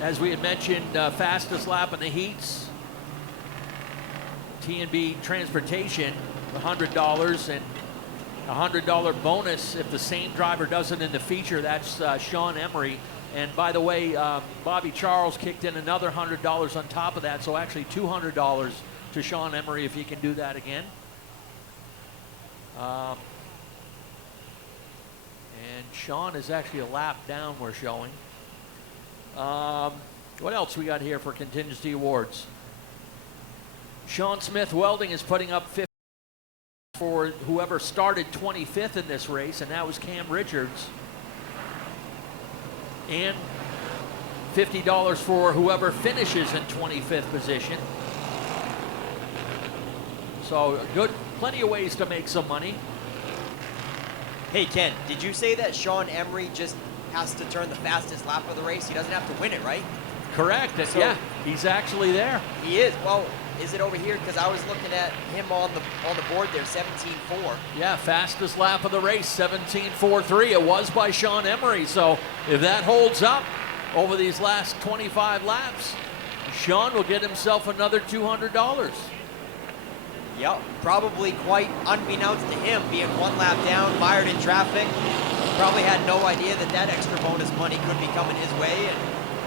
As we had mentioned, fastest lap in the heats, T&B Transportation, $100, and a $100 bonus if the same driver does it in the feature. That's Sean Emery. And by the way, Bobby Charles kicked in another $100 on top of that, so actually $200 to Sean Emery if he can do that again. And Sean is actually a lap down, we're showing. What else we got here for contingency awards? Sean Smith Welding is putting up $50 for whoever started 25th in this race, and that was Cam Richards. And $50 for whoever finishes in 25th position. So good, plenty of ways to make some money. Hey Ken, did you say that Sean Emery just has to turn the fastest lap of the race? He doesn't have to win it, right? Correct. So yeah, he's actually there. He is. Well, is it over here? Because I was looking at him on the board there, 17.4. Yeah, fastest lap of the race, 17.43. It was by Sean Emery. So if that holds up over these last 25 laps, Sean will get himself another $200. Yep, probably quite unbeknownst to him, being one lap down, mired in traffic. Probably had no idea that that extra bonus money could be coming his way, and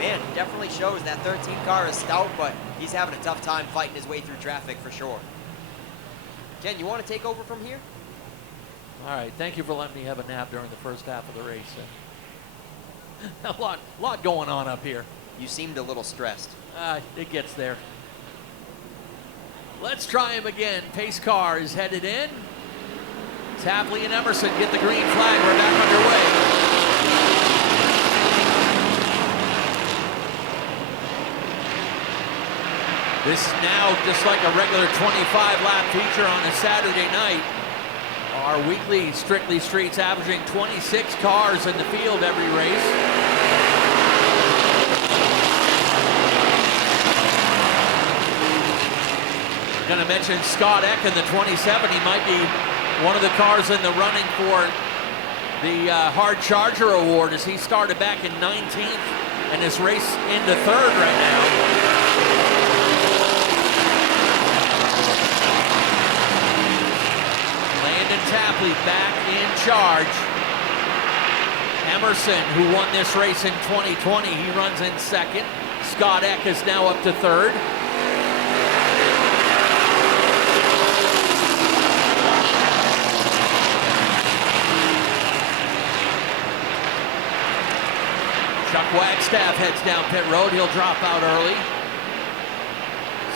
Man, definitely shows that 13 car is stout, but he's having a tough time fighting his way through traffic for sure. Ken, you want to take over from here? All right, thank you for letting me have a nap during the first half of the race. A lot going on up here. You seemed a little stressed. It gets there. Let's try him again. Pace car is headed in. Tapley and Emerson get the green flag. We're back underway. This is now just like a regular 25-lap feature on a Saturday night. Our weekly Strictly Streets averaging 26 cars in the field every race. I'm going to mention Scott Eck in the 27. He might be one of the cars in the running for the Hard Charger Award, as he started back in 19th and is raced into 3rd right now. Tapley back in charge. Emerson, who won this race in 2020, he runs in 2nd. Scott Eck is now up to 3rd. Chuck Wagstaff heads down pit road. He'll drop out early.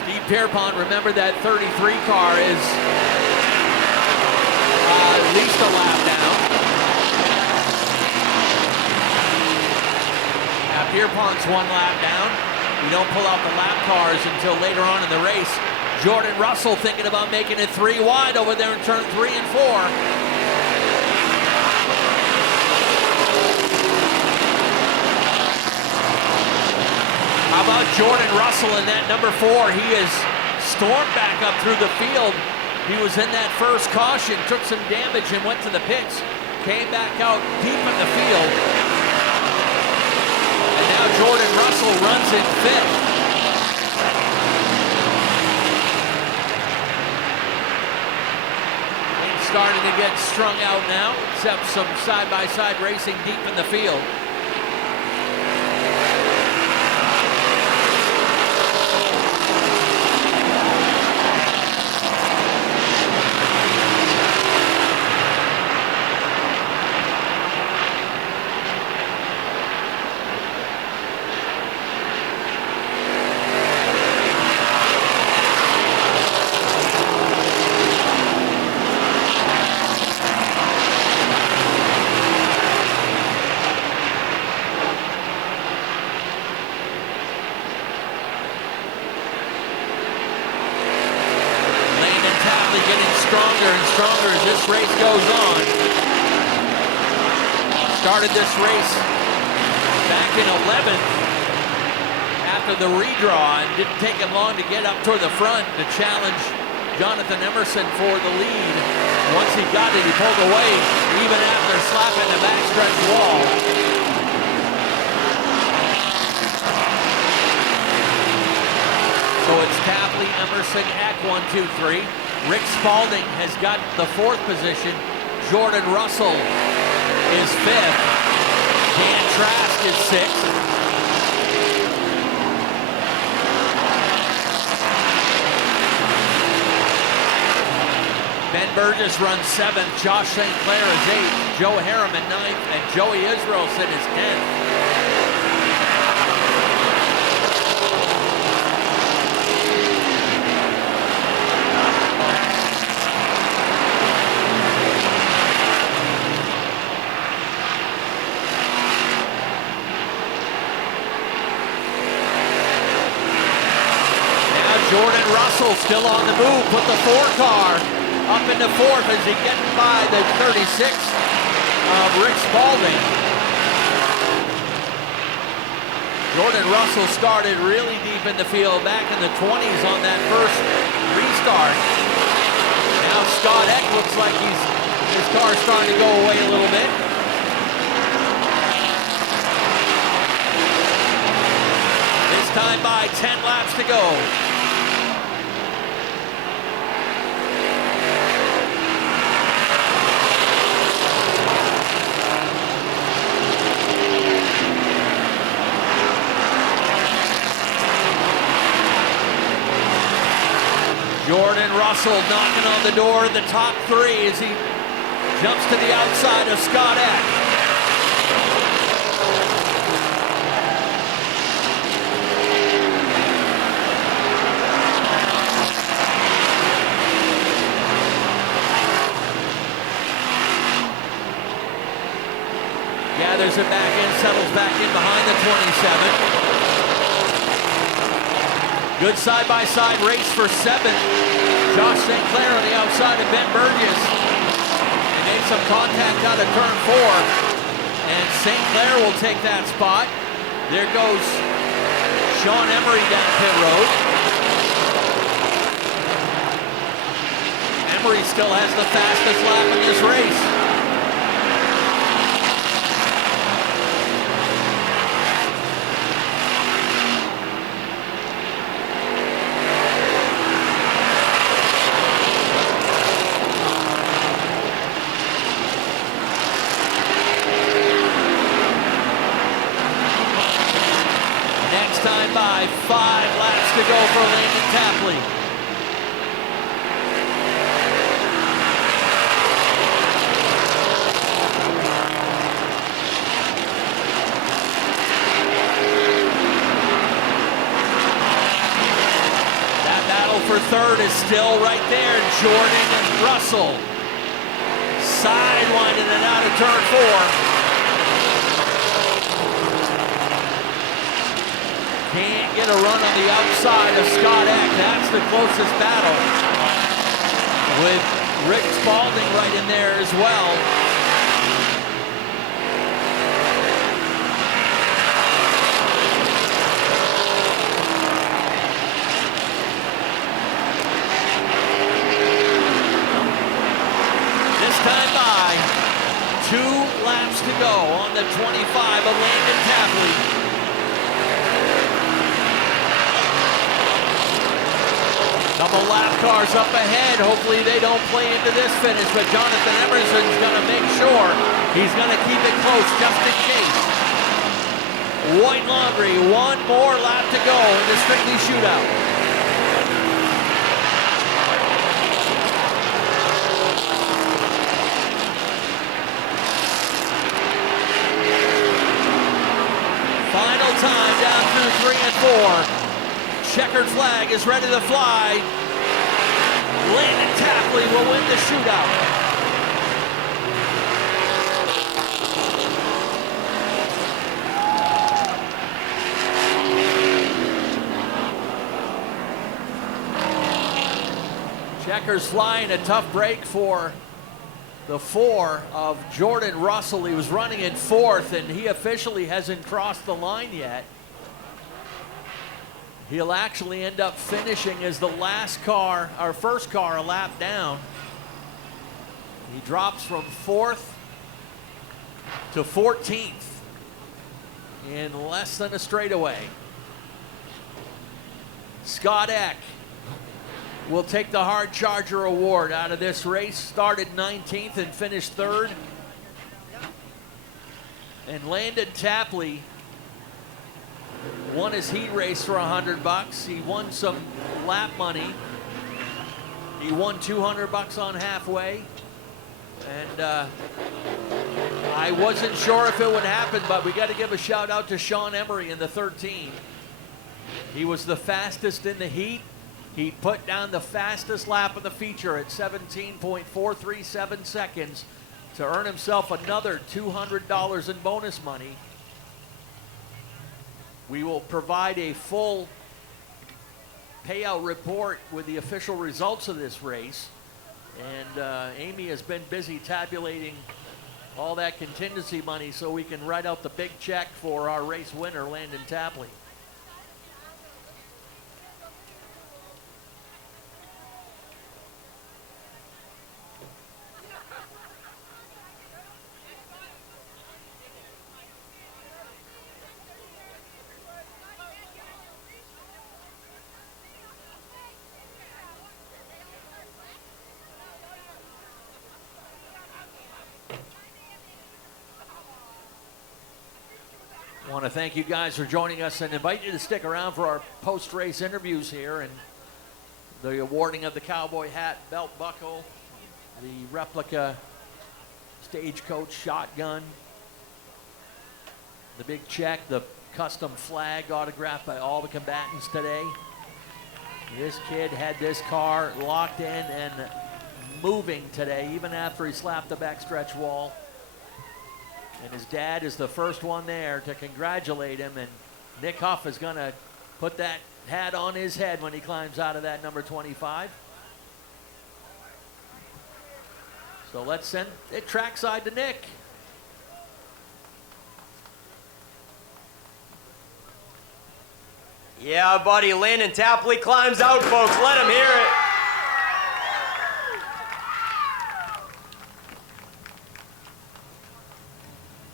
Steve Pierpont, remember that 33 car is at least a lap down. Now Pierpont's 1 lap down. We don't pull out the lap cars until later on in the race. Jordan Russell thinking about making it 3 wide over there in turn 3 and 4. How about Jordan Russell in that number 4? He has stormed back up through the field. He was in that first caution, took some damage and went to the pits. Came back out deep in the field. And now Jordan Russell runs in 5th. Things starting to get strung out now, except some side-by-side racing deep in the field. Stronger as this race goes on. Started this race back in 11th after the redraw, and didn't take him long to get up toward the front to challenge Jonathan Emerson for the lead. Once he got it, he pulled away even after slapping the backstretch wall. So it's Tapley, Emerson, Eck, 1, 2, 3. Rick Spalding has got the 4th position. Jordan Russell is 5th. Dan Trask is 6th. Ben Burgess runs 7th. Josh St. Clair is 8th. Joe Harriman 9th. And Joey Israelson is 10th. Jordan Russell still on the move, put the 4 car up into 4th as he gets by the 36 of Rick Spalding. Jordan Russell started really deep in the field back in the 20s on that first restart. Now Scott Eck looks like his car's starting to go away a little bit. This time by 10 laps to go. Russell knocking on the door of the top three as he jumps to the outside of Scott Eck. Gathers it back in, settles back in behind the 27. Good side-by-side race for 7. Josh St. Clair on the outside of Ben Burgess. They made some contact out of turn 4. And St. Clair will take that spot. There goes Sean Emery down pit road. Emery still has the fastest lap in this race. By 5 laps to go for Landon Tapley. That battle for third is still right there. Jordan and Russell sidewinding it out of turn 4. Can't get a run on the outside of Scott Eck. That's the closest battle, with Rick Spalding right in there as well. This time by 2 laps to go on the 25 of Landon Tapley. Couple lap cars up ahead. Hopefully they don't play into this finish, but Jonathan Emerson's going to make sure he's going to keep it close just in case. White Laundry, 1 more lap to go in the Strictly Shootout. Final time down through 3 and 4. Checkered flag is ready to fly. Landon Tapley will win the shootout. Checkers flying, a tough break for the 4 of Jordan Russell. He was running in 4th, and he officially hasn't crossed the line yet. He'll actually end up finishing as the last car, our first car, a lap down. He drops from 4th to 14th in less than a straightaway. Scott Eck will take the Hard Charger Award out of this race. Started 19th and finished 3rd. And Landon Tapley won his heat race for $100. He won some lap money. He won $200 on halfway. And I wasn't sure if it would happen, but we got to give a shout out to Sean Emery in the 13. He was the fastest in the heat. He put down the fastest lap of the feature at 17.437 seconds to earn himself another $200 in bonus money. We will provide a full payout report with the official results of this race. And Amy has been busy tabulating all that contingency money so we can write out the big check for our race winner, Landon Tapley. I want to thank you guys for joining us and invite you to stick around for our post-race interviews here. And the awarding of the cowboy hat, belt buckle, the replica Stagecoach shotgun, the big check, the custom flag autographed by all the combatants today. This kid had this car locked in and moving today, even after he slapped the backstretch wall. And his dad is the first one there to congratulate him, and Nick Huff is going to put that hat on his head when he climbs out of that number 25. So let's send it trackside to Nick. Yeah, buddy, Landon Tapley climbs out, folks. Let him hear it.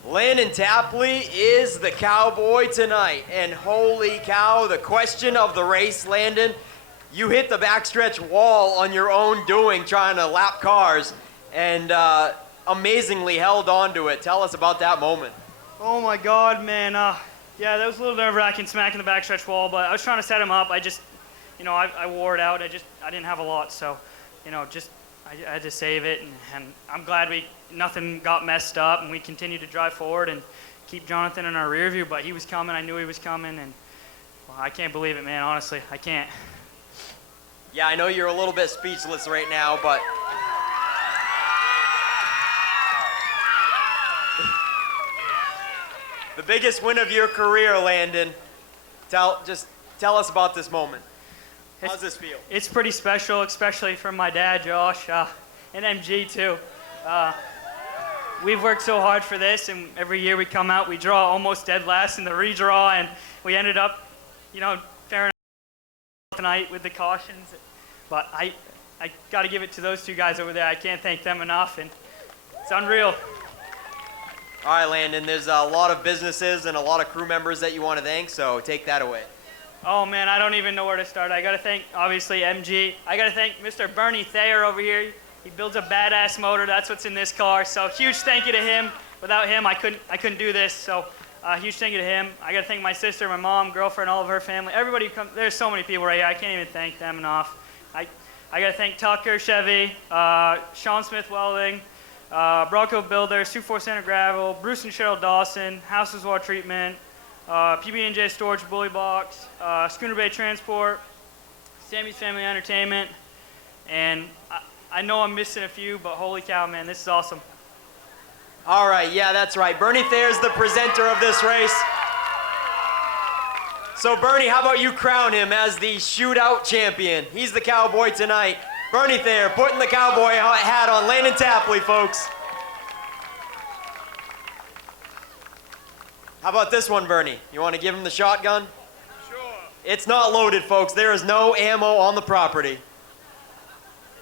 Landon Tapley is the cowboy tonight. And holy cow, the question of the race, Landon, you hit the backstretch wall on your own doing trying to lap cars and amazingly held on to it. Tell us about that moment. Oh my God, man. Yeah, that was a little nerve-wracking, smacking the backstretch wall, but I was trying to set him up. I just, I wore it out. I didn't have a lot, so, I had to save it, and I'm glad nothing got messed up, and we continued to drive forward and keep Jonathan in our rear view, but he was coming. I knew he was coming, and well, I can't believe it, man. Honestly, I can't. Yeah, I know you're a little bit speechless right now, but the biggest win of your career, Landon. Tell us about this moment. How's this feel? It's pretty special, especially for my dad, Josh, and MG too. We've worked so hard for this, and every year we come out, we draw almost dead last in the redraw, and we ended up, fair enough tonight with the cautions. But I got to give it to those two guys over there. I can't thank them enough, and it's unreal. All right, Landon, there's a lot of businesses and a lot of crew members that you want to thank, so take that away. Oh, man, I don't even know where to start. I got to thank, obviously, MG. I got to thank Mr. Bernie Thayer over here. He builds a badass motor. That's what's in this car. So huge thank you to him. Without him, I couldn't do this. So huge thank you to him. I got to thank my sister, my mom, girlfriend, all of her family. Everybody who comes. There's so many people right here. I can't even thank them enough. I got to thank Tucker Chevy, Sean Smith Welding, Bronco Builder, Sioux Forest Center Gravel, Bruce and Cheryl Dawson, Houses Water Treatment, PB&J Storage Bully Box, Schooner Bay Transport, Sammy's Family Entertainment, and I know I'm missing a few, but holy cow, man, this is awesome. All right, yeah, that's right. Bernie Thayer's the presenter of this race. So Bernie, how about you crown him as the shootout champion? He's the cowboy tonight. Bernie Thayer putting the cowboy hat on. Landon Tapley, folks. How about this one, Bernie? You want to give him the shotgun? Sure. It's not loaded, folks. There is no ammo on the property.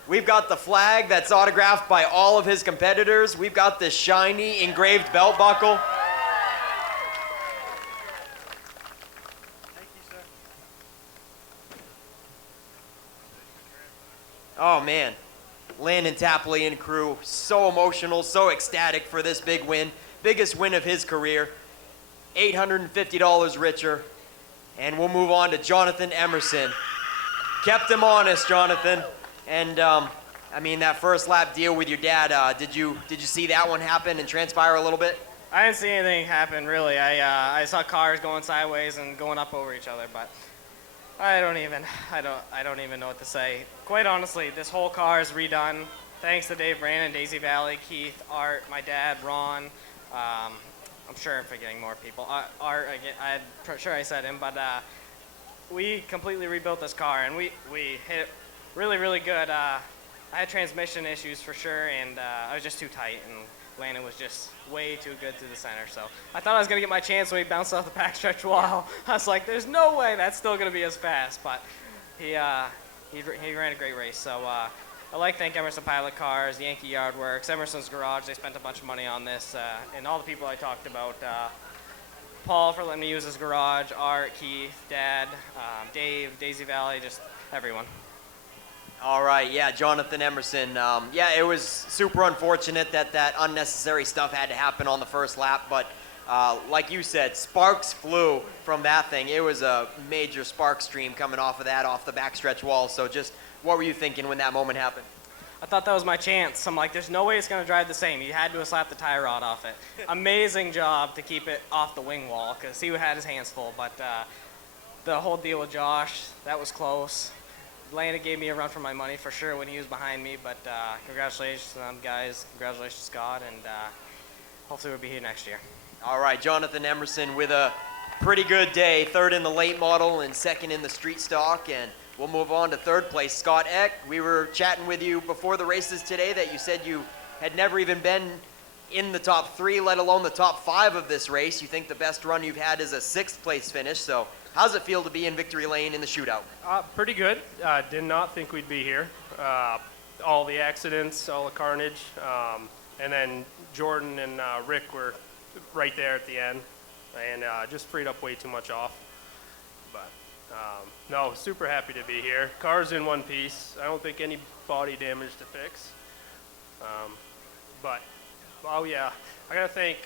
We've got the flag that's autographed by all of his competitors. We've got this shiny engraved belt buckle. Thank you, sir. Oh, man. Landon Tapley and crew, so emotional, so ecstatic for this big win. Biggest win of his career. $850 richer. And we'll move on to Jonathan Emerson. Kept him honest, Jonathan. And, I mean, that first lap deal with your dad, did you see that one happen and transpire a little bit? I didn't see anything happen, really. I saw cars going sideways and going up over each other, but I don't even know what to say. Quite honestly, this whole car is redone. Thanks to Dave Brandon, Daisy Valley, Keith, Art, my dad, Ron. I'm sure I'm forgetting more people. Art, again, I'm sure I said him, but we completely rebuilt this car, and we hit really, really good. I had transmission issues for sure, and I was just too tight, and Landon was just way too good through the center. So I thought I was going to get my chance when he bounced off the backstretch wall. I was like, there's no way that's still going to be as fast, but he ran a great race. So I'd like to thank Emerson Pilot Cars, Yankee Yard Works, Emerson's Garage. They spent a bunch of money on this, and all the people I talked about. Paul for letting me use his garage, Art, Keith, Dad, Dave, Daisy Valley, just everyone. All right, yeah, Jonathan Emerson. Yeah, it was super unfortunate that unnecessary stuff had to happen on the first lap, but like you said, sparks flew from that thing. It was a major spark stream coming off of that, off the backstretch wall, so just what were you thinking when that moment happened? I thought that was my chance. I'm like, there's no way it's going to drive the same. You had to have slapped the tie rod off it. Amazing job to keep it off the wing wall because he had his hands full. But the whole deal with Josh, that was close. Landon gave me a run for my money for sure when he was behind me. But congratulations to them guys. Congratulations, Scott. And hopefully we'll be here next year. All right, Jonathan Emerson with a pretty good day. Third in the late model and second in the street stock. And we'll move on to third place, Scott Eck. We were chatting with you before the races today that you said you had never even been in the top 3, let alone the top 5 of this race. You think the best run you've had is a 6th place finish. So how's it feel to be in victory lane in the shootout? Pretty good. Did not think we'd be here. All the accidents, all the carnage. And then Jordan and Rick were right there at the end. And just freed up way too much off. But no, super happy to be here. Car's in one piece. I don't think any body damage to fix. But, oh yeah, I gotta thank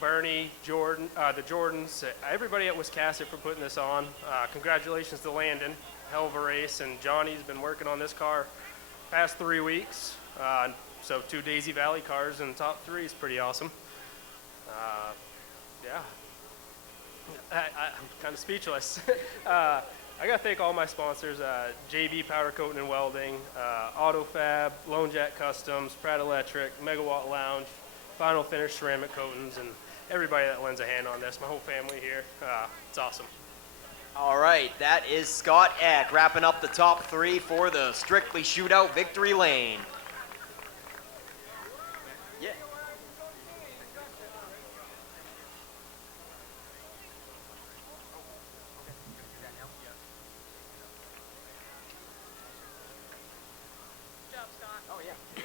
Bernie, Jordan, the Jordans, everybody at Wiscasset for putting this on. Congratulations to Landon, hell of a race, and Johnny's been working on this car past 3 weeks. So 2 Daisy Valley cars in the top 3 is pretty awesome. Yeah. I'm kind of speechless. I got to thank all my sponsors, JB Powder Coating and Welding, AutoFab, Lone Jack Customs, Pratt Electric, Megawatt Lounge, Final Finish Ceramic Coatings, and everybody that lends a hand on this, my whole family here. It's awesome. All right, that is Scott Eck wrapping up the top 3 for the Strictly Shootout victory lane. Yeah.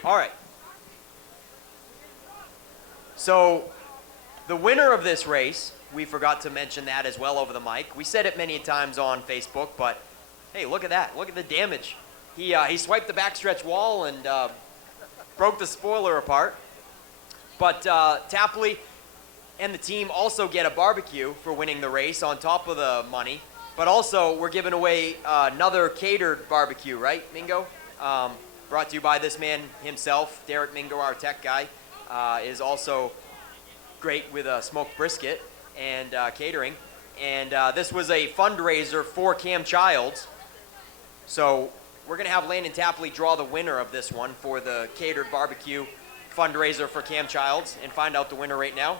All right. So the winner of this race, we forgot to mention that as well over the mic. We said it many times on Facebook, but hey, look at that. Look at the damage. He swiped the backstretch wall and broke the spoiler apart. But Tapley and the team also get a barbecue for winning the race on top of the money. But also, we're giving away another catered barbecue, right, Mingo? Brought to you by this man himself, Derek Mingo, our tech guy, is also great with smoked brisket and catering. And this was a fundraiser for Cam Childs. So we're going to have Landon Tapley draw the winner of this one for the catered barbecue fundraiser for Cam Childs and find out the winner right now.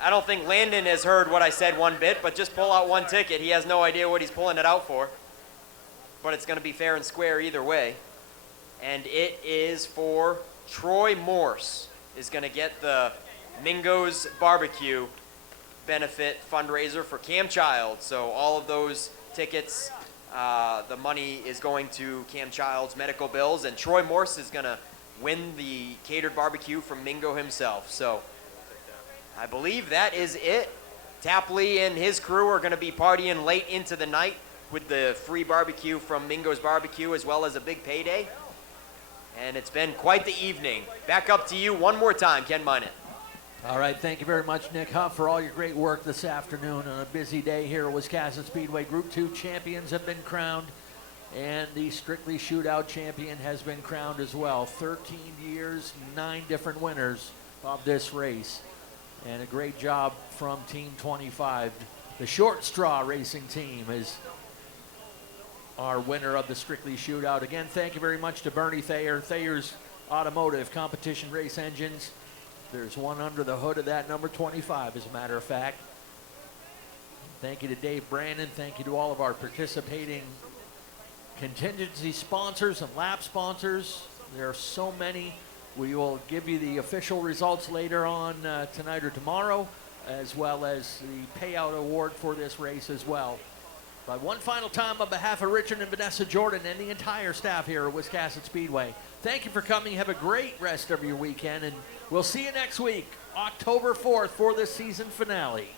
I don't think Landon has heard what I said one bit, but just pull out one ticket. He has no idea what he's pulling it out for. But it's going to be fair and square either way. And it is for Troy Morse is going to get the Mingo's Barbecue benefit fundraiser for Cam Childs. So all of those tickets, the money is going to Cam Childs' medical bills, and Troy Morse is going to win the catered barbecue from Mingo himself. So I believe that is it. Tapley and his crew are going to be partying late into the night with the free barbecue from Mingo's Barbecue, as well as a big payday. And it's been quite the evening. Back up to you one more time, Ken Minot. All right, thank you very much, Nick Huff, for all your great work this afternoon on a busy day here at Wiscasset Speedway. Group 2 champions have been crowned, and the Strictly Shootout champion has been crowned as well. 13 years, 9 different winners of this race, and a great job from Team 25. The Short Straw Racing team is our winner of the Strictly Shootout. Again, thank you very much to Bernie Thayer, Thayer's Automotive Competition Race Engines. There's one under the hood of that number 25, as a matter of fact. Thank you to Dave Brandon. Thank you to all of our participating contingency sponsors and lap sponsors. There are so many. We will give you the official results later on tonight or tomorrow, as well as the payout award for this race as well. But one final time on behalf of Richard and Vanessa Jordan and the entire staff here at Wiscasset Speedway, thank you for coming. Have a great rest of your weekend, and we'll see you next week, October 4th, for the season finale.